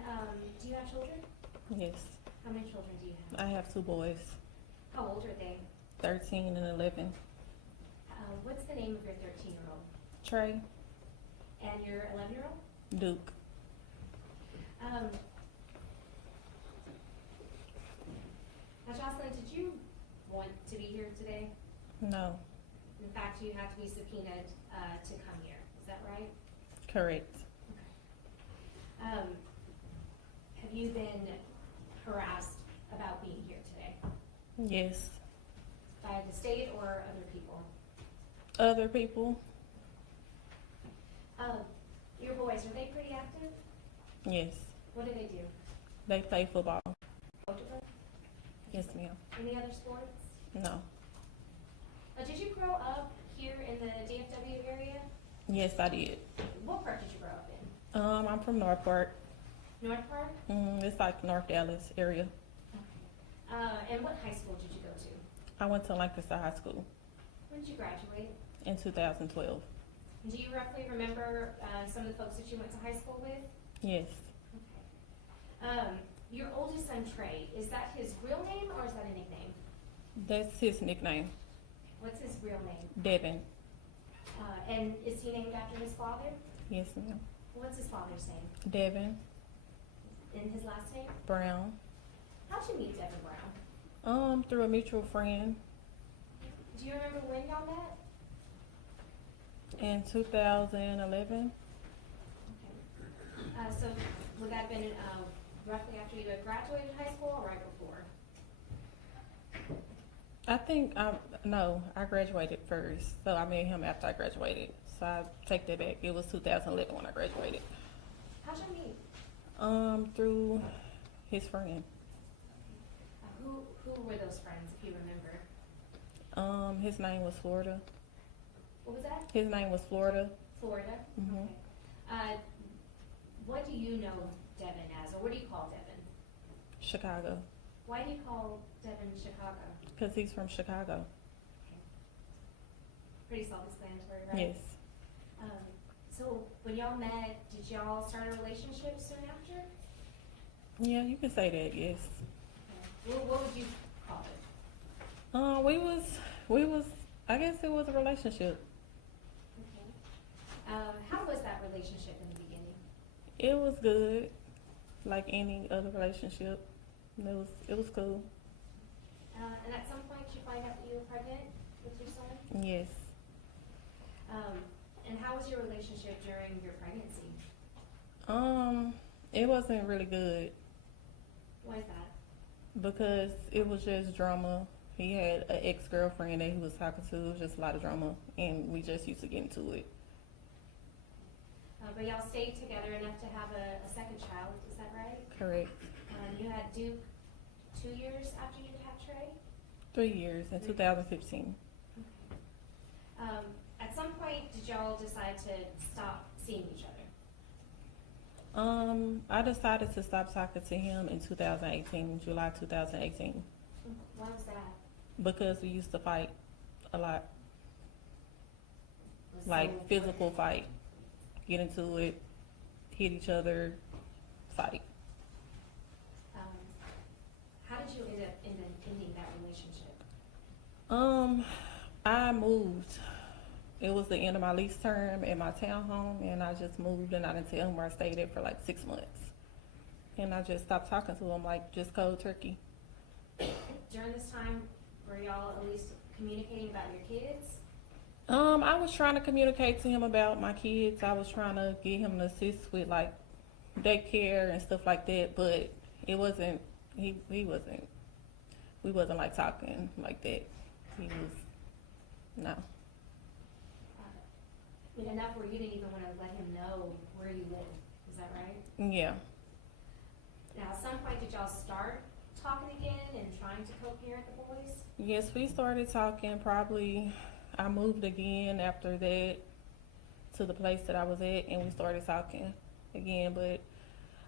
do you have children? yes. How many children do you have? I have 2 boys, How old are they? 13 and 11. What's the name of your 13-year-old? Trey, And your 11-year-old? Duke. Now, Jocelyn, did you want to be here today? No, In fact, you have to be subpoenaed to come here. Is that right? correct. Have you been harassed about being here today Yes. by the state or other people? Other people? Your boys, are they pretty active? Yes. What do they do? They play football. Both of them? Yes, ma'am. Any other sports? No. Did you grow up here in the DFW area? Yes, I did. What part did you grow up in? I'm from North Park. North Park? It's like North Dallas area. And what high school did you go to? I went to Lancaster High School When did you graduate? in 2012. Do you roughly remember some of the folks that you went to high school with? Yes. Your oldest son, Trey, is that his real name or is that a nickname? That's his nickname, What's his real name? Devin. And is he named after his father? Yes, ma'am. What's his father's name? Devin And his last name? Brown. How'd you meet Devin Brown? Through a mutual friend Do you remember when y'all met? in 2011. So would that have been roughly after you had graduated high school or right before? I think, no, I graduated first, so I met him after I graduated. So I take that back. It was 2011 when I graduated. How'd you meet? Through his friend. Who were those friends, if you remember? His name was Florida. What was that? His name was Florida. Florida? Mhm. Okay. What do you know Devin as, or what do you call Devin? Chicago, Why do you call Devin Chicago? because he's from Chicago. Pretty self-explanatory, right? Yes. So when y'all met, did y'all start a relationship soon after? Yeah, you can say that, yes. What would you call it? We was, I guess it was a relationship. relationship in the beginning? It was good, like any other relationship. It was cool. And at some point you find out that you were pregnant with your son? Yes. And how was your relationship during your pregnancy? It wasn't really good Why is that? because it was just drama. He had an ex-girlfriend that he was talking to. It was just a lot of drama, and we just used to get into it. But y'all stayed together enough to have a second child, is that right? Correct. You had Duke 2 years after you had Trey? 3 years in 2015. At some point, did y'all decide to stop seeing each other? I decided to stop talking to him in 2018, July 2018, Why was that? because we used to fight a lot, Was like so- physical fight, get into it, hit each other, fight. How did you end up ending that relationship? I moved. It was the end of my lease term in my townhome, and I just moved, and I didn't tell him where I stayed at for like 6 months. And I just stopped talking to him, like just cold turkey. During this time, were y'all at least communicating about your kids? I was trying to communicate to him about my kids. I was trying to get him to assist with like daycare and stuff like that, but it wasn't. We wasn't like talking like that. He was no. Enough where you didn't even want to let him know where you live, is that right? Yeah. Now, at some point, did y'all start talking again and trying to co-parent the boys? Yes, we started talking. Probably, I moved again after that to the place that I was at, and we started talking again. But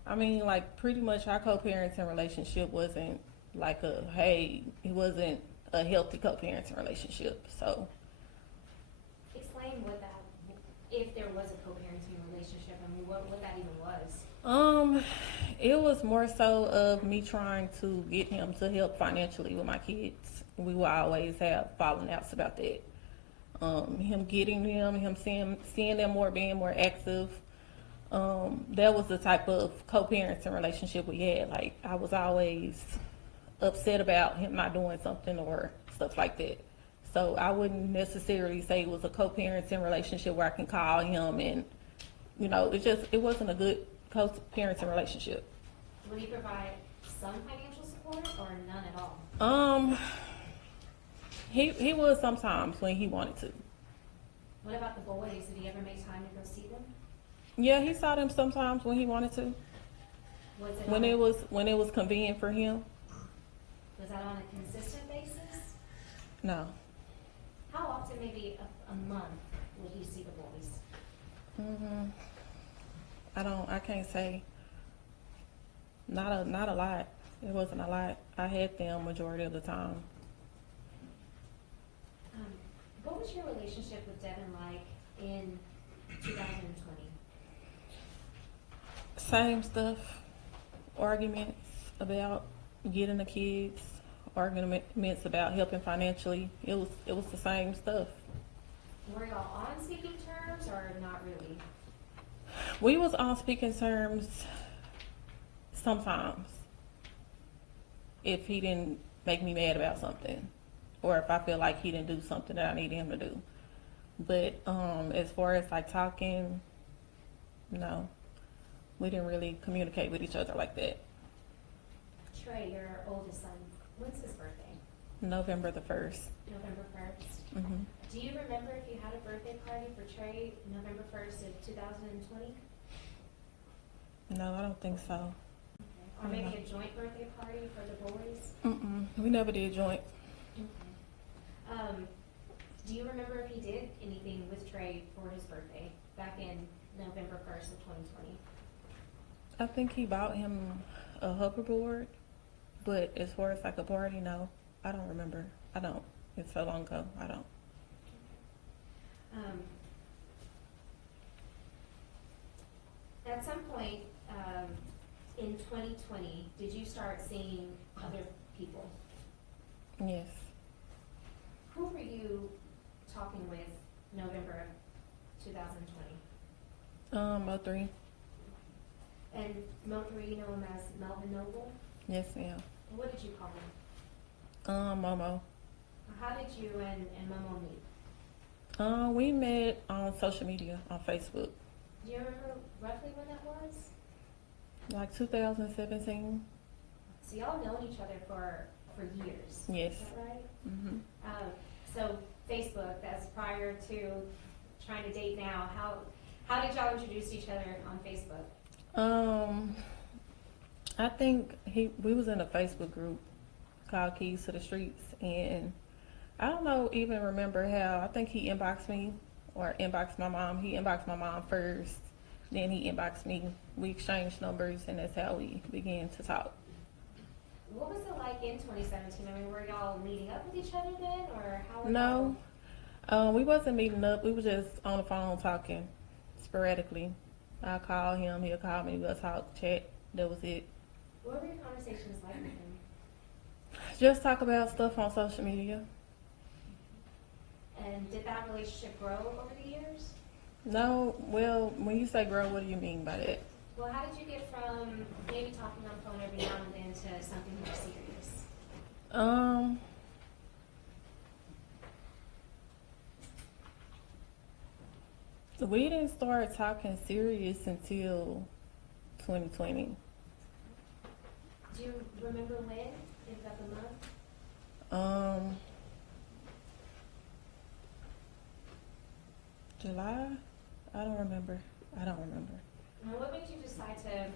I mean, like pretty much our co-parenting relationship wasn't like it wasn't a healthy co-parenting relationship. So Explain what that, if there was a co-parenting relationship, I mean, what that even was. it was more so of me trying to get him to help financially with my kids. We will always have falling outs about that. Him getting them, him seeing them more, being more active. That was the type of co-parenting relationship we had. Like I was always upset about him not doing something or stuff like that. So I wouldn't necessarily say it was a co-parenting relationship where I can call him and, it wasn't a good co-parenting relationship. Would he provide some financial support or none at all? He would sometimes when he wanted to. What about the boys? Did he ever make time to go see them? Yeah, he saw them sometimes when he wanted to. Was it When it was convenient for him. Was that on a consistent basis? No. How often, maybe a month, would he see the boys? I can't say. Not a lot. It wasn't a lot. I had them majority of the time. What was your relationship with Devin like in 2020? Same stuff. Arguments about getting the kids. Arguments about helping financially. It was the same stuff. Were y'all on speaking terms or not really? We was on speaking terms sometimes. If he didn't make me mad about something, or if I feel like he didn't do something that I needed him to do. But as far as like talking, no, we didn't really communicate with each other like that. Trey, your oldest son, when's his birthday? November the 1st. November 1st. Mm-hmm. Do you remember if you had a birthday party for Trey November 1st of 2020? No, I don't think so. Or maybe a joint birthday party for the boys? We never did joint. Do you remember if he did anything with Trey for his birthday back in November 1st of 2020? I think he bought him a hoverboard, but as far as like a party, no, I don't remember. I don't. It's so long ago. I don't. At some point in 2020, did you start seeing other people? Yes. Who were you talking with November of 2020? Mo3. And Mo3, you know him as Melvin Noble? Yes, ma'am. What did you call him? Momo. How did you and Momo meet? We met on social media, on Facebook, Do you remember roughly when that was? like 2017. So y'all known each other for years? Yes. Is that right? Mm-hmm. So Facebook, that's prior to trying to date now. How did y'all introduce each other on Facebook? I think we was in a Facebook group called Keys to the Streets, and I don't know, even remember how. I think he inboxed me or inboxed my mom. He inboxed my mom first, then he inboxed me. We exchanged numbers, and that's how we began to talk. What was it like in 2017? I mean, were y'all meeting up with each other then, or how? No, we wasn't meeting up. We was just on the phone talking sporadically. I call him, he'll call me, we'll talk, chat. That was it. What were your conversations like with him? Just talk about stuff on social media. And did that relationship grow over the years? No, well, when you say grow, what do you mean by that? Well, how did you get from maybe talking on the phone every now and then to something more serious? We didn't start talking serious until 2020. Do you remember when? Is that the month? July? I don't remember. And what made you decide to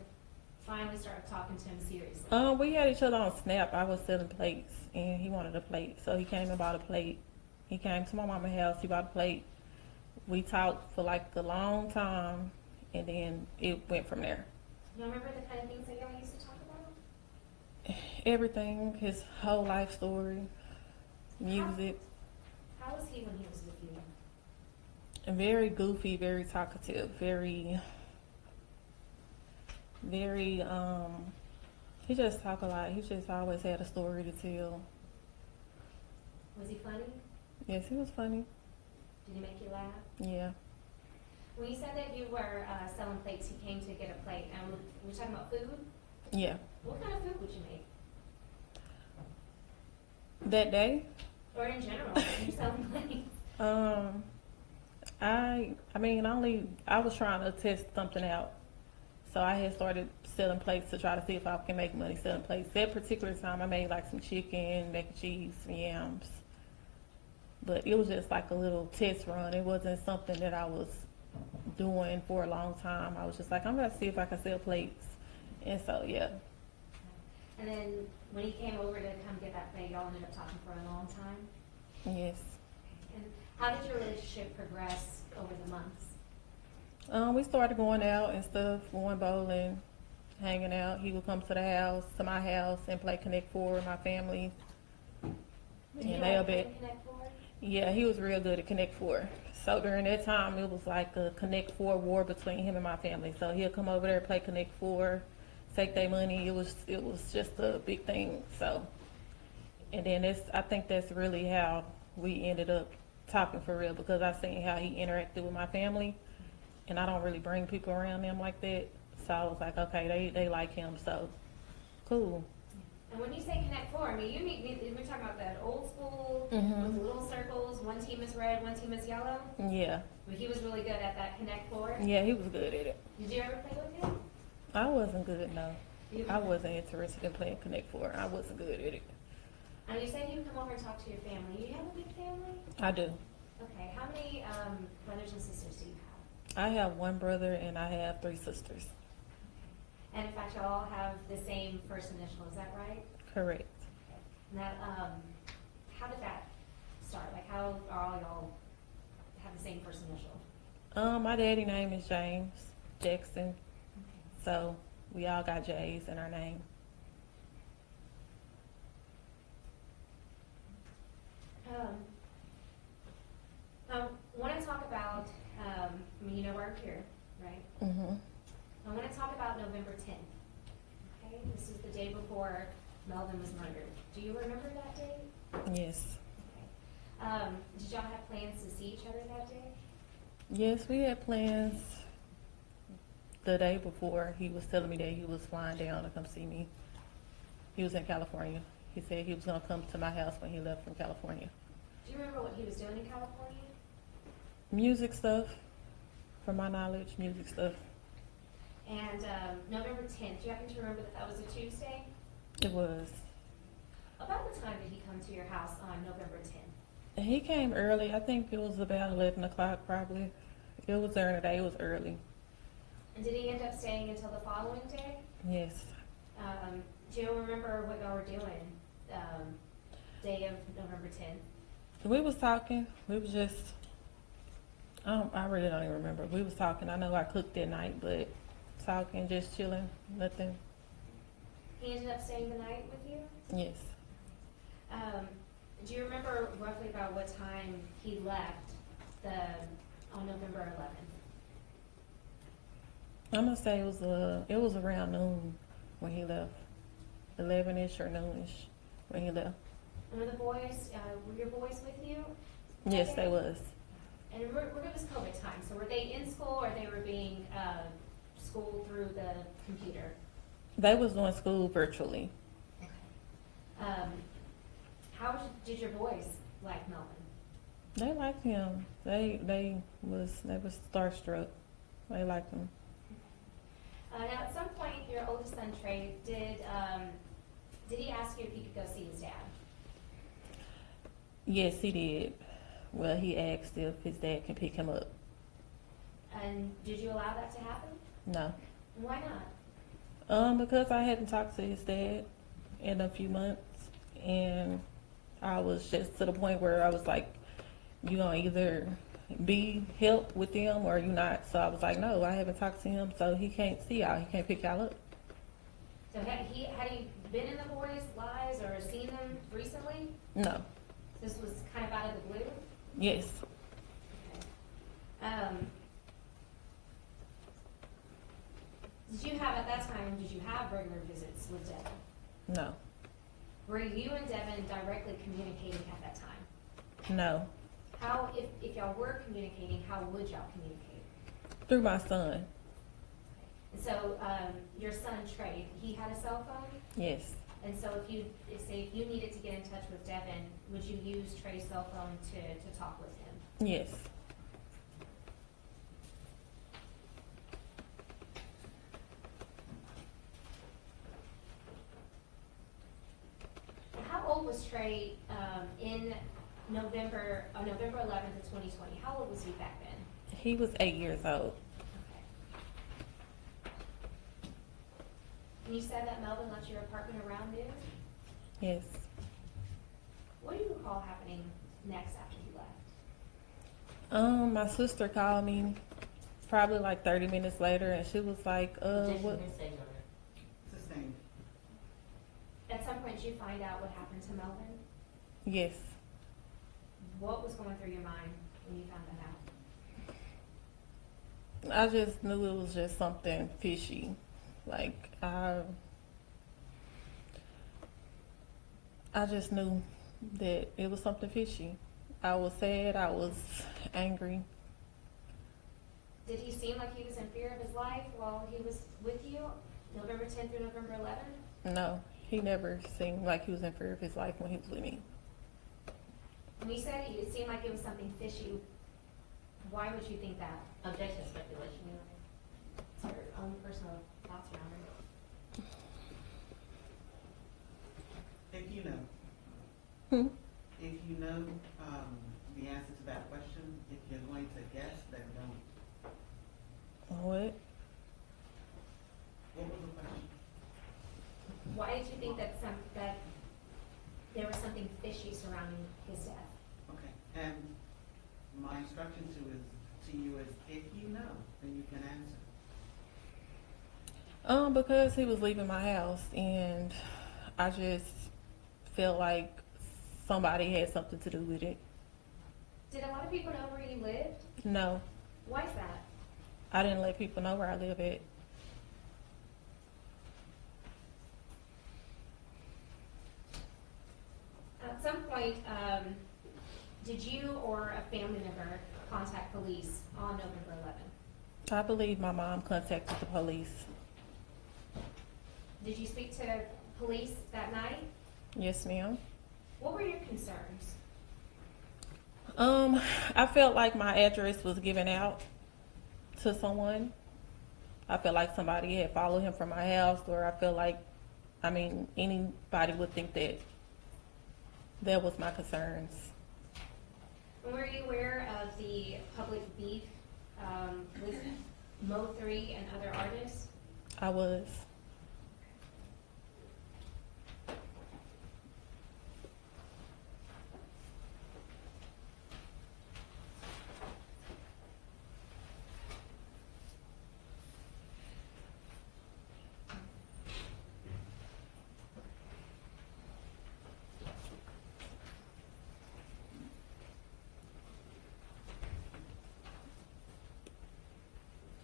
finally start talking to him seriously? We had each other on Snap. I was selling plates, and he wanted a plate, so he came and bought a plate. He came to my mama's house. He bought a plate. We talked for like a long time, and then it went from there. You remember the kind of things that y'all used to talk about? Everything, his whole life story, music. How was he when he was with you? Very goofy, very talkative, very, he just talk a lot. He just always had a story to tell. Was he funny? Yes, he was funny. Did he make you laugh? Yeah. When you said that you were selling plates, he came to get a plate, and we're talking about food? Yeah. What kind of food would you make? That day? Or in general, when you're selling plates? I was trying to test something out. So I had started selling plates to try to see if I can make money selling plates. That particular time I made like some chicken, mac and cheese, some yams. But it was just like a little test run. It wasn't something that I was doing for a long time. I was just like, I'm gonna see if I can sell plates. And so, yeah. And then when he came over to come get that plate, y'all ended up talking for a long time? Yes. And how did your relationship progress over the months? We started going out and stuff, going bowling, hanging out. He would come to my house, and play Connect Four with my family. Did you And like playing Connect Four? Yeah, he was real good at Connect Four. So during that time, it was like a Connect Four war between him and my family. So he'll come over there, play Connect Four, take their money. It was just a big thing. So, and then I think that's really how we ended up talking for real, because I seen how he interacted with my family, and I don't really bring people around them like that. So I was like, okay, they like him, so cool. And when you say Connect Four, I mean, we're talking about that old school with the little circles, one team is red, one team is yellow? Yeah. But he was really good at that Connect Four? Yeah, he was good at it. Did you ever play with him? I wasn't good, no. I wasn't interested in playing Connect Four. I wasn't good at it. And you said you would come over and talk to your family. You have a big family? I do. Okay, how many brothers and sisters do you have? I have one brother and I have 3 sisters. And in fact, y'all all have the same first initial, is that right? Correct. And that, how did that start? Like, how are all y'all have the same first initial? My daddy's name is James Jackson, so we all got J's in our name. I want to talk about, you know why we're here, right? Mm-hmm. I want to talk about November 10th. Okay, this is the day before Melvin was murdered. Do you remember that day? Yes. Okay. Did y'all have plans to see each other that day? Yes, we had plans the day before, he was telling me that he was flying down to come see me. He was in California. He said he was gonna come to my house when he left from California. Do you remember what he was doing in California? Music stuff, from my knowledge, music stuff. And November 10th, do you happen to remember that that was a Tuesday? It was. About what time did he come to your house on November 10th? He came early. I think it was about 11 o'clock probably. It was during the day. It was early. And did he end up staying until the following day? Yes. Do you remember what y'all were doing day of November 10th? We was talking. We was just, I really don't even remember. We was talking. I know I cooked that night, but talking, just chilling, nothing. He ended up staying the night with you? Yes. Do you remember roughly about what time he left on November 11th? I'm gonna say it was around noon when he left, 11ish or noonish when he left. And were your boys with you? Yes, they was. And it was COVID time, so were they in school or they were being schooled through the computer? They was doing school virtually. How did your boys like Melvin? They liked him. They was starstruck. They liked him. Now, at some point, your oldest son Trey did he ask you if he could go see his dad? Yes, he did. Well, he asked if his dad can pick him up. And did you allow that to happen? No. Why not? Because I hadn't talked to his dad in a few months, and I was just to the point where I was like, you gonna either be help with them or you not. So I was like, no, I haven't talked to him, so he can't see y'all. He can't pick y'all up. So had he been in the boys' lives or seen them recently? No. This was kind of out of the blue? Yes. Did you have, at that time, did you have regular visits with Devin? No. Were you and Devin directly communicating at that time? No. How, if y'all were communicating, how would y'all communicate? Through my son. And so, your son Trey, he had a cell phone? Yes. And so if you needed to get in touch with Devin, would you use Trey's cell phone to talk with him? Yes. How old was Trey in November 11th of 2020? How old was he back then? He was 8 years old. And you said that Melvin left your apartment around noon? Yes. What do you recall happening next after he left? My sister called me probably like 30 minutes later, and she was like, what? Sustained. At some point, did you find out what happened to Melvin? Yes. What was going through your mind when you found that out? I just knew it was just something fishy. Like, I just knew that it was something fishy. I was sad, I was angry. Did he seem like he was in fear of his life while he was with you, November 10th through November 11th? No, he never seemed like he was in fear of his life when he was with me. When you said it seemed like it was something fishy, why would you think that? Objection, speculation, you know? It's your own personal thoughts around it. If you know. If you know the answer to that question, if you're going to guess, then don't. What? What was the question? Why did you think that there was something fishy surrounding his death? Okay, and my instruction to you is if you know, then you can answer. Because he was leaving my house, and I just felt like somebody had something to do with it. Did a lot of people know where you lived? No, Why is that? I didn't let people know where I live at. At some point, did you or a family member contact police on November 11th? I believe my mom contacted the police. Did you speak to police that night? Yes, ma'am. What were your concerns? I felt like my address was given out to someone. I felt like somebody had followed him from my house, or I felt like, anybody would think that that was my concerns. Were you aware of the public beef with Mo3 and other artists? I was.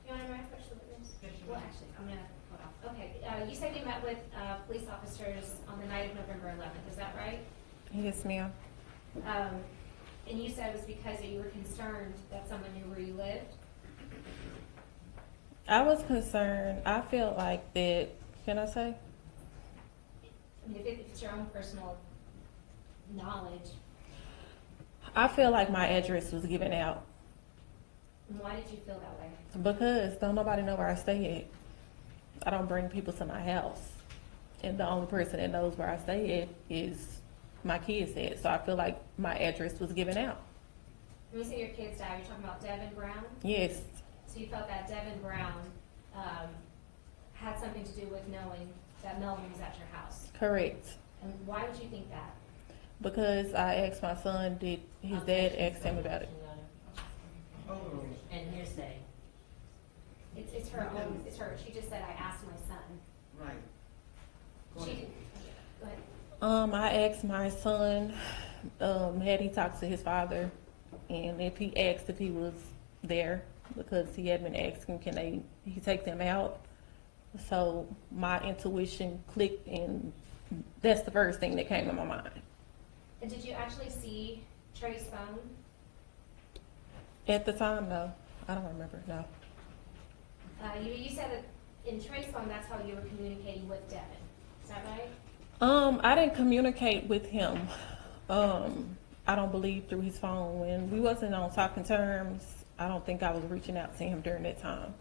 You want to approach the witness? Well, actually, I'm gonna hold off. Okay, you said you met with police officers on the night of November 11th, is that right? Yes, ma'am. And you said it was because that you were concerned that someone knew where you lived? I was concerned. I felt like that, can I say? If it's your own personal knowledge, I feel like my address was given out why did you feel that way? because don't nobody know where I stay at. I don't bring people to my house. And the only person that knows where I stay at is my kids at. So I feel like my address was given out. When you say your kids died, you're talking about Devin Brown? Yes, So you felt that Devin Brown had something to do with knowing that Melvin was at your house? correct. And why would you think that? Because I asked my son, did his dad ask him about it? And hearsay. It's her own, it's her, she just said, I asked my son. Right. She did, go ahead. I asked my son, had he talked to his father, and if he asked if he was there, because he had been asking, he take them out? So my intuition clicked, and that's the first thing that came to my mind. And did you actually see Trey's phone? At the time, no, I don't remember, no. You said that in Trey's phone, that's how you were communicating with Devin, is that right? I didn't communicate with him. I don't believe through his phone. When we wasn't on talking terms, I don't think I was reaching out to him during that time.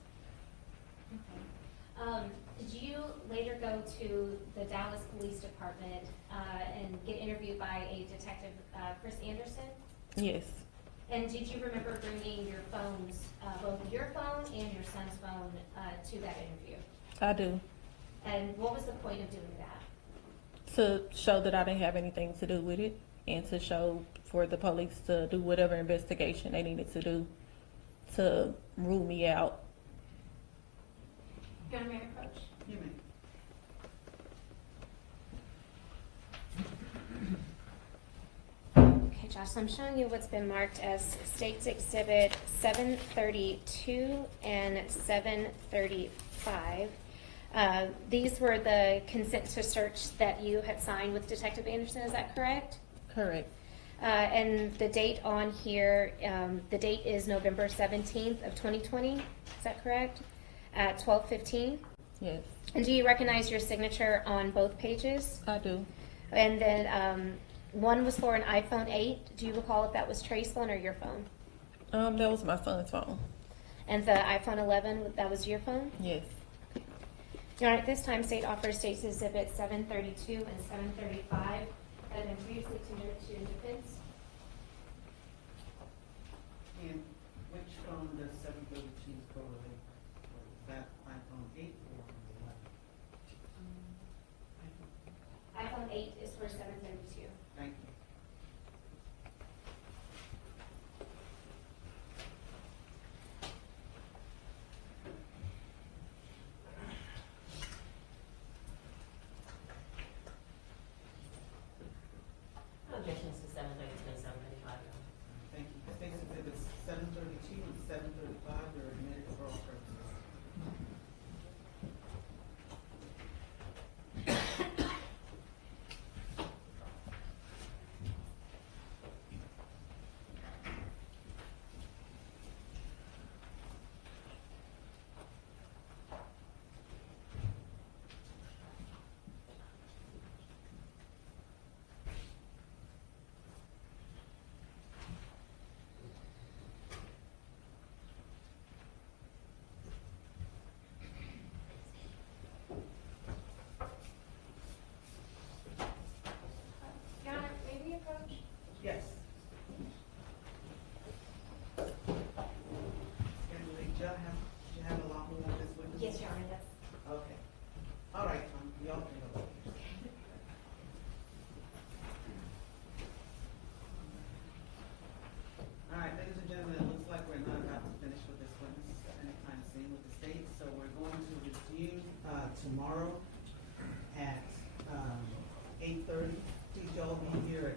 Okay. Did you later go to the Dallas Police Department and get interviewed by a detective, Chris Anderson? Yes, And did you remember bringing your phones, both your phone and your son's phone, to that interview? I do. And what was the point of doing that? To show that I didn't have anything to do with it, and to show for the police to do whatever investigation they needed to do to rule me out. You want to approach? You may. Okay, Josh, so I'm showing you what's been marked as State's Exhibit 732 and 735. These were the consent to search that you had signed with Detective Anderson, is that correct? Correct. And the date on here, the date is November 17th of 2020, is that correct? At 12:15? Yes, And do you recognize your signature on both pages? I do. And then one was for an iPhone 8. Do you recall if that was Trey's phone or your phone? That was my son's phone. And the iPhone 11, that was your phone? Yes. Your Honor, at this time, State offers State's Exhibit 732 and 735 that have been previously tendered to defense. And which phone does 732 correlate with? Is that iPhone 8 or 11? iPhone 8 is for 732. Thank you.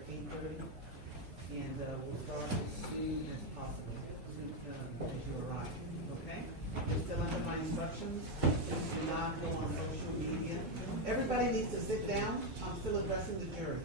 at 8:30. And we'll start as soon as possible, as you arrive, okay? You're still under my instructions. Please do not go on social media. Everybody needs to sit down. I'm still addressing the jury.